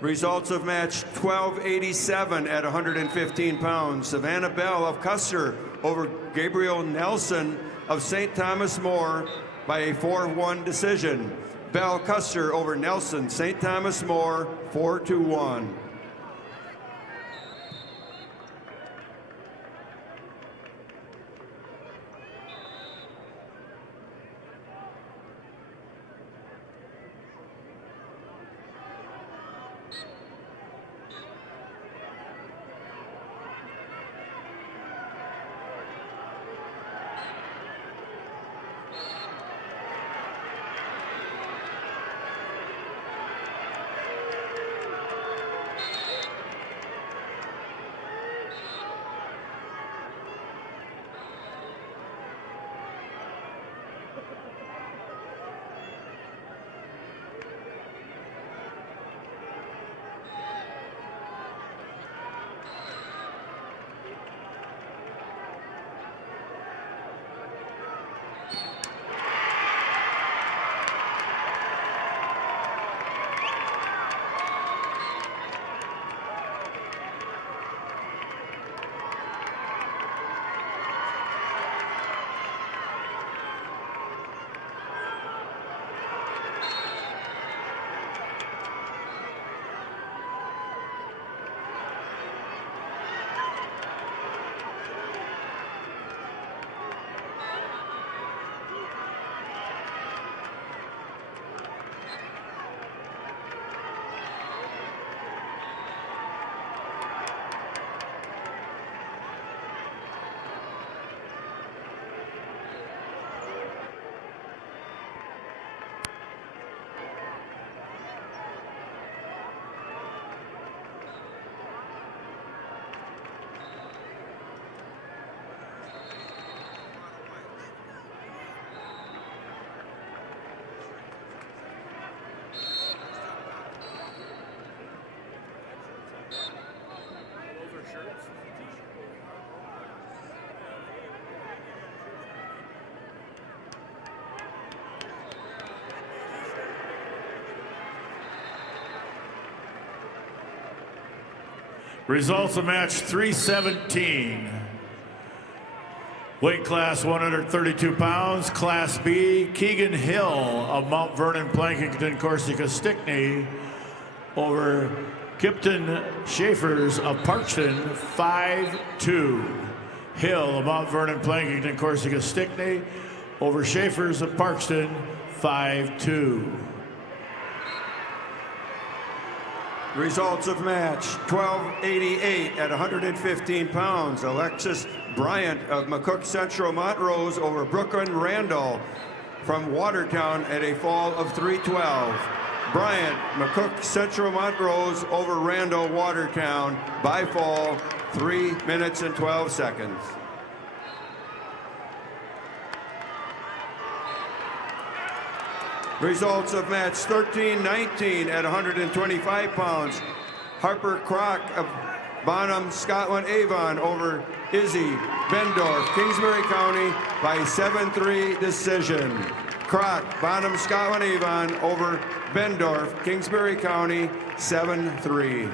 Results of match 1287 at 115 pounds. Savannah Bell of Custer over Gabriel Nelson of St. Thomas More by a 4-1 decision. Bell Custer over Nelson St. Thomas More 4-1. Results of match 317. Weight class 132 pounds, Class B, Keegan Hill of Mount Vernon, Plankinton, Corsica, Stickney over Kipton Schaefers of Parkston, 5-2. Hill of Mount Vernon, Plankinton, Corsica, Stickney over Schaefers of Parkston, 5-2. Results of match 1288 at 115 pounds. Alexis Bryant of McCook Central Montrose over Brooklyn Randall from Watertown at a fall of 3:12. Bryant, McCook Central Montrose over Randall Watertown by fall 3 minutes and 12 seconds. Results of match 13-19 at 125 pounds. Harper Crock of Bonham, Scotland Avon over Izzy Bendorf, Kingsbury County by 7-3 decision. Crock, Bonham, Scotland Avon over Bendorf, Kingsbury County, 7-3.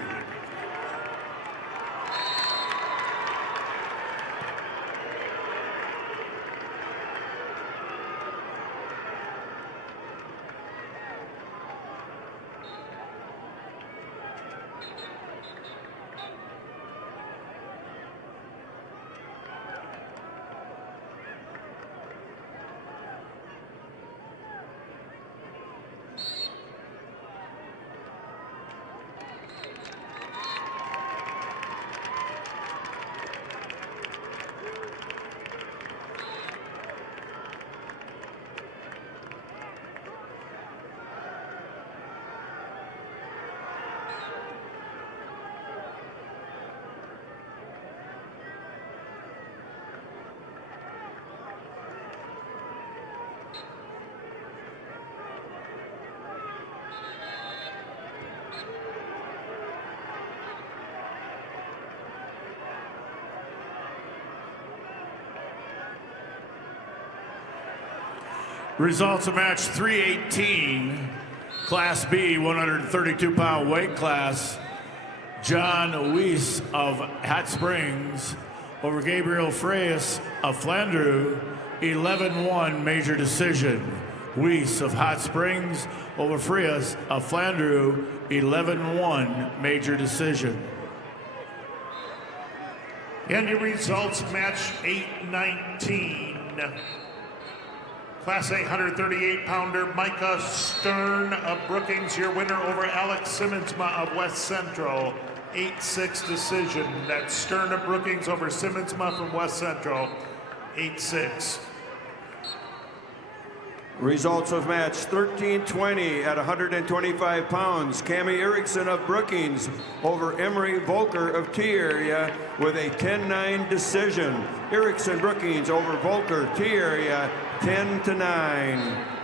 Results of match 318, Class B, 132-pound weight class. John Weiss of Hot Springs over Gabriel Freyas of Flandreau, 11-1 major decision. Weiss of Hot Springs over Freyas of Flandreau, 11-1 major decision. And your results, match 819. Class A 138-pounder Micah Stern of Brookings, your winner over Alex Simmonsma of West Central, 8-6 decision. That's Stern of Brookings over Simmonsma from West Central, 8-6. Results of match 1320 at 125 pounds. Cami Erickson of Brookings over Emery Volker of T Area with a 10-9 decision. Erickson Brookings over Volker T Area 10-9.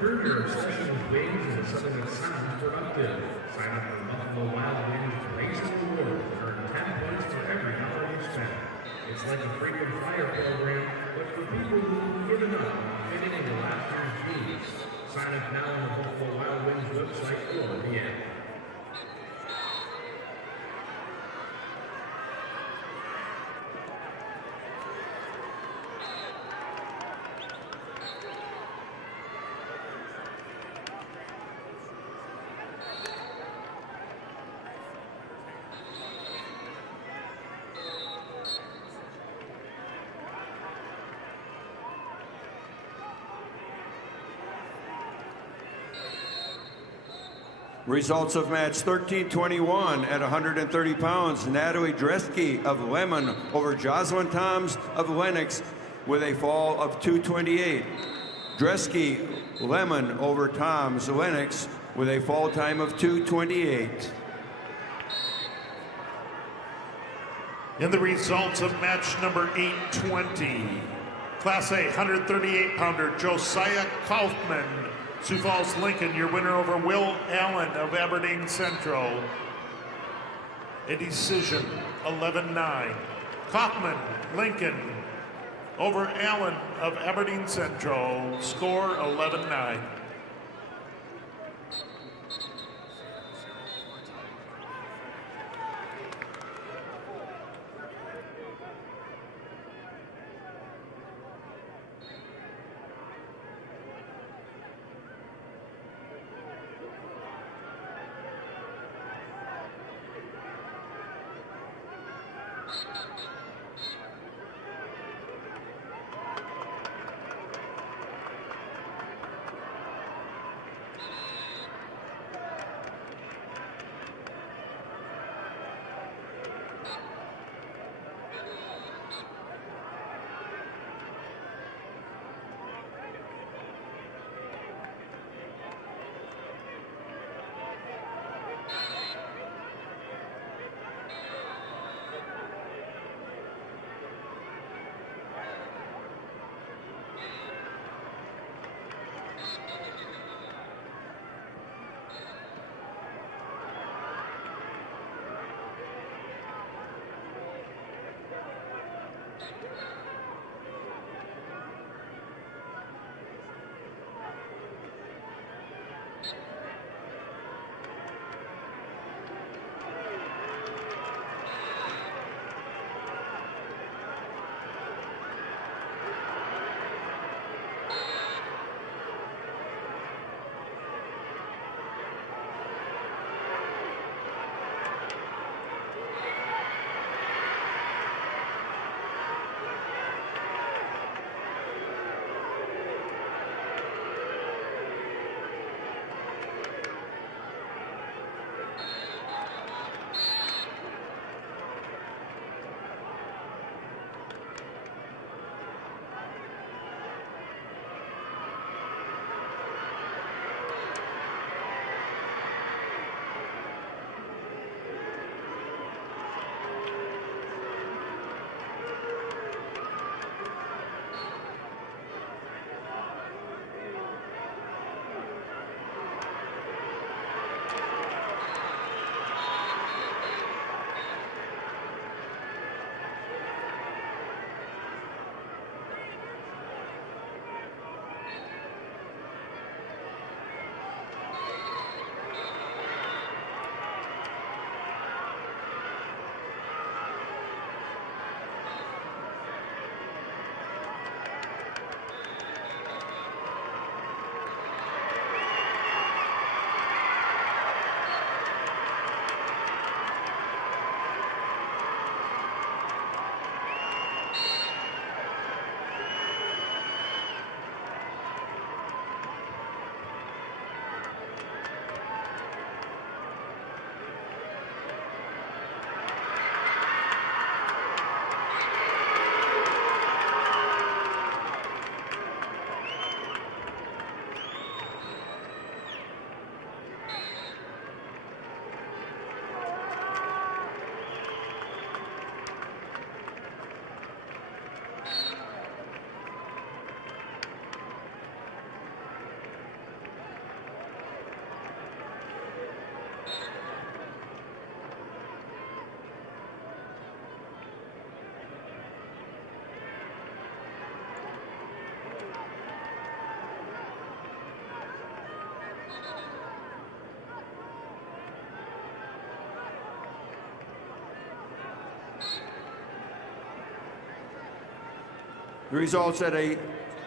Turn your obsession with wings into something that sounds productive. Sign up for Buffalo Wild Wings Raise and Reward. Earn 10 points for every dollar you spend. It's like a frequent flyer program, but for people who give it up, fit it into last year's needs. Sign up now on the Buffalo Wild Wings website or the app. Results of match 1321 at 130 pounds. Natalie Dresky of Lemon over Jocelyn Toms of Lennox with a fall of 228. Dresky Lemon over Toms Lennox with a fall time of 228. And the results of match number 820. Class A 138-pounder Josiah Kaufman, Sioux Falls, Lincoln, your winner over Will Allen of Aberdeen Central. A decision, 11-9. Kaufman, Lincoln, over Allen of Aberdeen Central. Score, 11-9. Results at a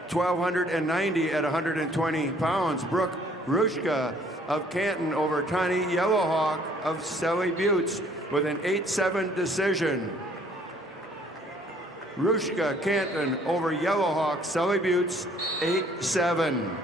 1,290 at 120 pounds. Brooke Rushka of Canton over Tani Yellowhawk of Sally Buttes with an 8-7 decision. Rushka Canton over Yellowhawk Sally Buttes 8-7.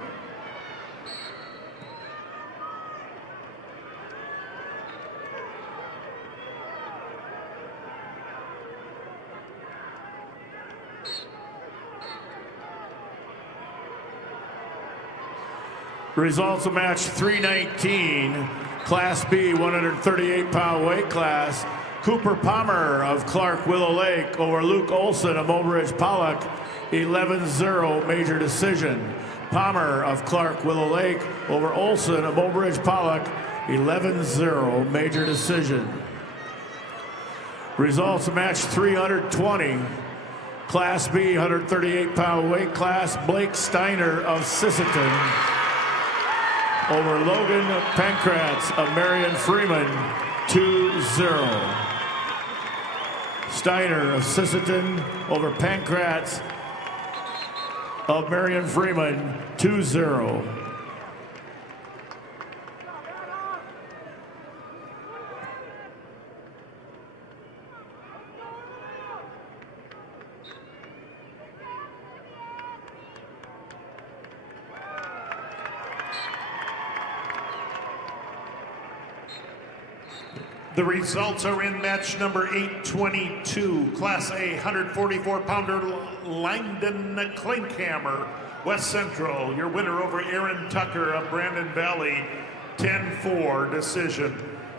Results of match 319, Class B 138-pound weight class. Cooper Palmer of Clark Willow Lake over Luke Olson of Mobridge Pollock, 11-0 major decision. Palmer of Clark Willow Lake over Olson of Mobridge Pollock, 11-0 major decision. Results of match 320, Class B 138-pound weight class. Blake Steiner of Sisseton over Logan Pankratz of Marion Freeman, 2-0. Steiner of Sisseton over Pankratz of Marion Freeman, 2-0. The results are in match number 822, Class A 144-pounder Langdon Klinkhammer, West Central. Your winner over Aaron Tucker of Brandon Valley, 10-4 decision.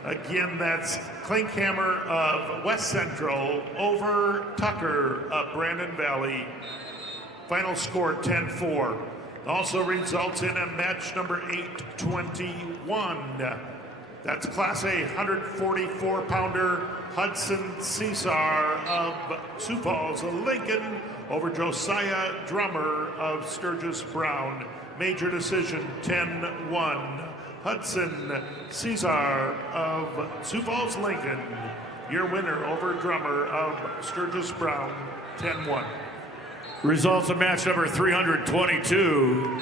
Again, that's Klinkhammer of West Central over Tucker of Brandon Valley. Final score 10-4. Also results in a match number 821. That's Class A 144-pounder Hudson Caesar of Sioux Falls, Lincoln over Josiah Drummer of Sturgis Brown. Major decision 10-1. Hudson Caesar of Sioux Falls, Lincoln. Your winner over Drummer of Sturgis Brown, 10-1. Results of match number 322,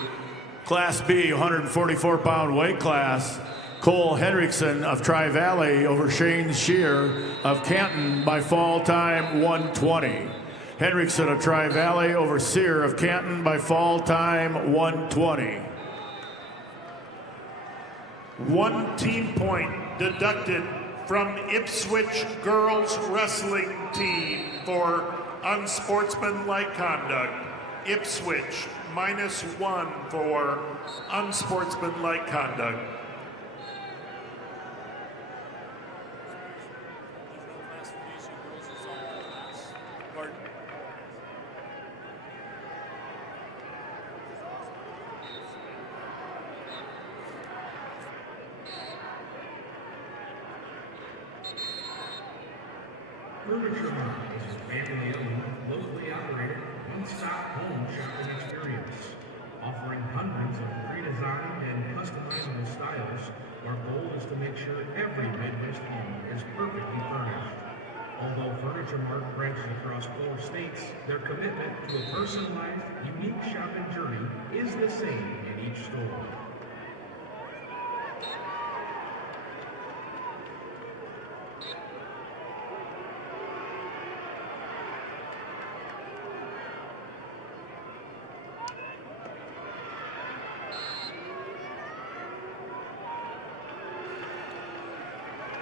Class B 144-pound weight class. Cole Henriksen of Tri-Valley over Shane Shear of Canton by fall time 120. Henriksen of Tri-Valley over Sear of Canton by fall time 120. 1 team point deducted from Ipswich girls wrestling team for unsportsmanlike conduct. Ipswich -1 for unsportsmanlike conduct. Furniture Mart is a family-owned, locally operated, one-stop home shopping experience. Offering hundreds of pre-designed and customizable styles, our goal is to make sure every Midwest home is perfectly furnished. Although Furniture Mart branches across 4 states, their commitment to a personalized, unique shopping journey is the same in each store.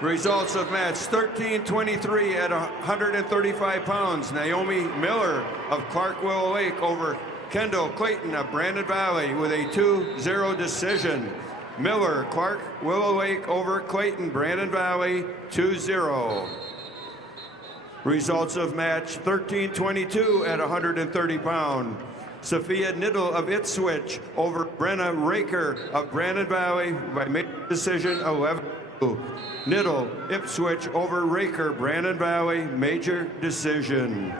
Results of match 1323 at 135 pounds. Naomi Miller of Clark Willow Lake over Kendall Clayton of Brandon Valley with a 2-0 decision. Miller, Clark Willow Lake over Clayton, Brandon Valley, 2-0. Results of match 1322 at 130 pounds. Sophia Niddle of Ipswich over Brenna Raker of Brandon Valley by decision 11-2. Niddle, Ipswich over Raker, Brandon Valley, major decision.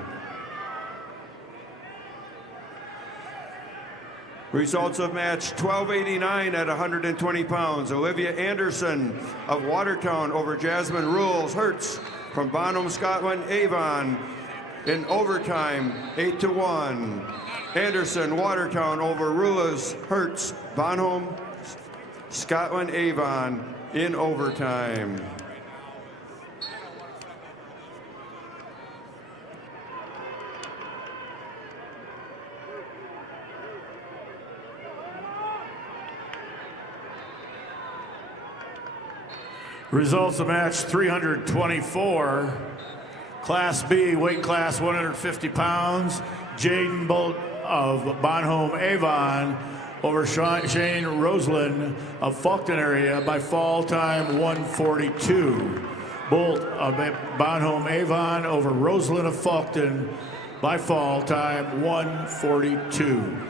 Results of match 1289 at 120 pounds. Olivia Anderson of Watertown over Jasmine Rules Hertz from Bonham, Scotland, Avon In overtime, 8-1. Anderson Watertown over Rulas Hertz Bonholm Scotland Avon in overtime. Results of match 324. Class B, weight class 150 pounds. Jaden Bolt of Bonholm Avon over Shane Roseland of Fulton area by fall time 142. Bolt of Bonholm Avon over Roseland of Fulton by fall time 142.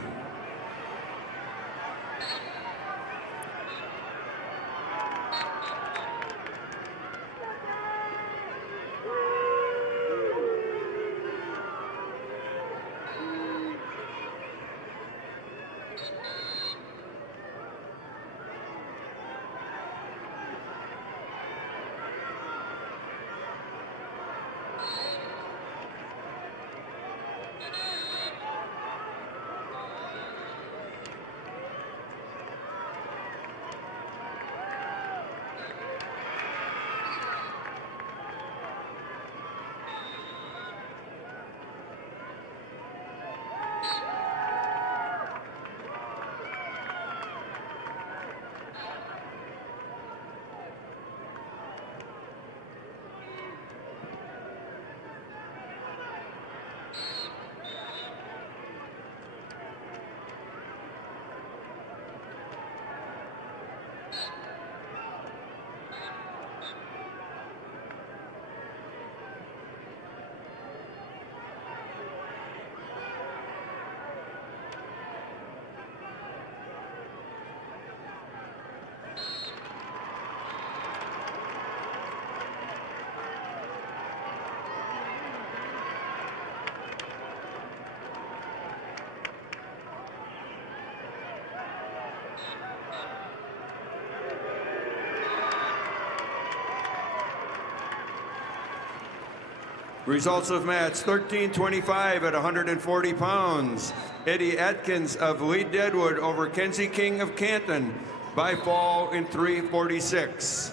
Results of match 13-25 at 140 pounds. Eddie Atkins of Lee Deadwood over Kenzie King of Canton by fall in 3:46.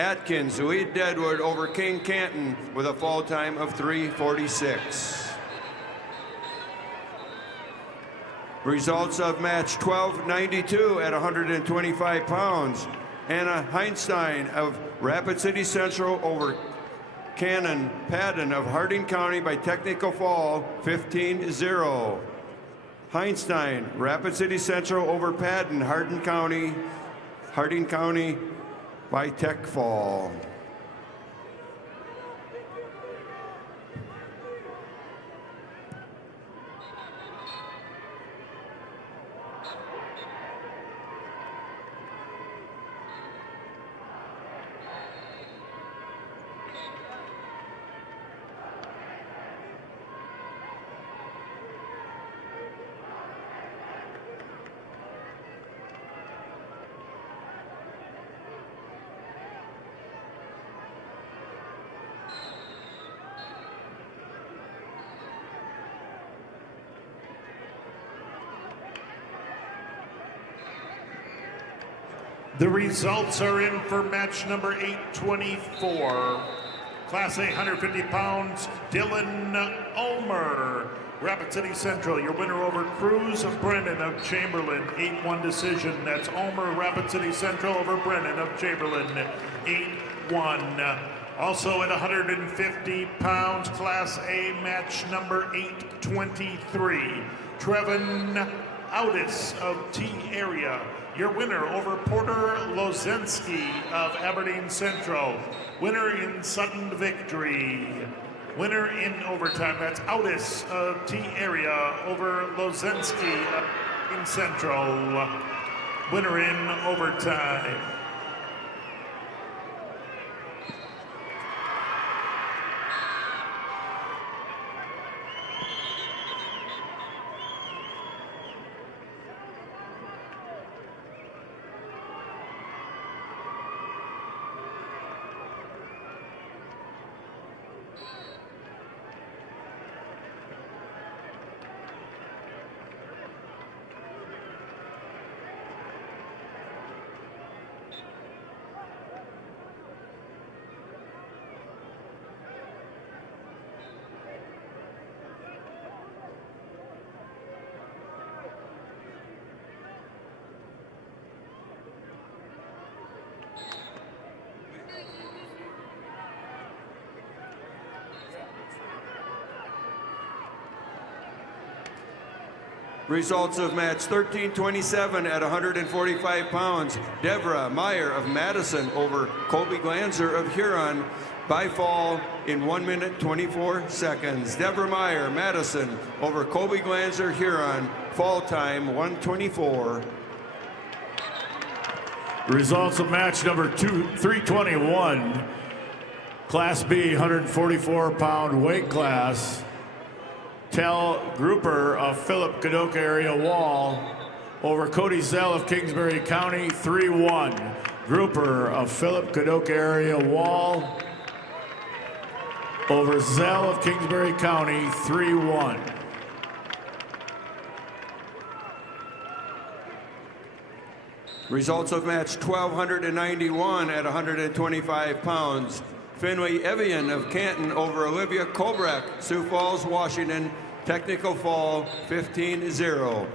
Atkins, Lee Deadwood over King Canton with a fall time of 3:46. Results of match 12-92 at 125 pounds. Anna Heinstein of Rapid City Central over Cannon Padden of Harding County by technical fall 15-0. Heinstein, Rapid City Central over Padden, Harding County by tech fall. The results are in for match number 824. Class A, 150 pounds, Dylan Ulmer, Rapid City Central. Your winner over Cruz of Brennan of Chamberlain, 8-1 decision. That's Ulmer, Rapid City Central over Brennan of Chamberlain, 8-1. Also at 150 pounds, Class A, match number 823. Trevin Audis of T Area. Your winner over Porter Lozensky of Aberdeen Central. Winner in sudden victory. Winner in overtime. That's Audis of T Area over Lozensky of Aberdeen Central. Winner in overtime. Results of match 1327 at 145 pounds. Deborah Meyer of Madison over Colby Glanzer of Huron by fall in 1 minute 24 seconds. Deborah Meyer, Madison over Colby Glanzer, Huron, fall time 1:24. Results of match number 321, Class B, 144-pound weight class. Tel Grouper of Philip Kadoka area Wall over Cody Zell of Kingsbury County, 3-1. Grouper of Philip Kadoka area Wall over Zell of Kingsbury County, 3-1. Results of match 1291 at 125 pounds. Finley Evian of Canton over Olivia Kobrak, Sioux Falls, Washington, technical fall 15-0.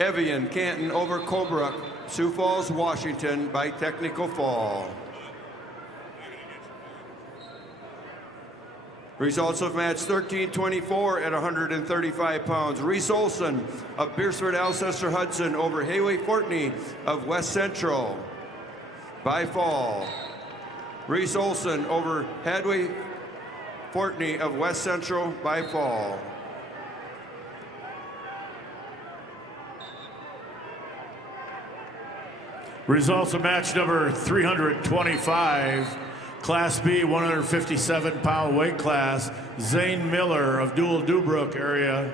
Evian, Canton over Kobrak, Sioux Falls, Washington by technical fall. Results of match 1324 at 135 pounds. Reese Olson of Beersford Alcester Hudson over Haley Fortney of West Central by fall. Reese Olson over Hadley Fortney of West Central by fall. Results of match number 325, Class B, 157-pound weight class. Zane Miller of Dual Dubrook area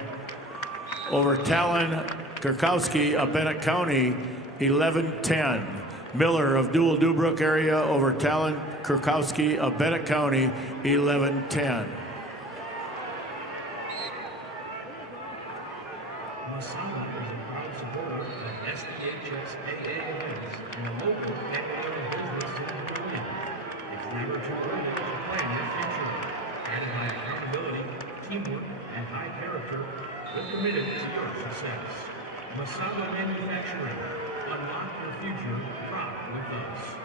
over Talon Kurkowski of Bennett County, 11-10. Miller of Dual Dubrook area over Talon Kurkowski of Bennett County, 11-10. Masama is a proud supporter of SDHS-AA events and a local family-owned business in Berlin. It's never too early to plan your future. Guided by accountability, teamwork, and high character, we're committed to your success. Masama Manufacturing. Unlock your future. Rock with us.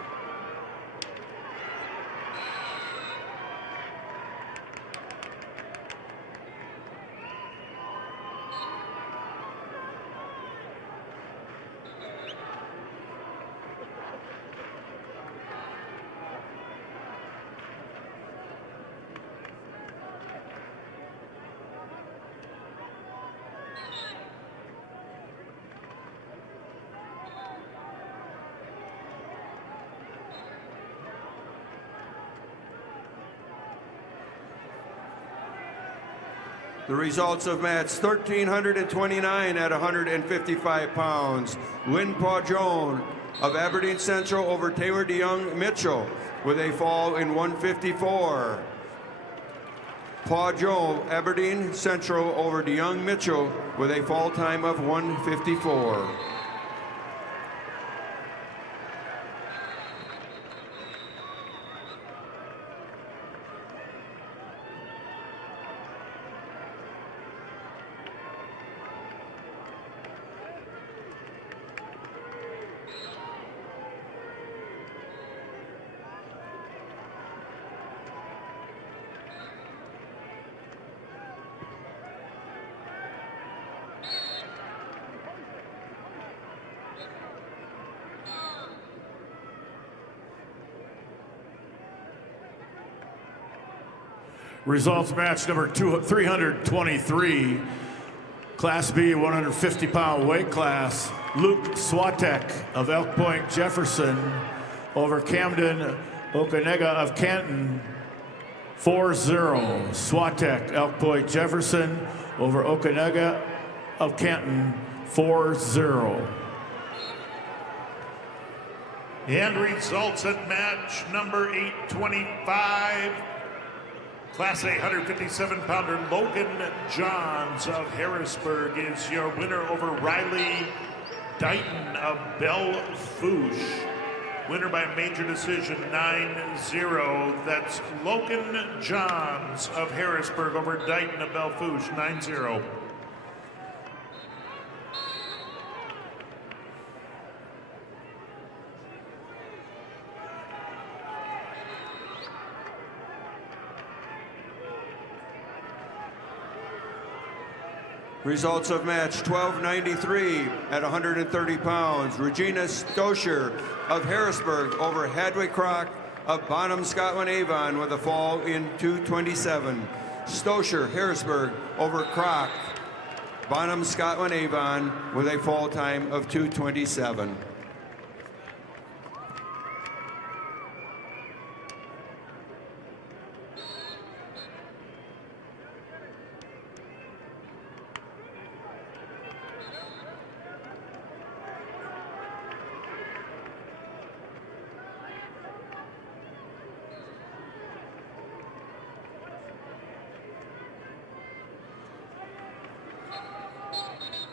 The results of match 1329 at 155 pounds. Lynn Pajon of Aberdeen Central over Taylor DeYoung Mitchell with a fall in 154. Pajon, Aberdeen Central over DeYoung Mitchell with a fall time of 154. Results match number 323, Class B, 150-pound weight class. Luke Swatek of Elk Point Jefferson over Camden Okanega of Canton, 4-0. Swatek, Elk Point Jefferson over Okanega of Canton, 4-0. And results at match number 825. Class A 157-pounder Logan Johns of Harrisburg is your winner over Riley Dighton of Belle Fourche. Winner by major decision 9-0. That's Logan Johns of Harrisburg over Dighton of Belle Fourche, 9-0. Results of match 1293 at 130 pounds. Regina Stosher of Harrisburg over Hadley Crock of Bonham, Scotland, Avon with a fall in 227. Stosher, Harrisburg over Crock, Bonham, Scotland, Avon with a fall time of 227.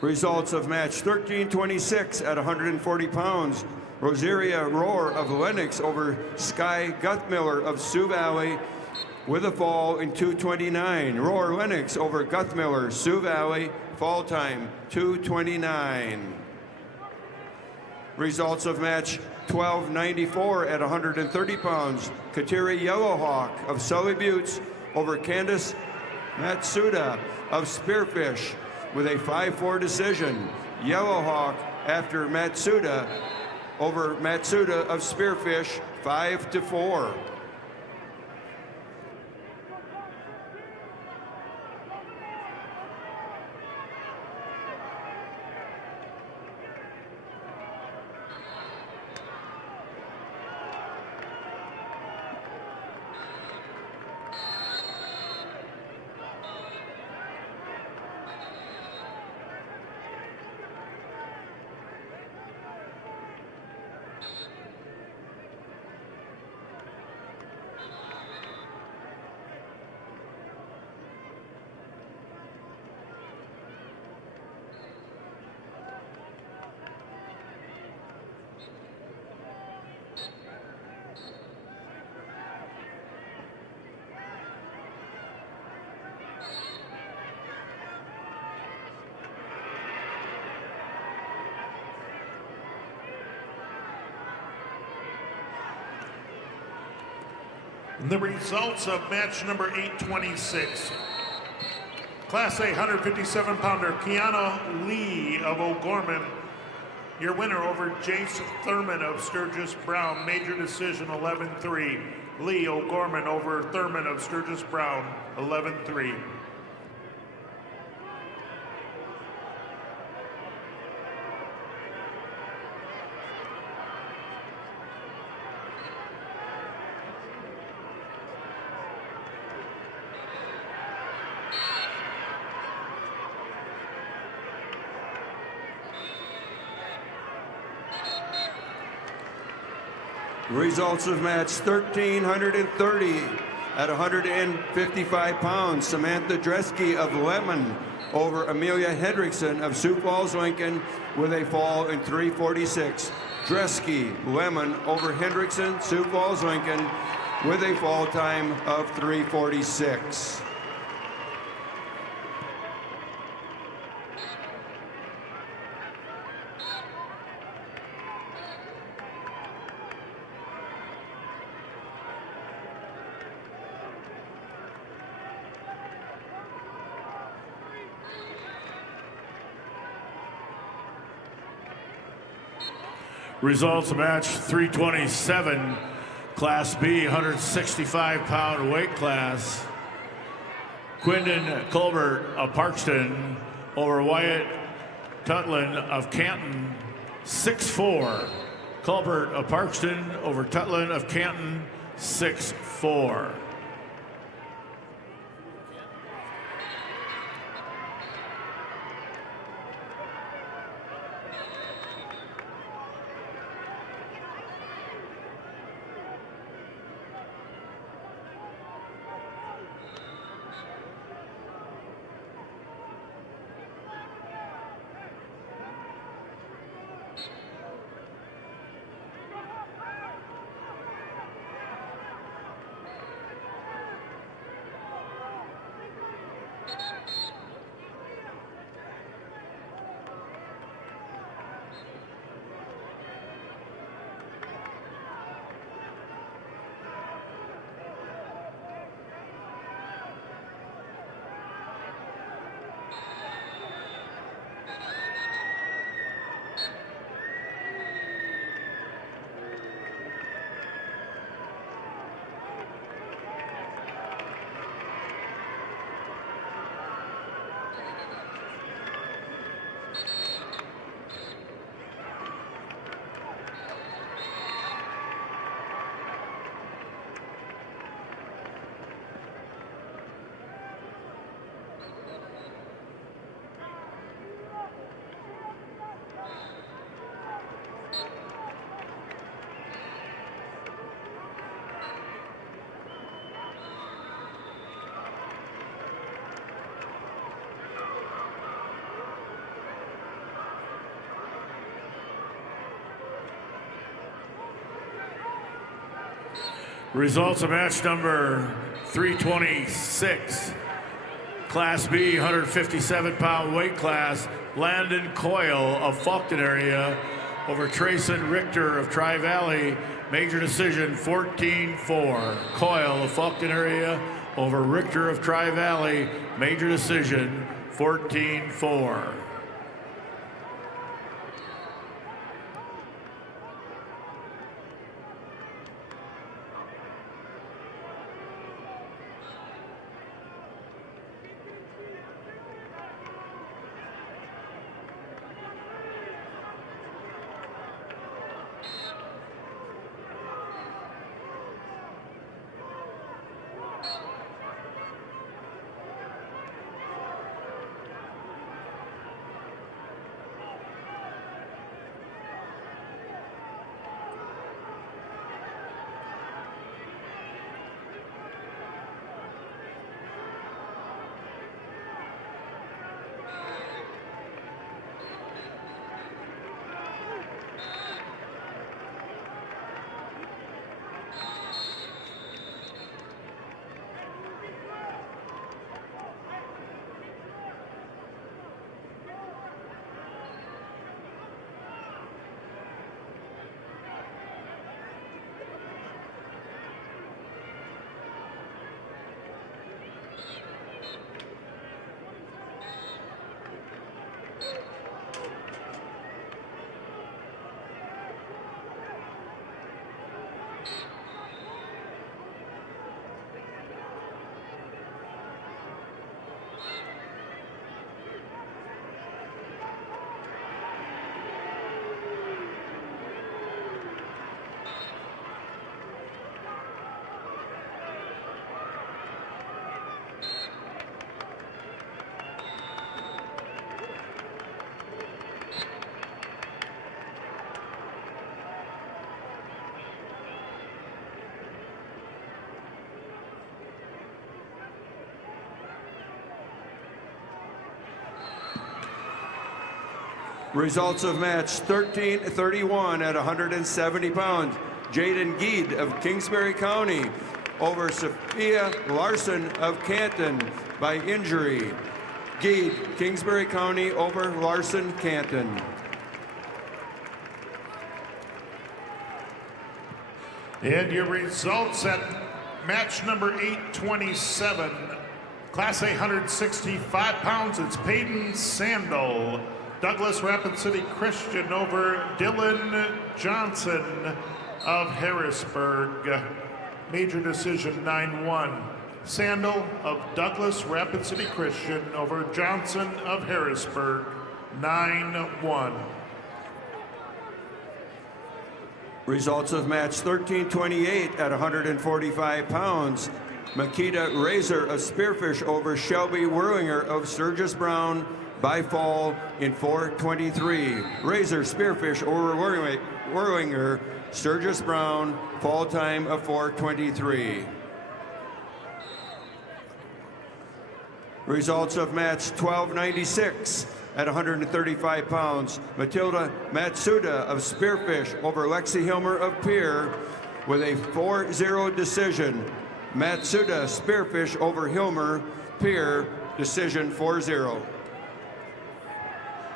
Results of match 1326 at 140 pounds. Rosaria Rohr of Lennox over Sky Guthmiller of Sioux Valley with a fall in 229. Rohr Lennox over Guthmiller, Sioux Valley, fall time 229. Results of match 1294 at 130 pounds. Kateri Yellowhawk of Sully Buttes over Candace Matsuda of Spearfish with a 5-4 decision. Yellowhawk after Matsuda over Matsuda of Spearfish 5-4. The results of match number 826. Class A 157-pounder Kiana Lee of O'Gorman, your winner over Jace Thurman of Sturgis Brown, major decision 11-3. Lee O'Gorman over Thurman of Sturgis Brown, 11-3. Results of match 1330 at 155 pounds. Samantha Dresky of Lemon over Amelia Hendrickson of Sioux Falls, Lincoln with a fall in 346. Dresky, Lemon over Hendrickson, Sioux Falls, Lincoln with a fall time of 346. Results of match 327, Class B, 165-pound weight class. Quindon Colbert of Parkston over Wyatt Tutlin of Canton, 6-4. Colbert of Parkston over Tutlin of Canton, 6-4. Results of match number 326. Class B, 157-pound weight class. Landon Coyle of Fulton area over Trayson Richter of Tri-Valley. Major decision, 14-4. Coyle of Fulton area over Richter of Tri-Valley. Major decision, 14-4. Results of match 13-31 at 170 pounds. Jaden Geed of Kingsbury County over Sophia Larson of Canton by injury. Geed, Kingsbury County over Larson, Canton. And your results at match number 827, Class A 165 pounds, it's Peyton Sandel, Douglas Rapid City Christian over Dylan Johnson of Harrisburg. Major decision 9-1. Sandel of Douglas Rapid City Christian over Johnson of Harrisburg, 9-1. Results of match 1328 at 145 pounds. Makita Razor of Spearfish over Shelby Werlinger of Sturgis Brown by fall in 4:23. Razor Spearfish over Werlinger, Sturgis Brown, fall time of 4:23. Results of match 1296 at 135 pounds. Matilda Matsuda of Spearfish over Lexi Hilmer of Pierre with a 4-0 decision. Matsuda Spearfish over Hilmer, Pierre, decision 4-0.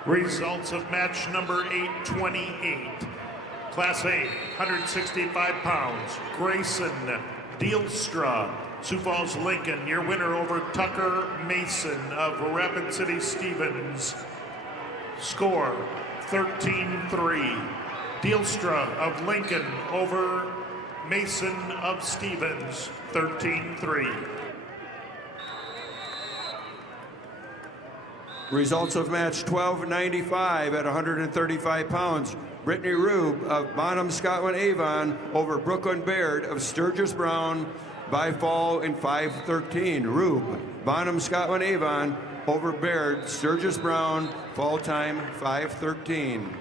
Results of match number 828. Class A, 165 pounds. Grayson Dealstra, Sioux Falls, Lincoln, your winner over Tucker Mason of Rapid City Stevens. Score 13-3. Dealstra of Lincoln over Mason of Stevens, 13-3. Results of match 1295 at 135 pounds. Brittany Rube of Bonham, Scotland, Avon over Brooklyn Baird of Sturgis Brown by fall in 5:13. Rube, Bonham, Scotland, Avon over Baird, Sturgis Brown, fall time 5:13.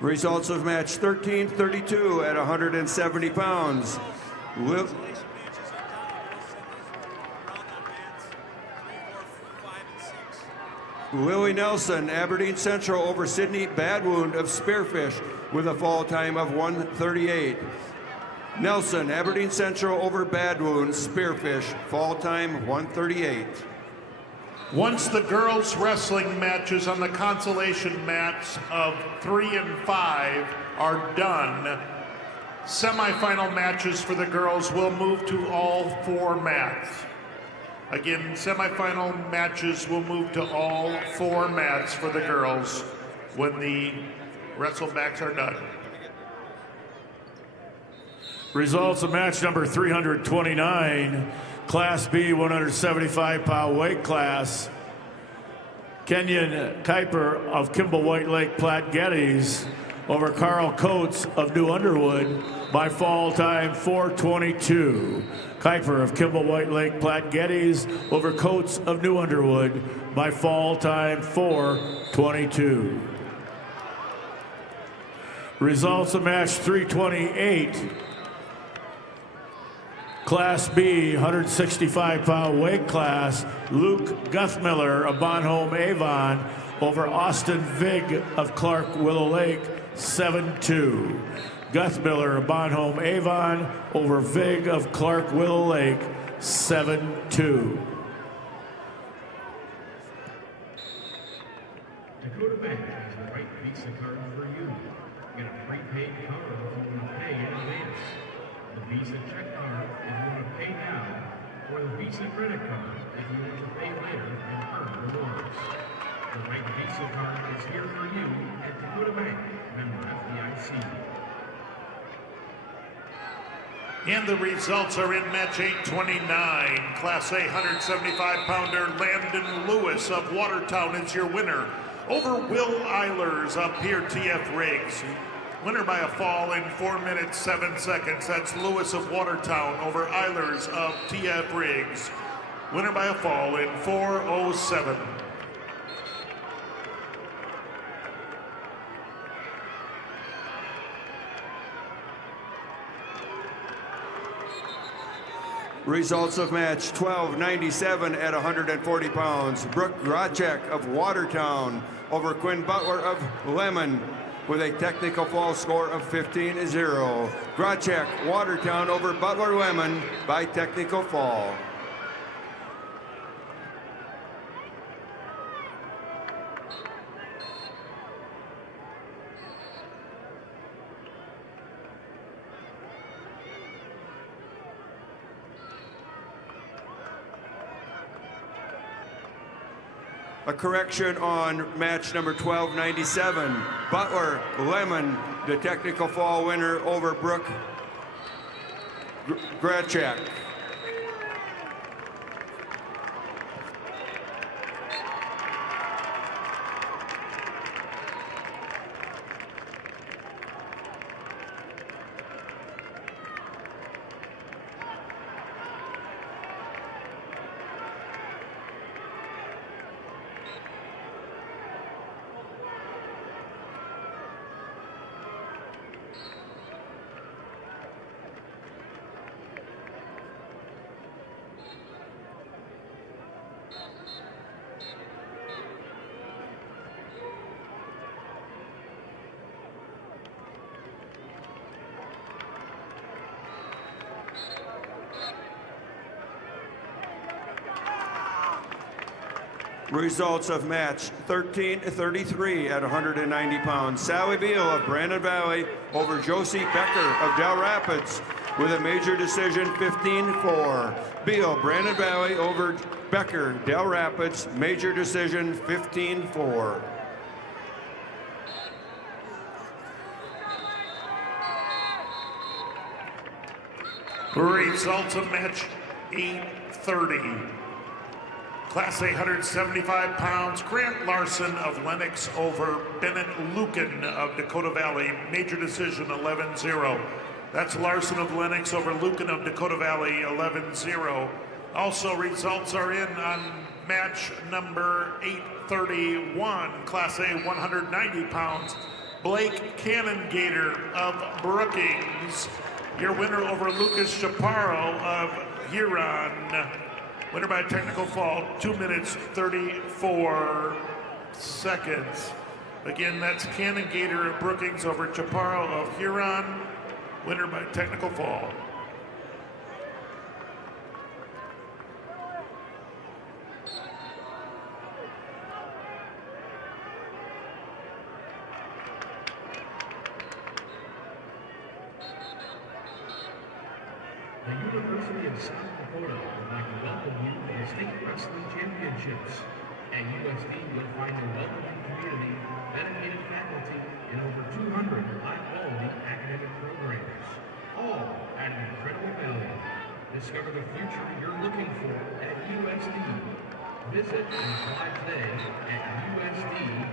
Results of match 13-32 at 170 pounds. Willie Nelson, Aberdeen Central over Sidney Badwound of Spearfish with a fall time of 1:38. Nelson, Aberdeen Central over Badwound, Spearfish, fall time 1:38. Once the girls' wrestling matches on the consolation mats of 3 and 5 are done, semifinal matches for the girls will move to all 4 mats. Again, semifinal matches will move to all 4 mats for the girls when the wrestlebacks are done. Results of match number 329, Class B 175-pound weight class. Kenyon Kuiper of Kimball White Lake Platte Geddes over Carl Coates of New Underwood by fall time 4:22. Kuiper of Kimball White Lake Platte Geddes over Coates of New Underwood by fall time 4:22. Results of match 328. Class B 165-pound weight class, Luke Guthmiller of Bonhomme Avon over Austin Vig of Clark Willow Lake 7-2. Guthmiller of Bonhomme Avon over Vig of Clark Willow Lake 7-2. Dakota Bank has the right Visa card for you. Get a prepaid card if you want to pay in advance. The Visa check card if you want to pay now, or the Visa credit card if you want to pay later and earn rewards. The right Visa card is here for you at Dakota Bank, member FDIC. And the results are in match 829. Class A 175-pounder Landon Lewis of Watertown is your winner over Will Eilers of Pier TF Riggs. Winner by a fall in 4 minutes 7 seconds. That's Lewis of Watertown over Eilers of TF Riggs. Winner by a fall in 4:07. Results of match 1297 at 140 pounds. Brooke Grachek of Watertown over Quinn Butler of Lemon with a technical fall score of 15-0. Grachek, Watertown over Butler Lemon by technical fall. A correction on match number 1297. Butler Lemon, the technical fall winner over Brooke Grachek. Results of match 13-33 at 190 pounds. Sally Beal of Brandon Valley over Josie Becker of Del Rapids with a major decision 15-4. Beal, Brandon Valley over Becker, Del Rapids, major decision 15-4. Results of match 830. Class A 175 pounds, Grant Larson of Lenox over Bennett Lucan of Dakota Valley, major decision 11-0. That's Larson of Lenox over Lucan of Dakota Valley, 11-0. Also, results are in on match number 831, Class A 190 pounds, Blake Cannongator of Brookings, your winner over Lucas Chaparro of Huron. Winner by technical fall, 2 minutes, 34 seconds. Again, that's Cannongator of Brookings over Chaparro of Huron. Winner by technical fall. The University of South Dakota would like to welcome you to the State Wrestling Championships. At USD, you'll find a welcoming community, dedicated faculty, and over 200 high-quality academic programs, all at an incredible value. Discover the future you're looking for at USD. Visit and apply today at usd.edu.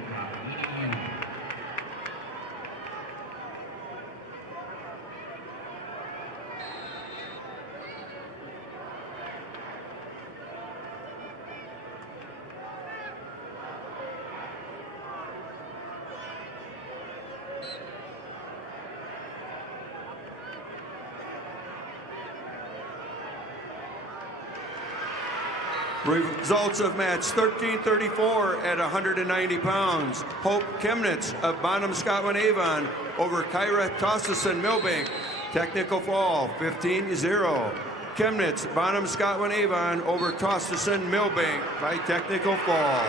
Results of match 1334 at 190 pounds. Hope Chemnitz of Bonham, Scotland, Avon over Kyra Tossison Milbank. Technical fall 15-0. Chemnitz, Bonham, Scotland, Avon over Tossison Milbank by technical fall.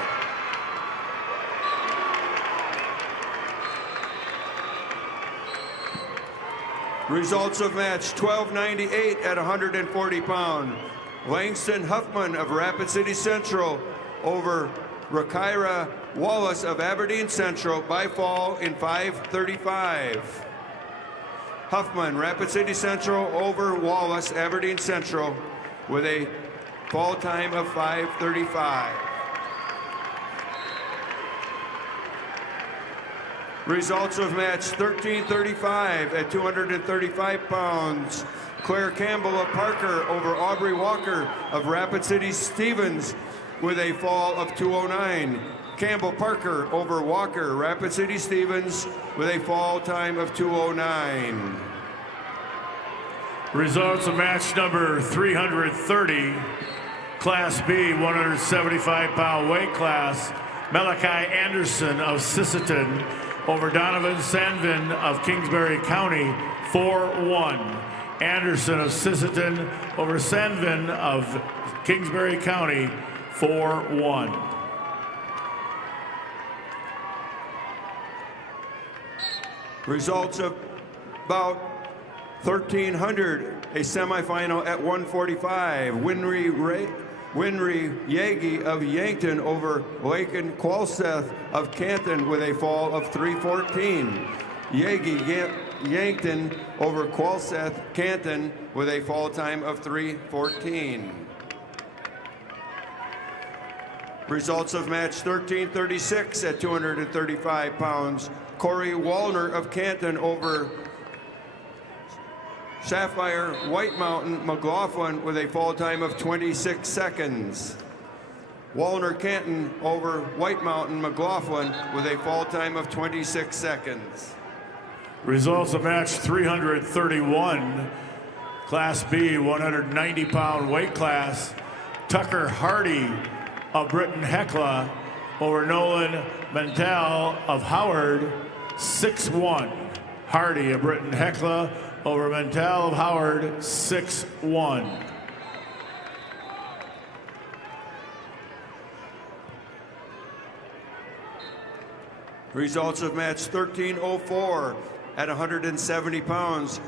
Results of match 1298 at 140 pounds. Langston Huffman of Rapid City Central over Rakira Wallace of Aberdeen Central by fall in 5:35. Huffman, Rapid City Central over Wallace, Aberdeen Central with a fall time of 5:35. Results of match 1335 at 235 pounds. Claire Campbell of Parker over Aubrey Walker of Rapid City Stevens with a fall of 209. Campbell Parker over Walker, Rapid City Stevens with a fall time of 209. Results of match number 330, Class B, 175-pound weight class. Malachi Anderson of Sisseton over Donovan Sanvin of Kingsbury County, 4-1. Anderson of Sisseton over Sanvin of Kingsbury County, 4-1. Results of bout 1300, a semifinal at 145. Winry Yagi of Yankton over Lakin Qualseth of Canton with a fall of 314. Yankton over Qualseth Canton with a fall time of 3:14. Results of match 1336 at 235 pounds. Corey Wallner of Canton over Sapphire White Mountain McLaughlin with a fall time of 26 seconds. Wallner Canton over White Mountain McLaughlin with a fall time of 26 seconds. Results of match 331, Class B, 190-pound weight class. Tucker Hardy of Britton Hecla over Nolan Mantel of Howard, 6-1. Hardy of Britton Hecla over Mantel of Howard, 6-1. Results of match 1304 at 170 pounds.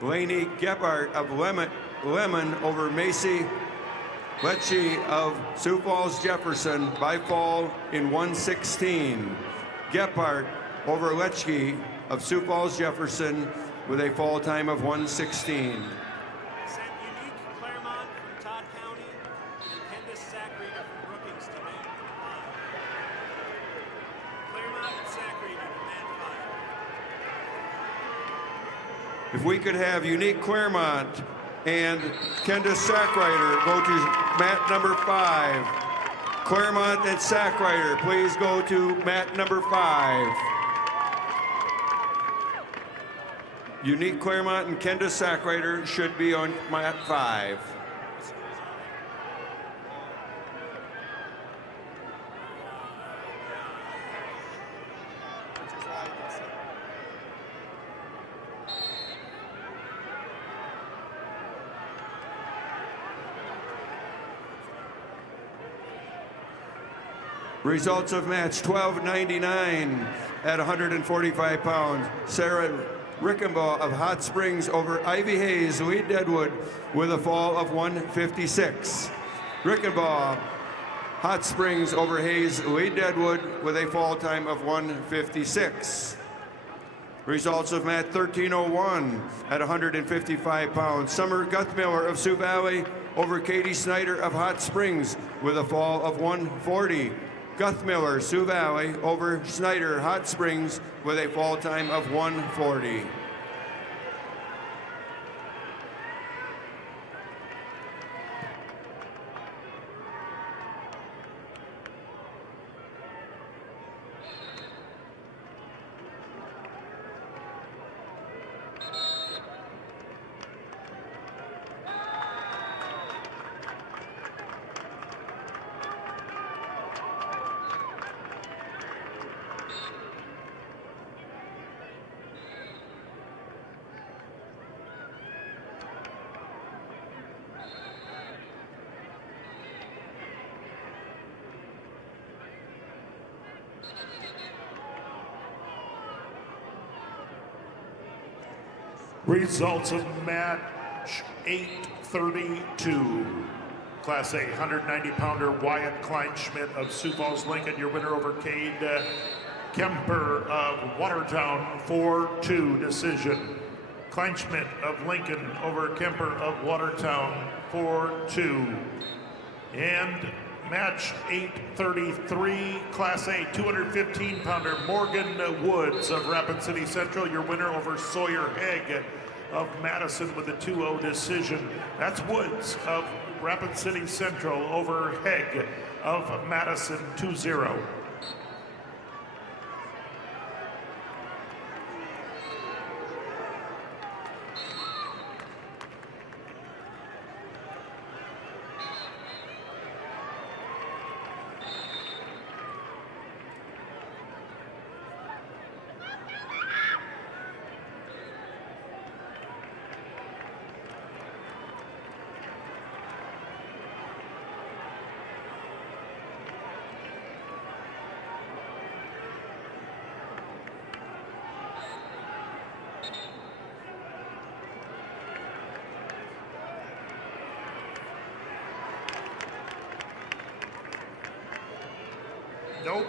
Blaney Gebhardt of Lemon over Macy Lecce of Sioux Falls Jefferson by fall in 1:16. Gebhardt over Lecce of Sioux Falls Jefferson with a fall time of 1:16. Sent Unique Claremont from Todd County and Candace Sackreeder from Brookings to mat 5. Claremont and Sackreeder to mat 5. If we could have Unique Claremont and Candace Sackreiter go to mat number 5. Claremont and Sackreiter, please go to mat number 5. Unique Claremont and Kenda Sackrider should be on mat 5. Results of match 1299 at 145 pounds. Sarah Rickenbaugh of Hot Springs over Ivy Hayes, Lee Deadwood, with a fall of 156. Rickenbaugh, Hot Springs over Hayes, Lee Deadwood, with a fall time of 156. Results of match 1301 at 155 pounds. Summer Guthmiller of Sioux Valley over Katie Snyder of Hot Springs, with a fall of 140. Guthmiller, Sioux Valley, over Snyder, Hot Springs, with a fall time of 140. Results of match 832. Class A 190-pounder Wyatt Kleinschmidt of Sioux Falls, Lincoln, your winner over Cade Kemper of Watertown, 4-2 decision. Kleinschmidt of Lincoln over Kemper of Watertown, 4-2. And match 833, Class A 215-pounder Morgan Woods of Rapid City Central, your winner over Sawyer Haig of Madison with a 2-0 decision. That's Woods of Rapid City Central over Haig of Madison, 2-0. Nope.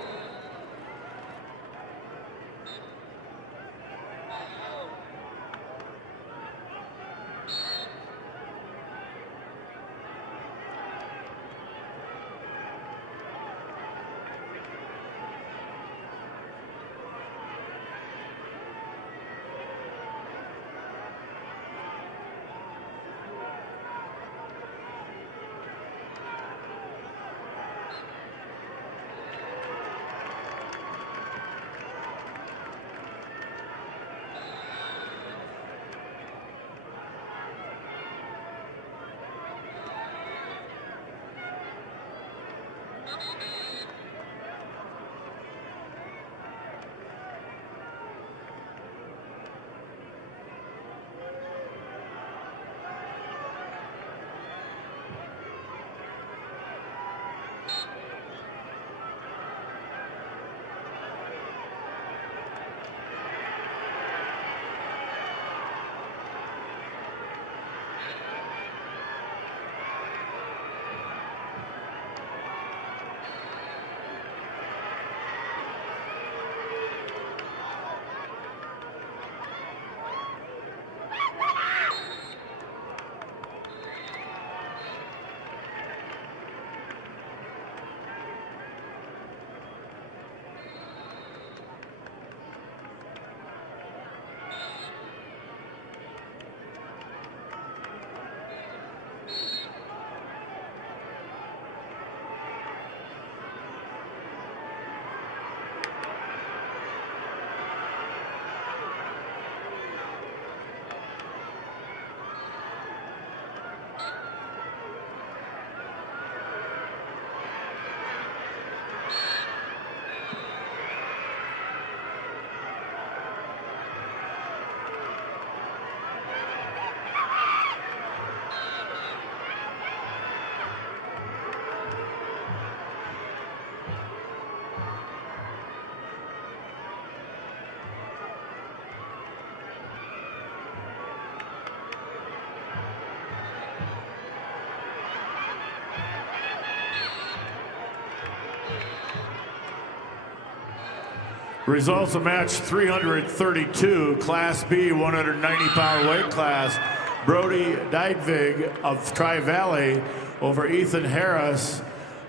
Results of match 332, Class B, 190-pound weight class. Brody Dydvig of Tri-Valley over Ethan Harris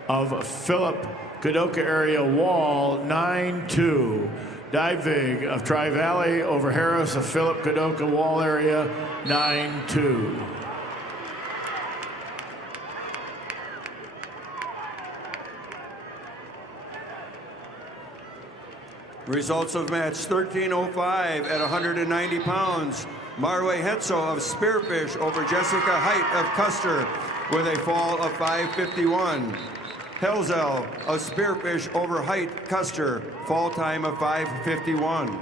of Philip Kadoka area Wall, 9-2. Dydvig of Tri-Valley over Harris of Philip Kadoka Wall area, 9-2. Results of match 1305 at 190 pounds. Marway Hetzel of Spearfish over Jessica Height of Custer with a fall of 5:51. Helzel of Spearfish over Height Custer, fall time of 5:51.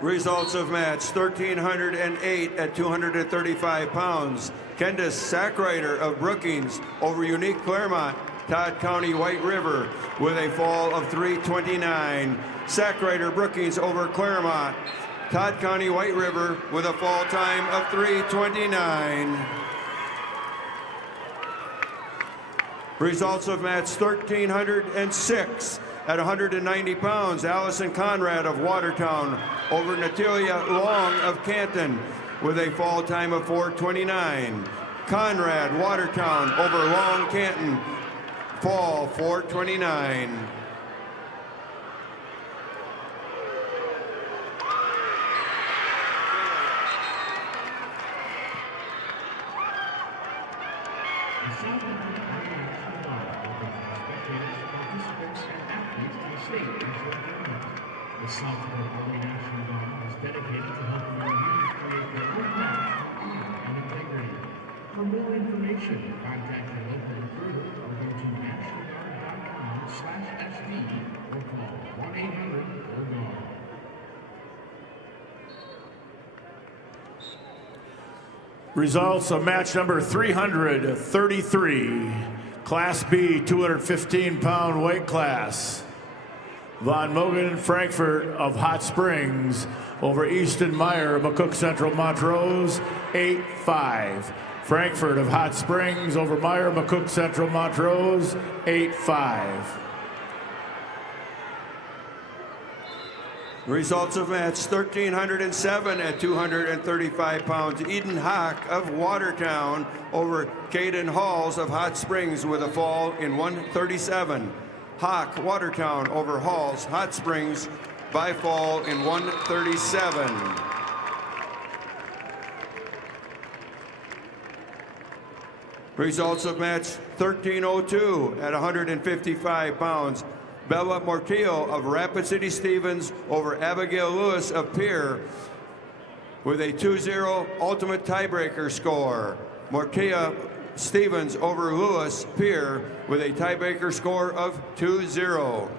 Results of match 1308 at 235 pounds. Kendis Sackrider of Brookings over Unique Claremont, Todd County White River with a fall of 3:29. Sackrider Brookings over Claremont, Todd County White River with a fall time of 3:29. Results of match 1306 at 190 pounds. Allison Conrad of Watertown over Natalia Long of Canton with a fall time of 4:29. Conrad Watertown over Long Canton, fall 4:29. The Southwood Army National Guard is dedicated to helping our youth create their own path and integrity. For more information, contact your local recruiter or go to nationalguard.com/SD or call 1-800-GO-GUARD. Results of match number 333, Class B, 215-pound weight class. Von Mogen Frankfurt of Hot Springs over Easton Meyer, McCook Central Montrose, 8-5. Frankfurt of Hot Springs over Meyer, McCook Central Montrose, 8-5. Results of match 1307 at 235 pounds. Eden Hawk of Watertown over Caden Halls of Hot Springs with a fall in 1:37. Hawk Watertown over Halls Hot Springs by fall in 1:37. Results of match 1302 at 155 pounds. Bella Mortillo of Rapid City Stevens over Abigail Lewis of Pierre with a 2-0 ultimate tiebreaker score. Mortillo Stevens over Lewis Pierre with a tiebreaker score of 2-0.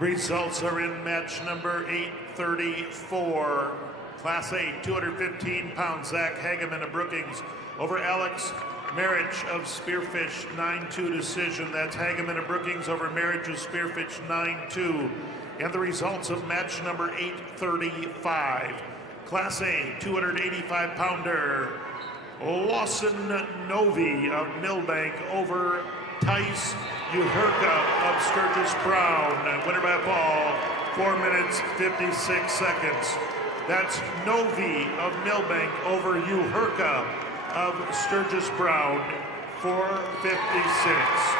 Results are in match number 834. Class A, 215-pound Zach Hageman of Brookings over Alex Marriage of Spearfish, 9-2 decision. That's Hageman of Brookings over Marriage of Spearfish, 9-2. And the results of match number 835. Class A, 285-pounder, Lawson Novi of Millbank over Tice Uherka of Sturgis Brown. Winner by fall, 4 minutes, 56 seconds. That's Novi of Millbank over Uherka of Sturgis Brown, 4:56.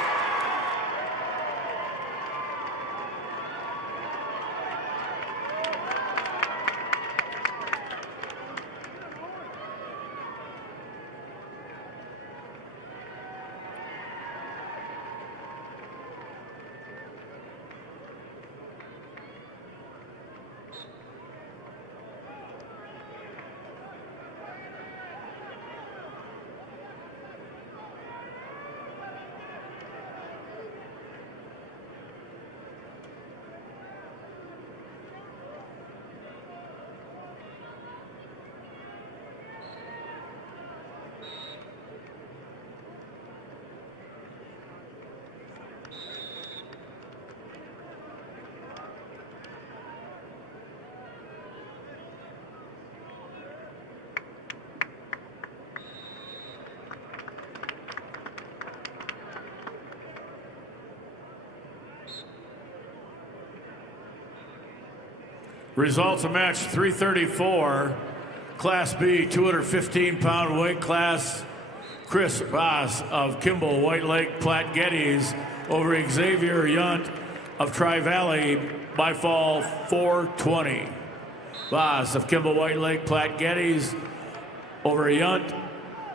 Results of match 334, Class B, 215-pound weight class. Chris Boss of Kimball White Lake Platte Geddes over Xavier Yunt of Tri-Valley by fall 420. Boss of Kimball White Lake Platte Geddes over Yunt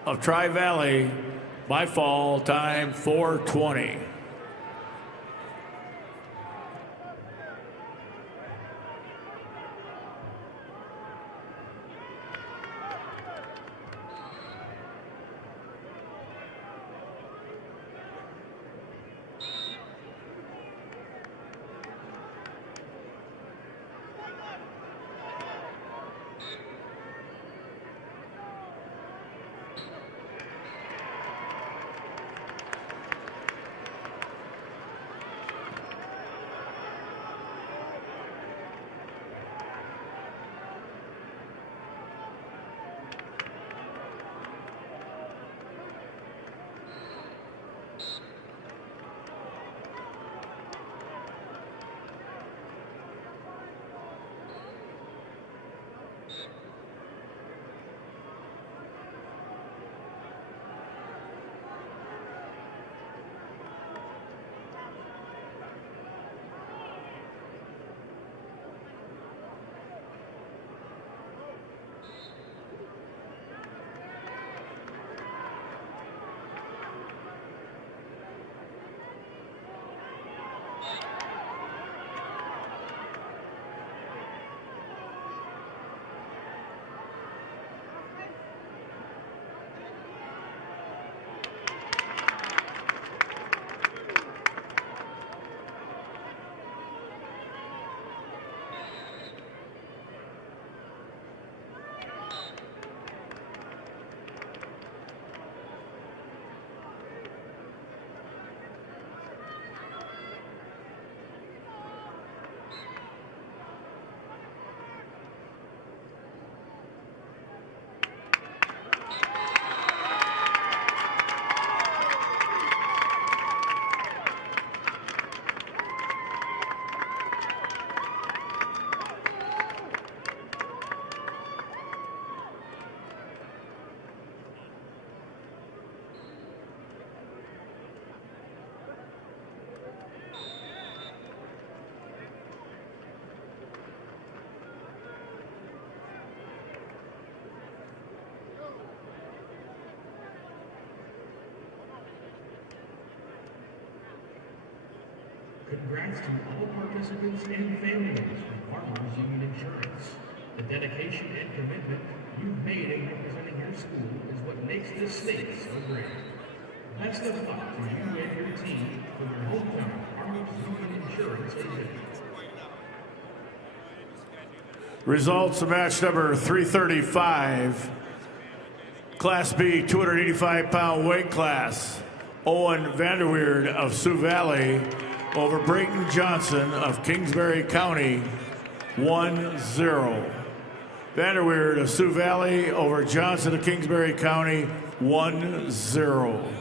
of Tri-Valley by fall time 420. Congrats to all participants and families from Farmers Union Insurance. The dedication and commitment you've made in representing your school is what makes this state so great. Best of luck to you and your team from your hometown Farmers Union Insurance agent. Results of match number 335, Class B, 285-pound weight class. Owen Vanderweerd of Sioux Valley over Brayton Johnson of Kingsbury County, 1-0. Vanderweerd of Sioux Valley over Johnson of Kingsbury County, 1-0.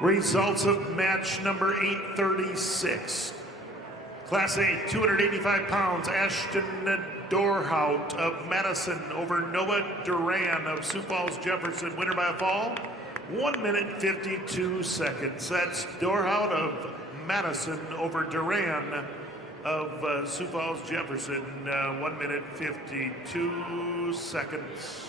Results of match number 836. Class A, 285 pounds, Ashton Dorhout of Madison over Noah Duran of Sioux Falls Jefferson. Winner by a fall, 1 minute 52 seconds. That's Dorhout of Madison over Duran of Sioux Falls Jefferson. 1 minute 52 seconds.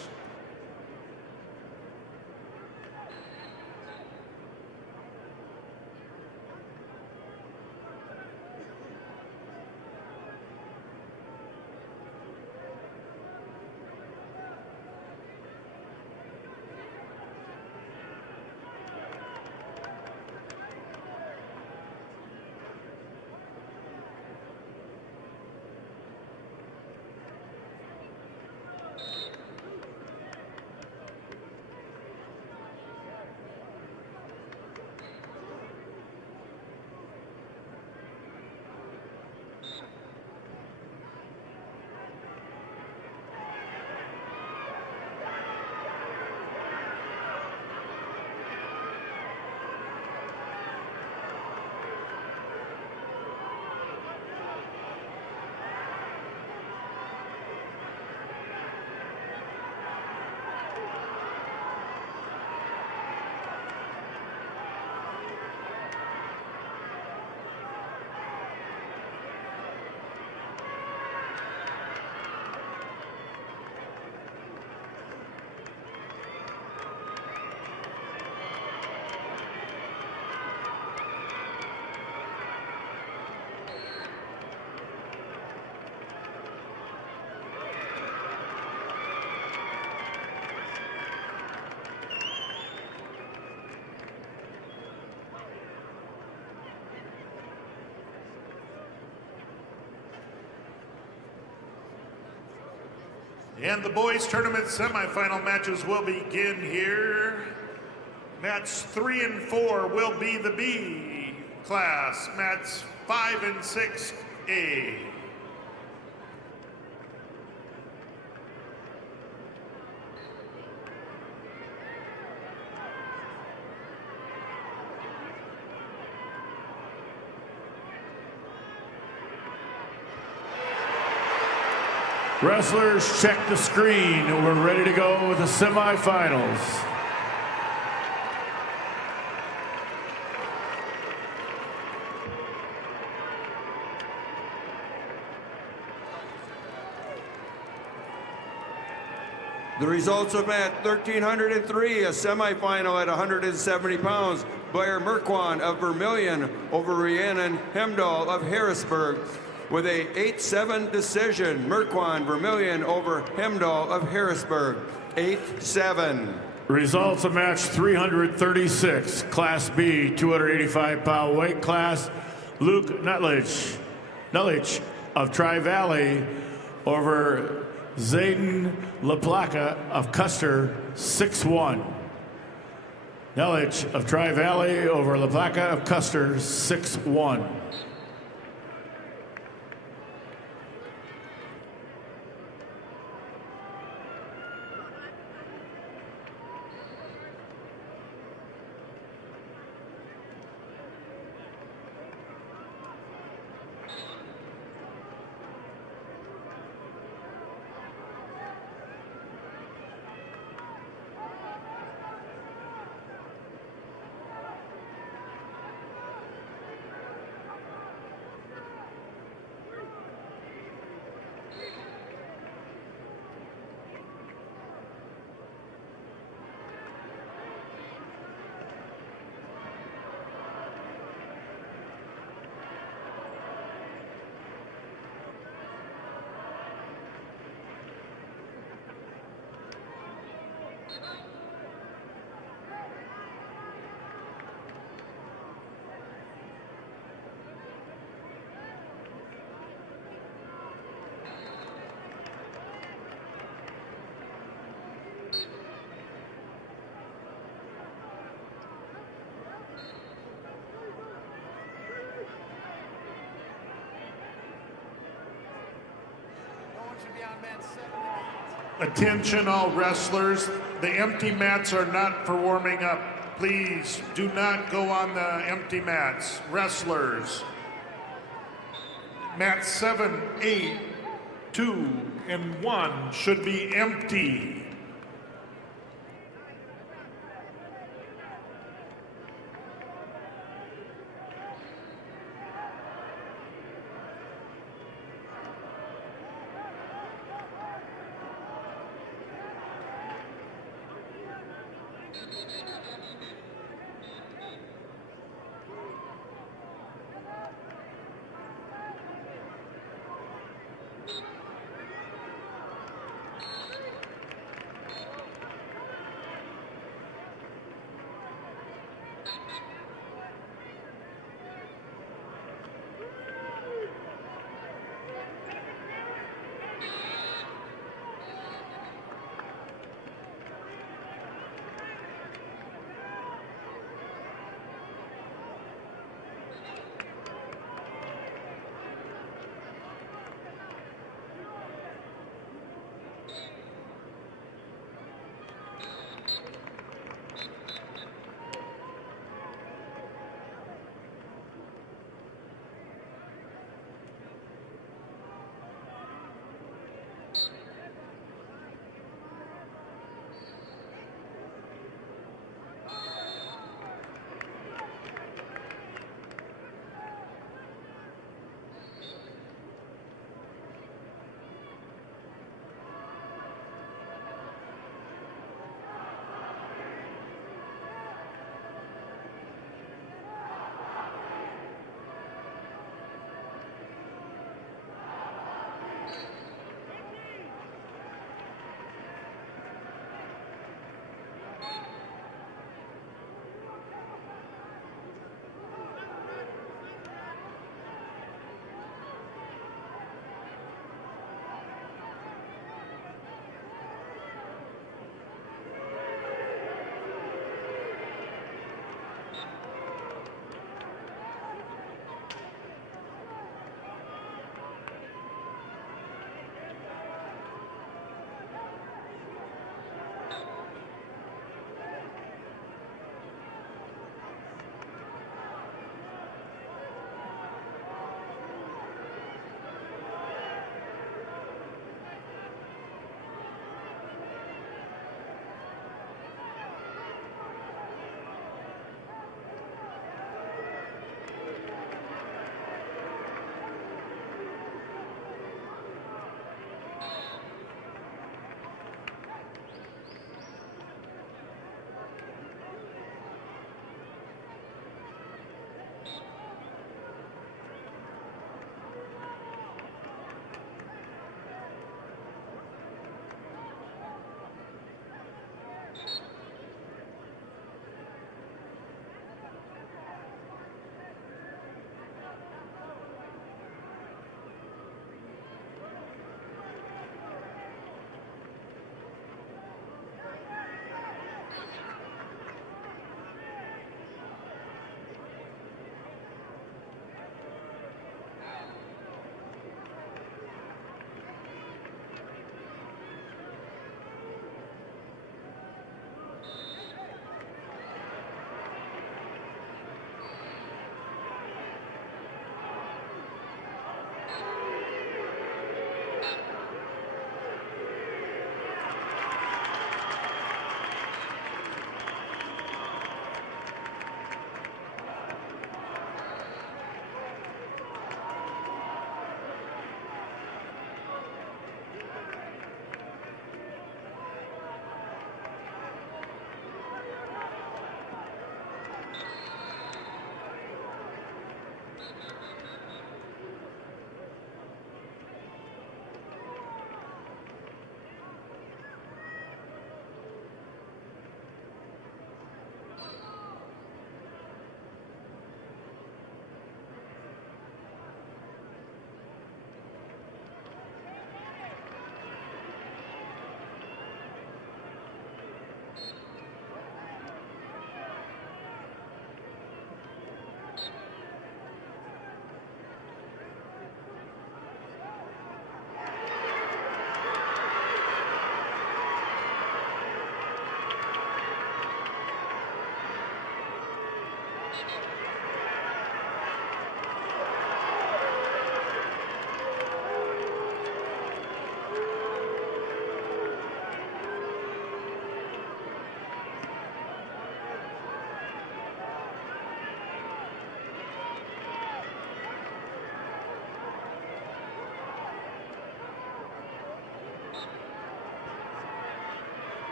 And the boys tournament semifinal matches will begin here. Mats 3 and 4 will be the B class. Mats 5 and 6 A. Wrestlers, check the screen. We're ready to go with the semifinals. The results of match 1303, a semifinal at 170 pounds. Blair Merkwan of Vermillion over Rhiannon Hemdahl of Harrisburg with a 8-7 decision. Merkwan Vermillion over Hemdahl of Harrisburg, 8-7. Results of match 336, Class B, 285-pound weight class. Luke Nutledge of Tri-Valley over Zayden LaPlaca of Custer, 6-1. Nutledge of Tri-Valley over LaPlaca of Custer, 6-1. Attention all wrestlers, the empty mats are not for warming up. Please do not go on the empty mats. Wrestlers, mats 7, 8, 2, and 1 should be empty.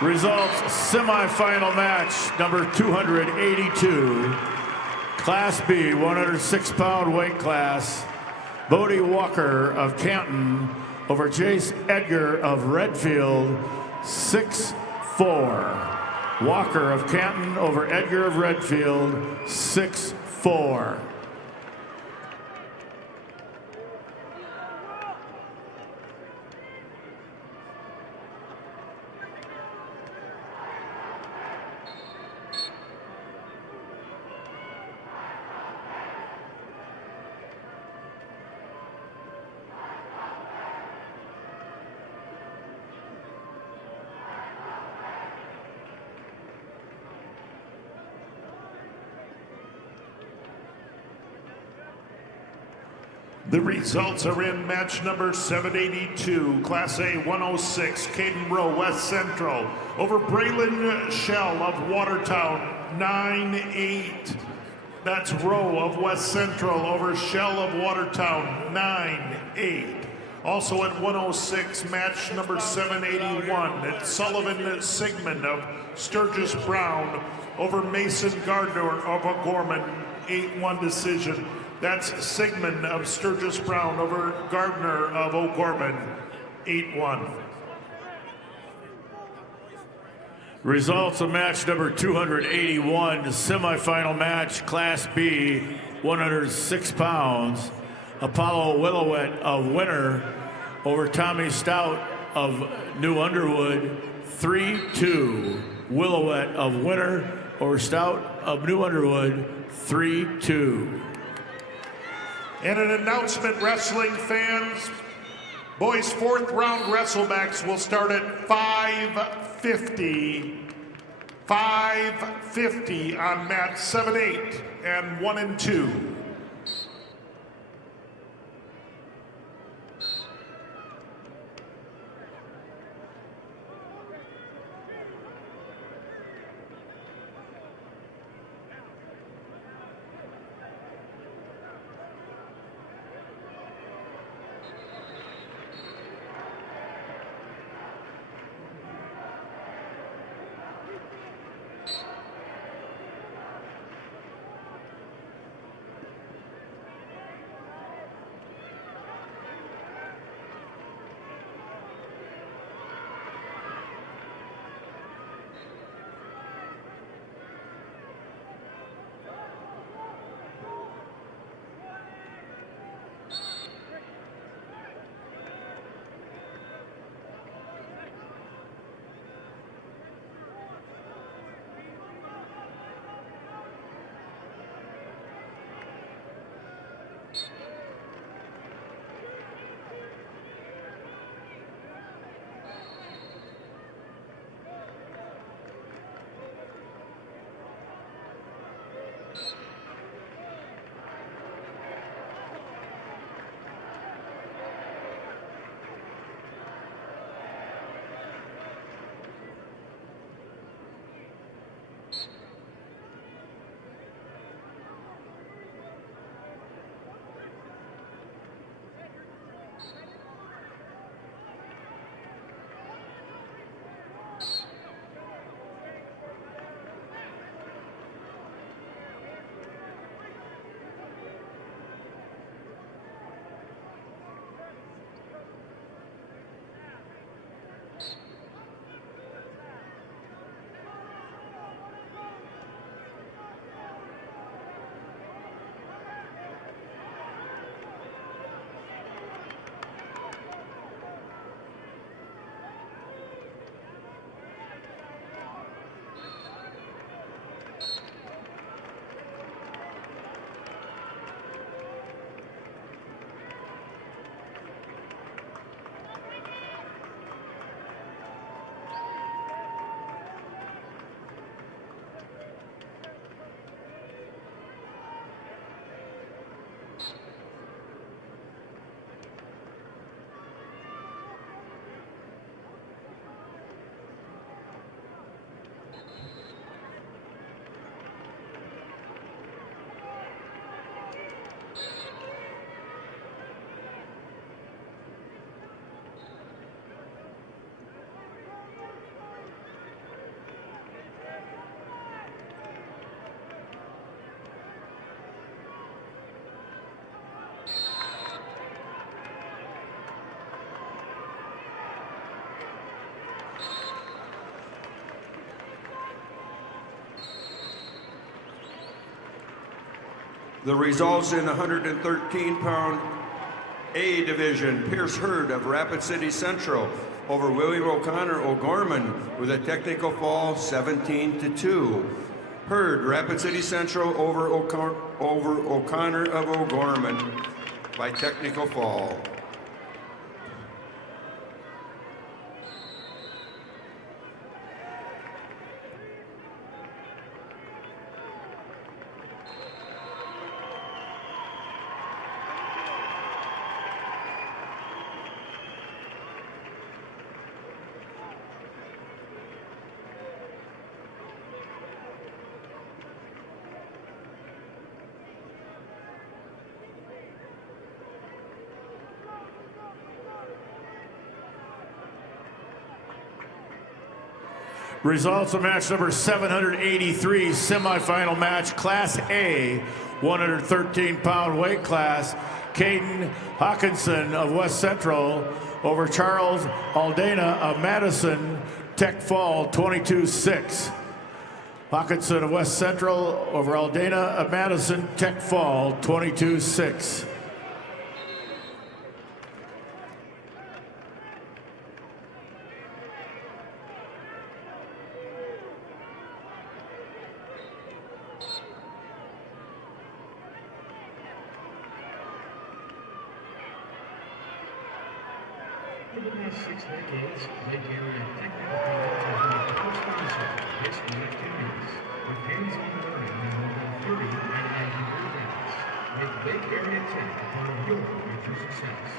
Results, semifinal match number 282, Class B, 106-pound weight class. Bodie Walker of Canton over Jace Edgar of Redfield, 6-4. Walker of Canton over Edgar of Redfield, 6-4. The results are in match number 782, Class A 106, Caden Rowe, West Central, over Braylon Shell of Watertown, 9-8. That's Rowe of West Central over Shell of Watertown, 9-8. Also at 106, match number 781, it's Sullivan Sigmund of Sturgis Brown over Mason Gardner of O'Gorman, 8-1 decision. That's Sigmund of Sturgis Brown over Gardner of O'Gorman, 8-1. Results of match number 281, semifinal match, Class B, 106 pounds. Apollo Willowet of Winter over Tommy Stout of New Underwood, 3-2. Willowet of Winter over Stout of New Underwood, 3-2. And an announcement, wrestling fans, Boys' fourth round wrestlebacks will start at 550. 550 on mats 7, 8, and 1 and 2. The results in the 113-pound A division: Pierce Hurd of Rapid City Central over William O'Connor O'Gorman with a technical fall, 17-2. Hurd, Rapid City Central over O'Connor of O'Gorman by technical fall. Results of match number 783, semifinal match, Class A, 113-pound weight class. Caden Hawkinson of West Central over Charles Aldana of Madison, tech fall, 22-6. Hawkinson of West Central over Aldana of Madison, tech fall, 22-6. past 6 decades, Lake Area Technical College has been a proud sponsor of high school activities, with hands-on learning and more than 30 out-of-career events. Make Lake Area Tech a part of your future success.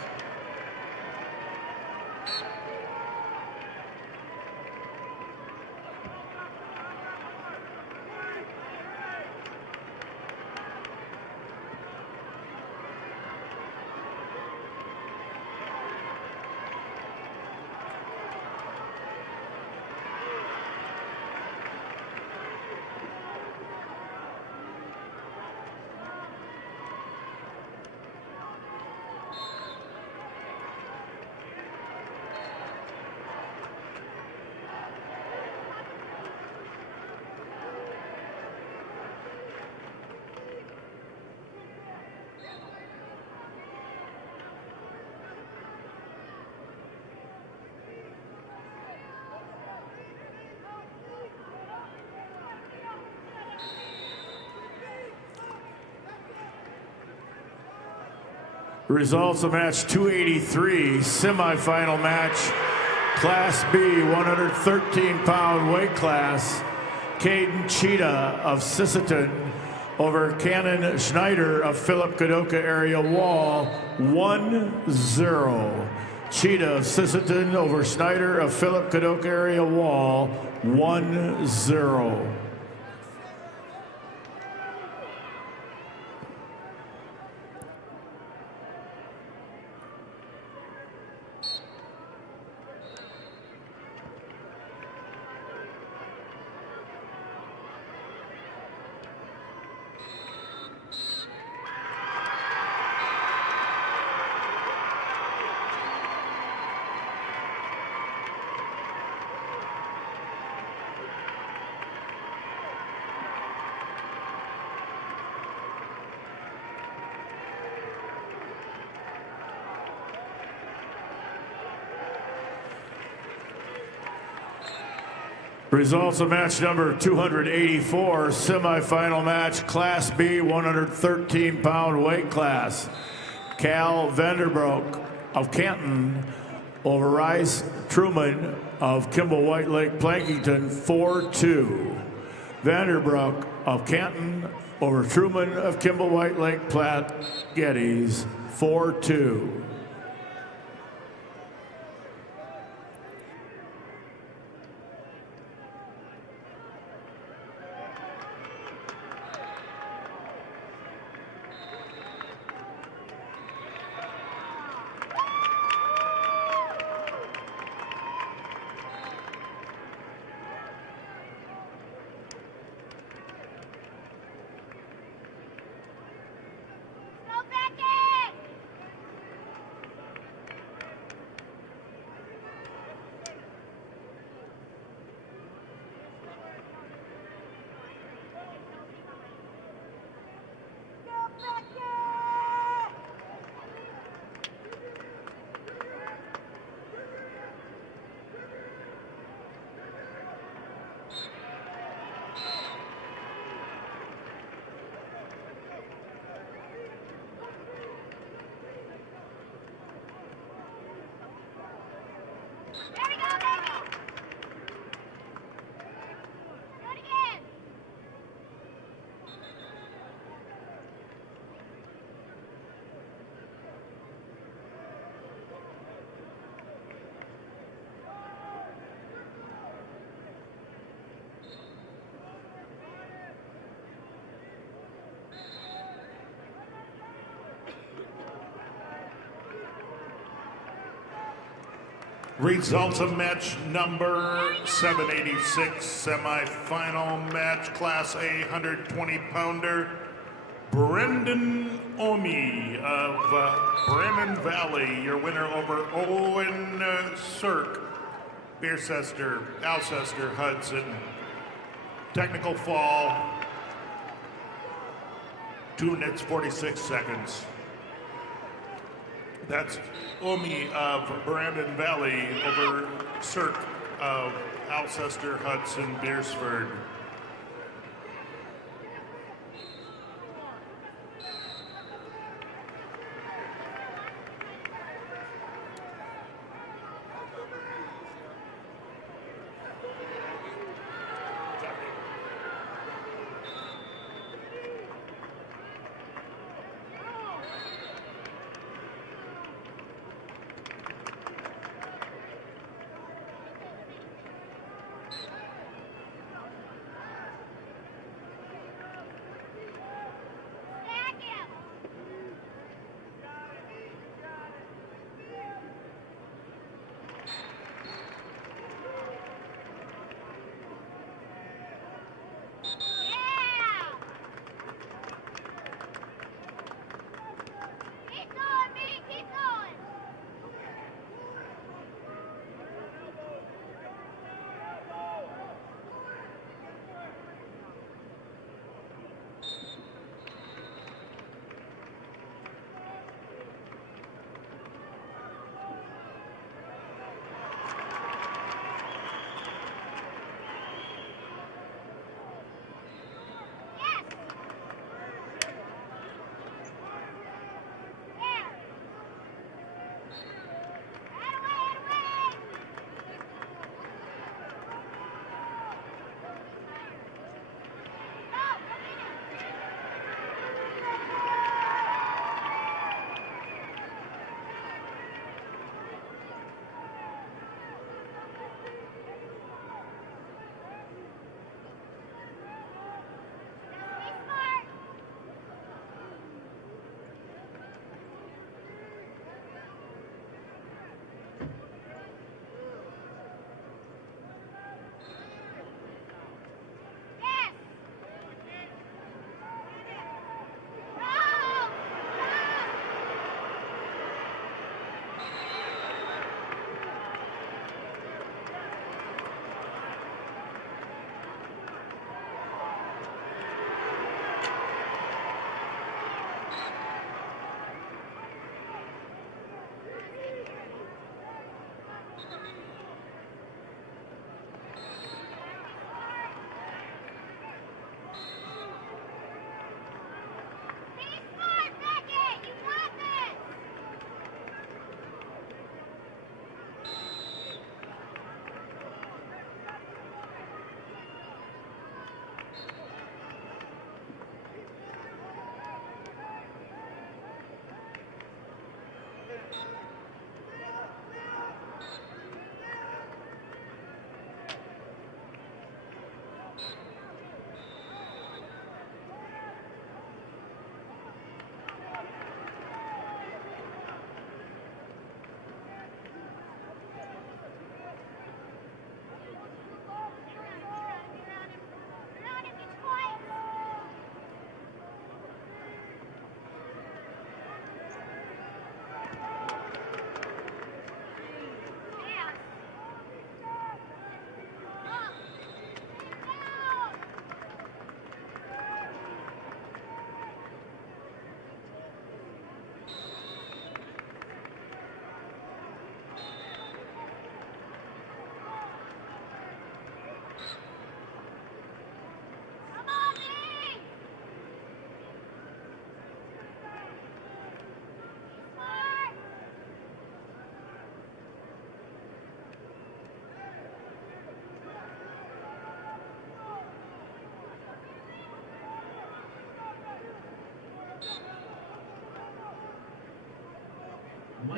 Results of match 283, semifinal match, Class B, 113-pound weight class. Caden Cheetah of Sisseton over Cannon Schneider of Philip Kadoka area Wall, 1-0. Cheetah of Sisseton over Schneider of Philip Kadoka area Wall, 1-0. Results of match number 284, semifinal match, Class B, 113-pound weight class. Cal Vanderbroek of Canton over Rice Truman of Kimball White Lake Plankington, 4-2. Vanderbroek of Canton over Truman of Kimball White Lake Platte Geddes, 4-2. Results of match number 786, semifinal match, Class A 120-pounder. Brendan Omi of Brandon Valley, your winner over Owen Cirque, Biercester, Alcester, Hudson. Technical fall, 2 minutes 46 seconds. That's Omi of Brandon Valley over Cirque of Alcester, Hudson, Beersford.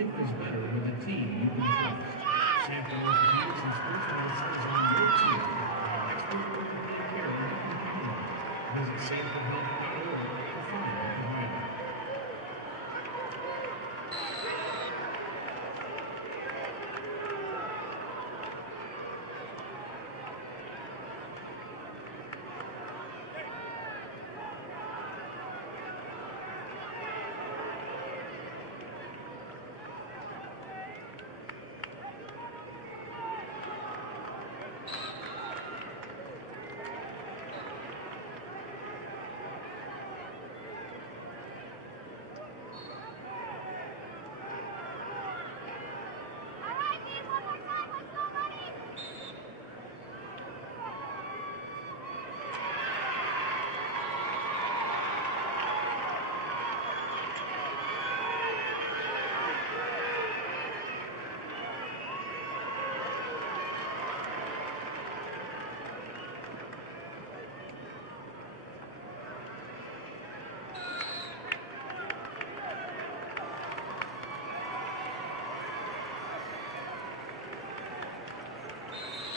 life is better with a team you can trust. Sanford Orthopedics and Sports Medicine is on your team. Expert orthopedic care you can count on. Visit sanfordhealth.org to find a provider.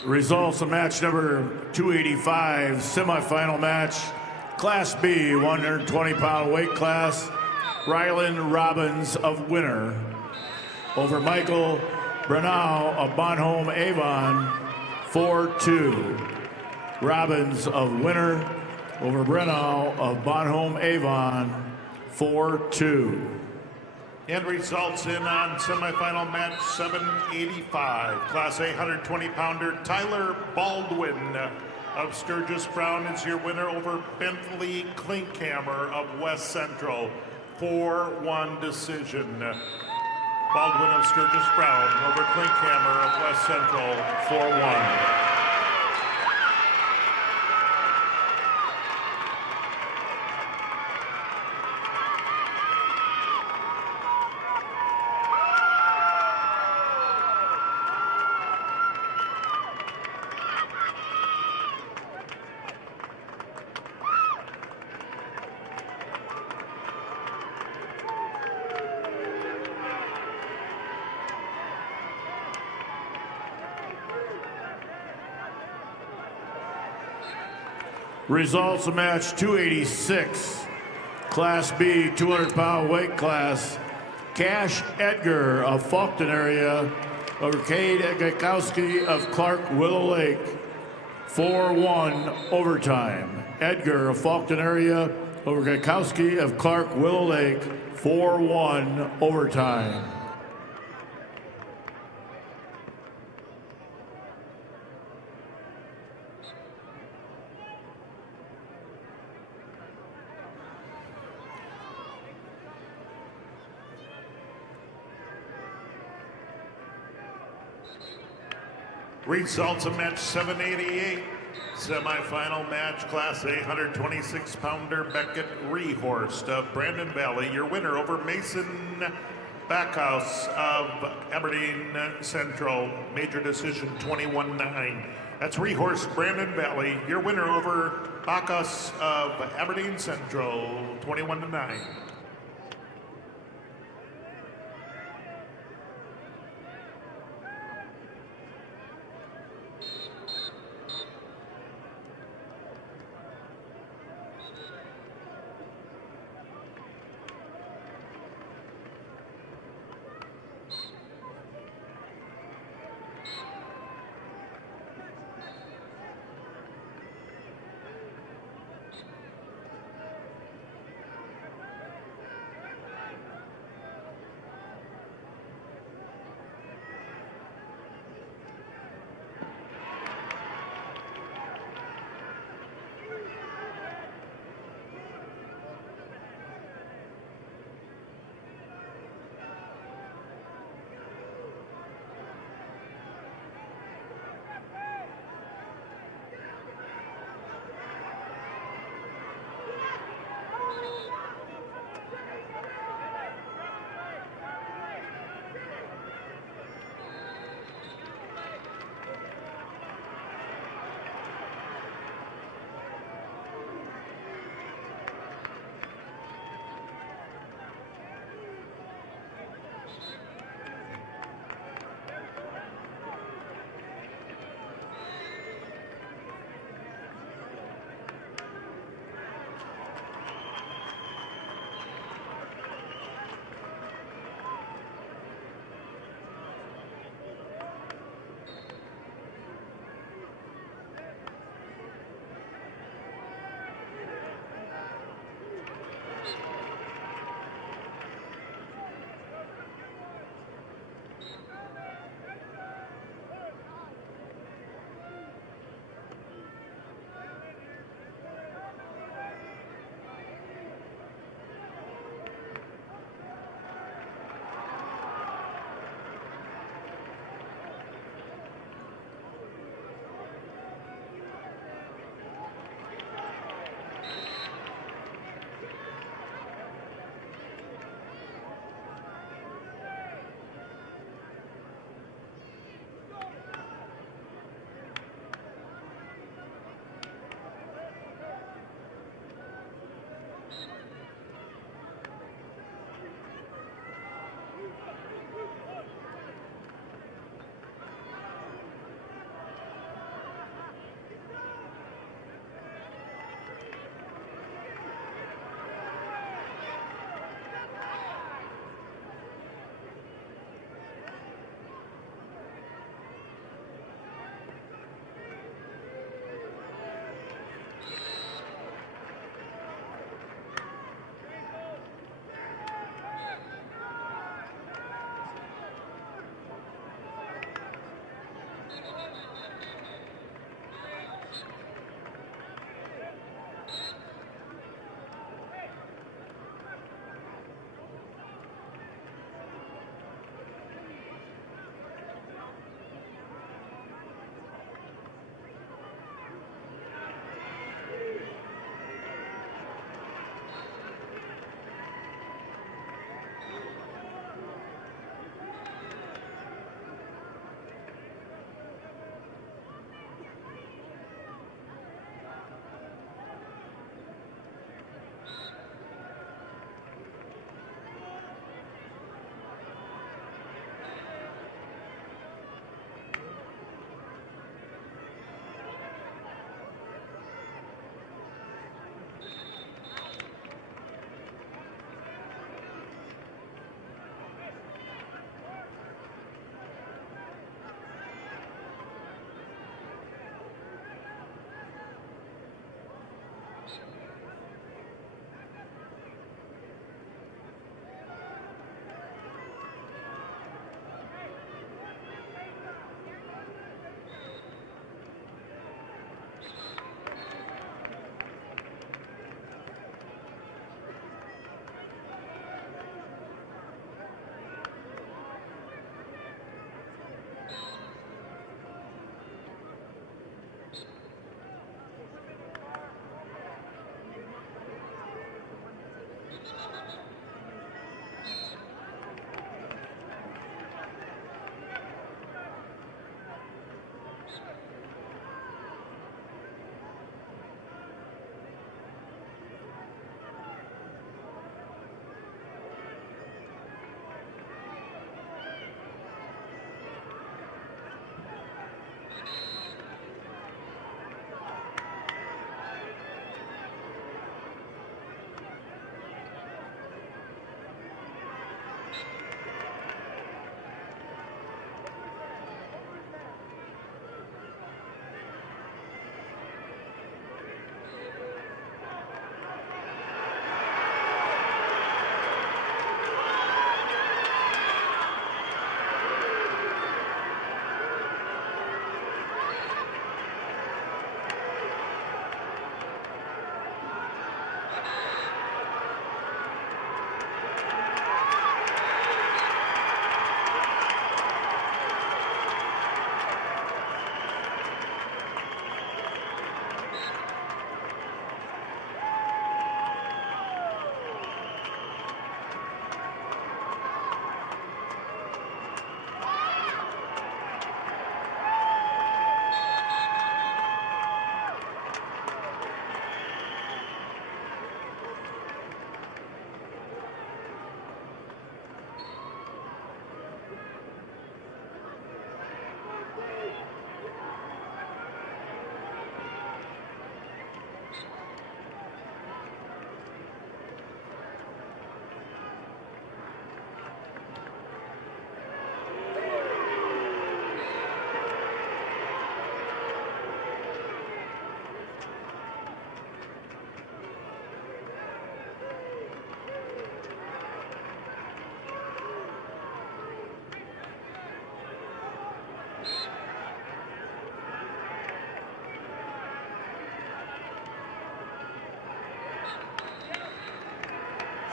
Results of match number 285, semifinal match, Class B, 120-pound weight class. Rylan Robbins of Winner over Michael Brunau of Bonhomme Avon, 4-2. Robbins of Winner over Brunau of Bonhomme Avon, 4-2. And results in on semifinal match 785. Class A 120-pounder Tyler Baldwin of Sturgis Brown is your winner over Bentley Klinkhammer of West Central. 4-1 decision. Baldwin of Sturgis Brown over Klinkhammer of West Central. 4-1. Results of match 286, Class B, 200-pound weight class. Cash Edgar of Faulkton area over Cade Gajkowski of Clark Willow Lake, 4-1 overtime. Edgar of Faulkton area over Gajkowski of Clark Willow Lake, 4-1 overtime. Results of match 788. Semifinal match, Class A 126-pounder Beckett Rehorst of Brandon Valley, your winner over Mason Backhouse of Aberdeen Central. Major decision 21-9. That's Rehorst Brandon Valley, your winner over Bacchus of Aberdeen Central, 21-9.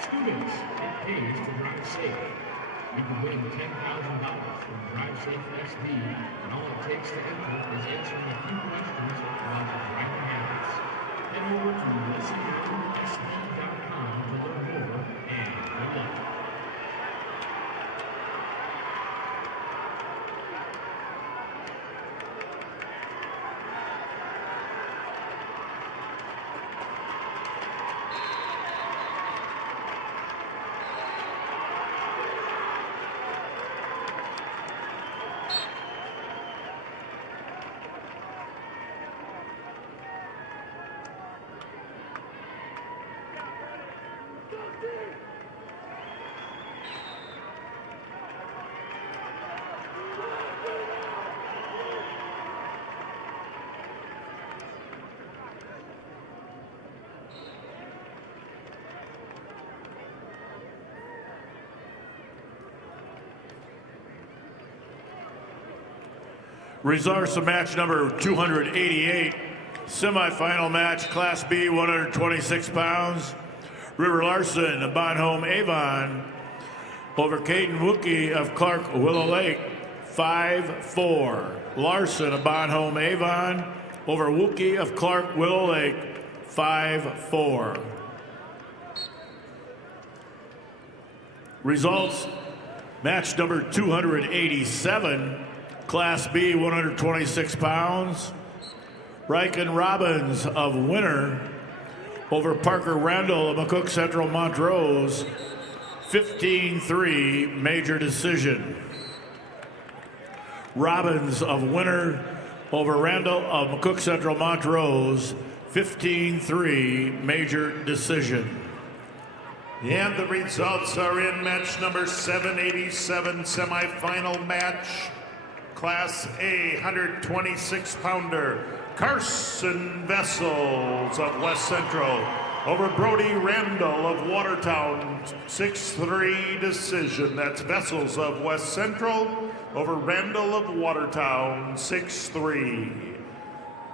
Students, it pays to drive safe. You can win $10,000 from Drive Safe SD, and all it takes to enter is answering a few questions about your driving habits. Head over to listentoSD.com to learn more, and good luck. Results of match number 288, semifinal match, Class B, 126 pounds. River Larson of Bonhomme Avon over Caden Wookie of Clark Willow Lake, 5-4. Larson of Bonhomme Avon over Wookie of Clark Willow Lake, 5-4. Results, match number 287, Class B, 126 pounds. Riken Robbins of Winter over Parker Randall of McCook Central Montrose, 15-3, major decision. Robbins of Winter over Randall of McCook Central Montrose, 15-3, major decision. And the results are in match number 787, semifinal match, Class A, 126-pounder. Carson Vessels of West Central over Brody Randall of Watertown, 6-3 decision. That's Vessels of West Central over Randall of Watertown, 6-3.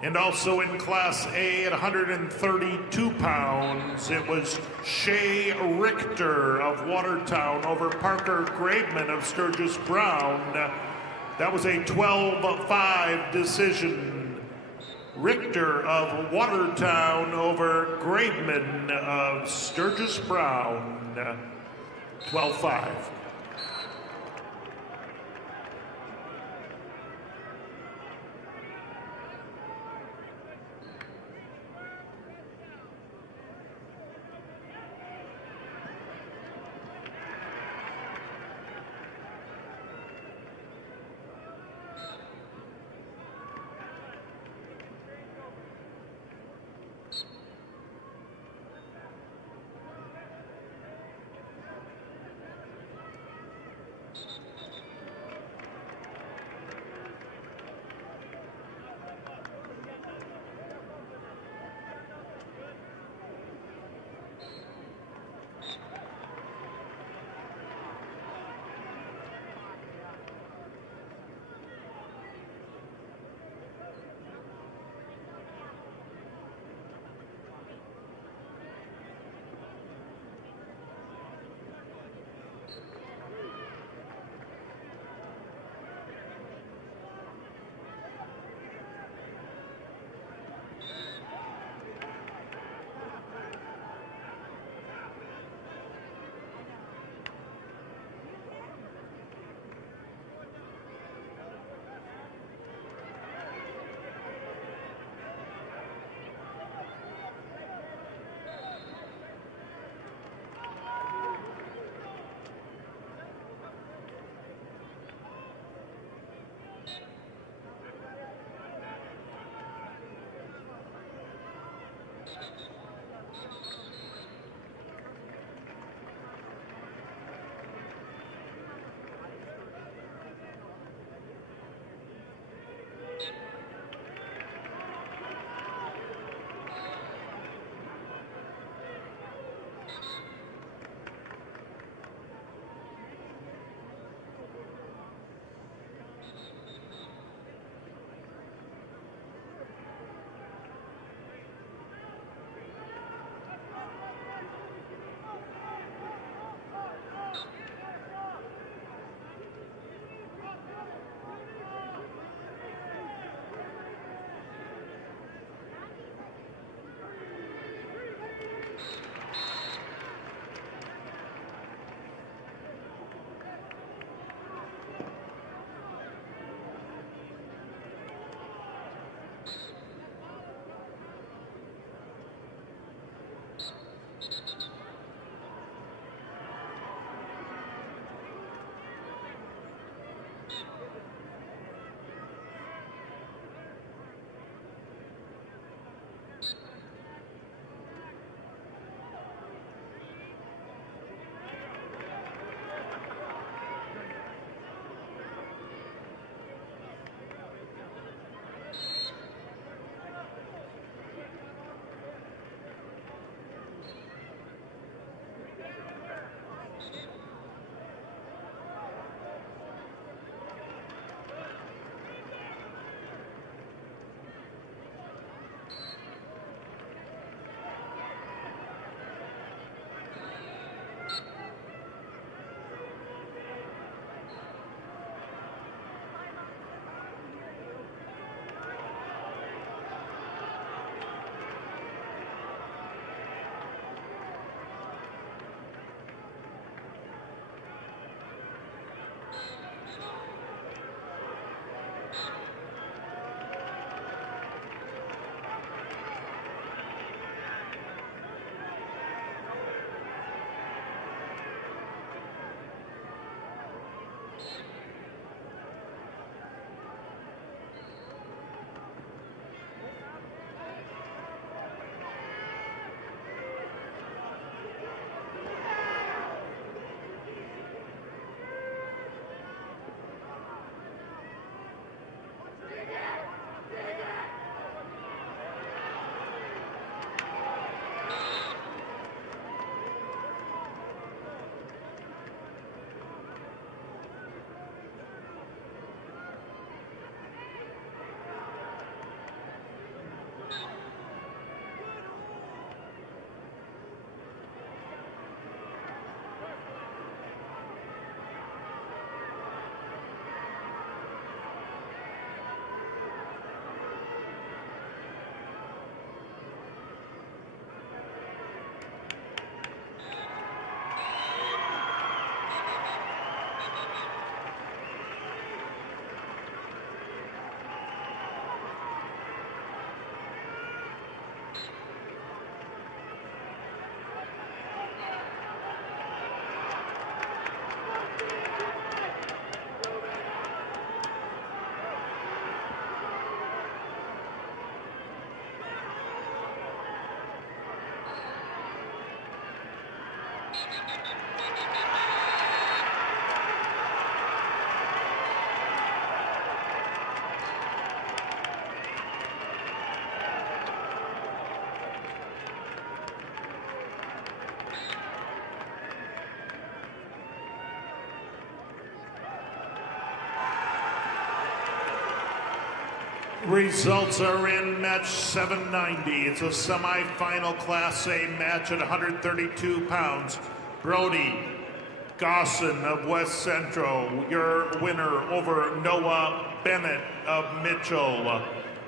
And also in Class A at 132 pounds, it was Shay Richter of Watertown over Parker Graveman of Sturgis Brown. That was a 12-5 decision. Richter of Watertown over Graveman of Sturgis Brown, 12-5. Results are in match 790. It's a semifinal Class A match at 132 pounds. Brody Gosson of West Central, your winner over Noah Bennett of Mitchell.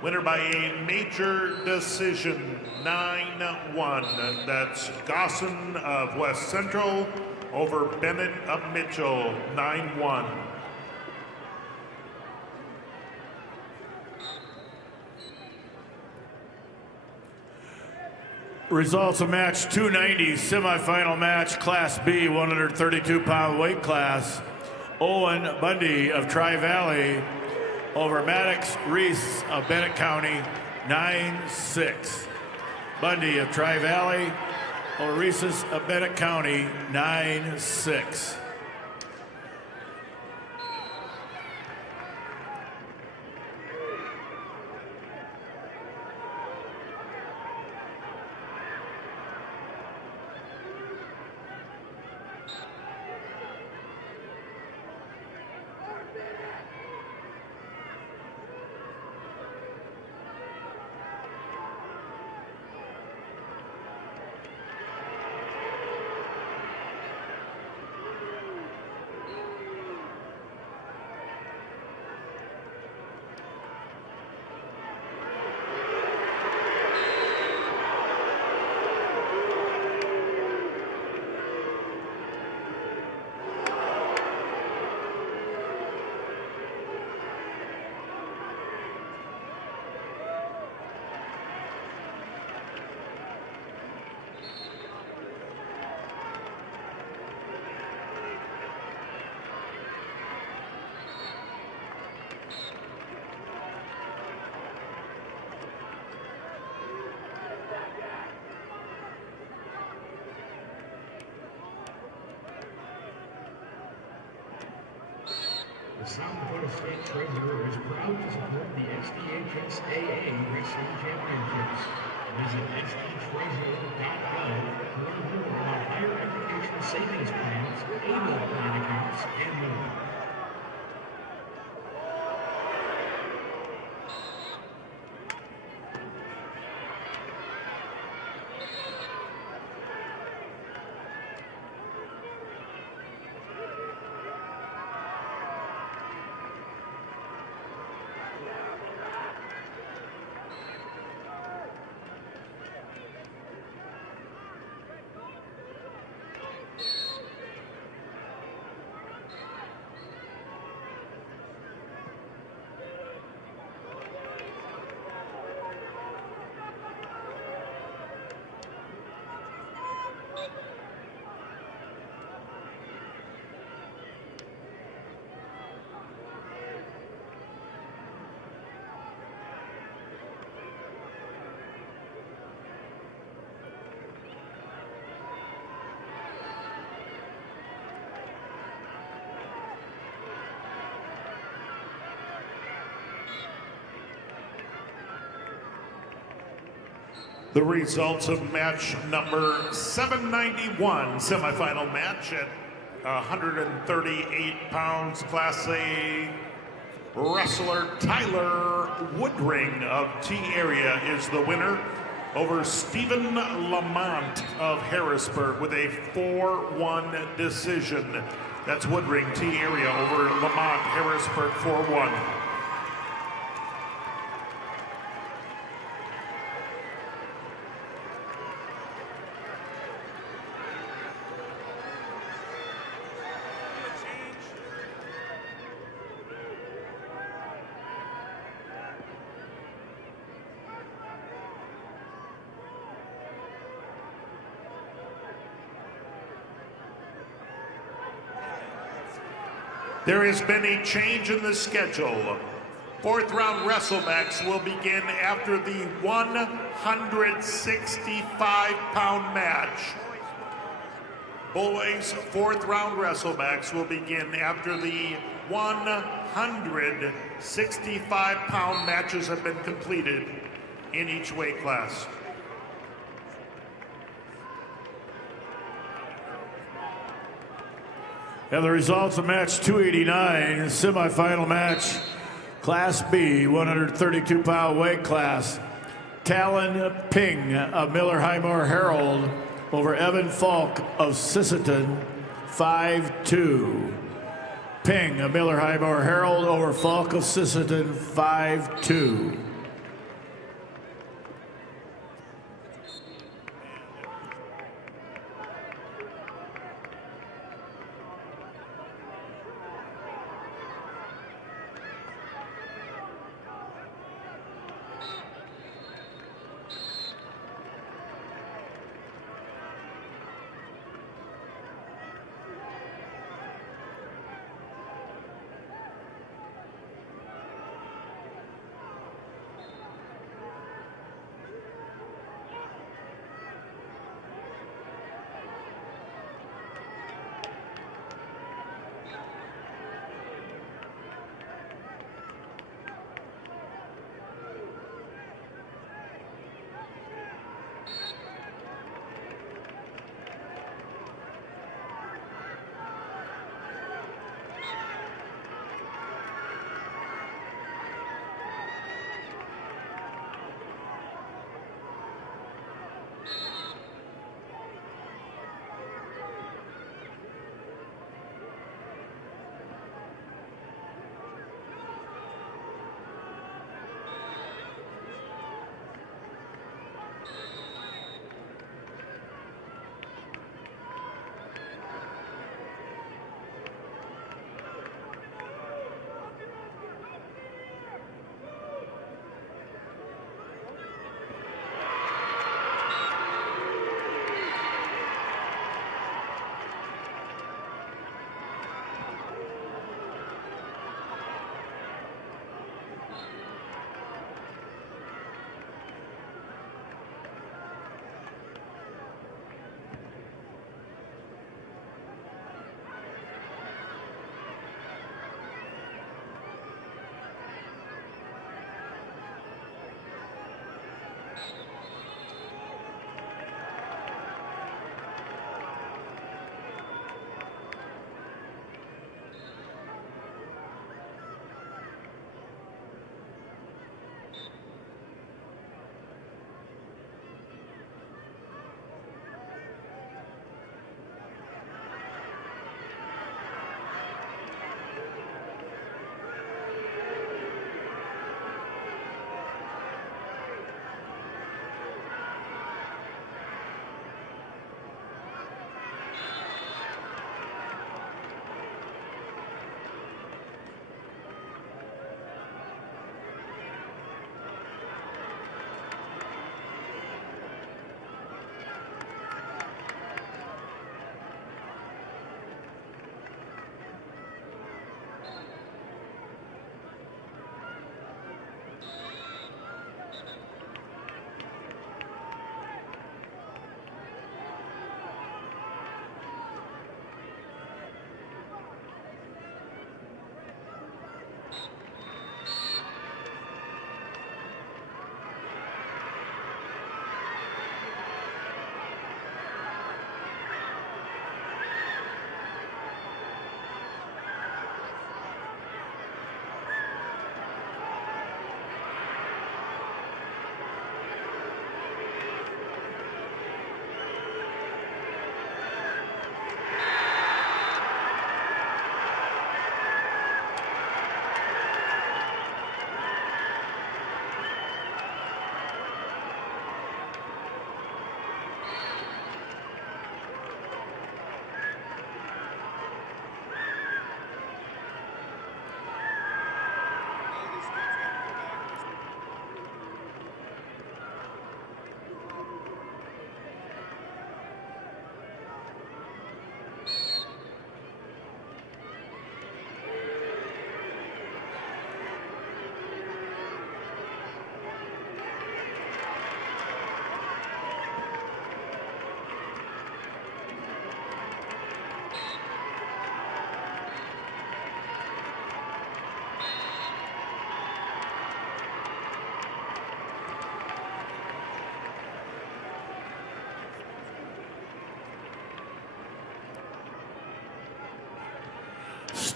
Winner by a major decision, 9-1. That's Gosson of West Central over Bennett of Mitchell, 9-1. Results of match 290, semifinal match, Class B, 132-pound weight class. Owen Bundy of Tri-Valley over Maddox Reese of Bennett County, 9-6. Bundy of Tri-Valley over Reese's of Bennett County, 9-6. The South Dakota State Treasurer is proud to support the SDHSAA Wrestling Championships. Visit sdtreasurer.gov to learn more about higher education savings plans, able plan accounts, and more. The results of match number 791, semifinal match at 138 pounds, Class A wrestler Tyler Woodring of T-Area is the winner over Stephen Lamont of Harrisburg with a 4-1 decision. That's Woodring, T-Area over Lamont, Harrisburg, 4-1. There has been a change in the schedule. Fourth round WrestleMax will begin after the 165-pound match. Boys' fourth round WrestleMax will begin after the 165-pound matches have been completed in each weight class. And the results of match 289, semifinal match, Class B, 132-pound weight class. Talon Ping of Miller Highmore Herald over Evan Falk of Sisseton, 5-2. Ping of Miller Highmore Herald over Falk of Sisseton, 5-2.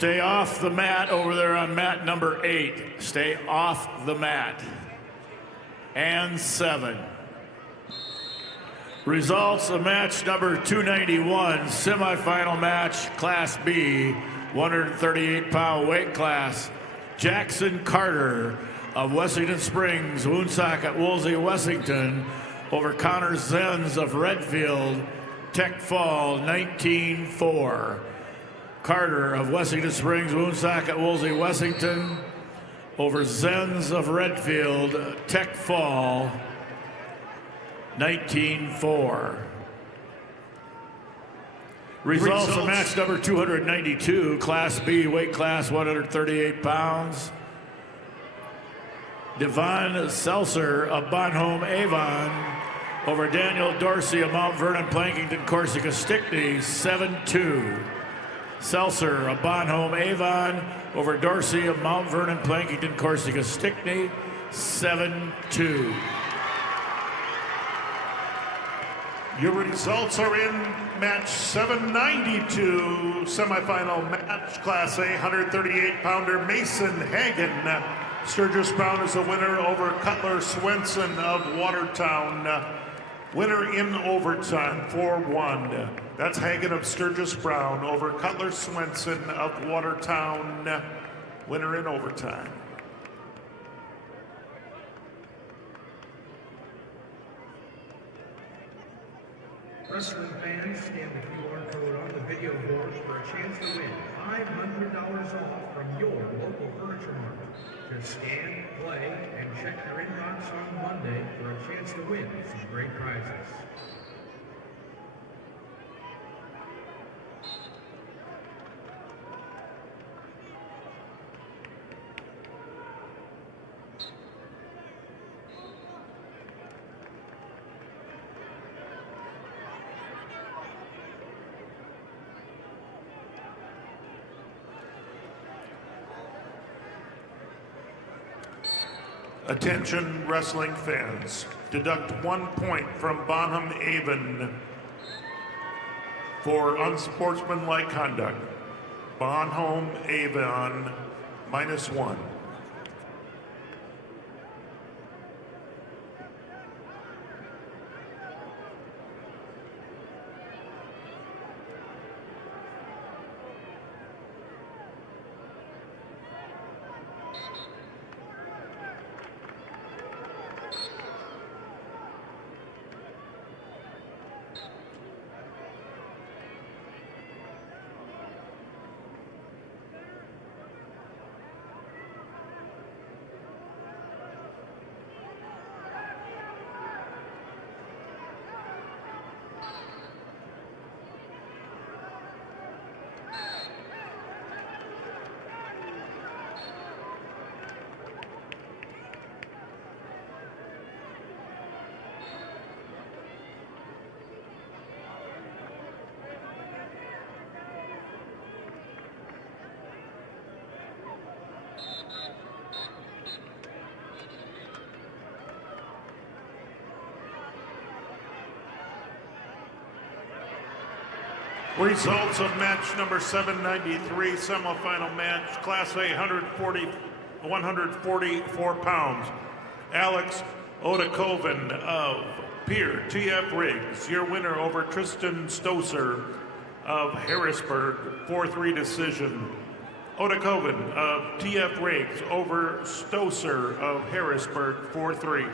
Stay off the mat over there on mat number 8. Stay off the mat. And 7. Results of match number 291, semifinal match, Class B, 138-pound weight class. Jackson Carter of Wessington Springs, Woonsocket, Woolsey, Wessington, over Connor Zenz of Redfield, Tech Fall, 19-4. Carter of Wessington Springs, Woonsocket, Woolsey, Wessington, over Zenz of Redfield, Tech Fall, 19-4. Results of match number 292, Class B, weight class 138 pounds. Devon Seltzer of Bonhomme Avon over Daniel Dorsey of Mount Vernon, Plankington, Corsica, Stickney, 7-2. Seltzer of Bonhomme Avon over Dorsey of Mount Vernon, Plankington, Corsica, Stickney, 7-2. Your results are in match 792, semifinal match, Class A, 138-pounder Mason Hagen. Sturgis Brown is the winner over Cutler Swenson of Watertown. Winner in overtime, 4-1. That's Hagen of Sturgis Brown over Cutler Swenson of Watertown. Winner in overtime. Wrestling fans, scan the QR code on the video board for a chance to win $500 off from your local furniture market. Just scan, play, and check your inbox on Monday for a chance to win some great prizes. Attention wrestling fans, deduct 1 point from Bonham Avon for unsportsmanlike conduct. Bonham Avon, -1. Results of match number 793, semifinal match, Class A, 144 pounds. Alex Odakoven of Pier TF Riggs, your winner over Tristan Stoser of Harrisburg, 4-3 decision. Odakoven of TF Riggs over Stoser of Harrisburg, 4-3.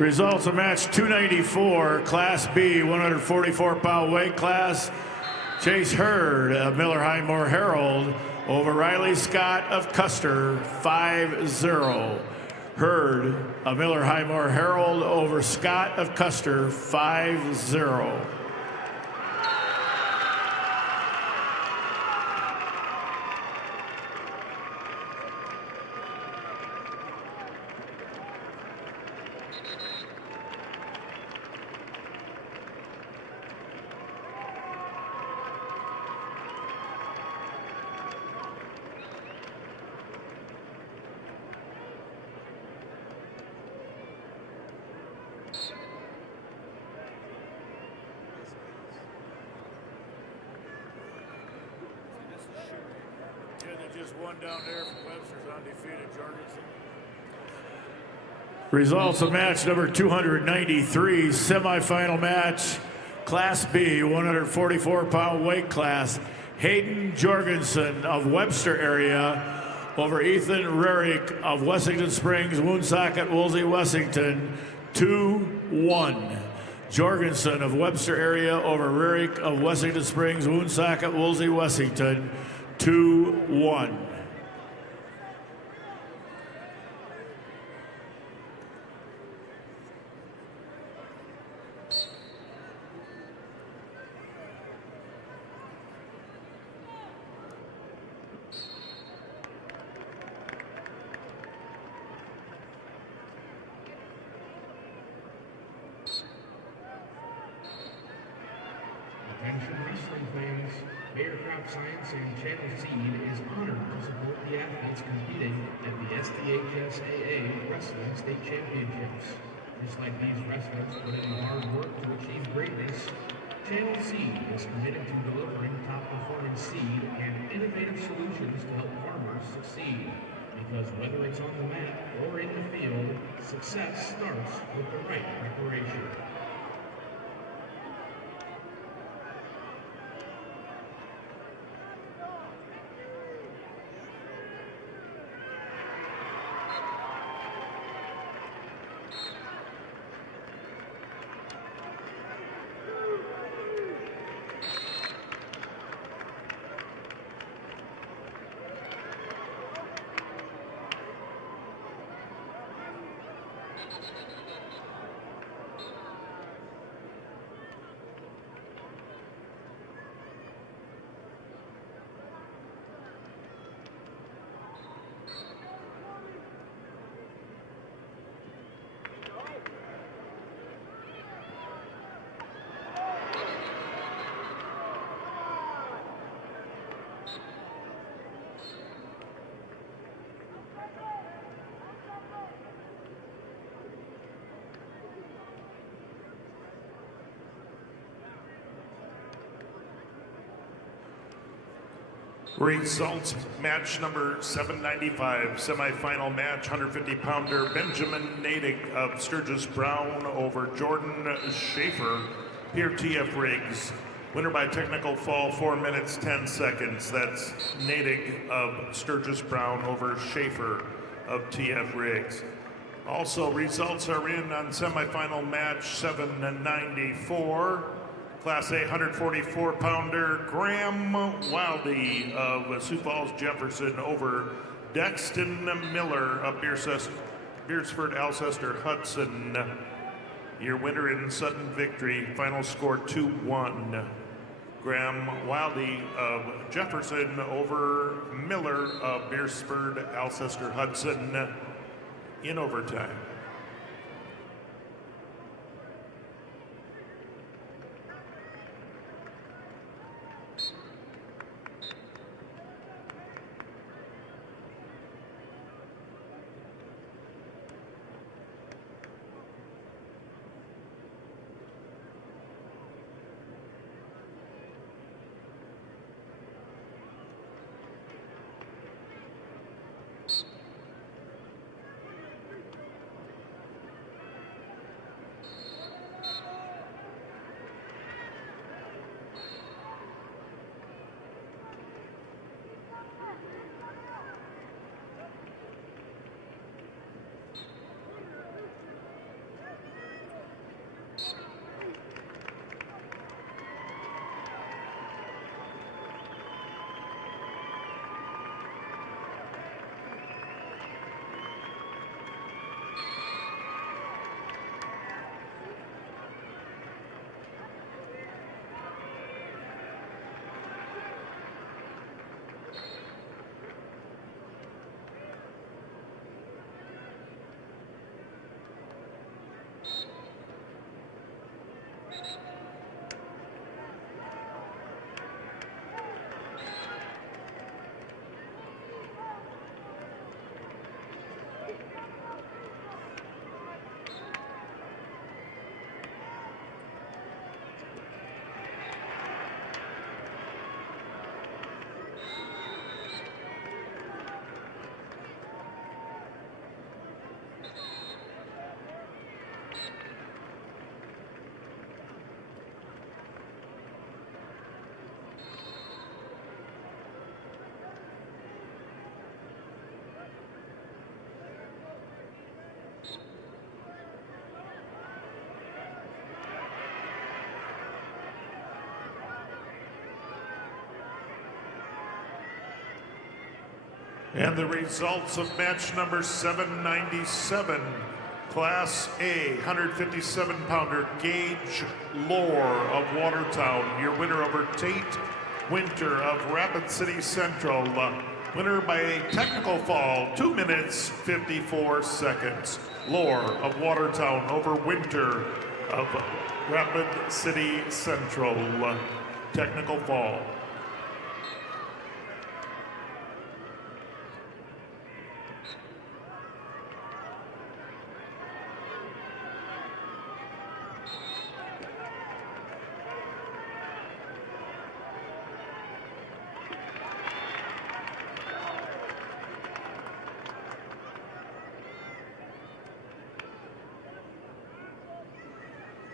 Results of match 294, Class B, 144-pound weight class. Chase Hurd of Miller Highmore Herald over Riley Scott of Custer, 5-0. Hurd of Miller Highmore Herald over Scott of Custer, 5-0. Just one down there from Webster's undefeated, Jorgensen. Results of match number 293, semifinal match, Class B, 144-pound weight class. Hayden Jorgensen of Webster area over Ethan Rarick of Wessington Springs, Woonsocket, Woolsey, Wessington, 2-1. Jorgensen of Webster area over Rarick of Wessington Springs, Woonsocket, Woolsey, Wessington, 2-1. Attention wrestling fans, Bayer Crop Science and Channel Seed is honored to support the athletes competing at the SDHSAA Wrestling State Championships. Just like these wrestlers put in the hard work to achieve greatness, Channel Seed is committed to delivering top-performing seed and innovative solutions to help farmers succeed. Because whether it's on the mat or in the field, success starts with the right preparation. Results, match number 795, semifinal match, 150-pounder Benjamin Natick of Sturgis Brown over Jordan Schaefer, here TF Riggs. Winner by technical fall, 4 minutes, 10 seconds. That's Natick of Sturgis Brown over Schaefer of TF Riggs. Also, results are in on semifinal match 794. Class A 144-pounder Graham Wildy of Sioux Falls Jefferson over Dexton Miller of Beersford Alcester Hudson. Your winner in sudden victory, final score 2-1. Graham Wildy of Jefferson over Miller of Beersford Alcester Hudson in overtime. And the results of match number 797, Class A 157-pounder Gage Lore of Watertown, your winner over Tate Winter of Rapid City Central. Winner by a technical fall, 2 minutes, 54 seconds. Lore of Watertown over Winter of Rapid City Central. Technical fall.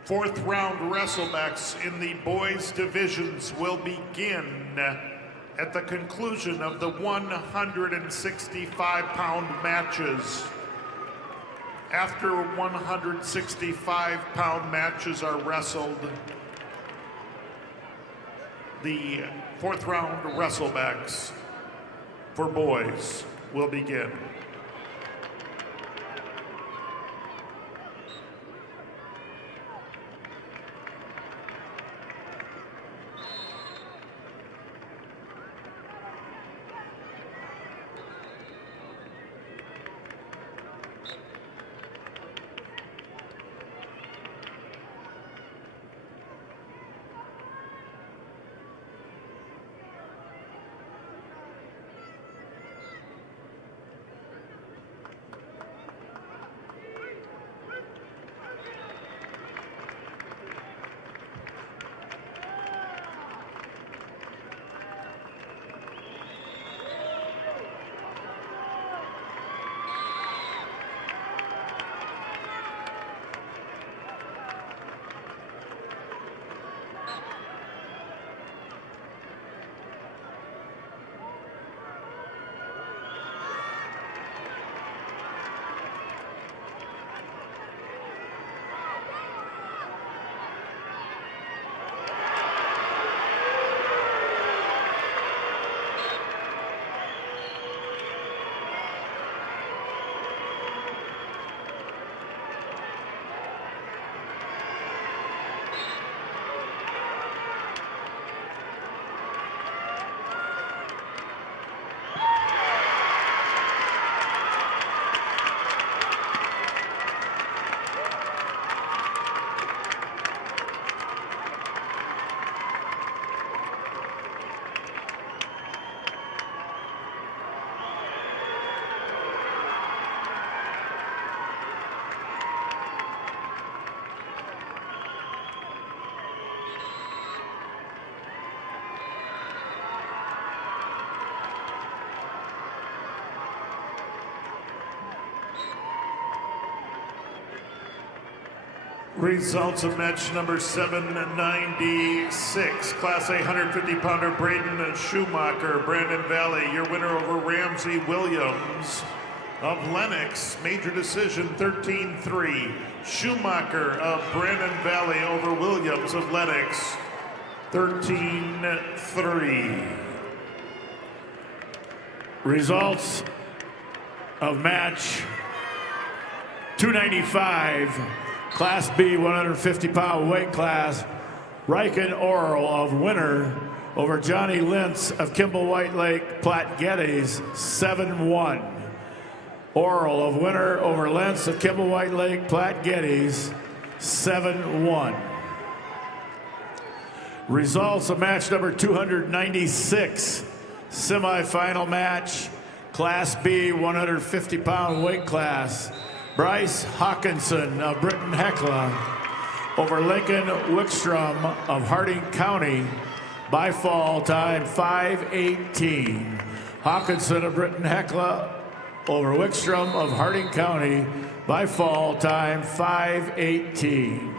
Fourth round wrestlebacks in the boys divisions will begin at the conclusion of the 165-pound matches. After 165-pound matches are wrestled, the fourth round wrestlebacks for boys will begin. Results of match number 796. Class A 150-pounder Braden Schumacher, Brandon Valley, your winner over Ramsey Williams of Lennox. Major decision 13-3. Schumacher of Brandon Valley over Williams of Lennox 13-3. Results of match 295, Class B 150-pound weight class. Riken Oral of winner over Johnny Lintz of Kimball White Lake Platte Geddes 7-1. Oral of winner over Lentz of Kimball White Lake Platte Geddes 7-1. Results of match number 296, semifinal match, Class B 150-pound weight class. Bryce Hawkinson of Britton Hecla over Lincoln Wickstrom of Harding County by fall time 5:18. Hawkinson of Britton Hecla over Wickstrom of Harding County by fall time 5:18.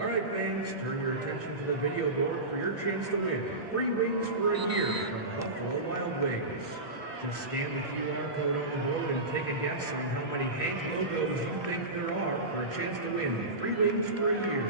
All right, fans, turn your attention to the video board for your chance to win 3 wings for a year from Buffalo Wild Wings. Just scan the QR code on the board and take a guess on how many Hank logos you think there are for a chance to win 3 wings for a year.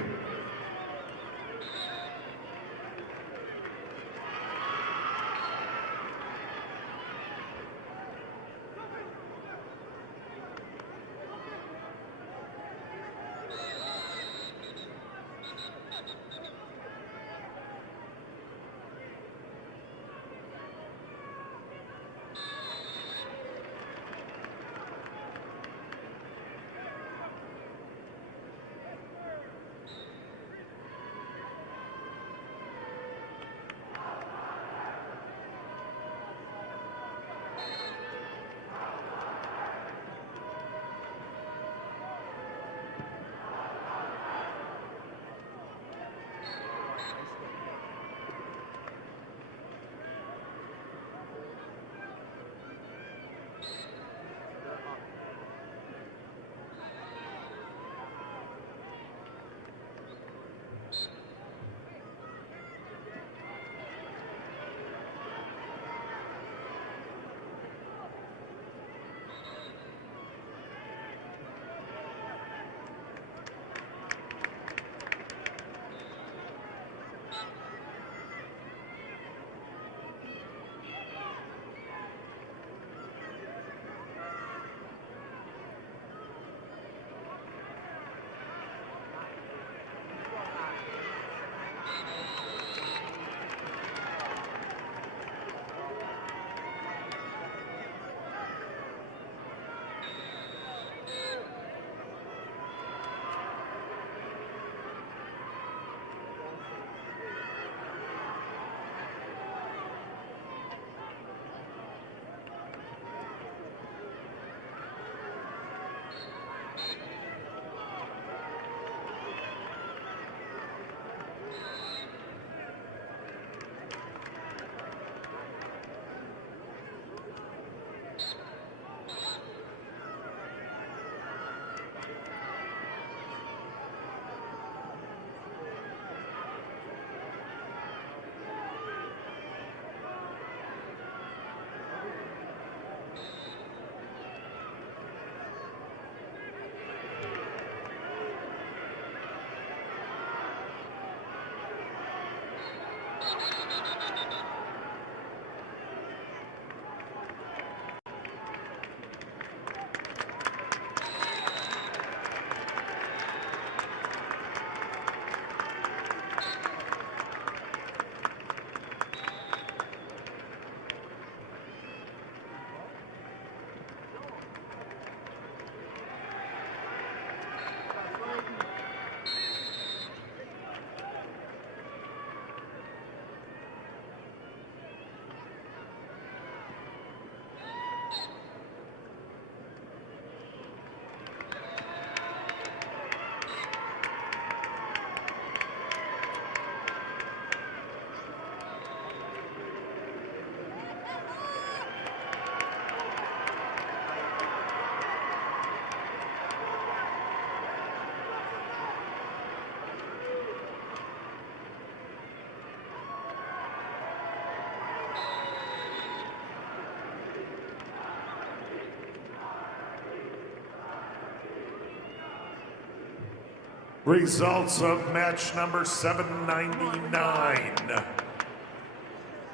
Results of match number 799.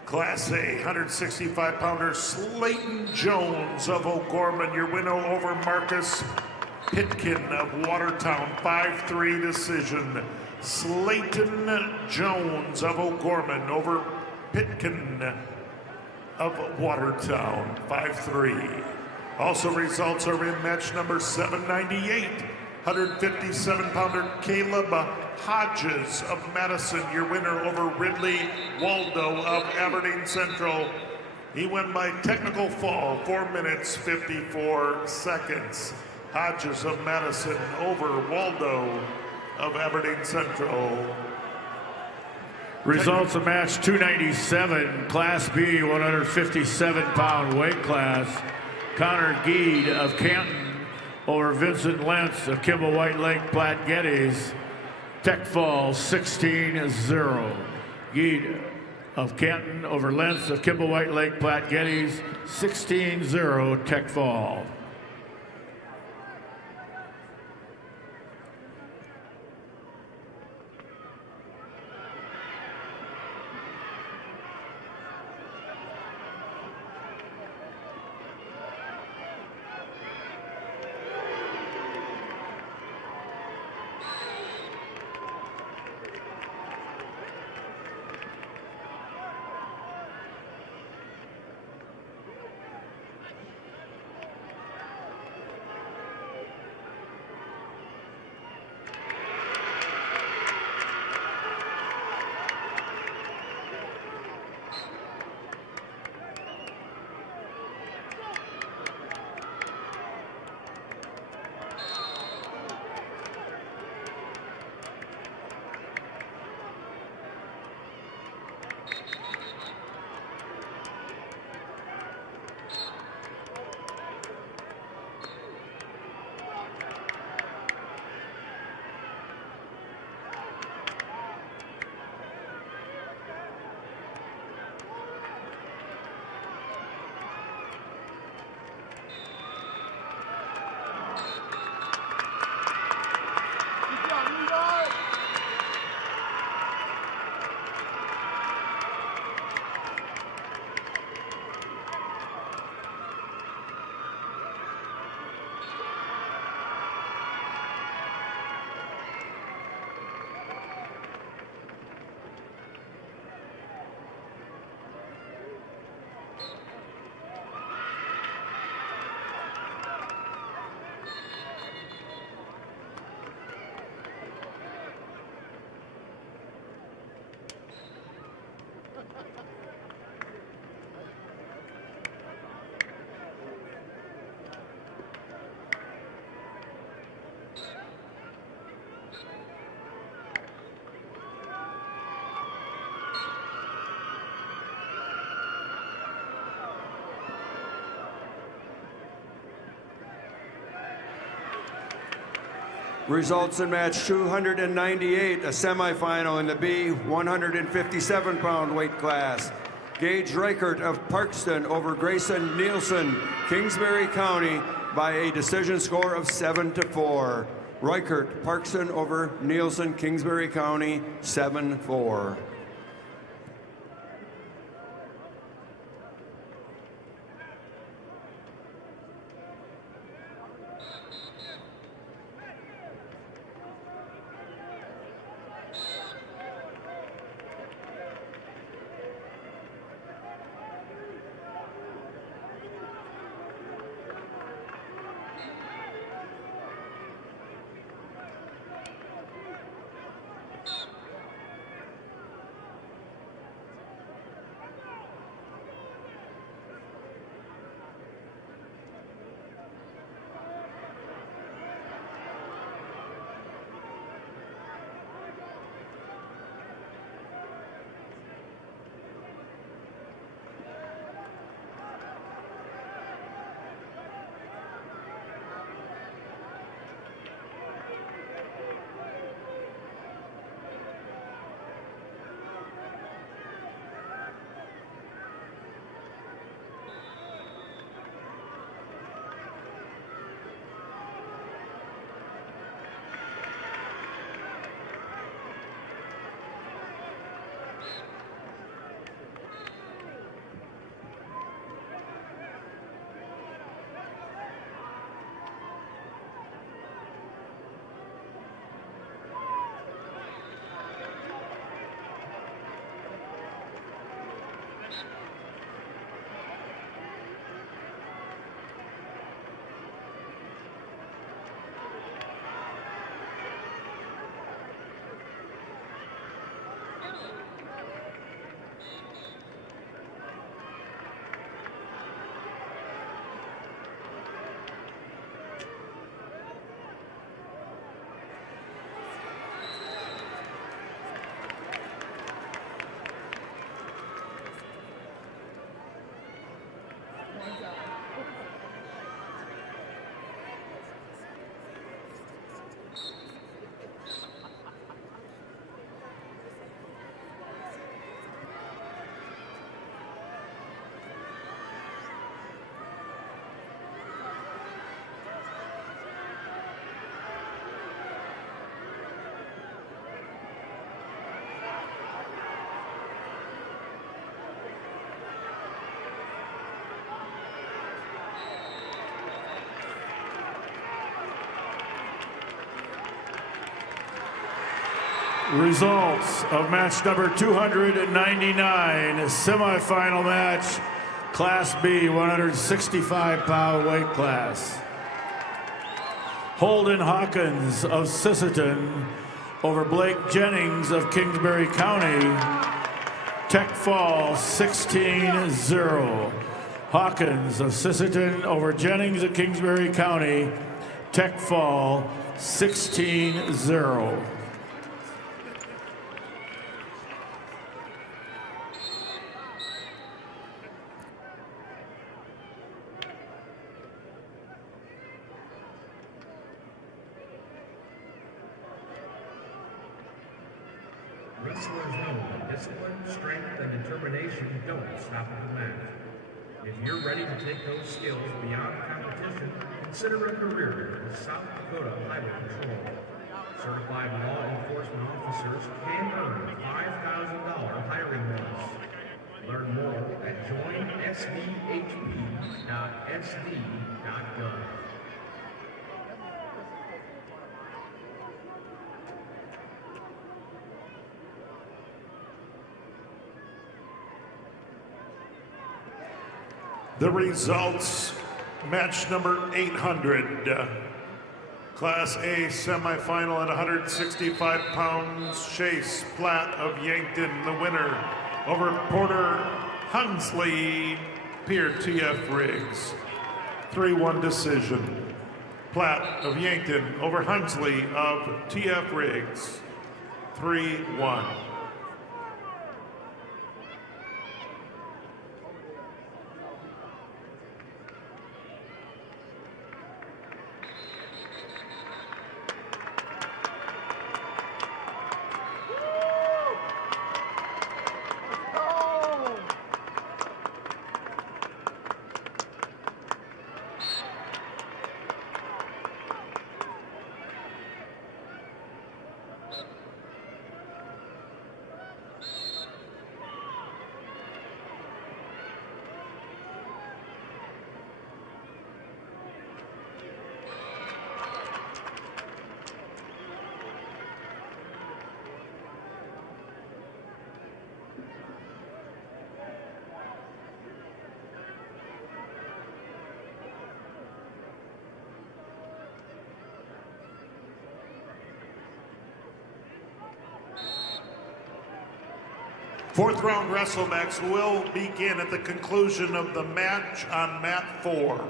Class A 165-pounder Slayton Jones of O'Gorman, your winner over Marcus Pitkin of Watertown, 5-3 decision. Slayton Jones of O'Gorman over Pitkin of Watertown, 5-3. Also results are in match number 798. 157-pounder Caleb Hodges of Madison, your winner over Ridley Waldo of Aberdeen Central. He won by technical fall, 4 minutes, 54 seconds. Hodges of Madison over Waldo of Aberdeen Central. Results of match 297, Class B, 157-pound weight class. Connor Geed of Canton over Vincent Lentz of Kimball White Lake Platte Geddes. Tech fall 16-0. Geed of Canton over Lentz of Kimball White Lake Platte Geddes. 16-0 Tech fall. Results in match 298, a semifinal in the B 157-pound weight class. Gage Reichert of Parkston over Grayson Nielsen, Kingsbury County, by a decision score of 7-4. Reichert, Parkston over Nielsen, Kingsbury County, 7-4. Results of match number 299, semifinal match, Class B, 165-pound weight class. Holden Hawkins of Sisseton over Blake Jennings of Kingsbury County. Tech fall 16-0. Hawkins of Sisseton over Jennings of Kingsbury County. Tech fall 16-0. Wrestlers know that discipline, strength, and determination don't stop at the mat. If you're ready to take those skills beyond competition, consider a career with South Dakota Highway Patrol. Certified law enforcement officers can earn a $5,000 hiring bonus. Learn more at joinsvhp.sd.gov. The results, match number 800. Class A semifinal at 165 pounds. Chase Platt of Yankton, the winner, over Porter Hunsley, Pierre T.F. Riggs. 3-1 decision. Platt of Yankton over Hunsley of T.F. Riggs. 3-1. Fourth round WrestleMax will begin at the conclusion of the match on mat 4.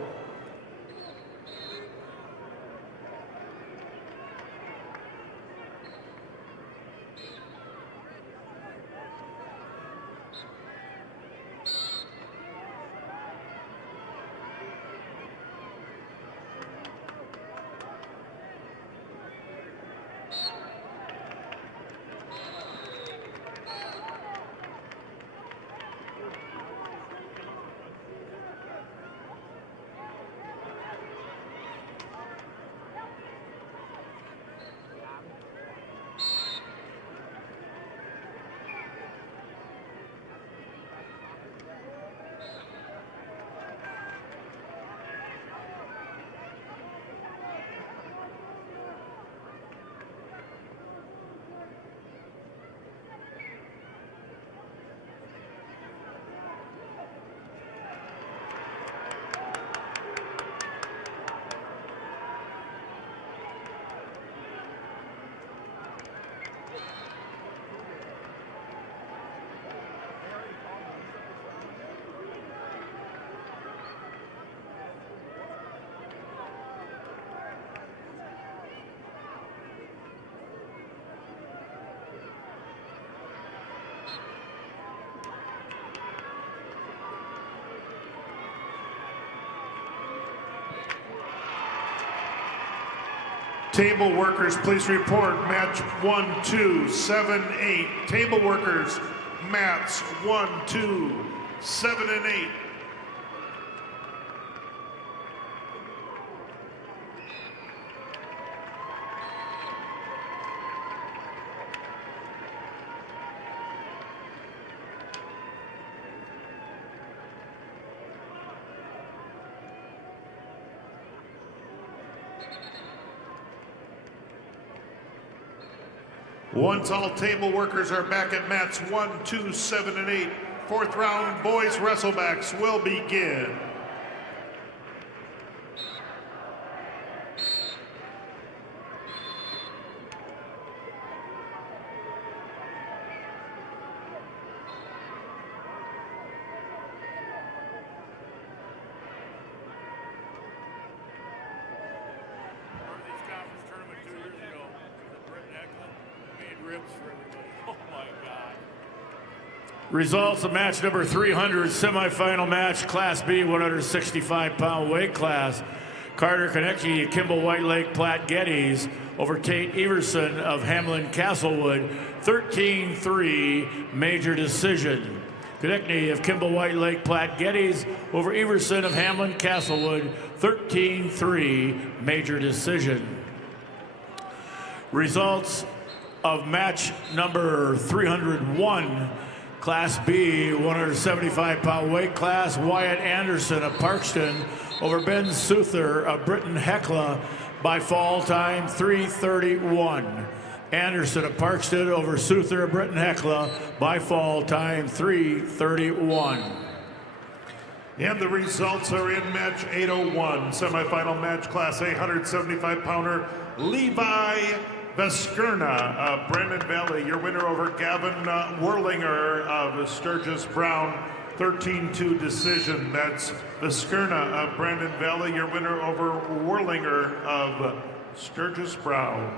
Table workers, please report. Match 1, 2, 7, 8. Table workers, mats 1, 2, 7, and 8. Once all table workers are back at mats 1, 2, 7, and 8, fourth round boys wrestlebacks will begin. Northeast Conference tournament 2 years ago. Britt Eklund made ribs for everybody. Oh my God. Results of match number 300, semifinal match, Class B, 165-pound weight class. Carter Konecki, Kimball White Lake Platte Geddes over Tate Everson of Hamlin Castlewood, 13-3 major decision. Konecki of Kimball White Lake Platte Geddes over Everson of Hamlin Castlewood, 13-3 major decision. Results of match number 301, Class B, 175-pound weight class, Wyatt Anderson of Parkston over Ben Souther of Britton Hecla by fall time 3:31. Anderson of Parkston over Souther of Britton Hecla by fall time 3:31. And the results are in match 801, semifinal match, Class A 175-pounder, Levi Veskerna of Brandon Valley, your winner over Gavin Werlinger of Sturgis Brown, 13-2 decision. That's Veskerna of Brandon Valley, your winner over Werlinger of Sturgis Brown.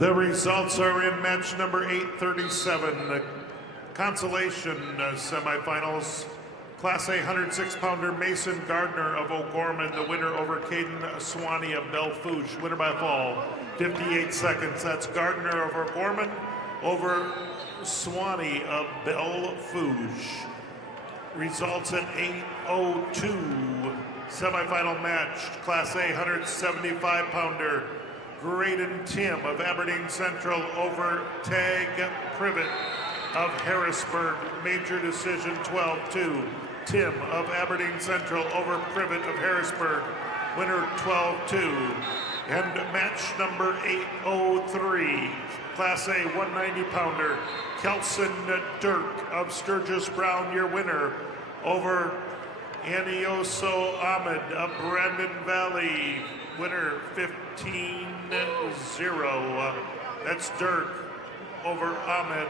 The results are in match number 837, the consolation semifinals. Class A 106-pounder Mason Gardner of O'Gorman, the winner over Caden Swanee of Belle-Fourche. Winner by fall, 58 seconds. That's Gardner of O'Gorman over Swanee of Belle-Fourche. Results at 8:02. Semifinal match, Class A 175-pounder Graydon Tim of Aberdeen Central over Tag Privet of Harrisburg. Major decision 12-2. Tim of Aberdeen Central over Privet of Harrisburg. Winner 12-2. And match number 803. Class A 190-pounder Kelson Dirk of Sturgis Brown, your winner, over Anioso Ahmed of Brandon Valley. Winner 15-0. That's Dirk over Ahmed.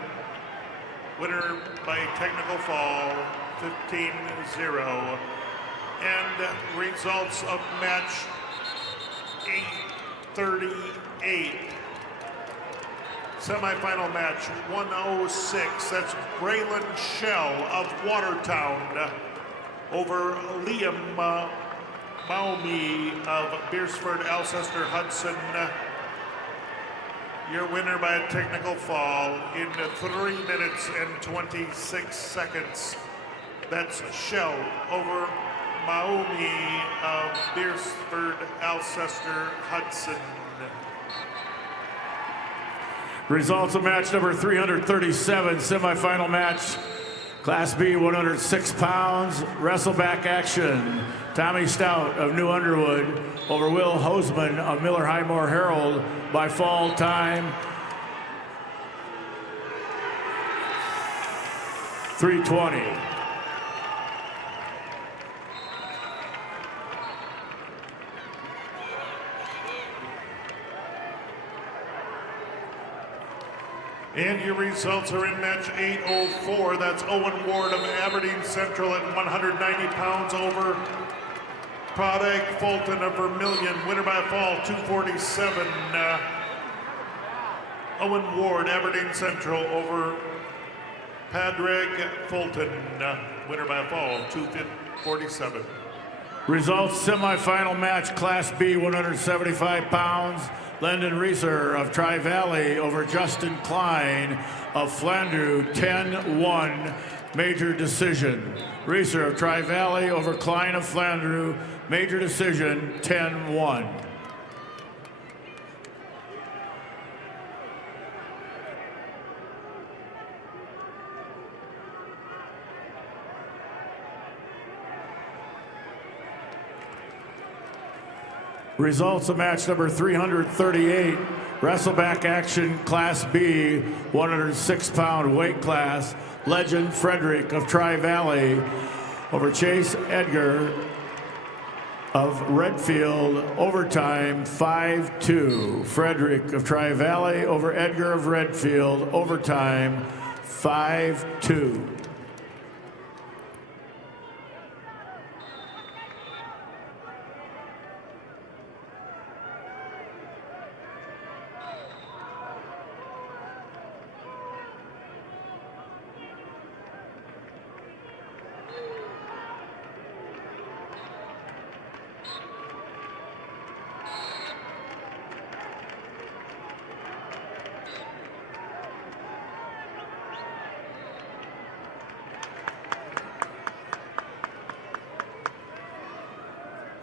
Winner by technical fall, 15-0. And results of match 838. Semifinal match 106. That's Braylon Shell of Watertown over Liam Maumee of Beersford, Alcester, Hudson. Your winner by a technical fall in 3 minutes and 26 seconds. That's Shell over Maumee of Beersford, Alcester, Hudson. Results of match number 337, semifinal match, Class B, 106 pounds, wrestleback action. Tommy Stout of New Underwood over Will Hoseman of Miller Highmore Herald by fall time, 3:20. And your results are in match 804. That's Owen Ward of Aberdeen Central at 190 pounds over Padraig Fulton of Vermilion. Winner by fall, 247. Owen Ward, Aberdeen Central over Padraig Fulton. Winner by fall, 247. Results semifinal match, Class B, 175 pounds. Lyndon Reeser of Tri-Valley over Justin Klein of Flandreau, 10-1, major decision. Reeser of Tri-Valley over Klein of Flandreau, major decision, 10-1. Results of match number 338, wrestleback action, Class B, 106-pound weight class. Legend Frederick of Tri-Valley over Chase Edgar of Redfield, overtime 5-2. Frederick of Tri-Valley over Edgar of Redfield, overtime 5-2.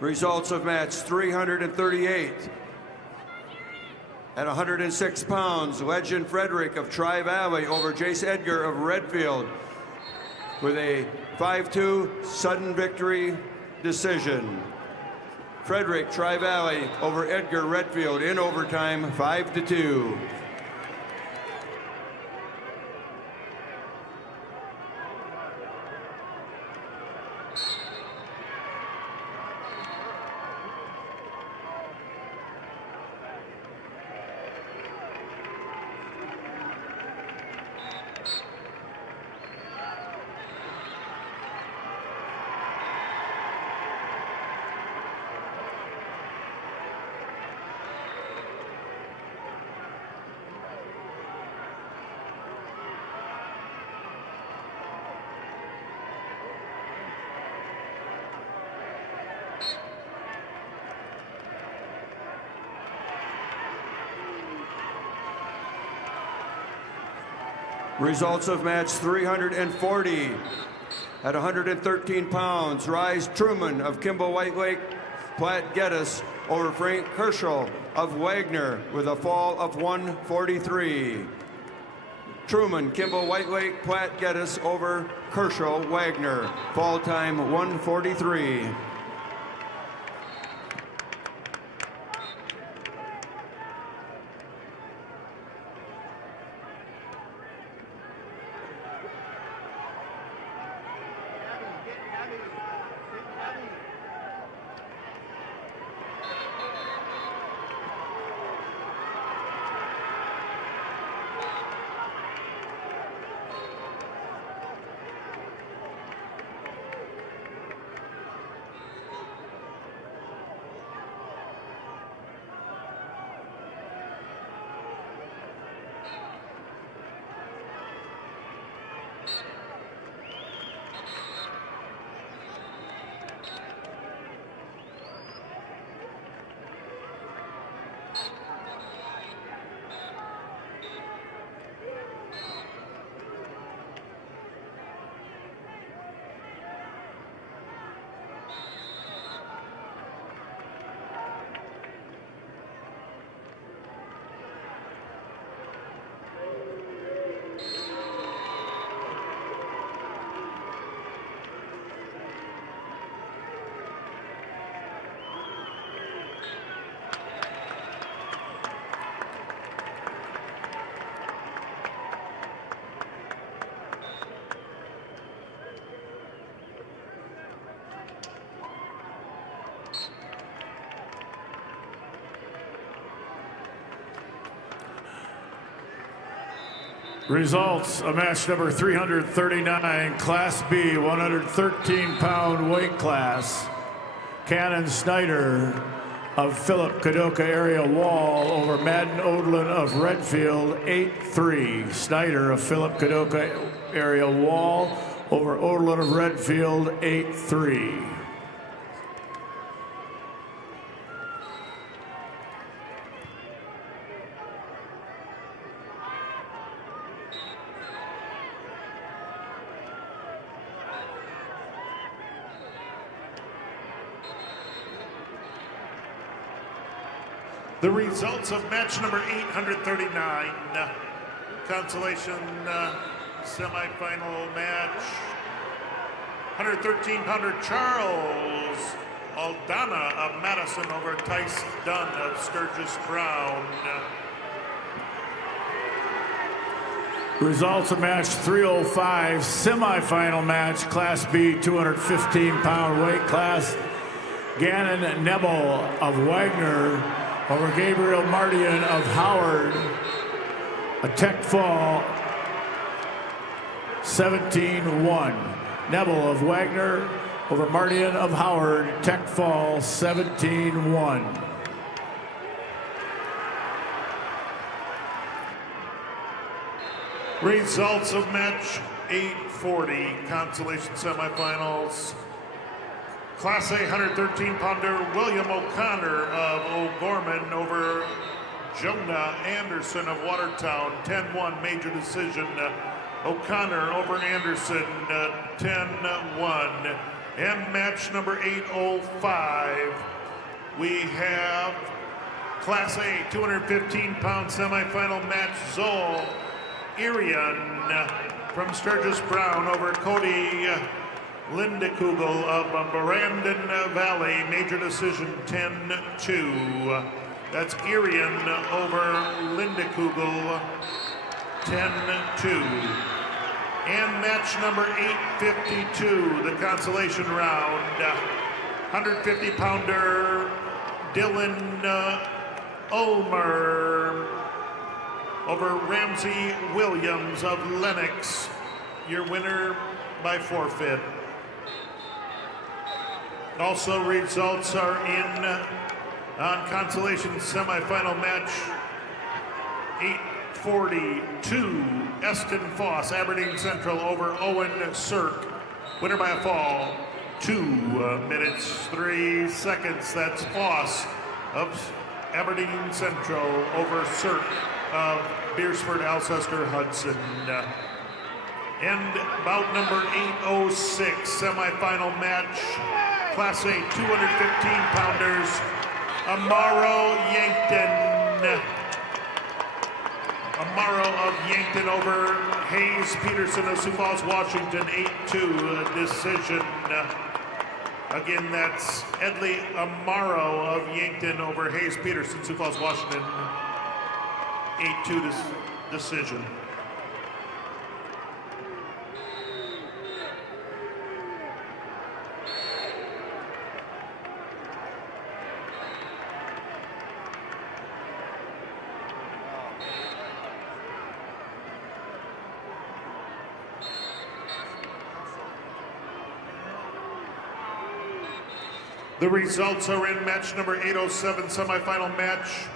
Results of match 338. At 106 pounds, Legend Frederick of Tri-Valley over Jace Edgar of Redfield with a 5-2 sudden victory decision. Frederick Tri-Valley over Edgar Redfield in overtime, 5-2. Results of match 340. At 113 pounds, Rise Truman of Kimball White Lake Platte Geddes over Frank Herschel of Wagner with a fall of 143. Truman, Kimball White Lake Platte Geddes over Herschel Wagner. Fall time 143. Results of match number 339, Class B, 113-pound weight class. Cannon Snyder of Philip Kadoka area Wall over Madden Odlin of Redfield, 8-3. Snyder of Philip Kadoka area Wall over Odlin of Redfield, 8-3. The results of match number 839, consolation semifinal match. 113-pounder Charles Aldana of Madison over Tice Dunn of Sturgis Brown. Results of match 305, semifinal match, Class B, 215-pound weight class. Gannon Nebel of Wagner over Gabriel Mardian of Howard. A tech fall, 17-1. Nebel of Wagner over Mardian of Howard. Tech fall, 17-1. Results of match 840, consolation semifinals. Class A 113-pounder William O'Connor of O'Gorman over Jonah Anderson of Watertown, 10-1 major decision. O'Connor over Anderson, 10-1. And match number 805, we have Class A 215-pound semifinal match. Zoel Irian from Sturgis Brown over Cody Lindekugel of Brandon Valley. Major decision 10-2. That's Irian over Lindekugel 10-2. And match number 852, the consolation round. 150-pounder Dylan Ulmer over Ramsey Williams of Lennox. Your winner by forfeit. Also, results are in on consolation semifinal match 842. Eston Foss, Aberdeen Central over Owen Cirque. Winner by a fall, 2 minutes, 3 seconds. That's Foss of Aberdeen Central over Cirque of Beersford, Alcester, Hudson. And bout number 806, semifinal match, Class A 215-pounders, Amaro Yankton. Amaro of Yankton over Hayes Peterson of Sioux Falls, Washington, 8-2 decision. Again, that's Edley Amaro of Yankton over Hayes Peterson, Sioux Falls, Washington, 8-2 decision. The results are in match number 807, semifinal match.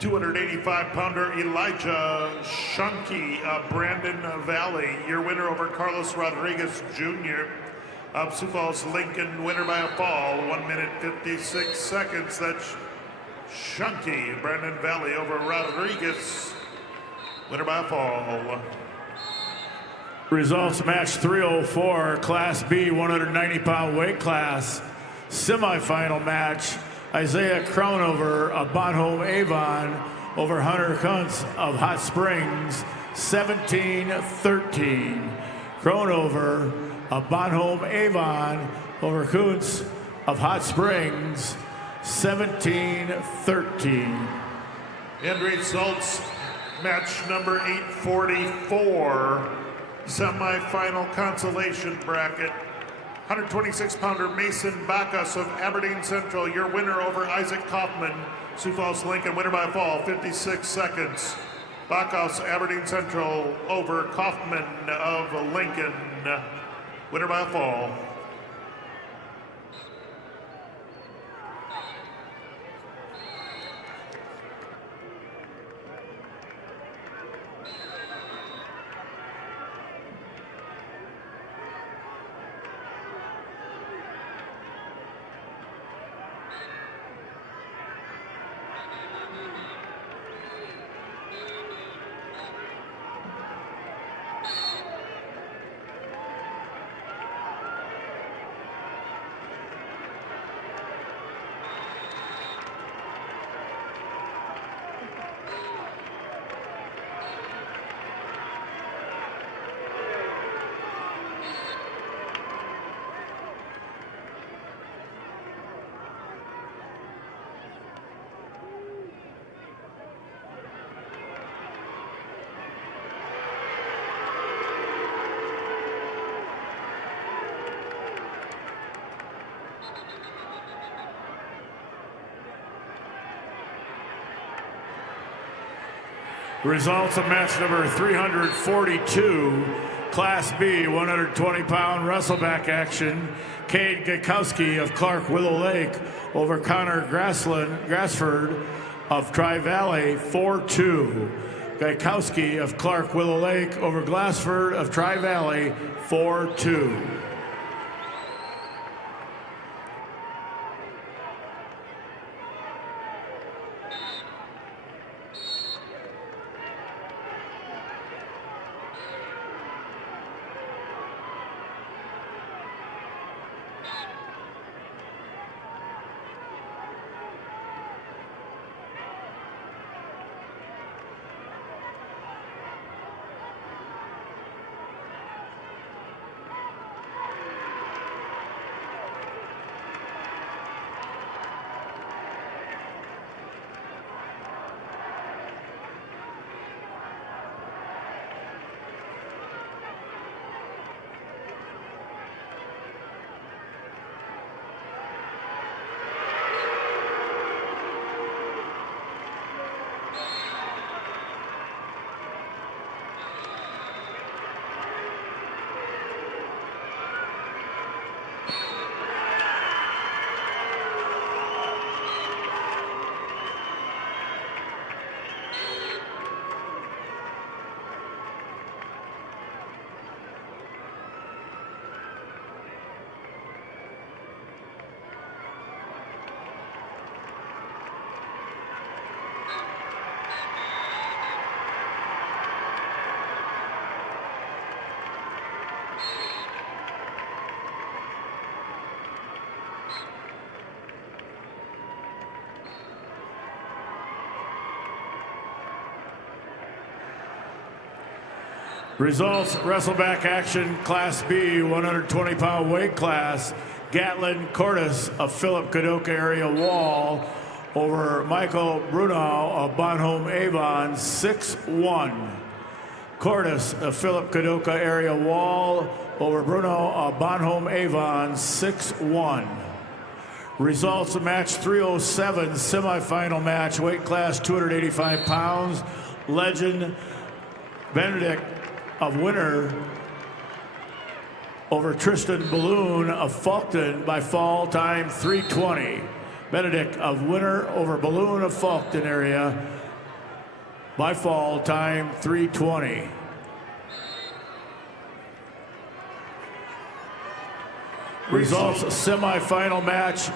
285-pounder Elijah Shunky of Brandon Valley. Your winner over Carlos Rodriguez Jr. of Sioux Falls, Lincoln. Winner by a fall, 1 minute 56 seconds. That's Shunky, Brandon Valley over Rodriguez. Winner by a fall. Results match 304, Class B, 190-pound weight class. Semifinal match, Isaiah Crownover of Bonhomme Avon over Hunter Kuntz of Hot Springs, 17-13. Crownover of Bonhomme Avon over Kuntz of Hot Springs, 17-13. End results, match number 844, semifinal consolation bracket. 126-pounder Mason Bacchus of Aberdeen Central, your winner over Isaac Kaufman, Sioux Falls, Lincoln. Winner by a fall, 56 seconds. Bacchus, Aberdeen Central over Kaufman of Lincoln. Winner by a fall. Results of match number 342, Class B, 120-pound wrestleback action. Cade Gakowski of Clark Willow Lake over Connor Grassford of Tri-Valley, 4-2. Gakowski of Clark Willow Lake over Glassford of Tri-Valley, 4-2. Results, wrestleback action, Class B, 120-pound weight class. Gatlin Cordes of Philip Kadoka area Wall over Michael Brunau of Bonhomme Avon, 6-1. Cordes of Philip Kadoka area Wall over Bruno of Bonhomme Avon, 6-1. Results of match 307, semifinal match, weight class 285 pounds. Legend Benedict of Winter over Tristan Balloon of Faulkton by fall time 3:20. Benedict of Winter over Balloon of Faulkton area by fall time 3:20. Results semifinal match.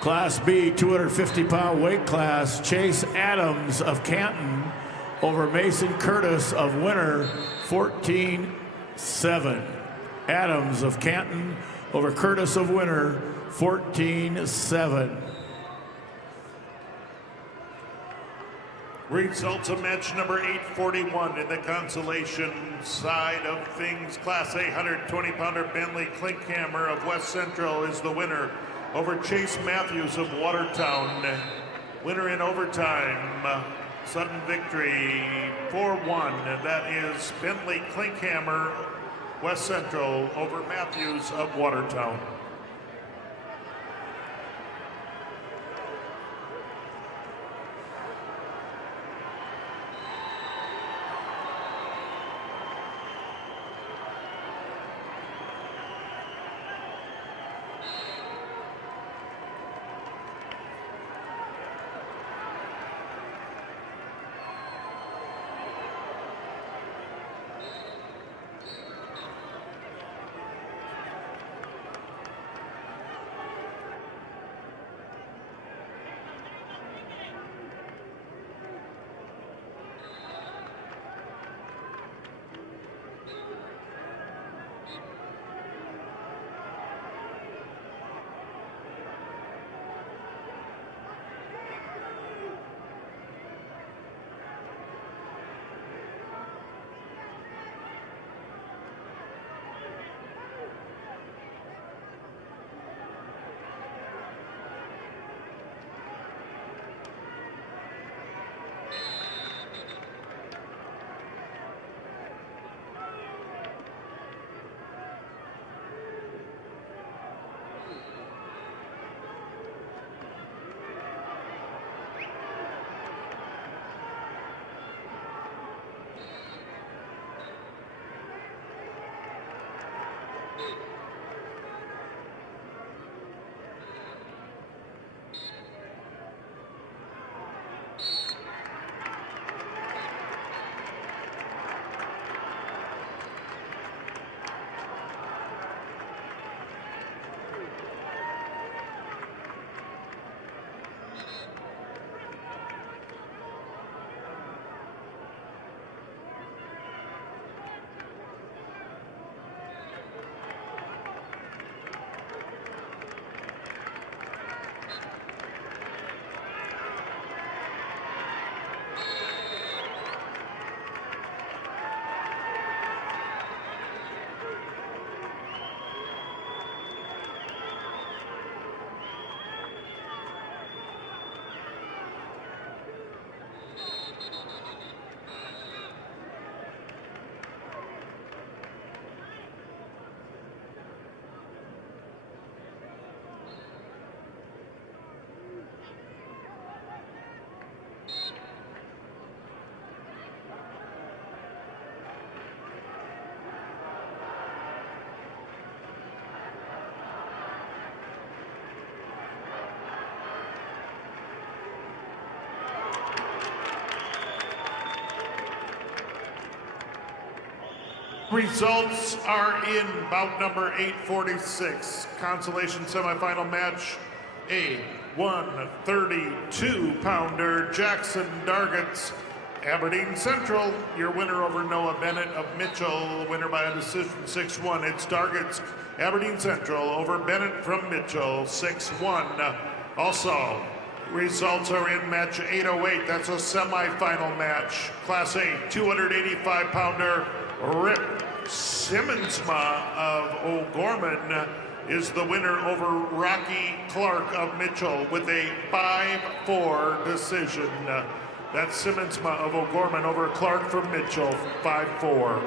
Class B, 250-pound weight class. Chase Adams of Canton over Mason Curtis of Winter, 14-7. Adams of Canton over Curtis of Winter, 14-7. Results of match number 841 in the consolation side of things. Class A 120-pounder Bentley Klinkhammer of West Central is the winner over Chase Matthews of Watertown. Winner in overtime, sudden victory 4-1. That is Bentley Klinkhammer, West Central over Matthews of Watertown. Results are in bout number 846, consolation semifinal match. A 132-pounder Jackson Dargits, Aberdeen Central, your winner over Noah Bennett of Mitchell, winner by a decision 6-1. It's Dargits, Aberdeen Central over Bennett from Mitchell, 6-1. Also, Results are in match 808. That's a semifinal match. Class A 285-pounder Rip Simmonsma of O'Gorman is the winner over Rocky Clark of Mitchell with a 5-4 decision. That's Simmonsma of O'Gorman over Clark from Mitchell, 5-4.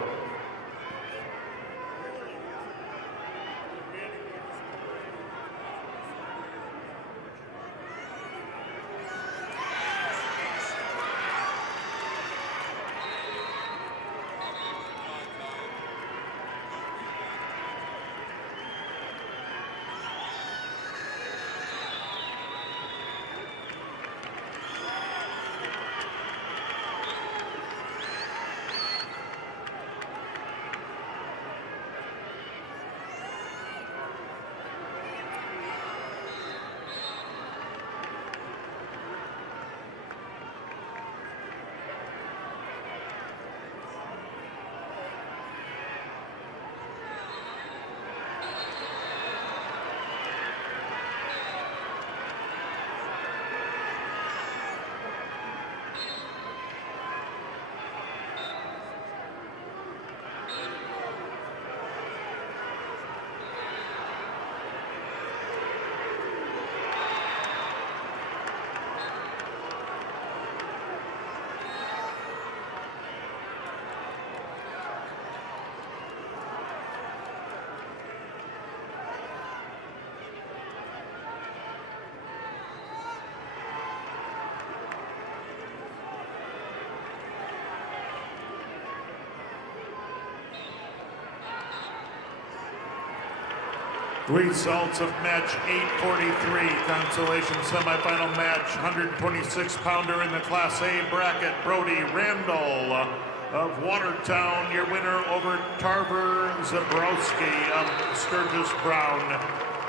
Results of match 843, consolation semifinal match, 126-pounder in the Class A bracket, Brody Randall of Watertown, your winner over Tarver Zabrowski of Sturgis Brown.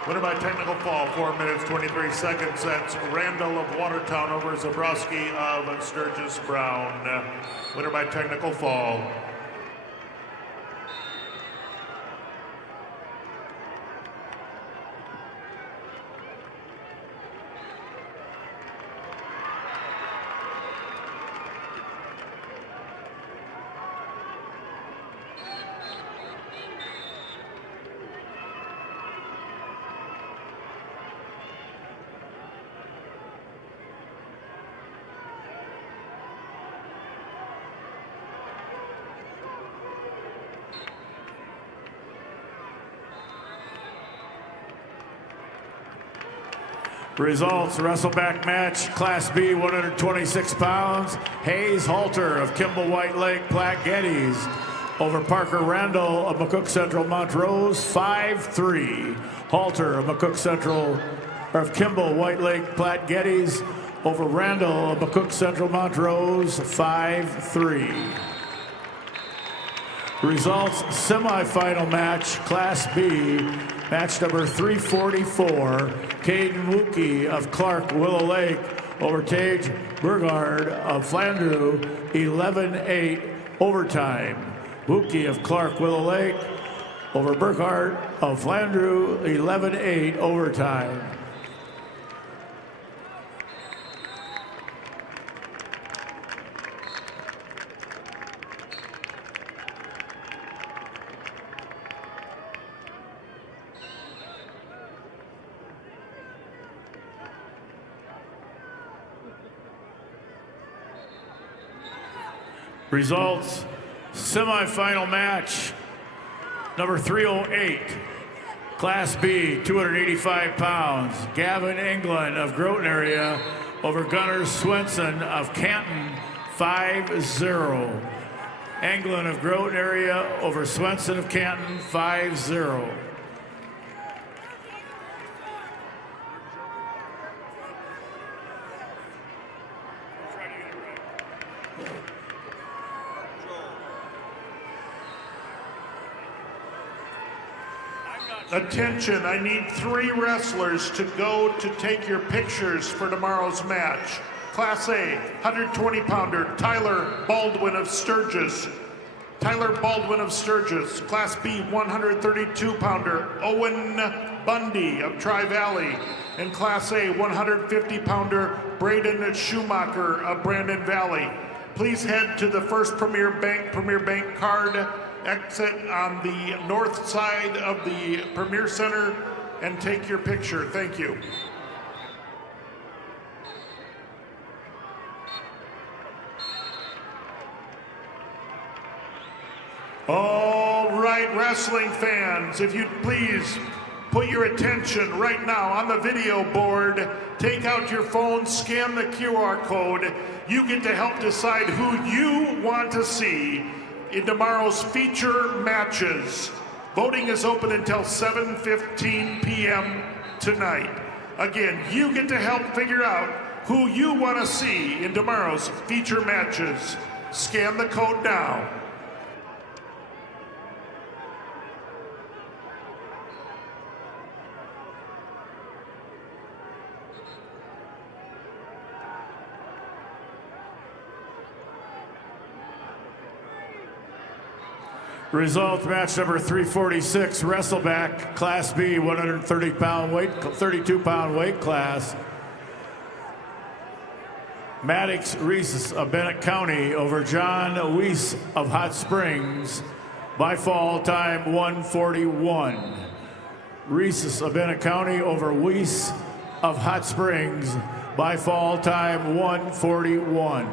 Winner by technical fall, 4 minutes, 23 seconds. That's Randall of Watertown over Zabrowski of Sturgis Brown. Winner by technical fall. Results, wrestleback match, Class B, 126 pounds. Hayes Halter of Kimball White Lake Platte Geddes over Parker Randall of McCook Central Montrose, 5-3. Halter of McCook Central, of Kimball White Lake Platte Geddes over Randall of McCook Central Montrose, 5-3. Results, semifinal match, Class B, match number 344, Caden Wookie of Clark Willow Lake over Tage Burgard of Flandreau, 11-8 overtime. Wookie of Clark Willow Lake over Burgard of Flandreau, 11-8 overtime. Results, semifinal match, number 308, Class B, 285 pounds, Gavin England of Groton area over Gunnar Swenson of Canton, 5-0. England of Groton area over Swenson of Canton, 5-0. Attention, I need 3 wrestlers to go to take your pictures for tomorrow's match. Class A, 120-pounder, Tyler Baldwin of Sturgis. Tyler Baldwin of Sturgis. Class B, 132-pounder, Owen Bundy of Tri-Valley. In Class A, 150-pounder Braden Schumacher of Brandon Valley. Please head to the first Premier Bank card exit on the north side of the Premier Center and take your picture. Thank you. All right, wrestling fans, if you'd please put your attention right now on the video board, take out your phone, scan the QR code. You get to help decide who you want to see in tomorrow's feature matches. Voting is open until 7:15 p.m. tonight. Again, you get to help figure out who you want to see in tomorrow's feature matches. Scan the code now. Results, match number 346, Wrestleback, Class B, 32-pound weight class. Maddox Reese of Bennett County over John Weiss of Hot Springs by fall time 1:41. Reese of Bennett County over Weiss of Hot Springs by fall time 1:41.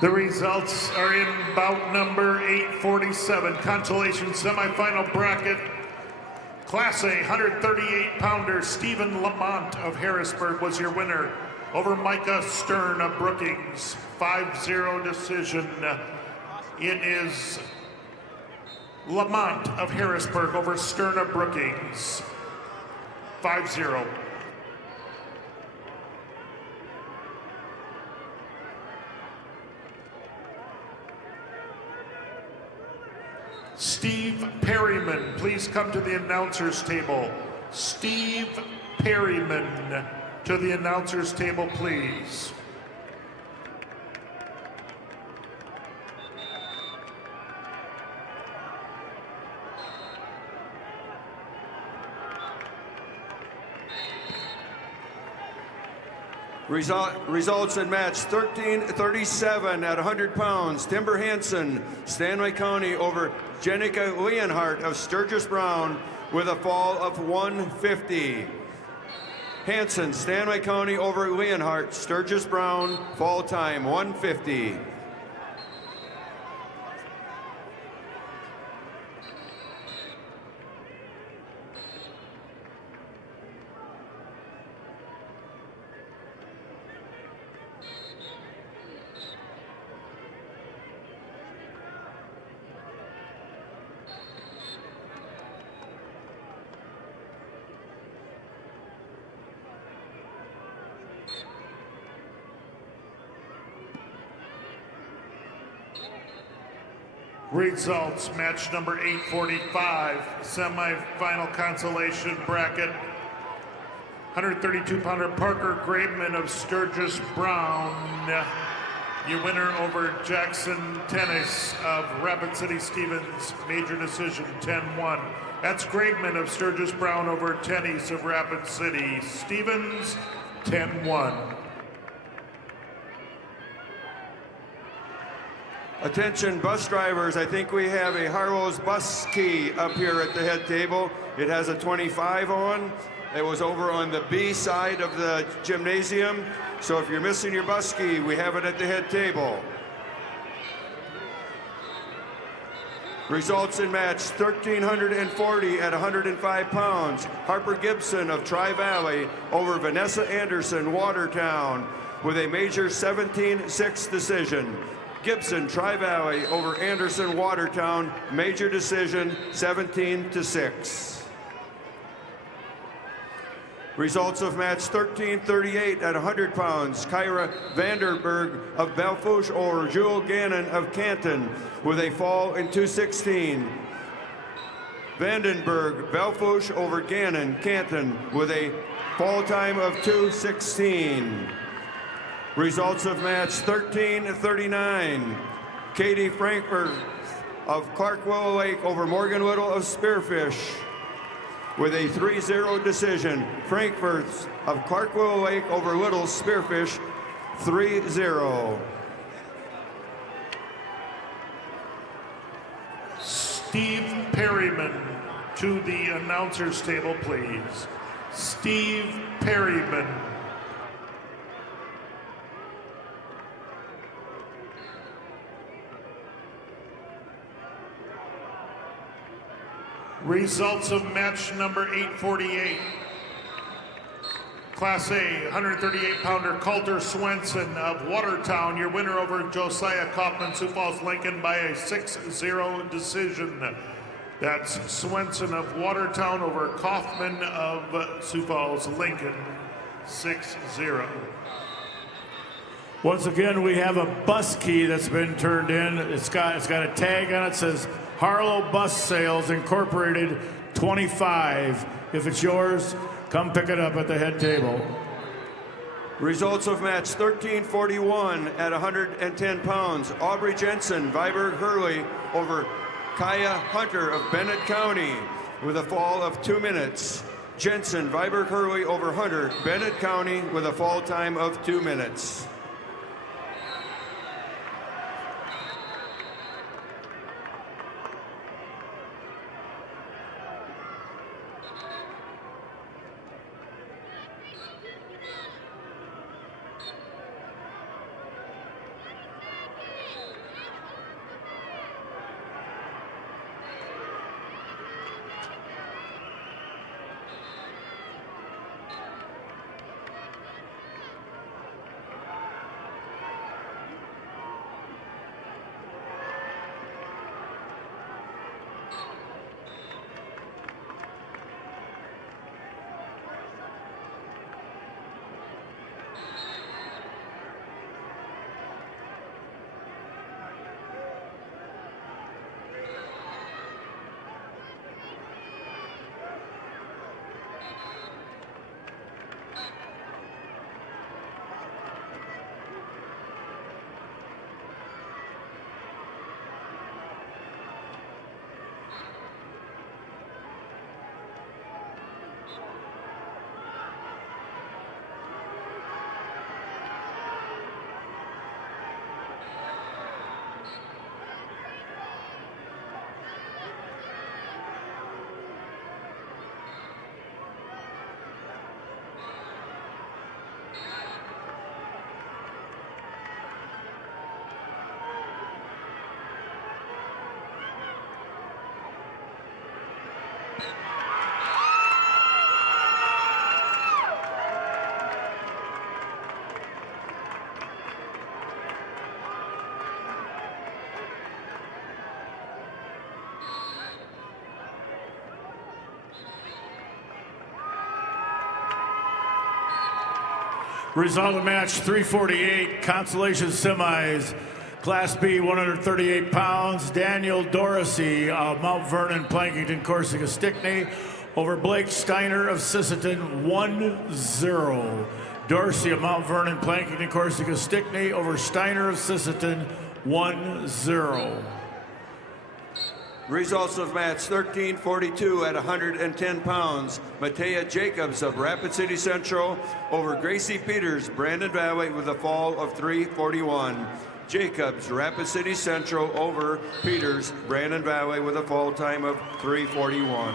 The results are in bout number 847, consolation semifinal bracket. Class A 138-pounder Stephen Lamont of Harrisburg was your winner over Micah Stern of Brookings. 5-0 decision. It is Lamont of Harrisburg over Stern of Brookings. 5-0. Steve Perryman, please come to the announcer's table. Steve Perryman to the announcer's table, please. Results in match 1337 at 100 pounds. Timber Hansen, Stanley County over Jenica Leonhardt of Sturgis Brown with a fall of 150. Hansen, Stanley County over Leonhardt, Sturgis Brown, fall time 150. Results, match number 845, semifinal consolation bracket. 132-pounder Parker Graveman of Sturgis Brown. Your winner over Jackson Tennis of Rapid City Stevens, major decision 10-1. That's Graveman of Sturgis Brown over Tennis of Rapid City Stevens, 10-1. Attention bus drivers, I think we have a Harlow's bus key up here at the head table. It has a 25 on. It was over on the B side of the gymnasium. So if you're missing your bus key, we have it at the head table. Results in match 1340 at 105 pounds. Harper Gibson of Tri-Valley over Vanessa Anderson, Watertown, with a major 17-6 decision. Gibson, Tri-Valley over Anderson, Watertown, major decision 17-6. Results of match 1338 at 100 pounds. Kyra Vanderberg of Belfouche over Jewel Gannon of Canton with a fall in 2:16. Vandenberg, Belfouche over Gannon, Canton with a fall time of 2:16. Results of match 13-39. Katie Frankfurt of Clark Willow Lake over Morgan Little of Spearfish with a 3-0 decision. Frankfurt of Clark Willow Lake over Little Spearfish 3-0. Steve Perryman to the announcer's table, please. Steve Perryman. Results of match number 848. Class A, 138-pounder Coulter Swenson of Watertown, your winner over Josiah Kaufman, Sioux Falls Lincoln by a 6-0 decision. That's Swenson of Watertown over Kaufman of Sioux Falls Lincoln, 6-0. Once again, we have a bus key that's been turned in. It's got a tag on it that says Harlow Bus Sales Incorporated 25. If it's yours, come pick it up at the head table. Results of match 1341 at 110 pounds. Aubrey Jensen, Viborg Hurley over Kaya Hunter of Bennett County with a fall of 2 minutes. Jensen, Viborg Hurley over Hunter, Bennett County with a fall time of 2 minutes. Result of match 348, consolation semis, Class B, 138 pounds. Daniel Dorsey of Mount Vernon, Plankington, Corsica, Stickney over Blake Steiner of Sisseton, 1-0. Dorsey of Mount Vernon, Plankington, Corsica, Stickney over Steiner of Sisseton, 1-0. Results of match 1342 at 110 pounds. Matea Jacobs of Rapid City Central over Gracie Peters, Brandon Valley with a fall of 341. Jacobs, Rapid City Central over Peters, Brandon Valley with a fall time of 341.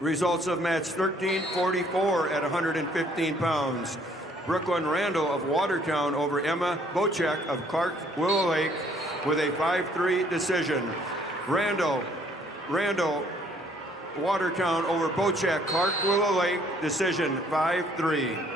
Results of match 1344 at 115 pounds. Brooklyn Randall of Watertown over Emma Bochek of Clark Willow Lake with a 5-3 decision. Randall Watertown over Bochac Clark Willow Lake, decision 5-3.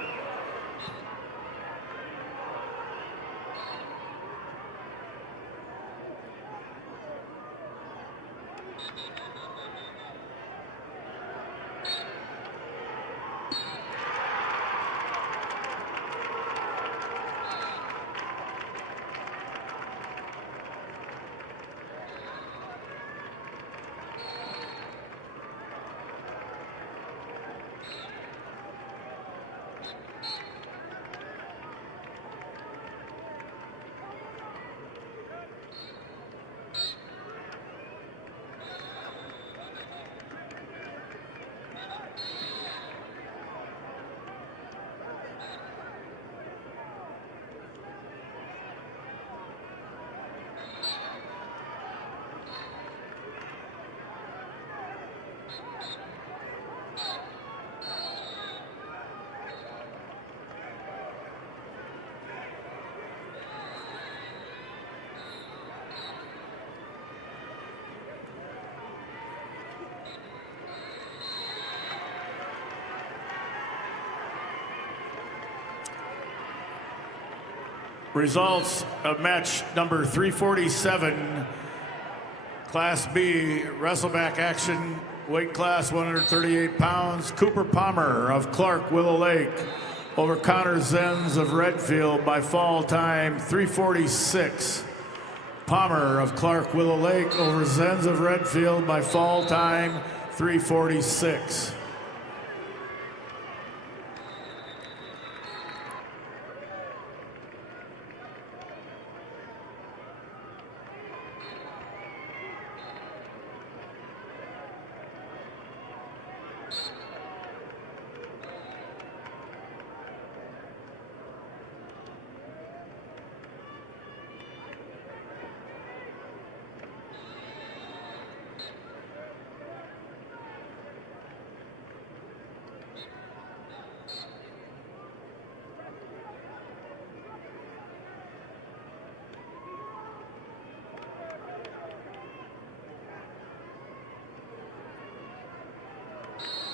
Results of match number 347, Class B, wrestleback action, weight class 138 pounds. Cooper Palmer of Clark Willow Lake over Connor Zenz of Redfield by fall time 346. Palmer of Clark Willow Lake over Zenz of Redfield by fall time 346.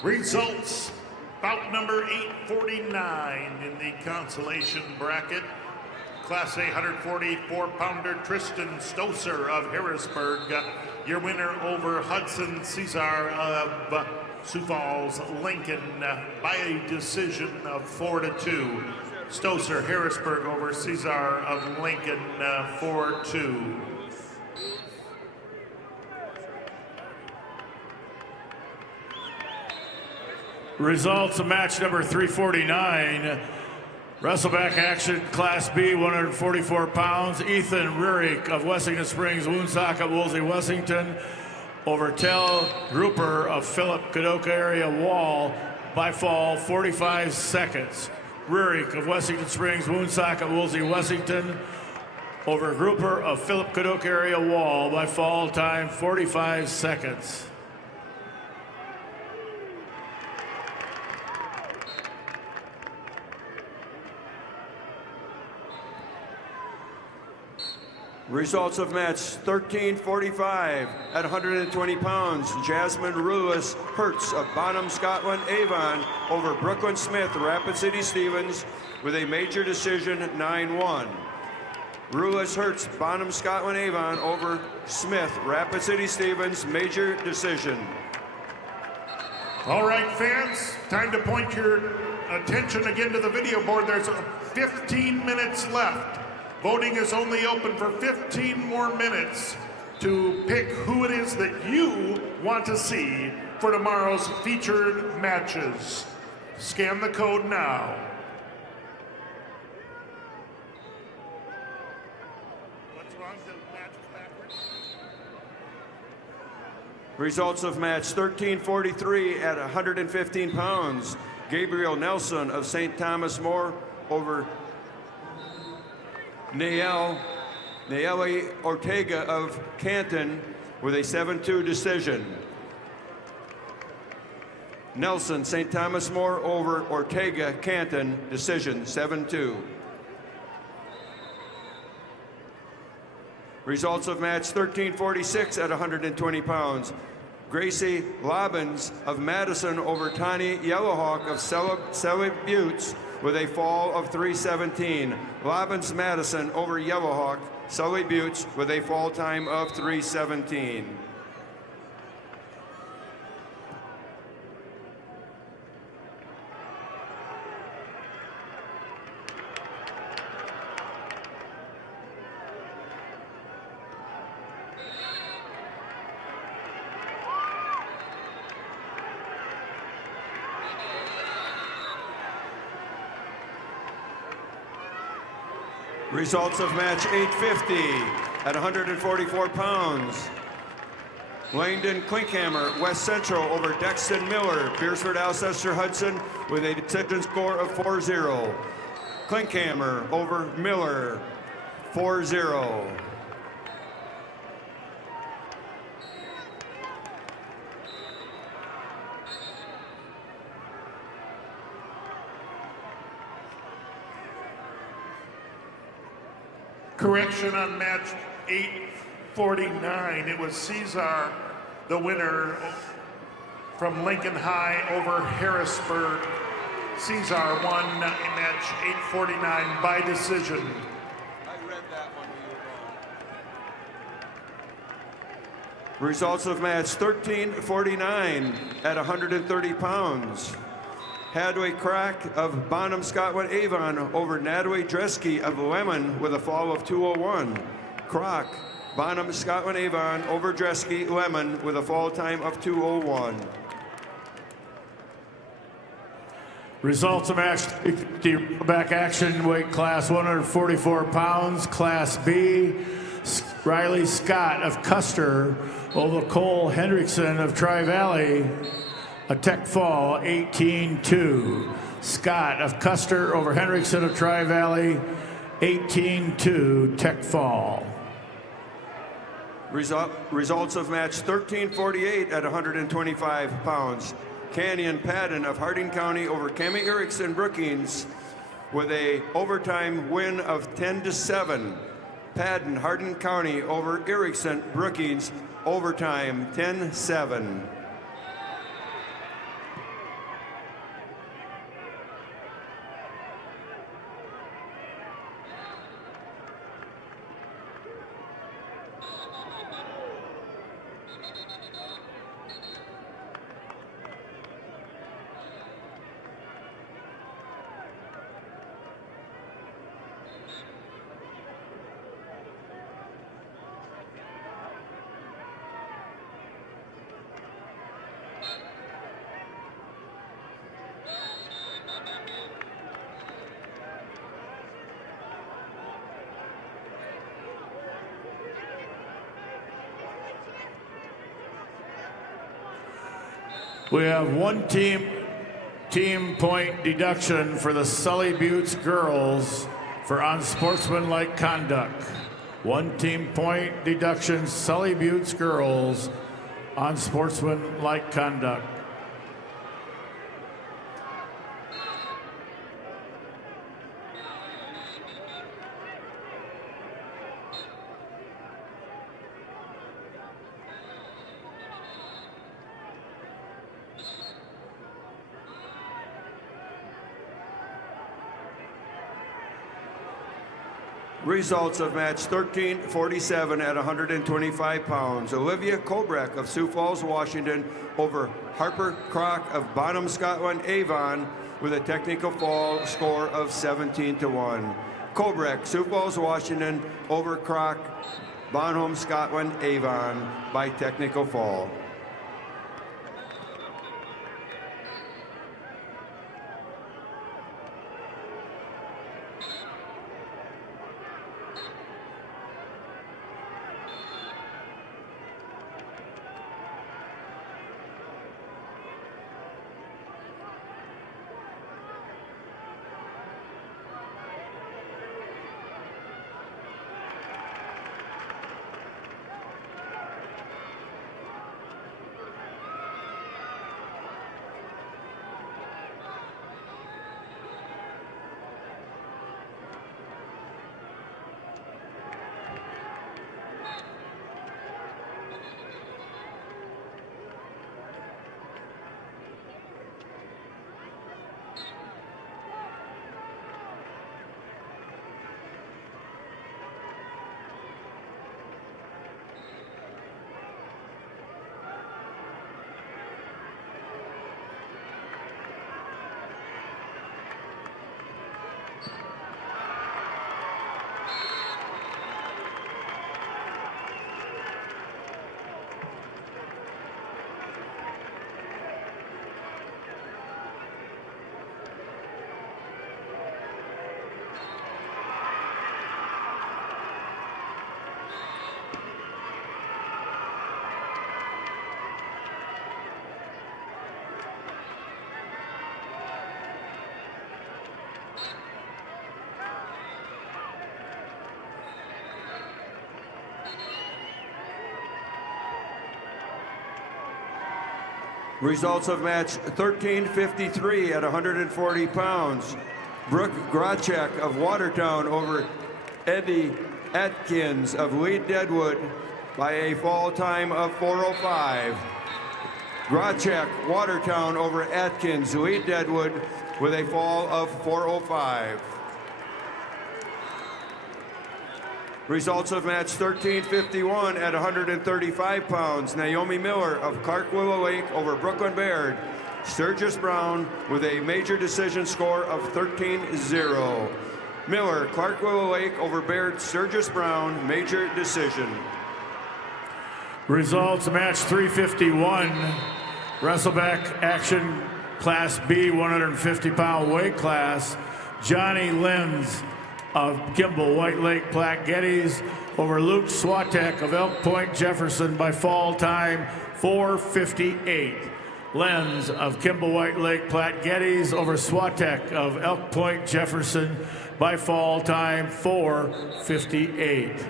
Results, bout number 849 in the consolation bracket. Class A 144-pounder Tristan Stoser of Harrisburg, your winner over Hudson Cesar of Sioux Falls, Lincoln, by a decision of 4-2. Stoser, Harrisburg over Cesar of Lincoln, 4-2. Results of match number 349. Wrestleback action, Class B, 144 pounds. Ethan Rurik of Wessington Springs, Woonsocket, Woolsey, Wessington over Tel Grouper of Philip Kadoka area Wall by fall 45 seconds. Rurik of Wessington Springs, Woonsocket, Woolsey, Wessington over Grouper of Philip Kadoka area Wall by fall time 45 seconds. Results of match 1345 at 120 pounds. Jasmine Rulis Hertz of Bonham, Scotland, Avon over Brooklyn Smith, Rapid City, Stevens with a major decision 9-1. Rulis Hertz, Bonham, Scotland, Avon over Smith, Rapid City, Stevens, major decision. All right, fans, time to point your attention again to the video board. There's 15 minutes left. Voting is only open for 15 more minutes to pick who it is that you want to see for tomorrow's featured matches. Scan the code now. What's wrong? The match is backwards? Results of match 1343 at 115 pounds. Gabriel Nelson of St. Thomas More over Nayeli Ortega of Canton with a 7-2 decision. Nelson, St. Thomas More over Ortega, Canton, decision 7-2. Results of match 1346 at 120 pounds. Gracie Lobbins of Madison over Tani Yellowhawk of Selly Buttes with a fall of 3:17. Lobbins Madison over Yellowhawk, Selly Buttes with a fall time of 3:17. Results of match 850 at 144 pounds. Langdon Klinkhammer, West Central over Dexton Miller, Beersford Alcester Hudson with a decision score of 4-0. Klinkhammer over Miller, 4-0. Correction on match 849. It was Cesar, the winner from Lincoln High over Harrisburg. Cesar won match 849 by decision. I read that one. Results of match 1349 at 130 pounds. Hadley Crack of Bonham, Scotland, Avon over Natalie Dresky of Lemon with a fall of 2:01. Croc, Bonham, Scotland, Avon over Dresky, Lemon with a fall time of 2:01. Results of match 50 back action, weight class 144 pounds, Class B. Riley Scott of Custer over Cole Hendrickson of Tri-Valley. A tech fall, 18-2. Scott of Custer over Hendrickson of Tri-Valley, 18-2, tech fall. Results of match 1348 at 125 pounds. Canyon Padden of Harding County over Cami Erickson Brookings with a overtime win of 10-7. Padden, Harding County over Erickson Brookings, overtime 10-7. We have one team point deduction for the Sully Buttes girls for unsportsmanlike conduct. One team point deduction, Sully Buttes girls, unsportsmanlike conduct. Results of match 1347 at 125 pounds. Olivia Kobrak of Sioux Falls, Washington over Harper Crock of Bonham, Scotland, Avon with a technical fall score of 17-1. Kobrak, Sioux Falls, Washington over Crock, Bonham, Scotland, Avon by technical fall. Results of match 1353 at 140 pounds. Brooke Grachek of Watertown over Eddie Atkins of Lead Deadwood by a fall time of 4:05. Grachek, Watertown over Atkins, Lead Deadwood with a fall of 4:05. Results of match 1351 at 135 pounds. Naomi Miller of Clark Willow Lake over Brooklyn Baird. Sturgis Brown with a major decision score of 13-0. Miller, Clark Willow Lake over Baird, Sturgis Brown, major decision. Results match 351. Wrestleback action Class B 150-pound weight class. Johnny Lenz of Kimball White Lake Platte Geddes over Luke Swatek of Elk Point Jefferson by fall time 4:58. Lenz of Kimball White Lake Platte Geddes over Swatek of Elk Point Jefferson by fall time 4:58.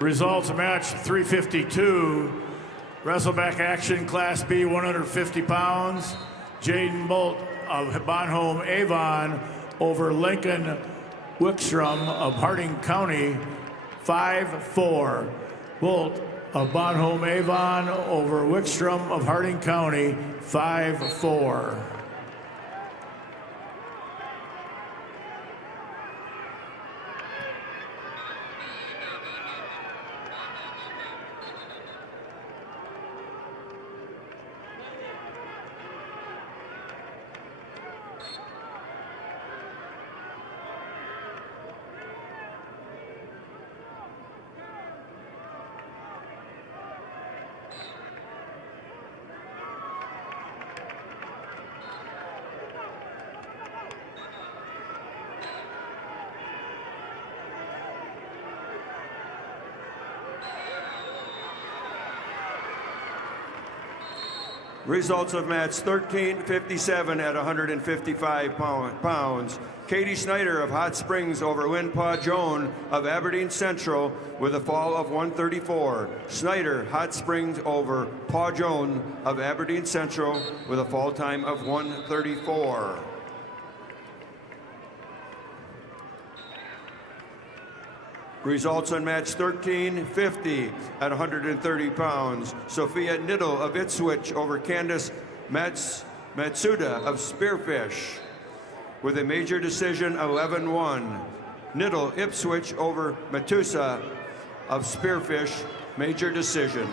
Results of match 352. Wrestleback action Class B 150 pounds. Jaden Bolt of Bonhomme Avon over Lincoln Wickstrom of Harding County 5-4. Bolt of Bonhomme Avon over Wickstrom of Harding County 5-4. Results of match 1357 at 155 pounds. Katie Snyder of Hot Springs over Lynn Pa Joan of Aberdeen Central with a fall of 134. Snyder, Hot Springs over Pa Joan of Aberdeen Central with a fall time of 134. Results on match 1350 at 130 pounds. Sophia Niddle of Ipswich over Candace Matsuda of Spearfish with a major decision 11-1. Niddle Ipswich over Matusa of Spearfish, major decision.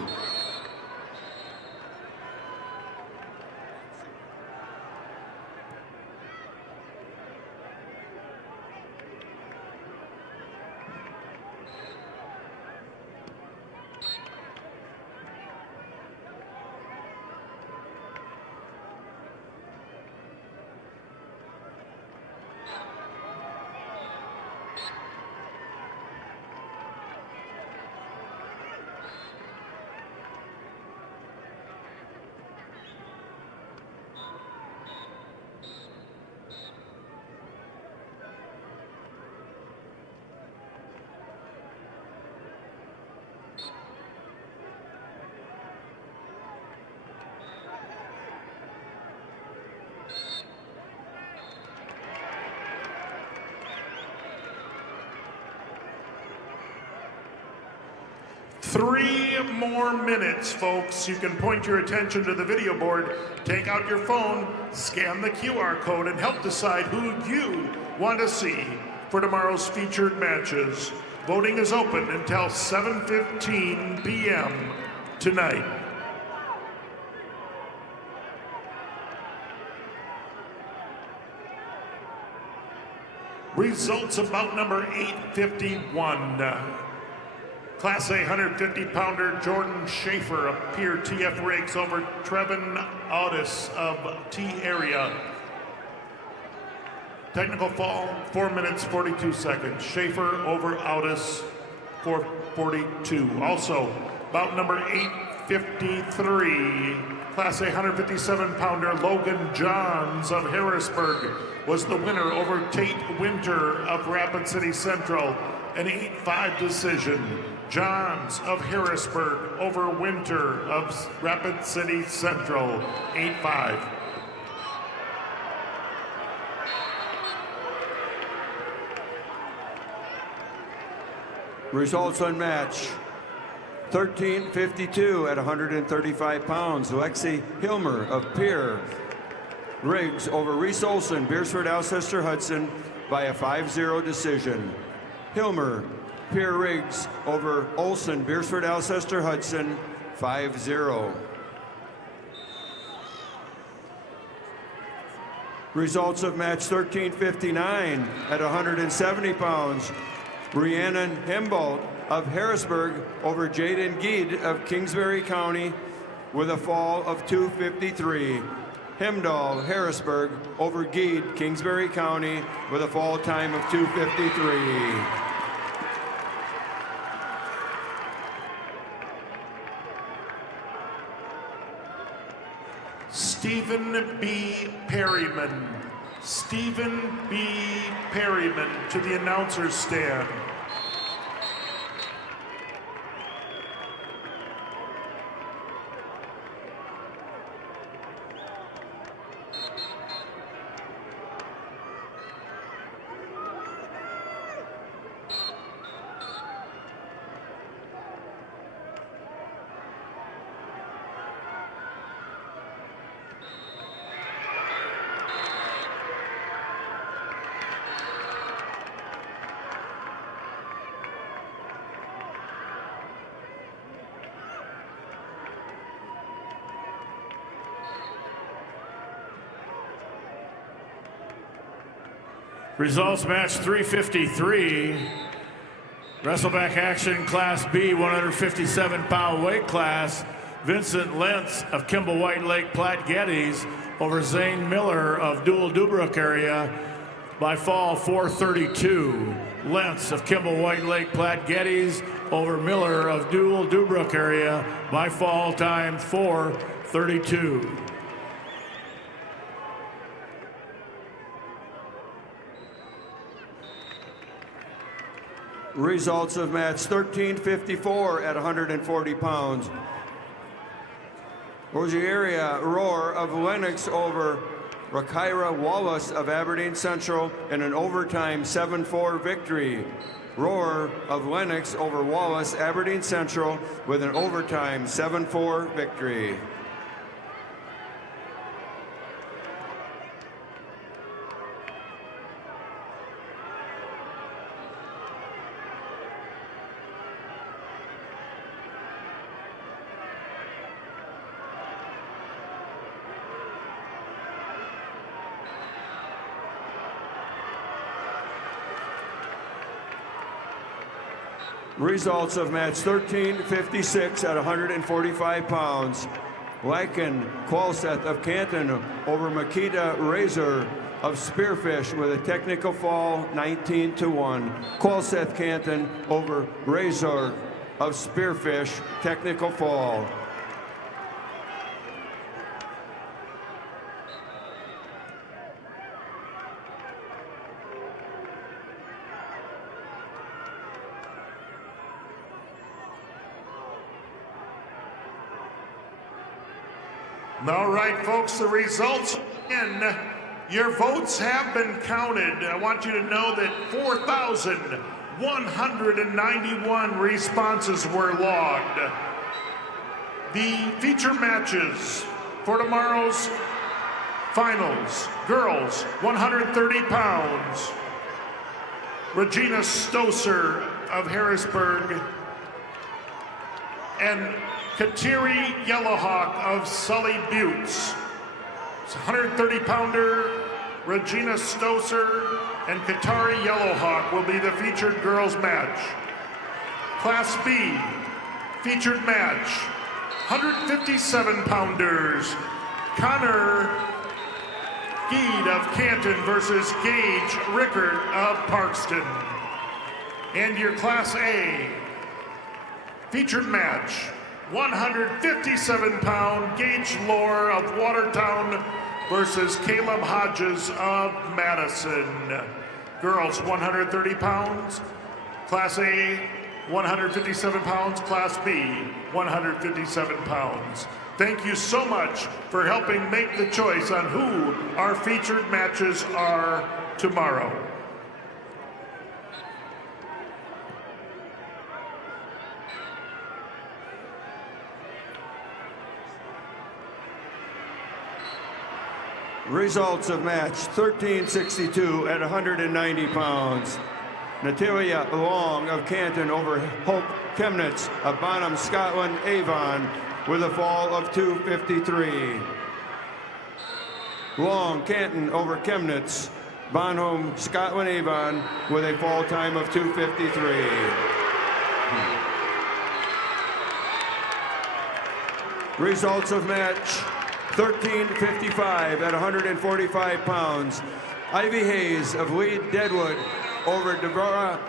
Three more minutes, folks. You can point your attention to the video board, take out your phone, scan the QR code, and help decide who you want to see for tomorrow's featured matches. Voting is open until 7:15 p.m. tonight. Results of bout number 851. Class A 150-pounder Jordan Schaefer of Pier TF Rakes over Trevin Audis of T Area. Technical fall, 4 minutes, 42 seconds. Schaefer over Audis, 4:42. Also, bout number 853. Class A 157-pounder Logan Johns of Harrisburg was the winner over Tate Winter of Rapid City Central. An 8-5 decision. Johns of Harrisburg over Winter of Rapid City Central, 8-5. Results on match. 13:52 at 135 pounds. Lexi Hilmer of Pier Riggs over Reese Olson, Beersford, Alcester, Hudson by a 5-0 decision. Hilmer, Pier Riggs over Olson, Beersford, Alcester, Hudson, 5-0. Results of match 13:59 at 170 pounds. Rhiannon Hembold of Harrisburg over Jaden Geed of Kingsbury County with a fall of 2:53. Hemdahl, Harrisburg over Geed, Kingsbury County with a fall time of 2:53. Stephen B. Perryman. Stephen B. Perryman to the announcer's stand. Results match 353. Wrestleback action Class B 157-pound weight class. Vincent Lentz of Kimball White Lake Platte Geddes over Zane Miller of Dual Dubrook area by fall 4:32. Lentz of Kimball White Lake Platte Geddes over Miller of Dual Dubrook area by fall time 4:32. Results of match 13:54 at 140 pounds. Rogeria Roar of Lennox over Rakira Wallace of Aberdeen Central in an overtime 7-4 victory. Roar of Lennox over Wallace, Aberdeen Central with an overtime 7-4 victory. Results of match 13:56 at 145 pounds. Lycan Qualseth of Canton over Makita Razor of Spearfish with a technical fall 19-1. Qualseth Canton over Razor of Spearfish, technical fall. All right, folks, the results in. Your votes have been counted. I want you to know that 4,191 responses were logged. The feature matches for tomorrow's finals. Girls, 130 pounds. Regina Stoser of Harrisburg, and Kateri Yellowhawk of Sully Buttes. 130-pounder Regina Stoser and Katari Yellowhawk will be the featured girls match. Class B, featured match, 157-pounders, Connor Geed of Canton versus Gage Rickard of Parkston. And your Class A, featured match, 157-pound Gage Lohr of Watertown versus Caleb Hodges of Madison. Girls, 130 pounds. Class A, 157 pounds. Class B, 157 pounds. Thank you so much for helping make the choice on who our featured matches are tomorrow. Results of match 1362 at 190 pounds. Natalia Long of Canton over Hope Chemnitz of Bonham, Scotland, Avon with a fall of 253. Long, Canton over Chemnitz, Bonham, Scotland, Avon with a fall time of 253. Results of match 1355 at 145 pounds. Ivy Hayes of Lee Deadwood over Deborah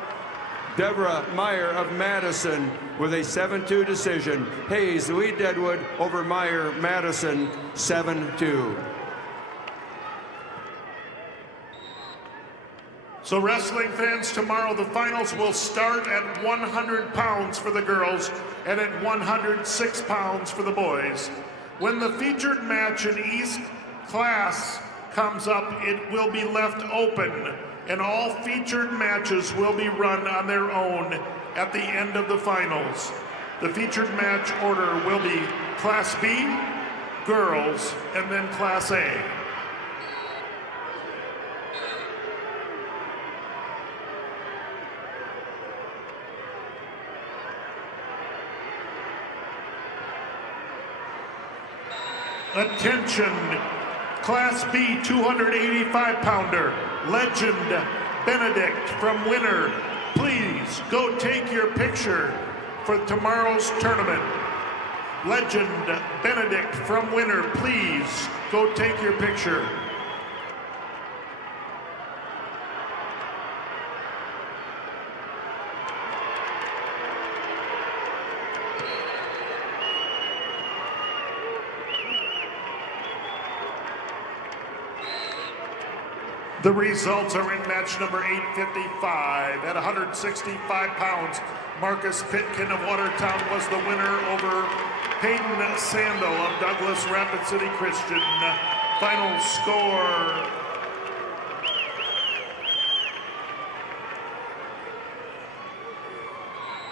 Meyer of Madison with a 7-2 decision. Hayes, Lee Deadwood over Meyer, Madison, 7-2. So wrestling fans, tomorrow the finals will start at 100 pounds for the girls and at 106 pounds for the boys. When the featured match in each class comes up, it will be left open, and all featured matches will be run on their own at the end of the finals. The featured match order will be Class B, girls, and then Class A. Attention, Class B 285-pounder, Legend Benedict from Winner. Please go take your picture for tomorrow's tournament. Legend Benedict from Winner, please go take your picture. The results are in match number 855 at 165 pounds. Marcus Pitkin of Watertown was the winner over Hayden Sandel of Douglas Rapid City Christian. Final score.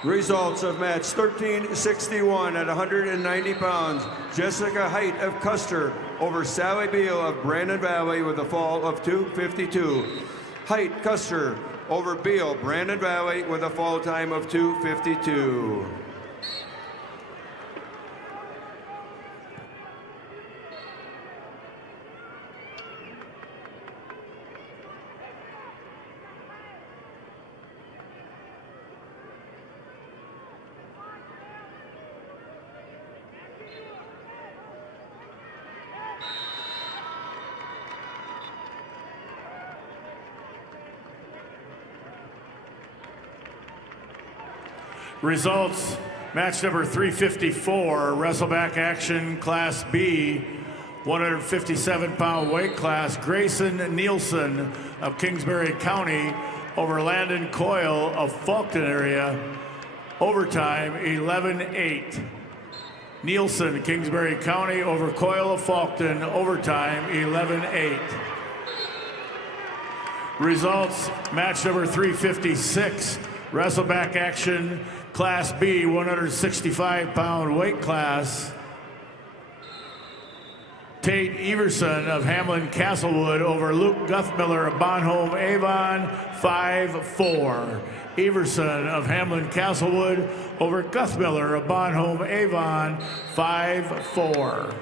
Results of match 1361 at 190 pounds. Jessica Height of Custer over Sally Beal of Brandon Valley with a fall of 252. Height, Custer over Beal, Brandon Valley with a fall time of 252. Results, match number 354, wrestleback action, Class B, 157-pound weight class. Grayson Nielsen of Kingsbury County over Landon Coyle of Faulkton area. Overtime, 11-8. Nielsen, Kingsbury County over Coyle of Faulkton. Overtime, 11-8. Results, match number 356, wrestleback action, Class B, 165-pound weight class. Tate Everson of Hamlin Castlewood over Luke Guthmiller of Bonholm Avon, 5-4. Everson of Hamlin Castlewood over Guthmiller of Bonholm Avon, 5-4.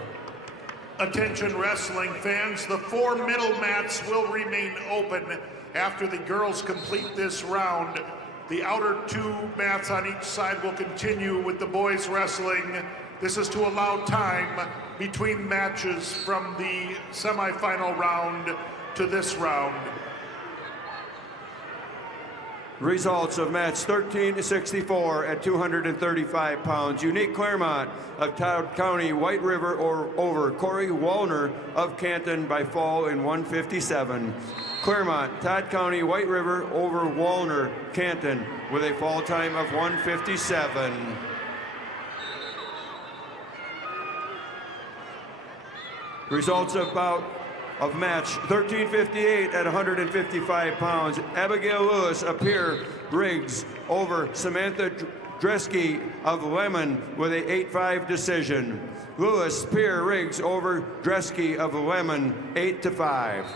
Attention wrestling fans, the 4 middle mats will remain open after the girls complete this round. The outer 2 mats on each side will continue with the boys wrestling. This is to allow time between matches from the semifinal round to this round. Results of match 13-64 at 235 pounds. Unique Claremont of Todd County, White River over Corey Wallner of Canton by fall in 157. Claremont, Todd County, White River over Wallner, Canton with a fall time of 157. Results of match 1358 at 155 pounds. Abigail Lewis of Pierre Riggs over Samantha Dresky of Lemon with a 8-5 decision. Lewis, Pierre Riggs over Dresky of Lemon, 8-5.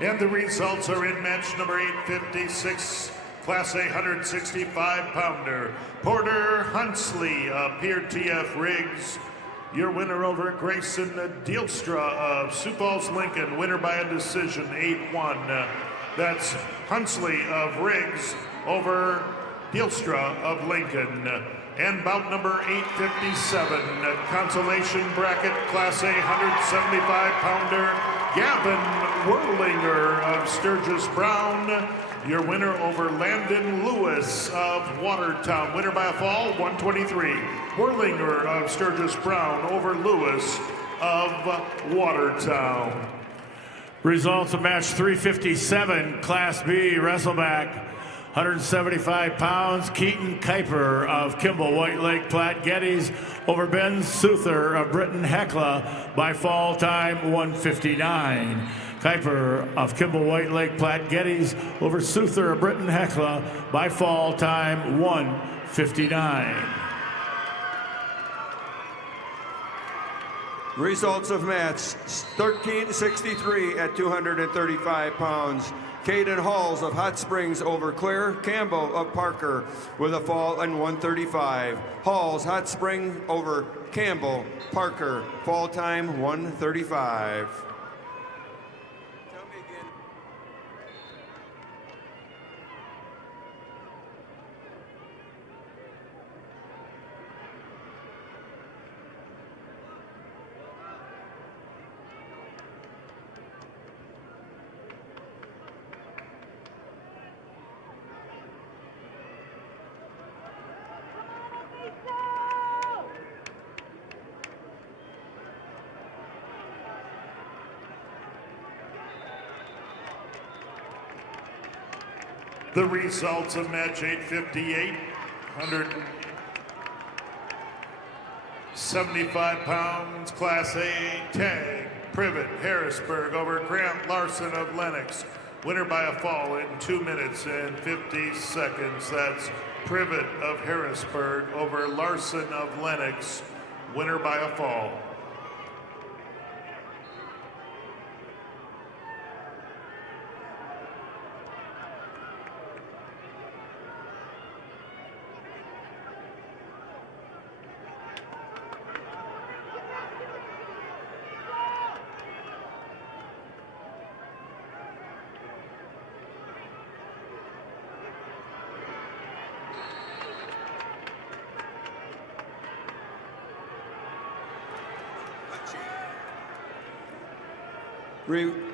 And the results are in match number 856, Class A 165-pounder. Porter Hunsley of Pierre TF Riggs. Your winner over Grayson Dielstra of Sioux Falls, Lincoln. Winner by a decision, 8-1. That's Hunsley of Riggs over Dielstra of Lincoln. And bout number 857, consolation bracket, Class A 175-pounder. Gavin Werlinger of Sturgis Brown. Your winner over Landon Lewis of Watertown. Winner by a fall, 123. Werlinger of Sturgis Brown over Lewis of Watertown. Results of match 357, Class B, Wrestleback, 175 pounds. Keaton Kuiper of Kimball, White Lake, Platte Geddes over Ben Souther of Britton Hecla by fall time 159. Kuiper of Kimball, White Lake, Platte Geddes over Souther of Britton Hecla by fall time 159. Results of match 1363 at 235 pounds. Caden Halls of Hot Springs over Claire Campbell of Parker with a fall in 135. Halls, Hot Spring over Campbell, Parker, fall time 135. The results of match 858, 175 pounds, Class A tag. Privet Harrisburg over Grant Larson of Lenox. Winner by a fall in 2 minutes and 50 seconds. That's Privet of Harrisburg over Larson of Lenox. Winner by a fall.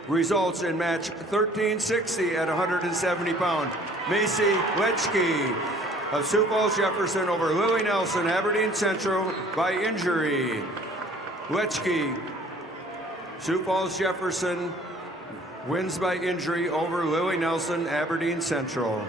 Results in match 1360 at 170 pounds. Macy Letchke of Sioux Falls Jefferson over Lily Nelson, Aberdeen Central by injury. Letchke, Sioux Falls Jefferson wins by injury over Lily Nelson, Aberdeen Central.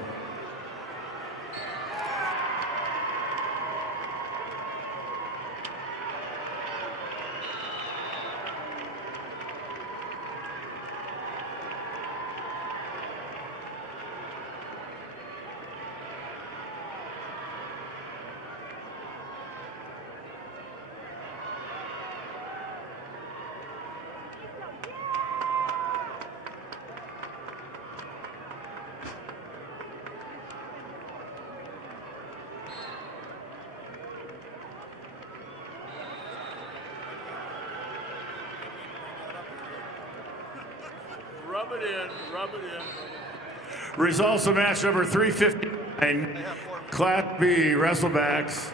Rub it in, rub it in. Results of match number 359, Class B wrestlebacks,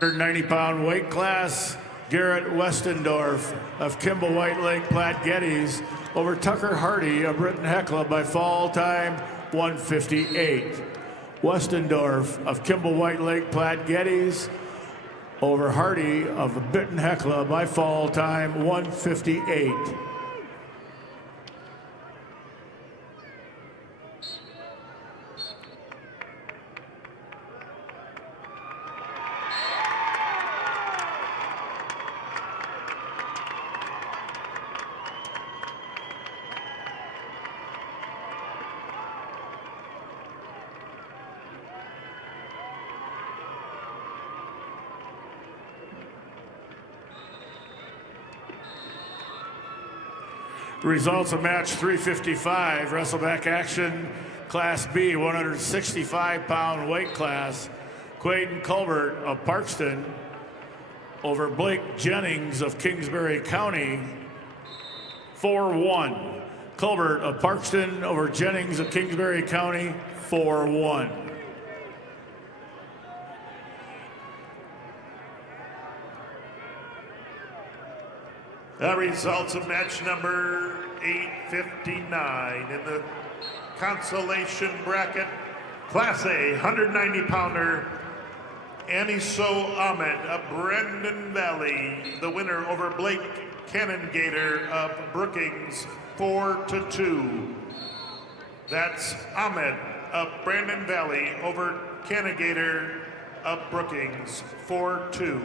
190-pound weight class. Garrett Westendorf of Kimball White Lake Platte Geddes over Tucker Hardy of Britton Hecla by fall time 158. Westendorf of Kimball White Lake Platte Geddes over Hardy of Britton Hecla by fall time 158. Results of match 355, wrestleback action, Class B, 165-pound weight class. Quaden Colbert of Parkston over Blake Jennings of Kingsbury County, 4-1. Colbert of Parkston over Jennings of Kingsbury County, 4-1. The results of match number 859 in the consolation bracket. Class A, 190-pounder, Aniso Ahmed of Brandon Valley, the winner over Blake Canongator of Brookings, 4-2. That's Ahmed of Brandon Valley over Canongator of Brookings, 4-2.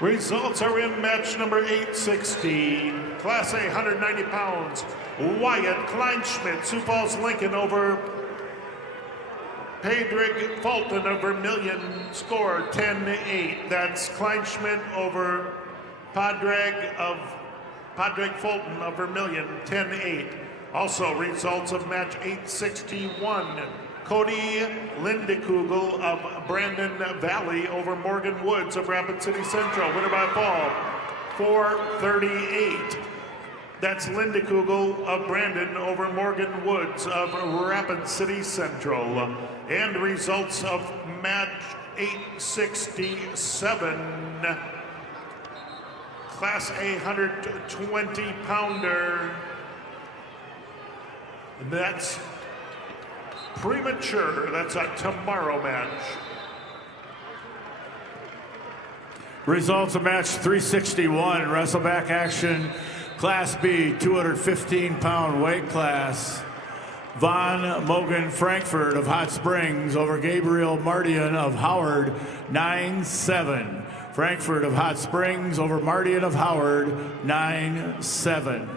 Results are in match number 816. Class A, 190 pounds. Wyatt Kleinschmidt, Sioux Falls Lincoln over Padraig Fulton of Vermilion. Score 10-8. That's Kleinschmidt over Padraig Fulton of Vermilion, 10-8. Also, results of match 861. Cody Lindekugel of Brandon Valley over Morgan Woods of Rapid City Central. Winner by fall, 438. That's Lindekugel of Brandon over Morgan Woods of Rapid City Central. And results of match 867. Class A 120 pounder. And that's premature. That's a tomorrow match. Results of match 361, wrestleback action, Class B, 215-pound weight class. Von Mogen Frankfurt of Hot Springs over Gabriel Mardian of Howard, 9-7. Frankfurt of Hot Springs over Mardian of Howard, 9-7.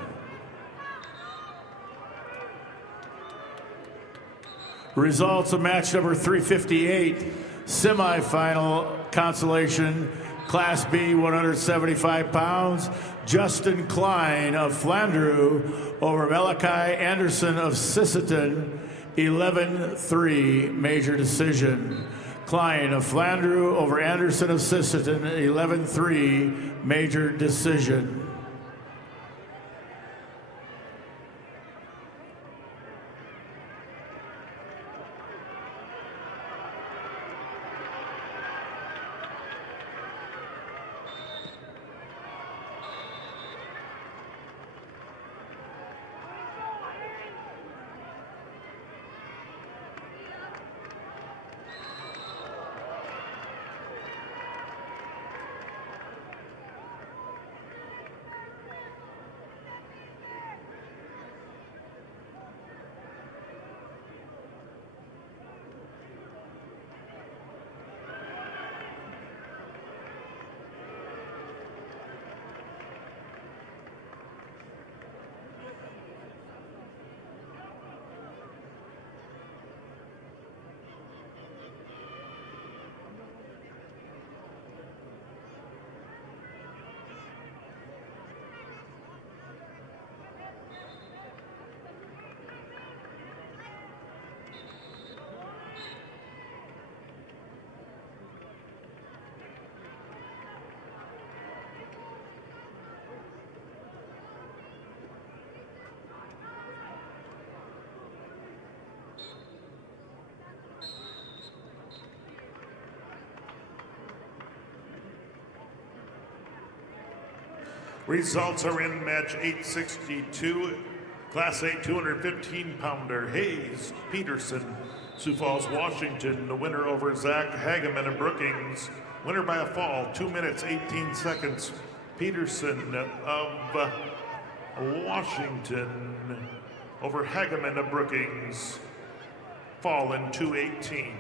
Results of match number 358, semifinal consolation, Class B, 175 pounds. Justin Klein of Flandreau over Malachi Anderson of Sisseton, 11-3, major decision. Klein of Flandreau over Anderson of Sisseton, 11-3, major decision. Results are in match 862. Class A 215-pounder Hayes Peterson, Sioux Falls, Washington. The winner over Zach Hageman of Brookings. Winner by a fall, 2 minutes, 18 seconds. Peterson of Washington over Hageman of Brookings. Fall in 2:18.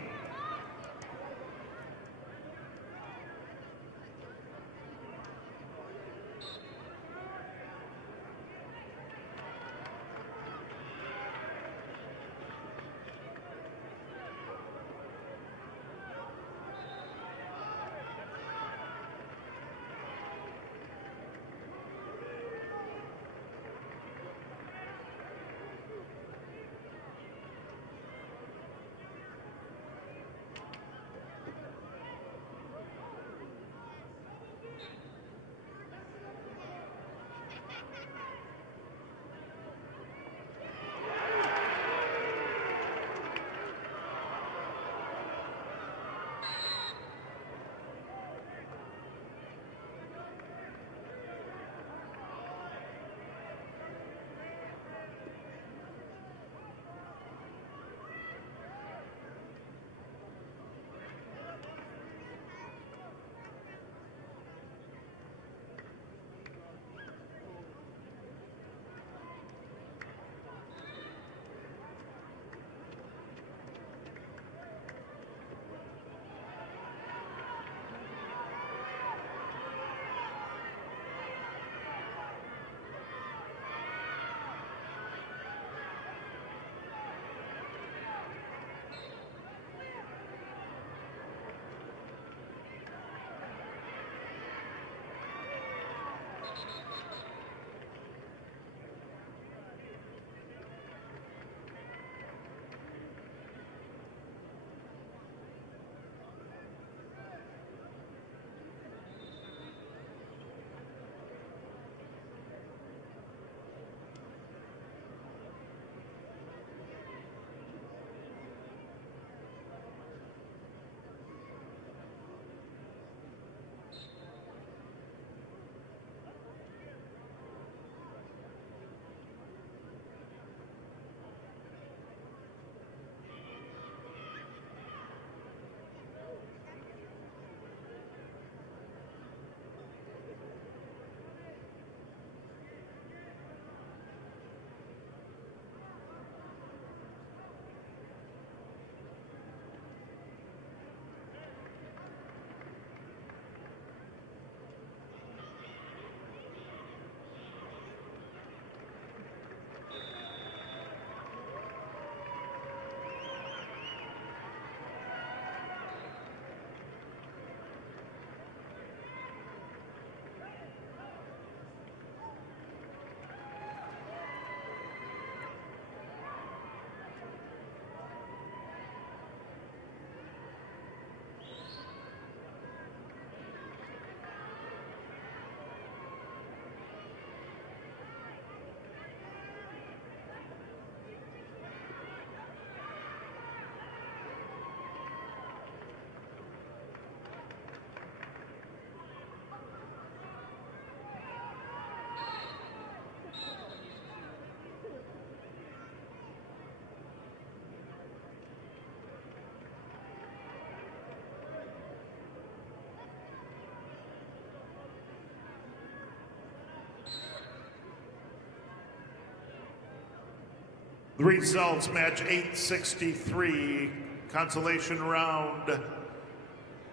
The results: match 863, consolation round,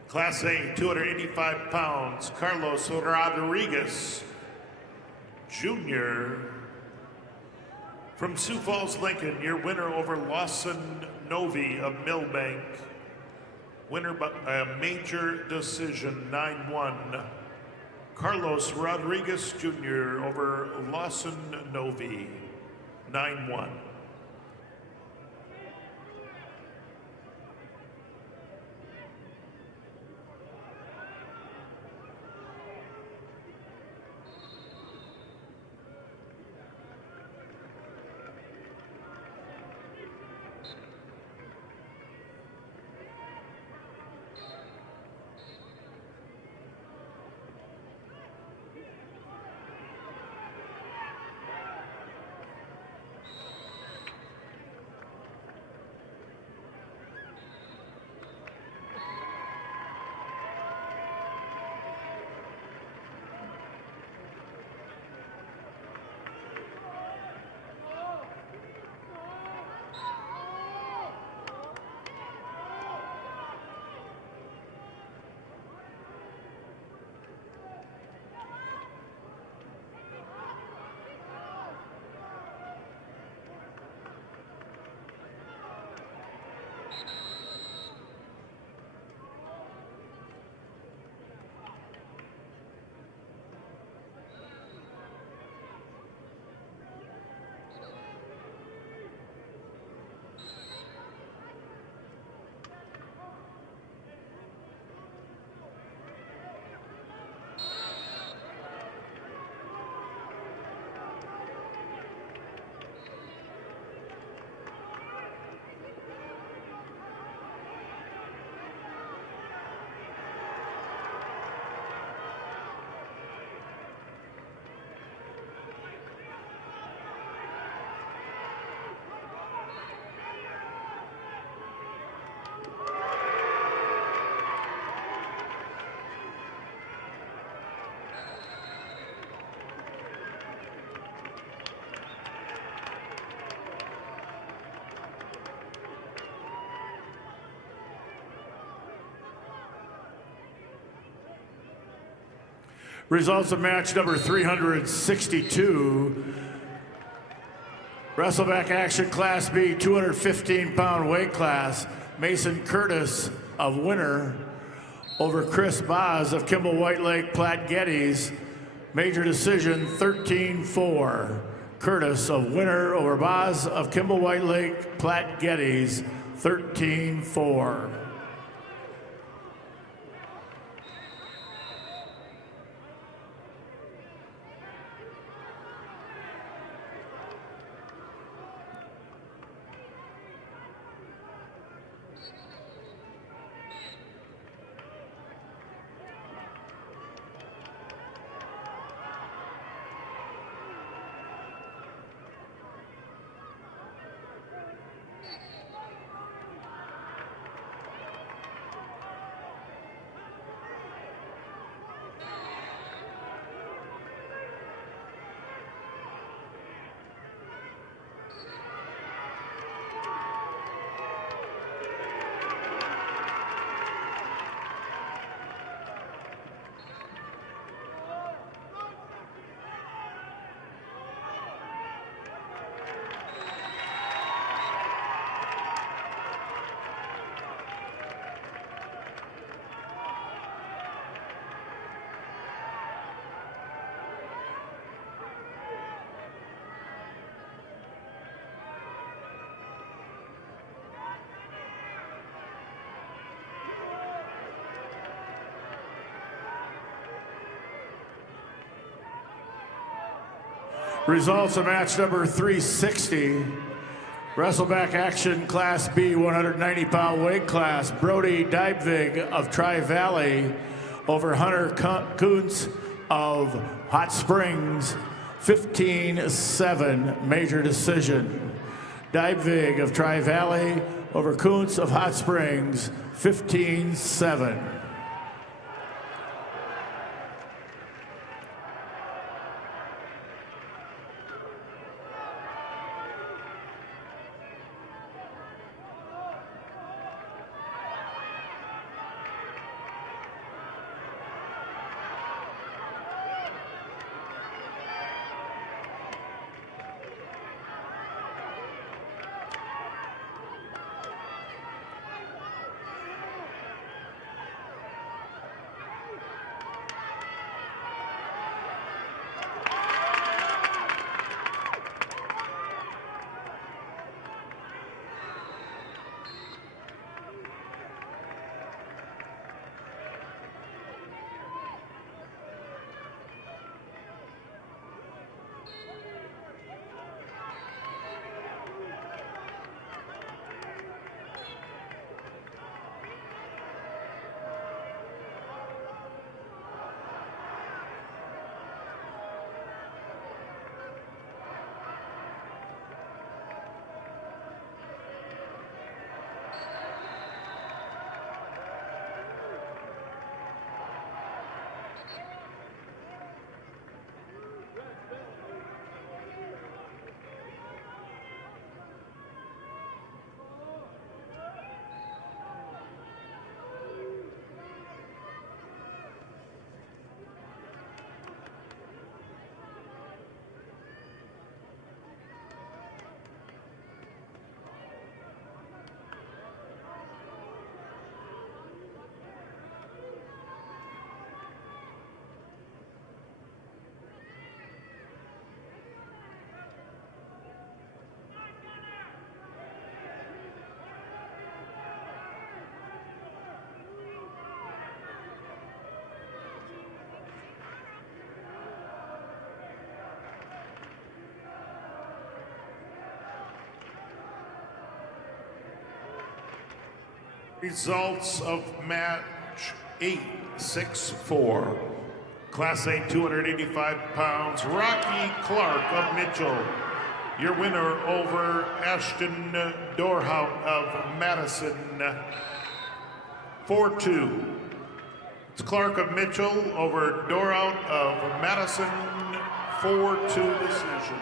Class A, 285 pounds, Carlos Rodriguez Jr. From Sioux Falls, Lincoln, your winner over Lawson Novi of Millbank. Winner by a major decision, 9-1. Carlos Rodriguez Jr. over Lawson Novi, 9-1. Results of match number 362. Wrestleback action, Class B, 215-pound weight class. Mason Curtis of Winner over Chris Boz of Kimball White Lake Platte Geddes. Major decision 13-4. Curtis of Winter over Boz of Kimball White Lake Platte Geddes 13-4. Results of match number 360. Wrestleback action, Class B, 190-pound weight class. Brody Dybvig of Tri-Valley over Hunter Kuntz of Hot Springs, 15-7, major decision. Dybvig of Tri-Valley over Kuntz of Hot Springs, 15-7. Results of match 8, 6-4. Class A, 285 pounds, Rocky Clark of Mitchell. Your winner over Ashton Dorhout of Madison, 4-2. It's Clark of Mitchell over Dorhout of Madison, 4-2 decision.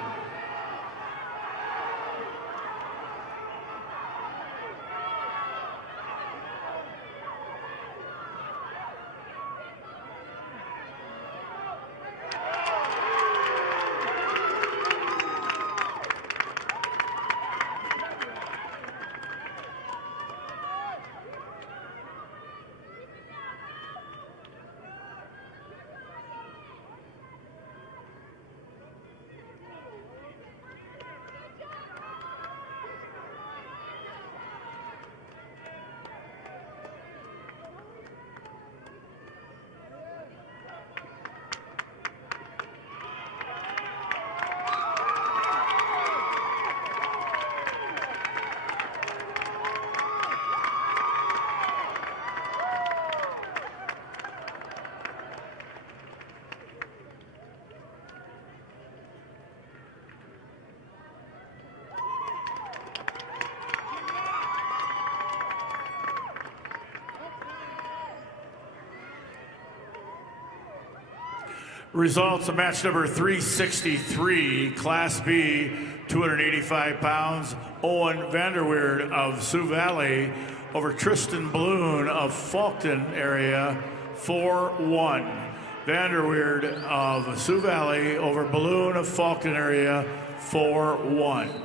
Results of match number 363, Class B, 285 pounds. Owen Vanderweerd of Sioux Valley over Tristan Bloon of Faulkton area, 4-1. Vanderweerd of Sioux Valley over Bloon of Faulkton area, 4-1.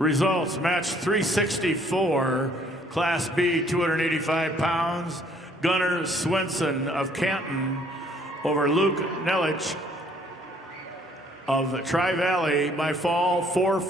Results, match 364, Class B, 285 pounds. Gunnar Swenson of Canton over Luke Nelich of Tri-Valley by fall 4-5.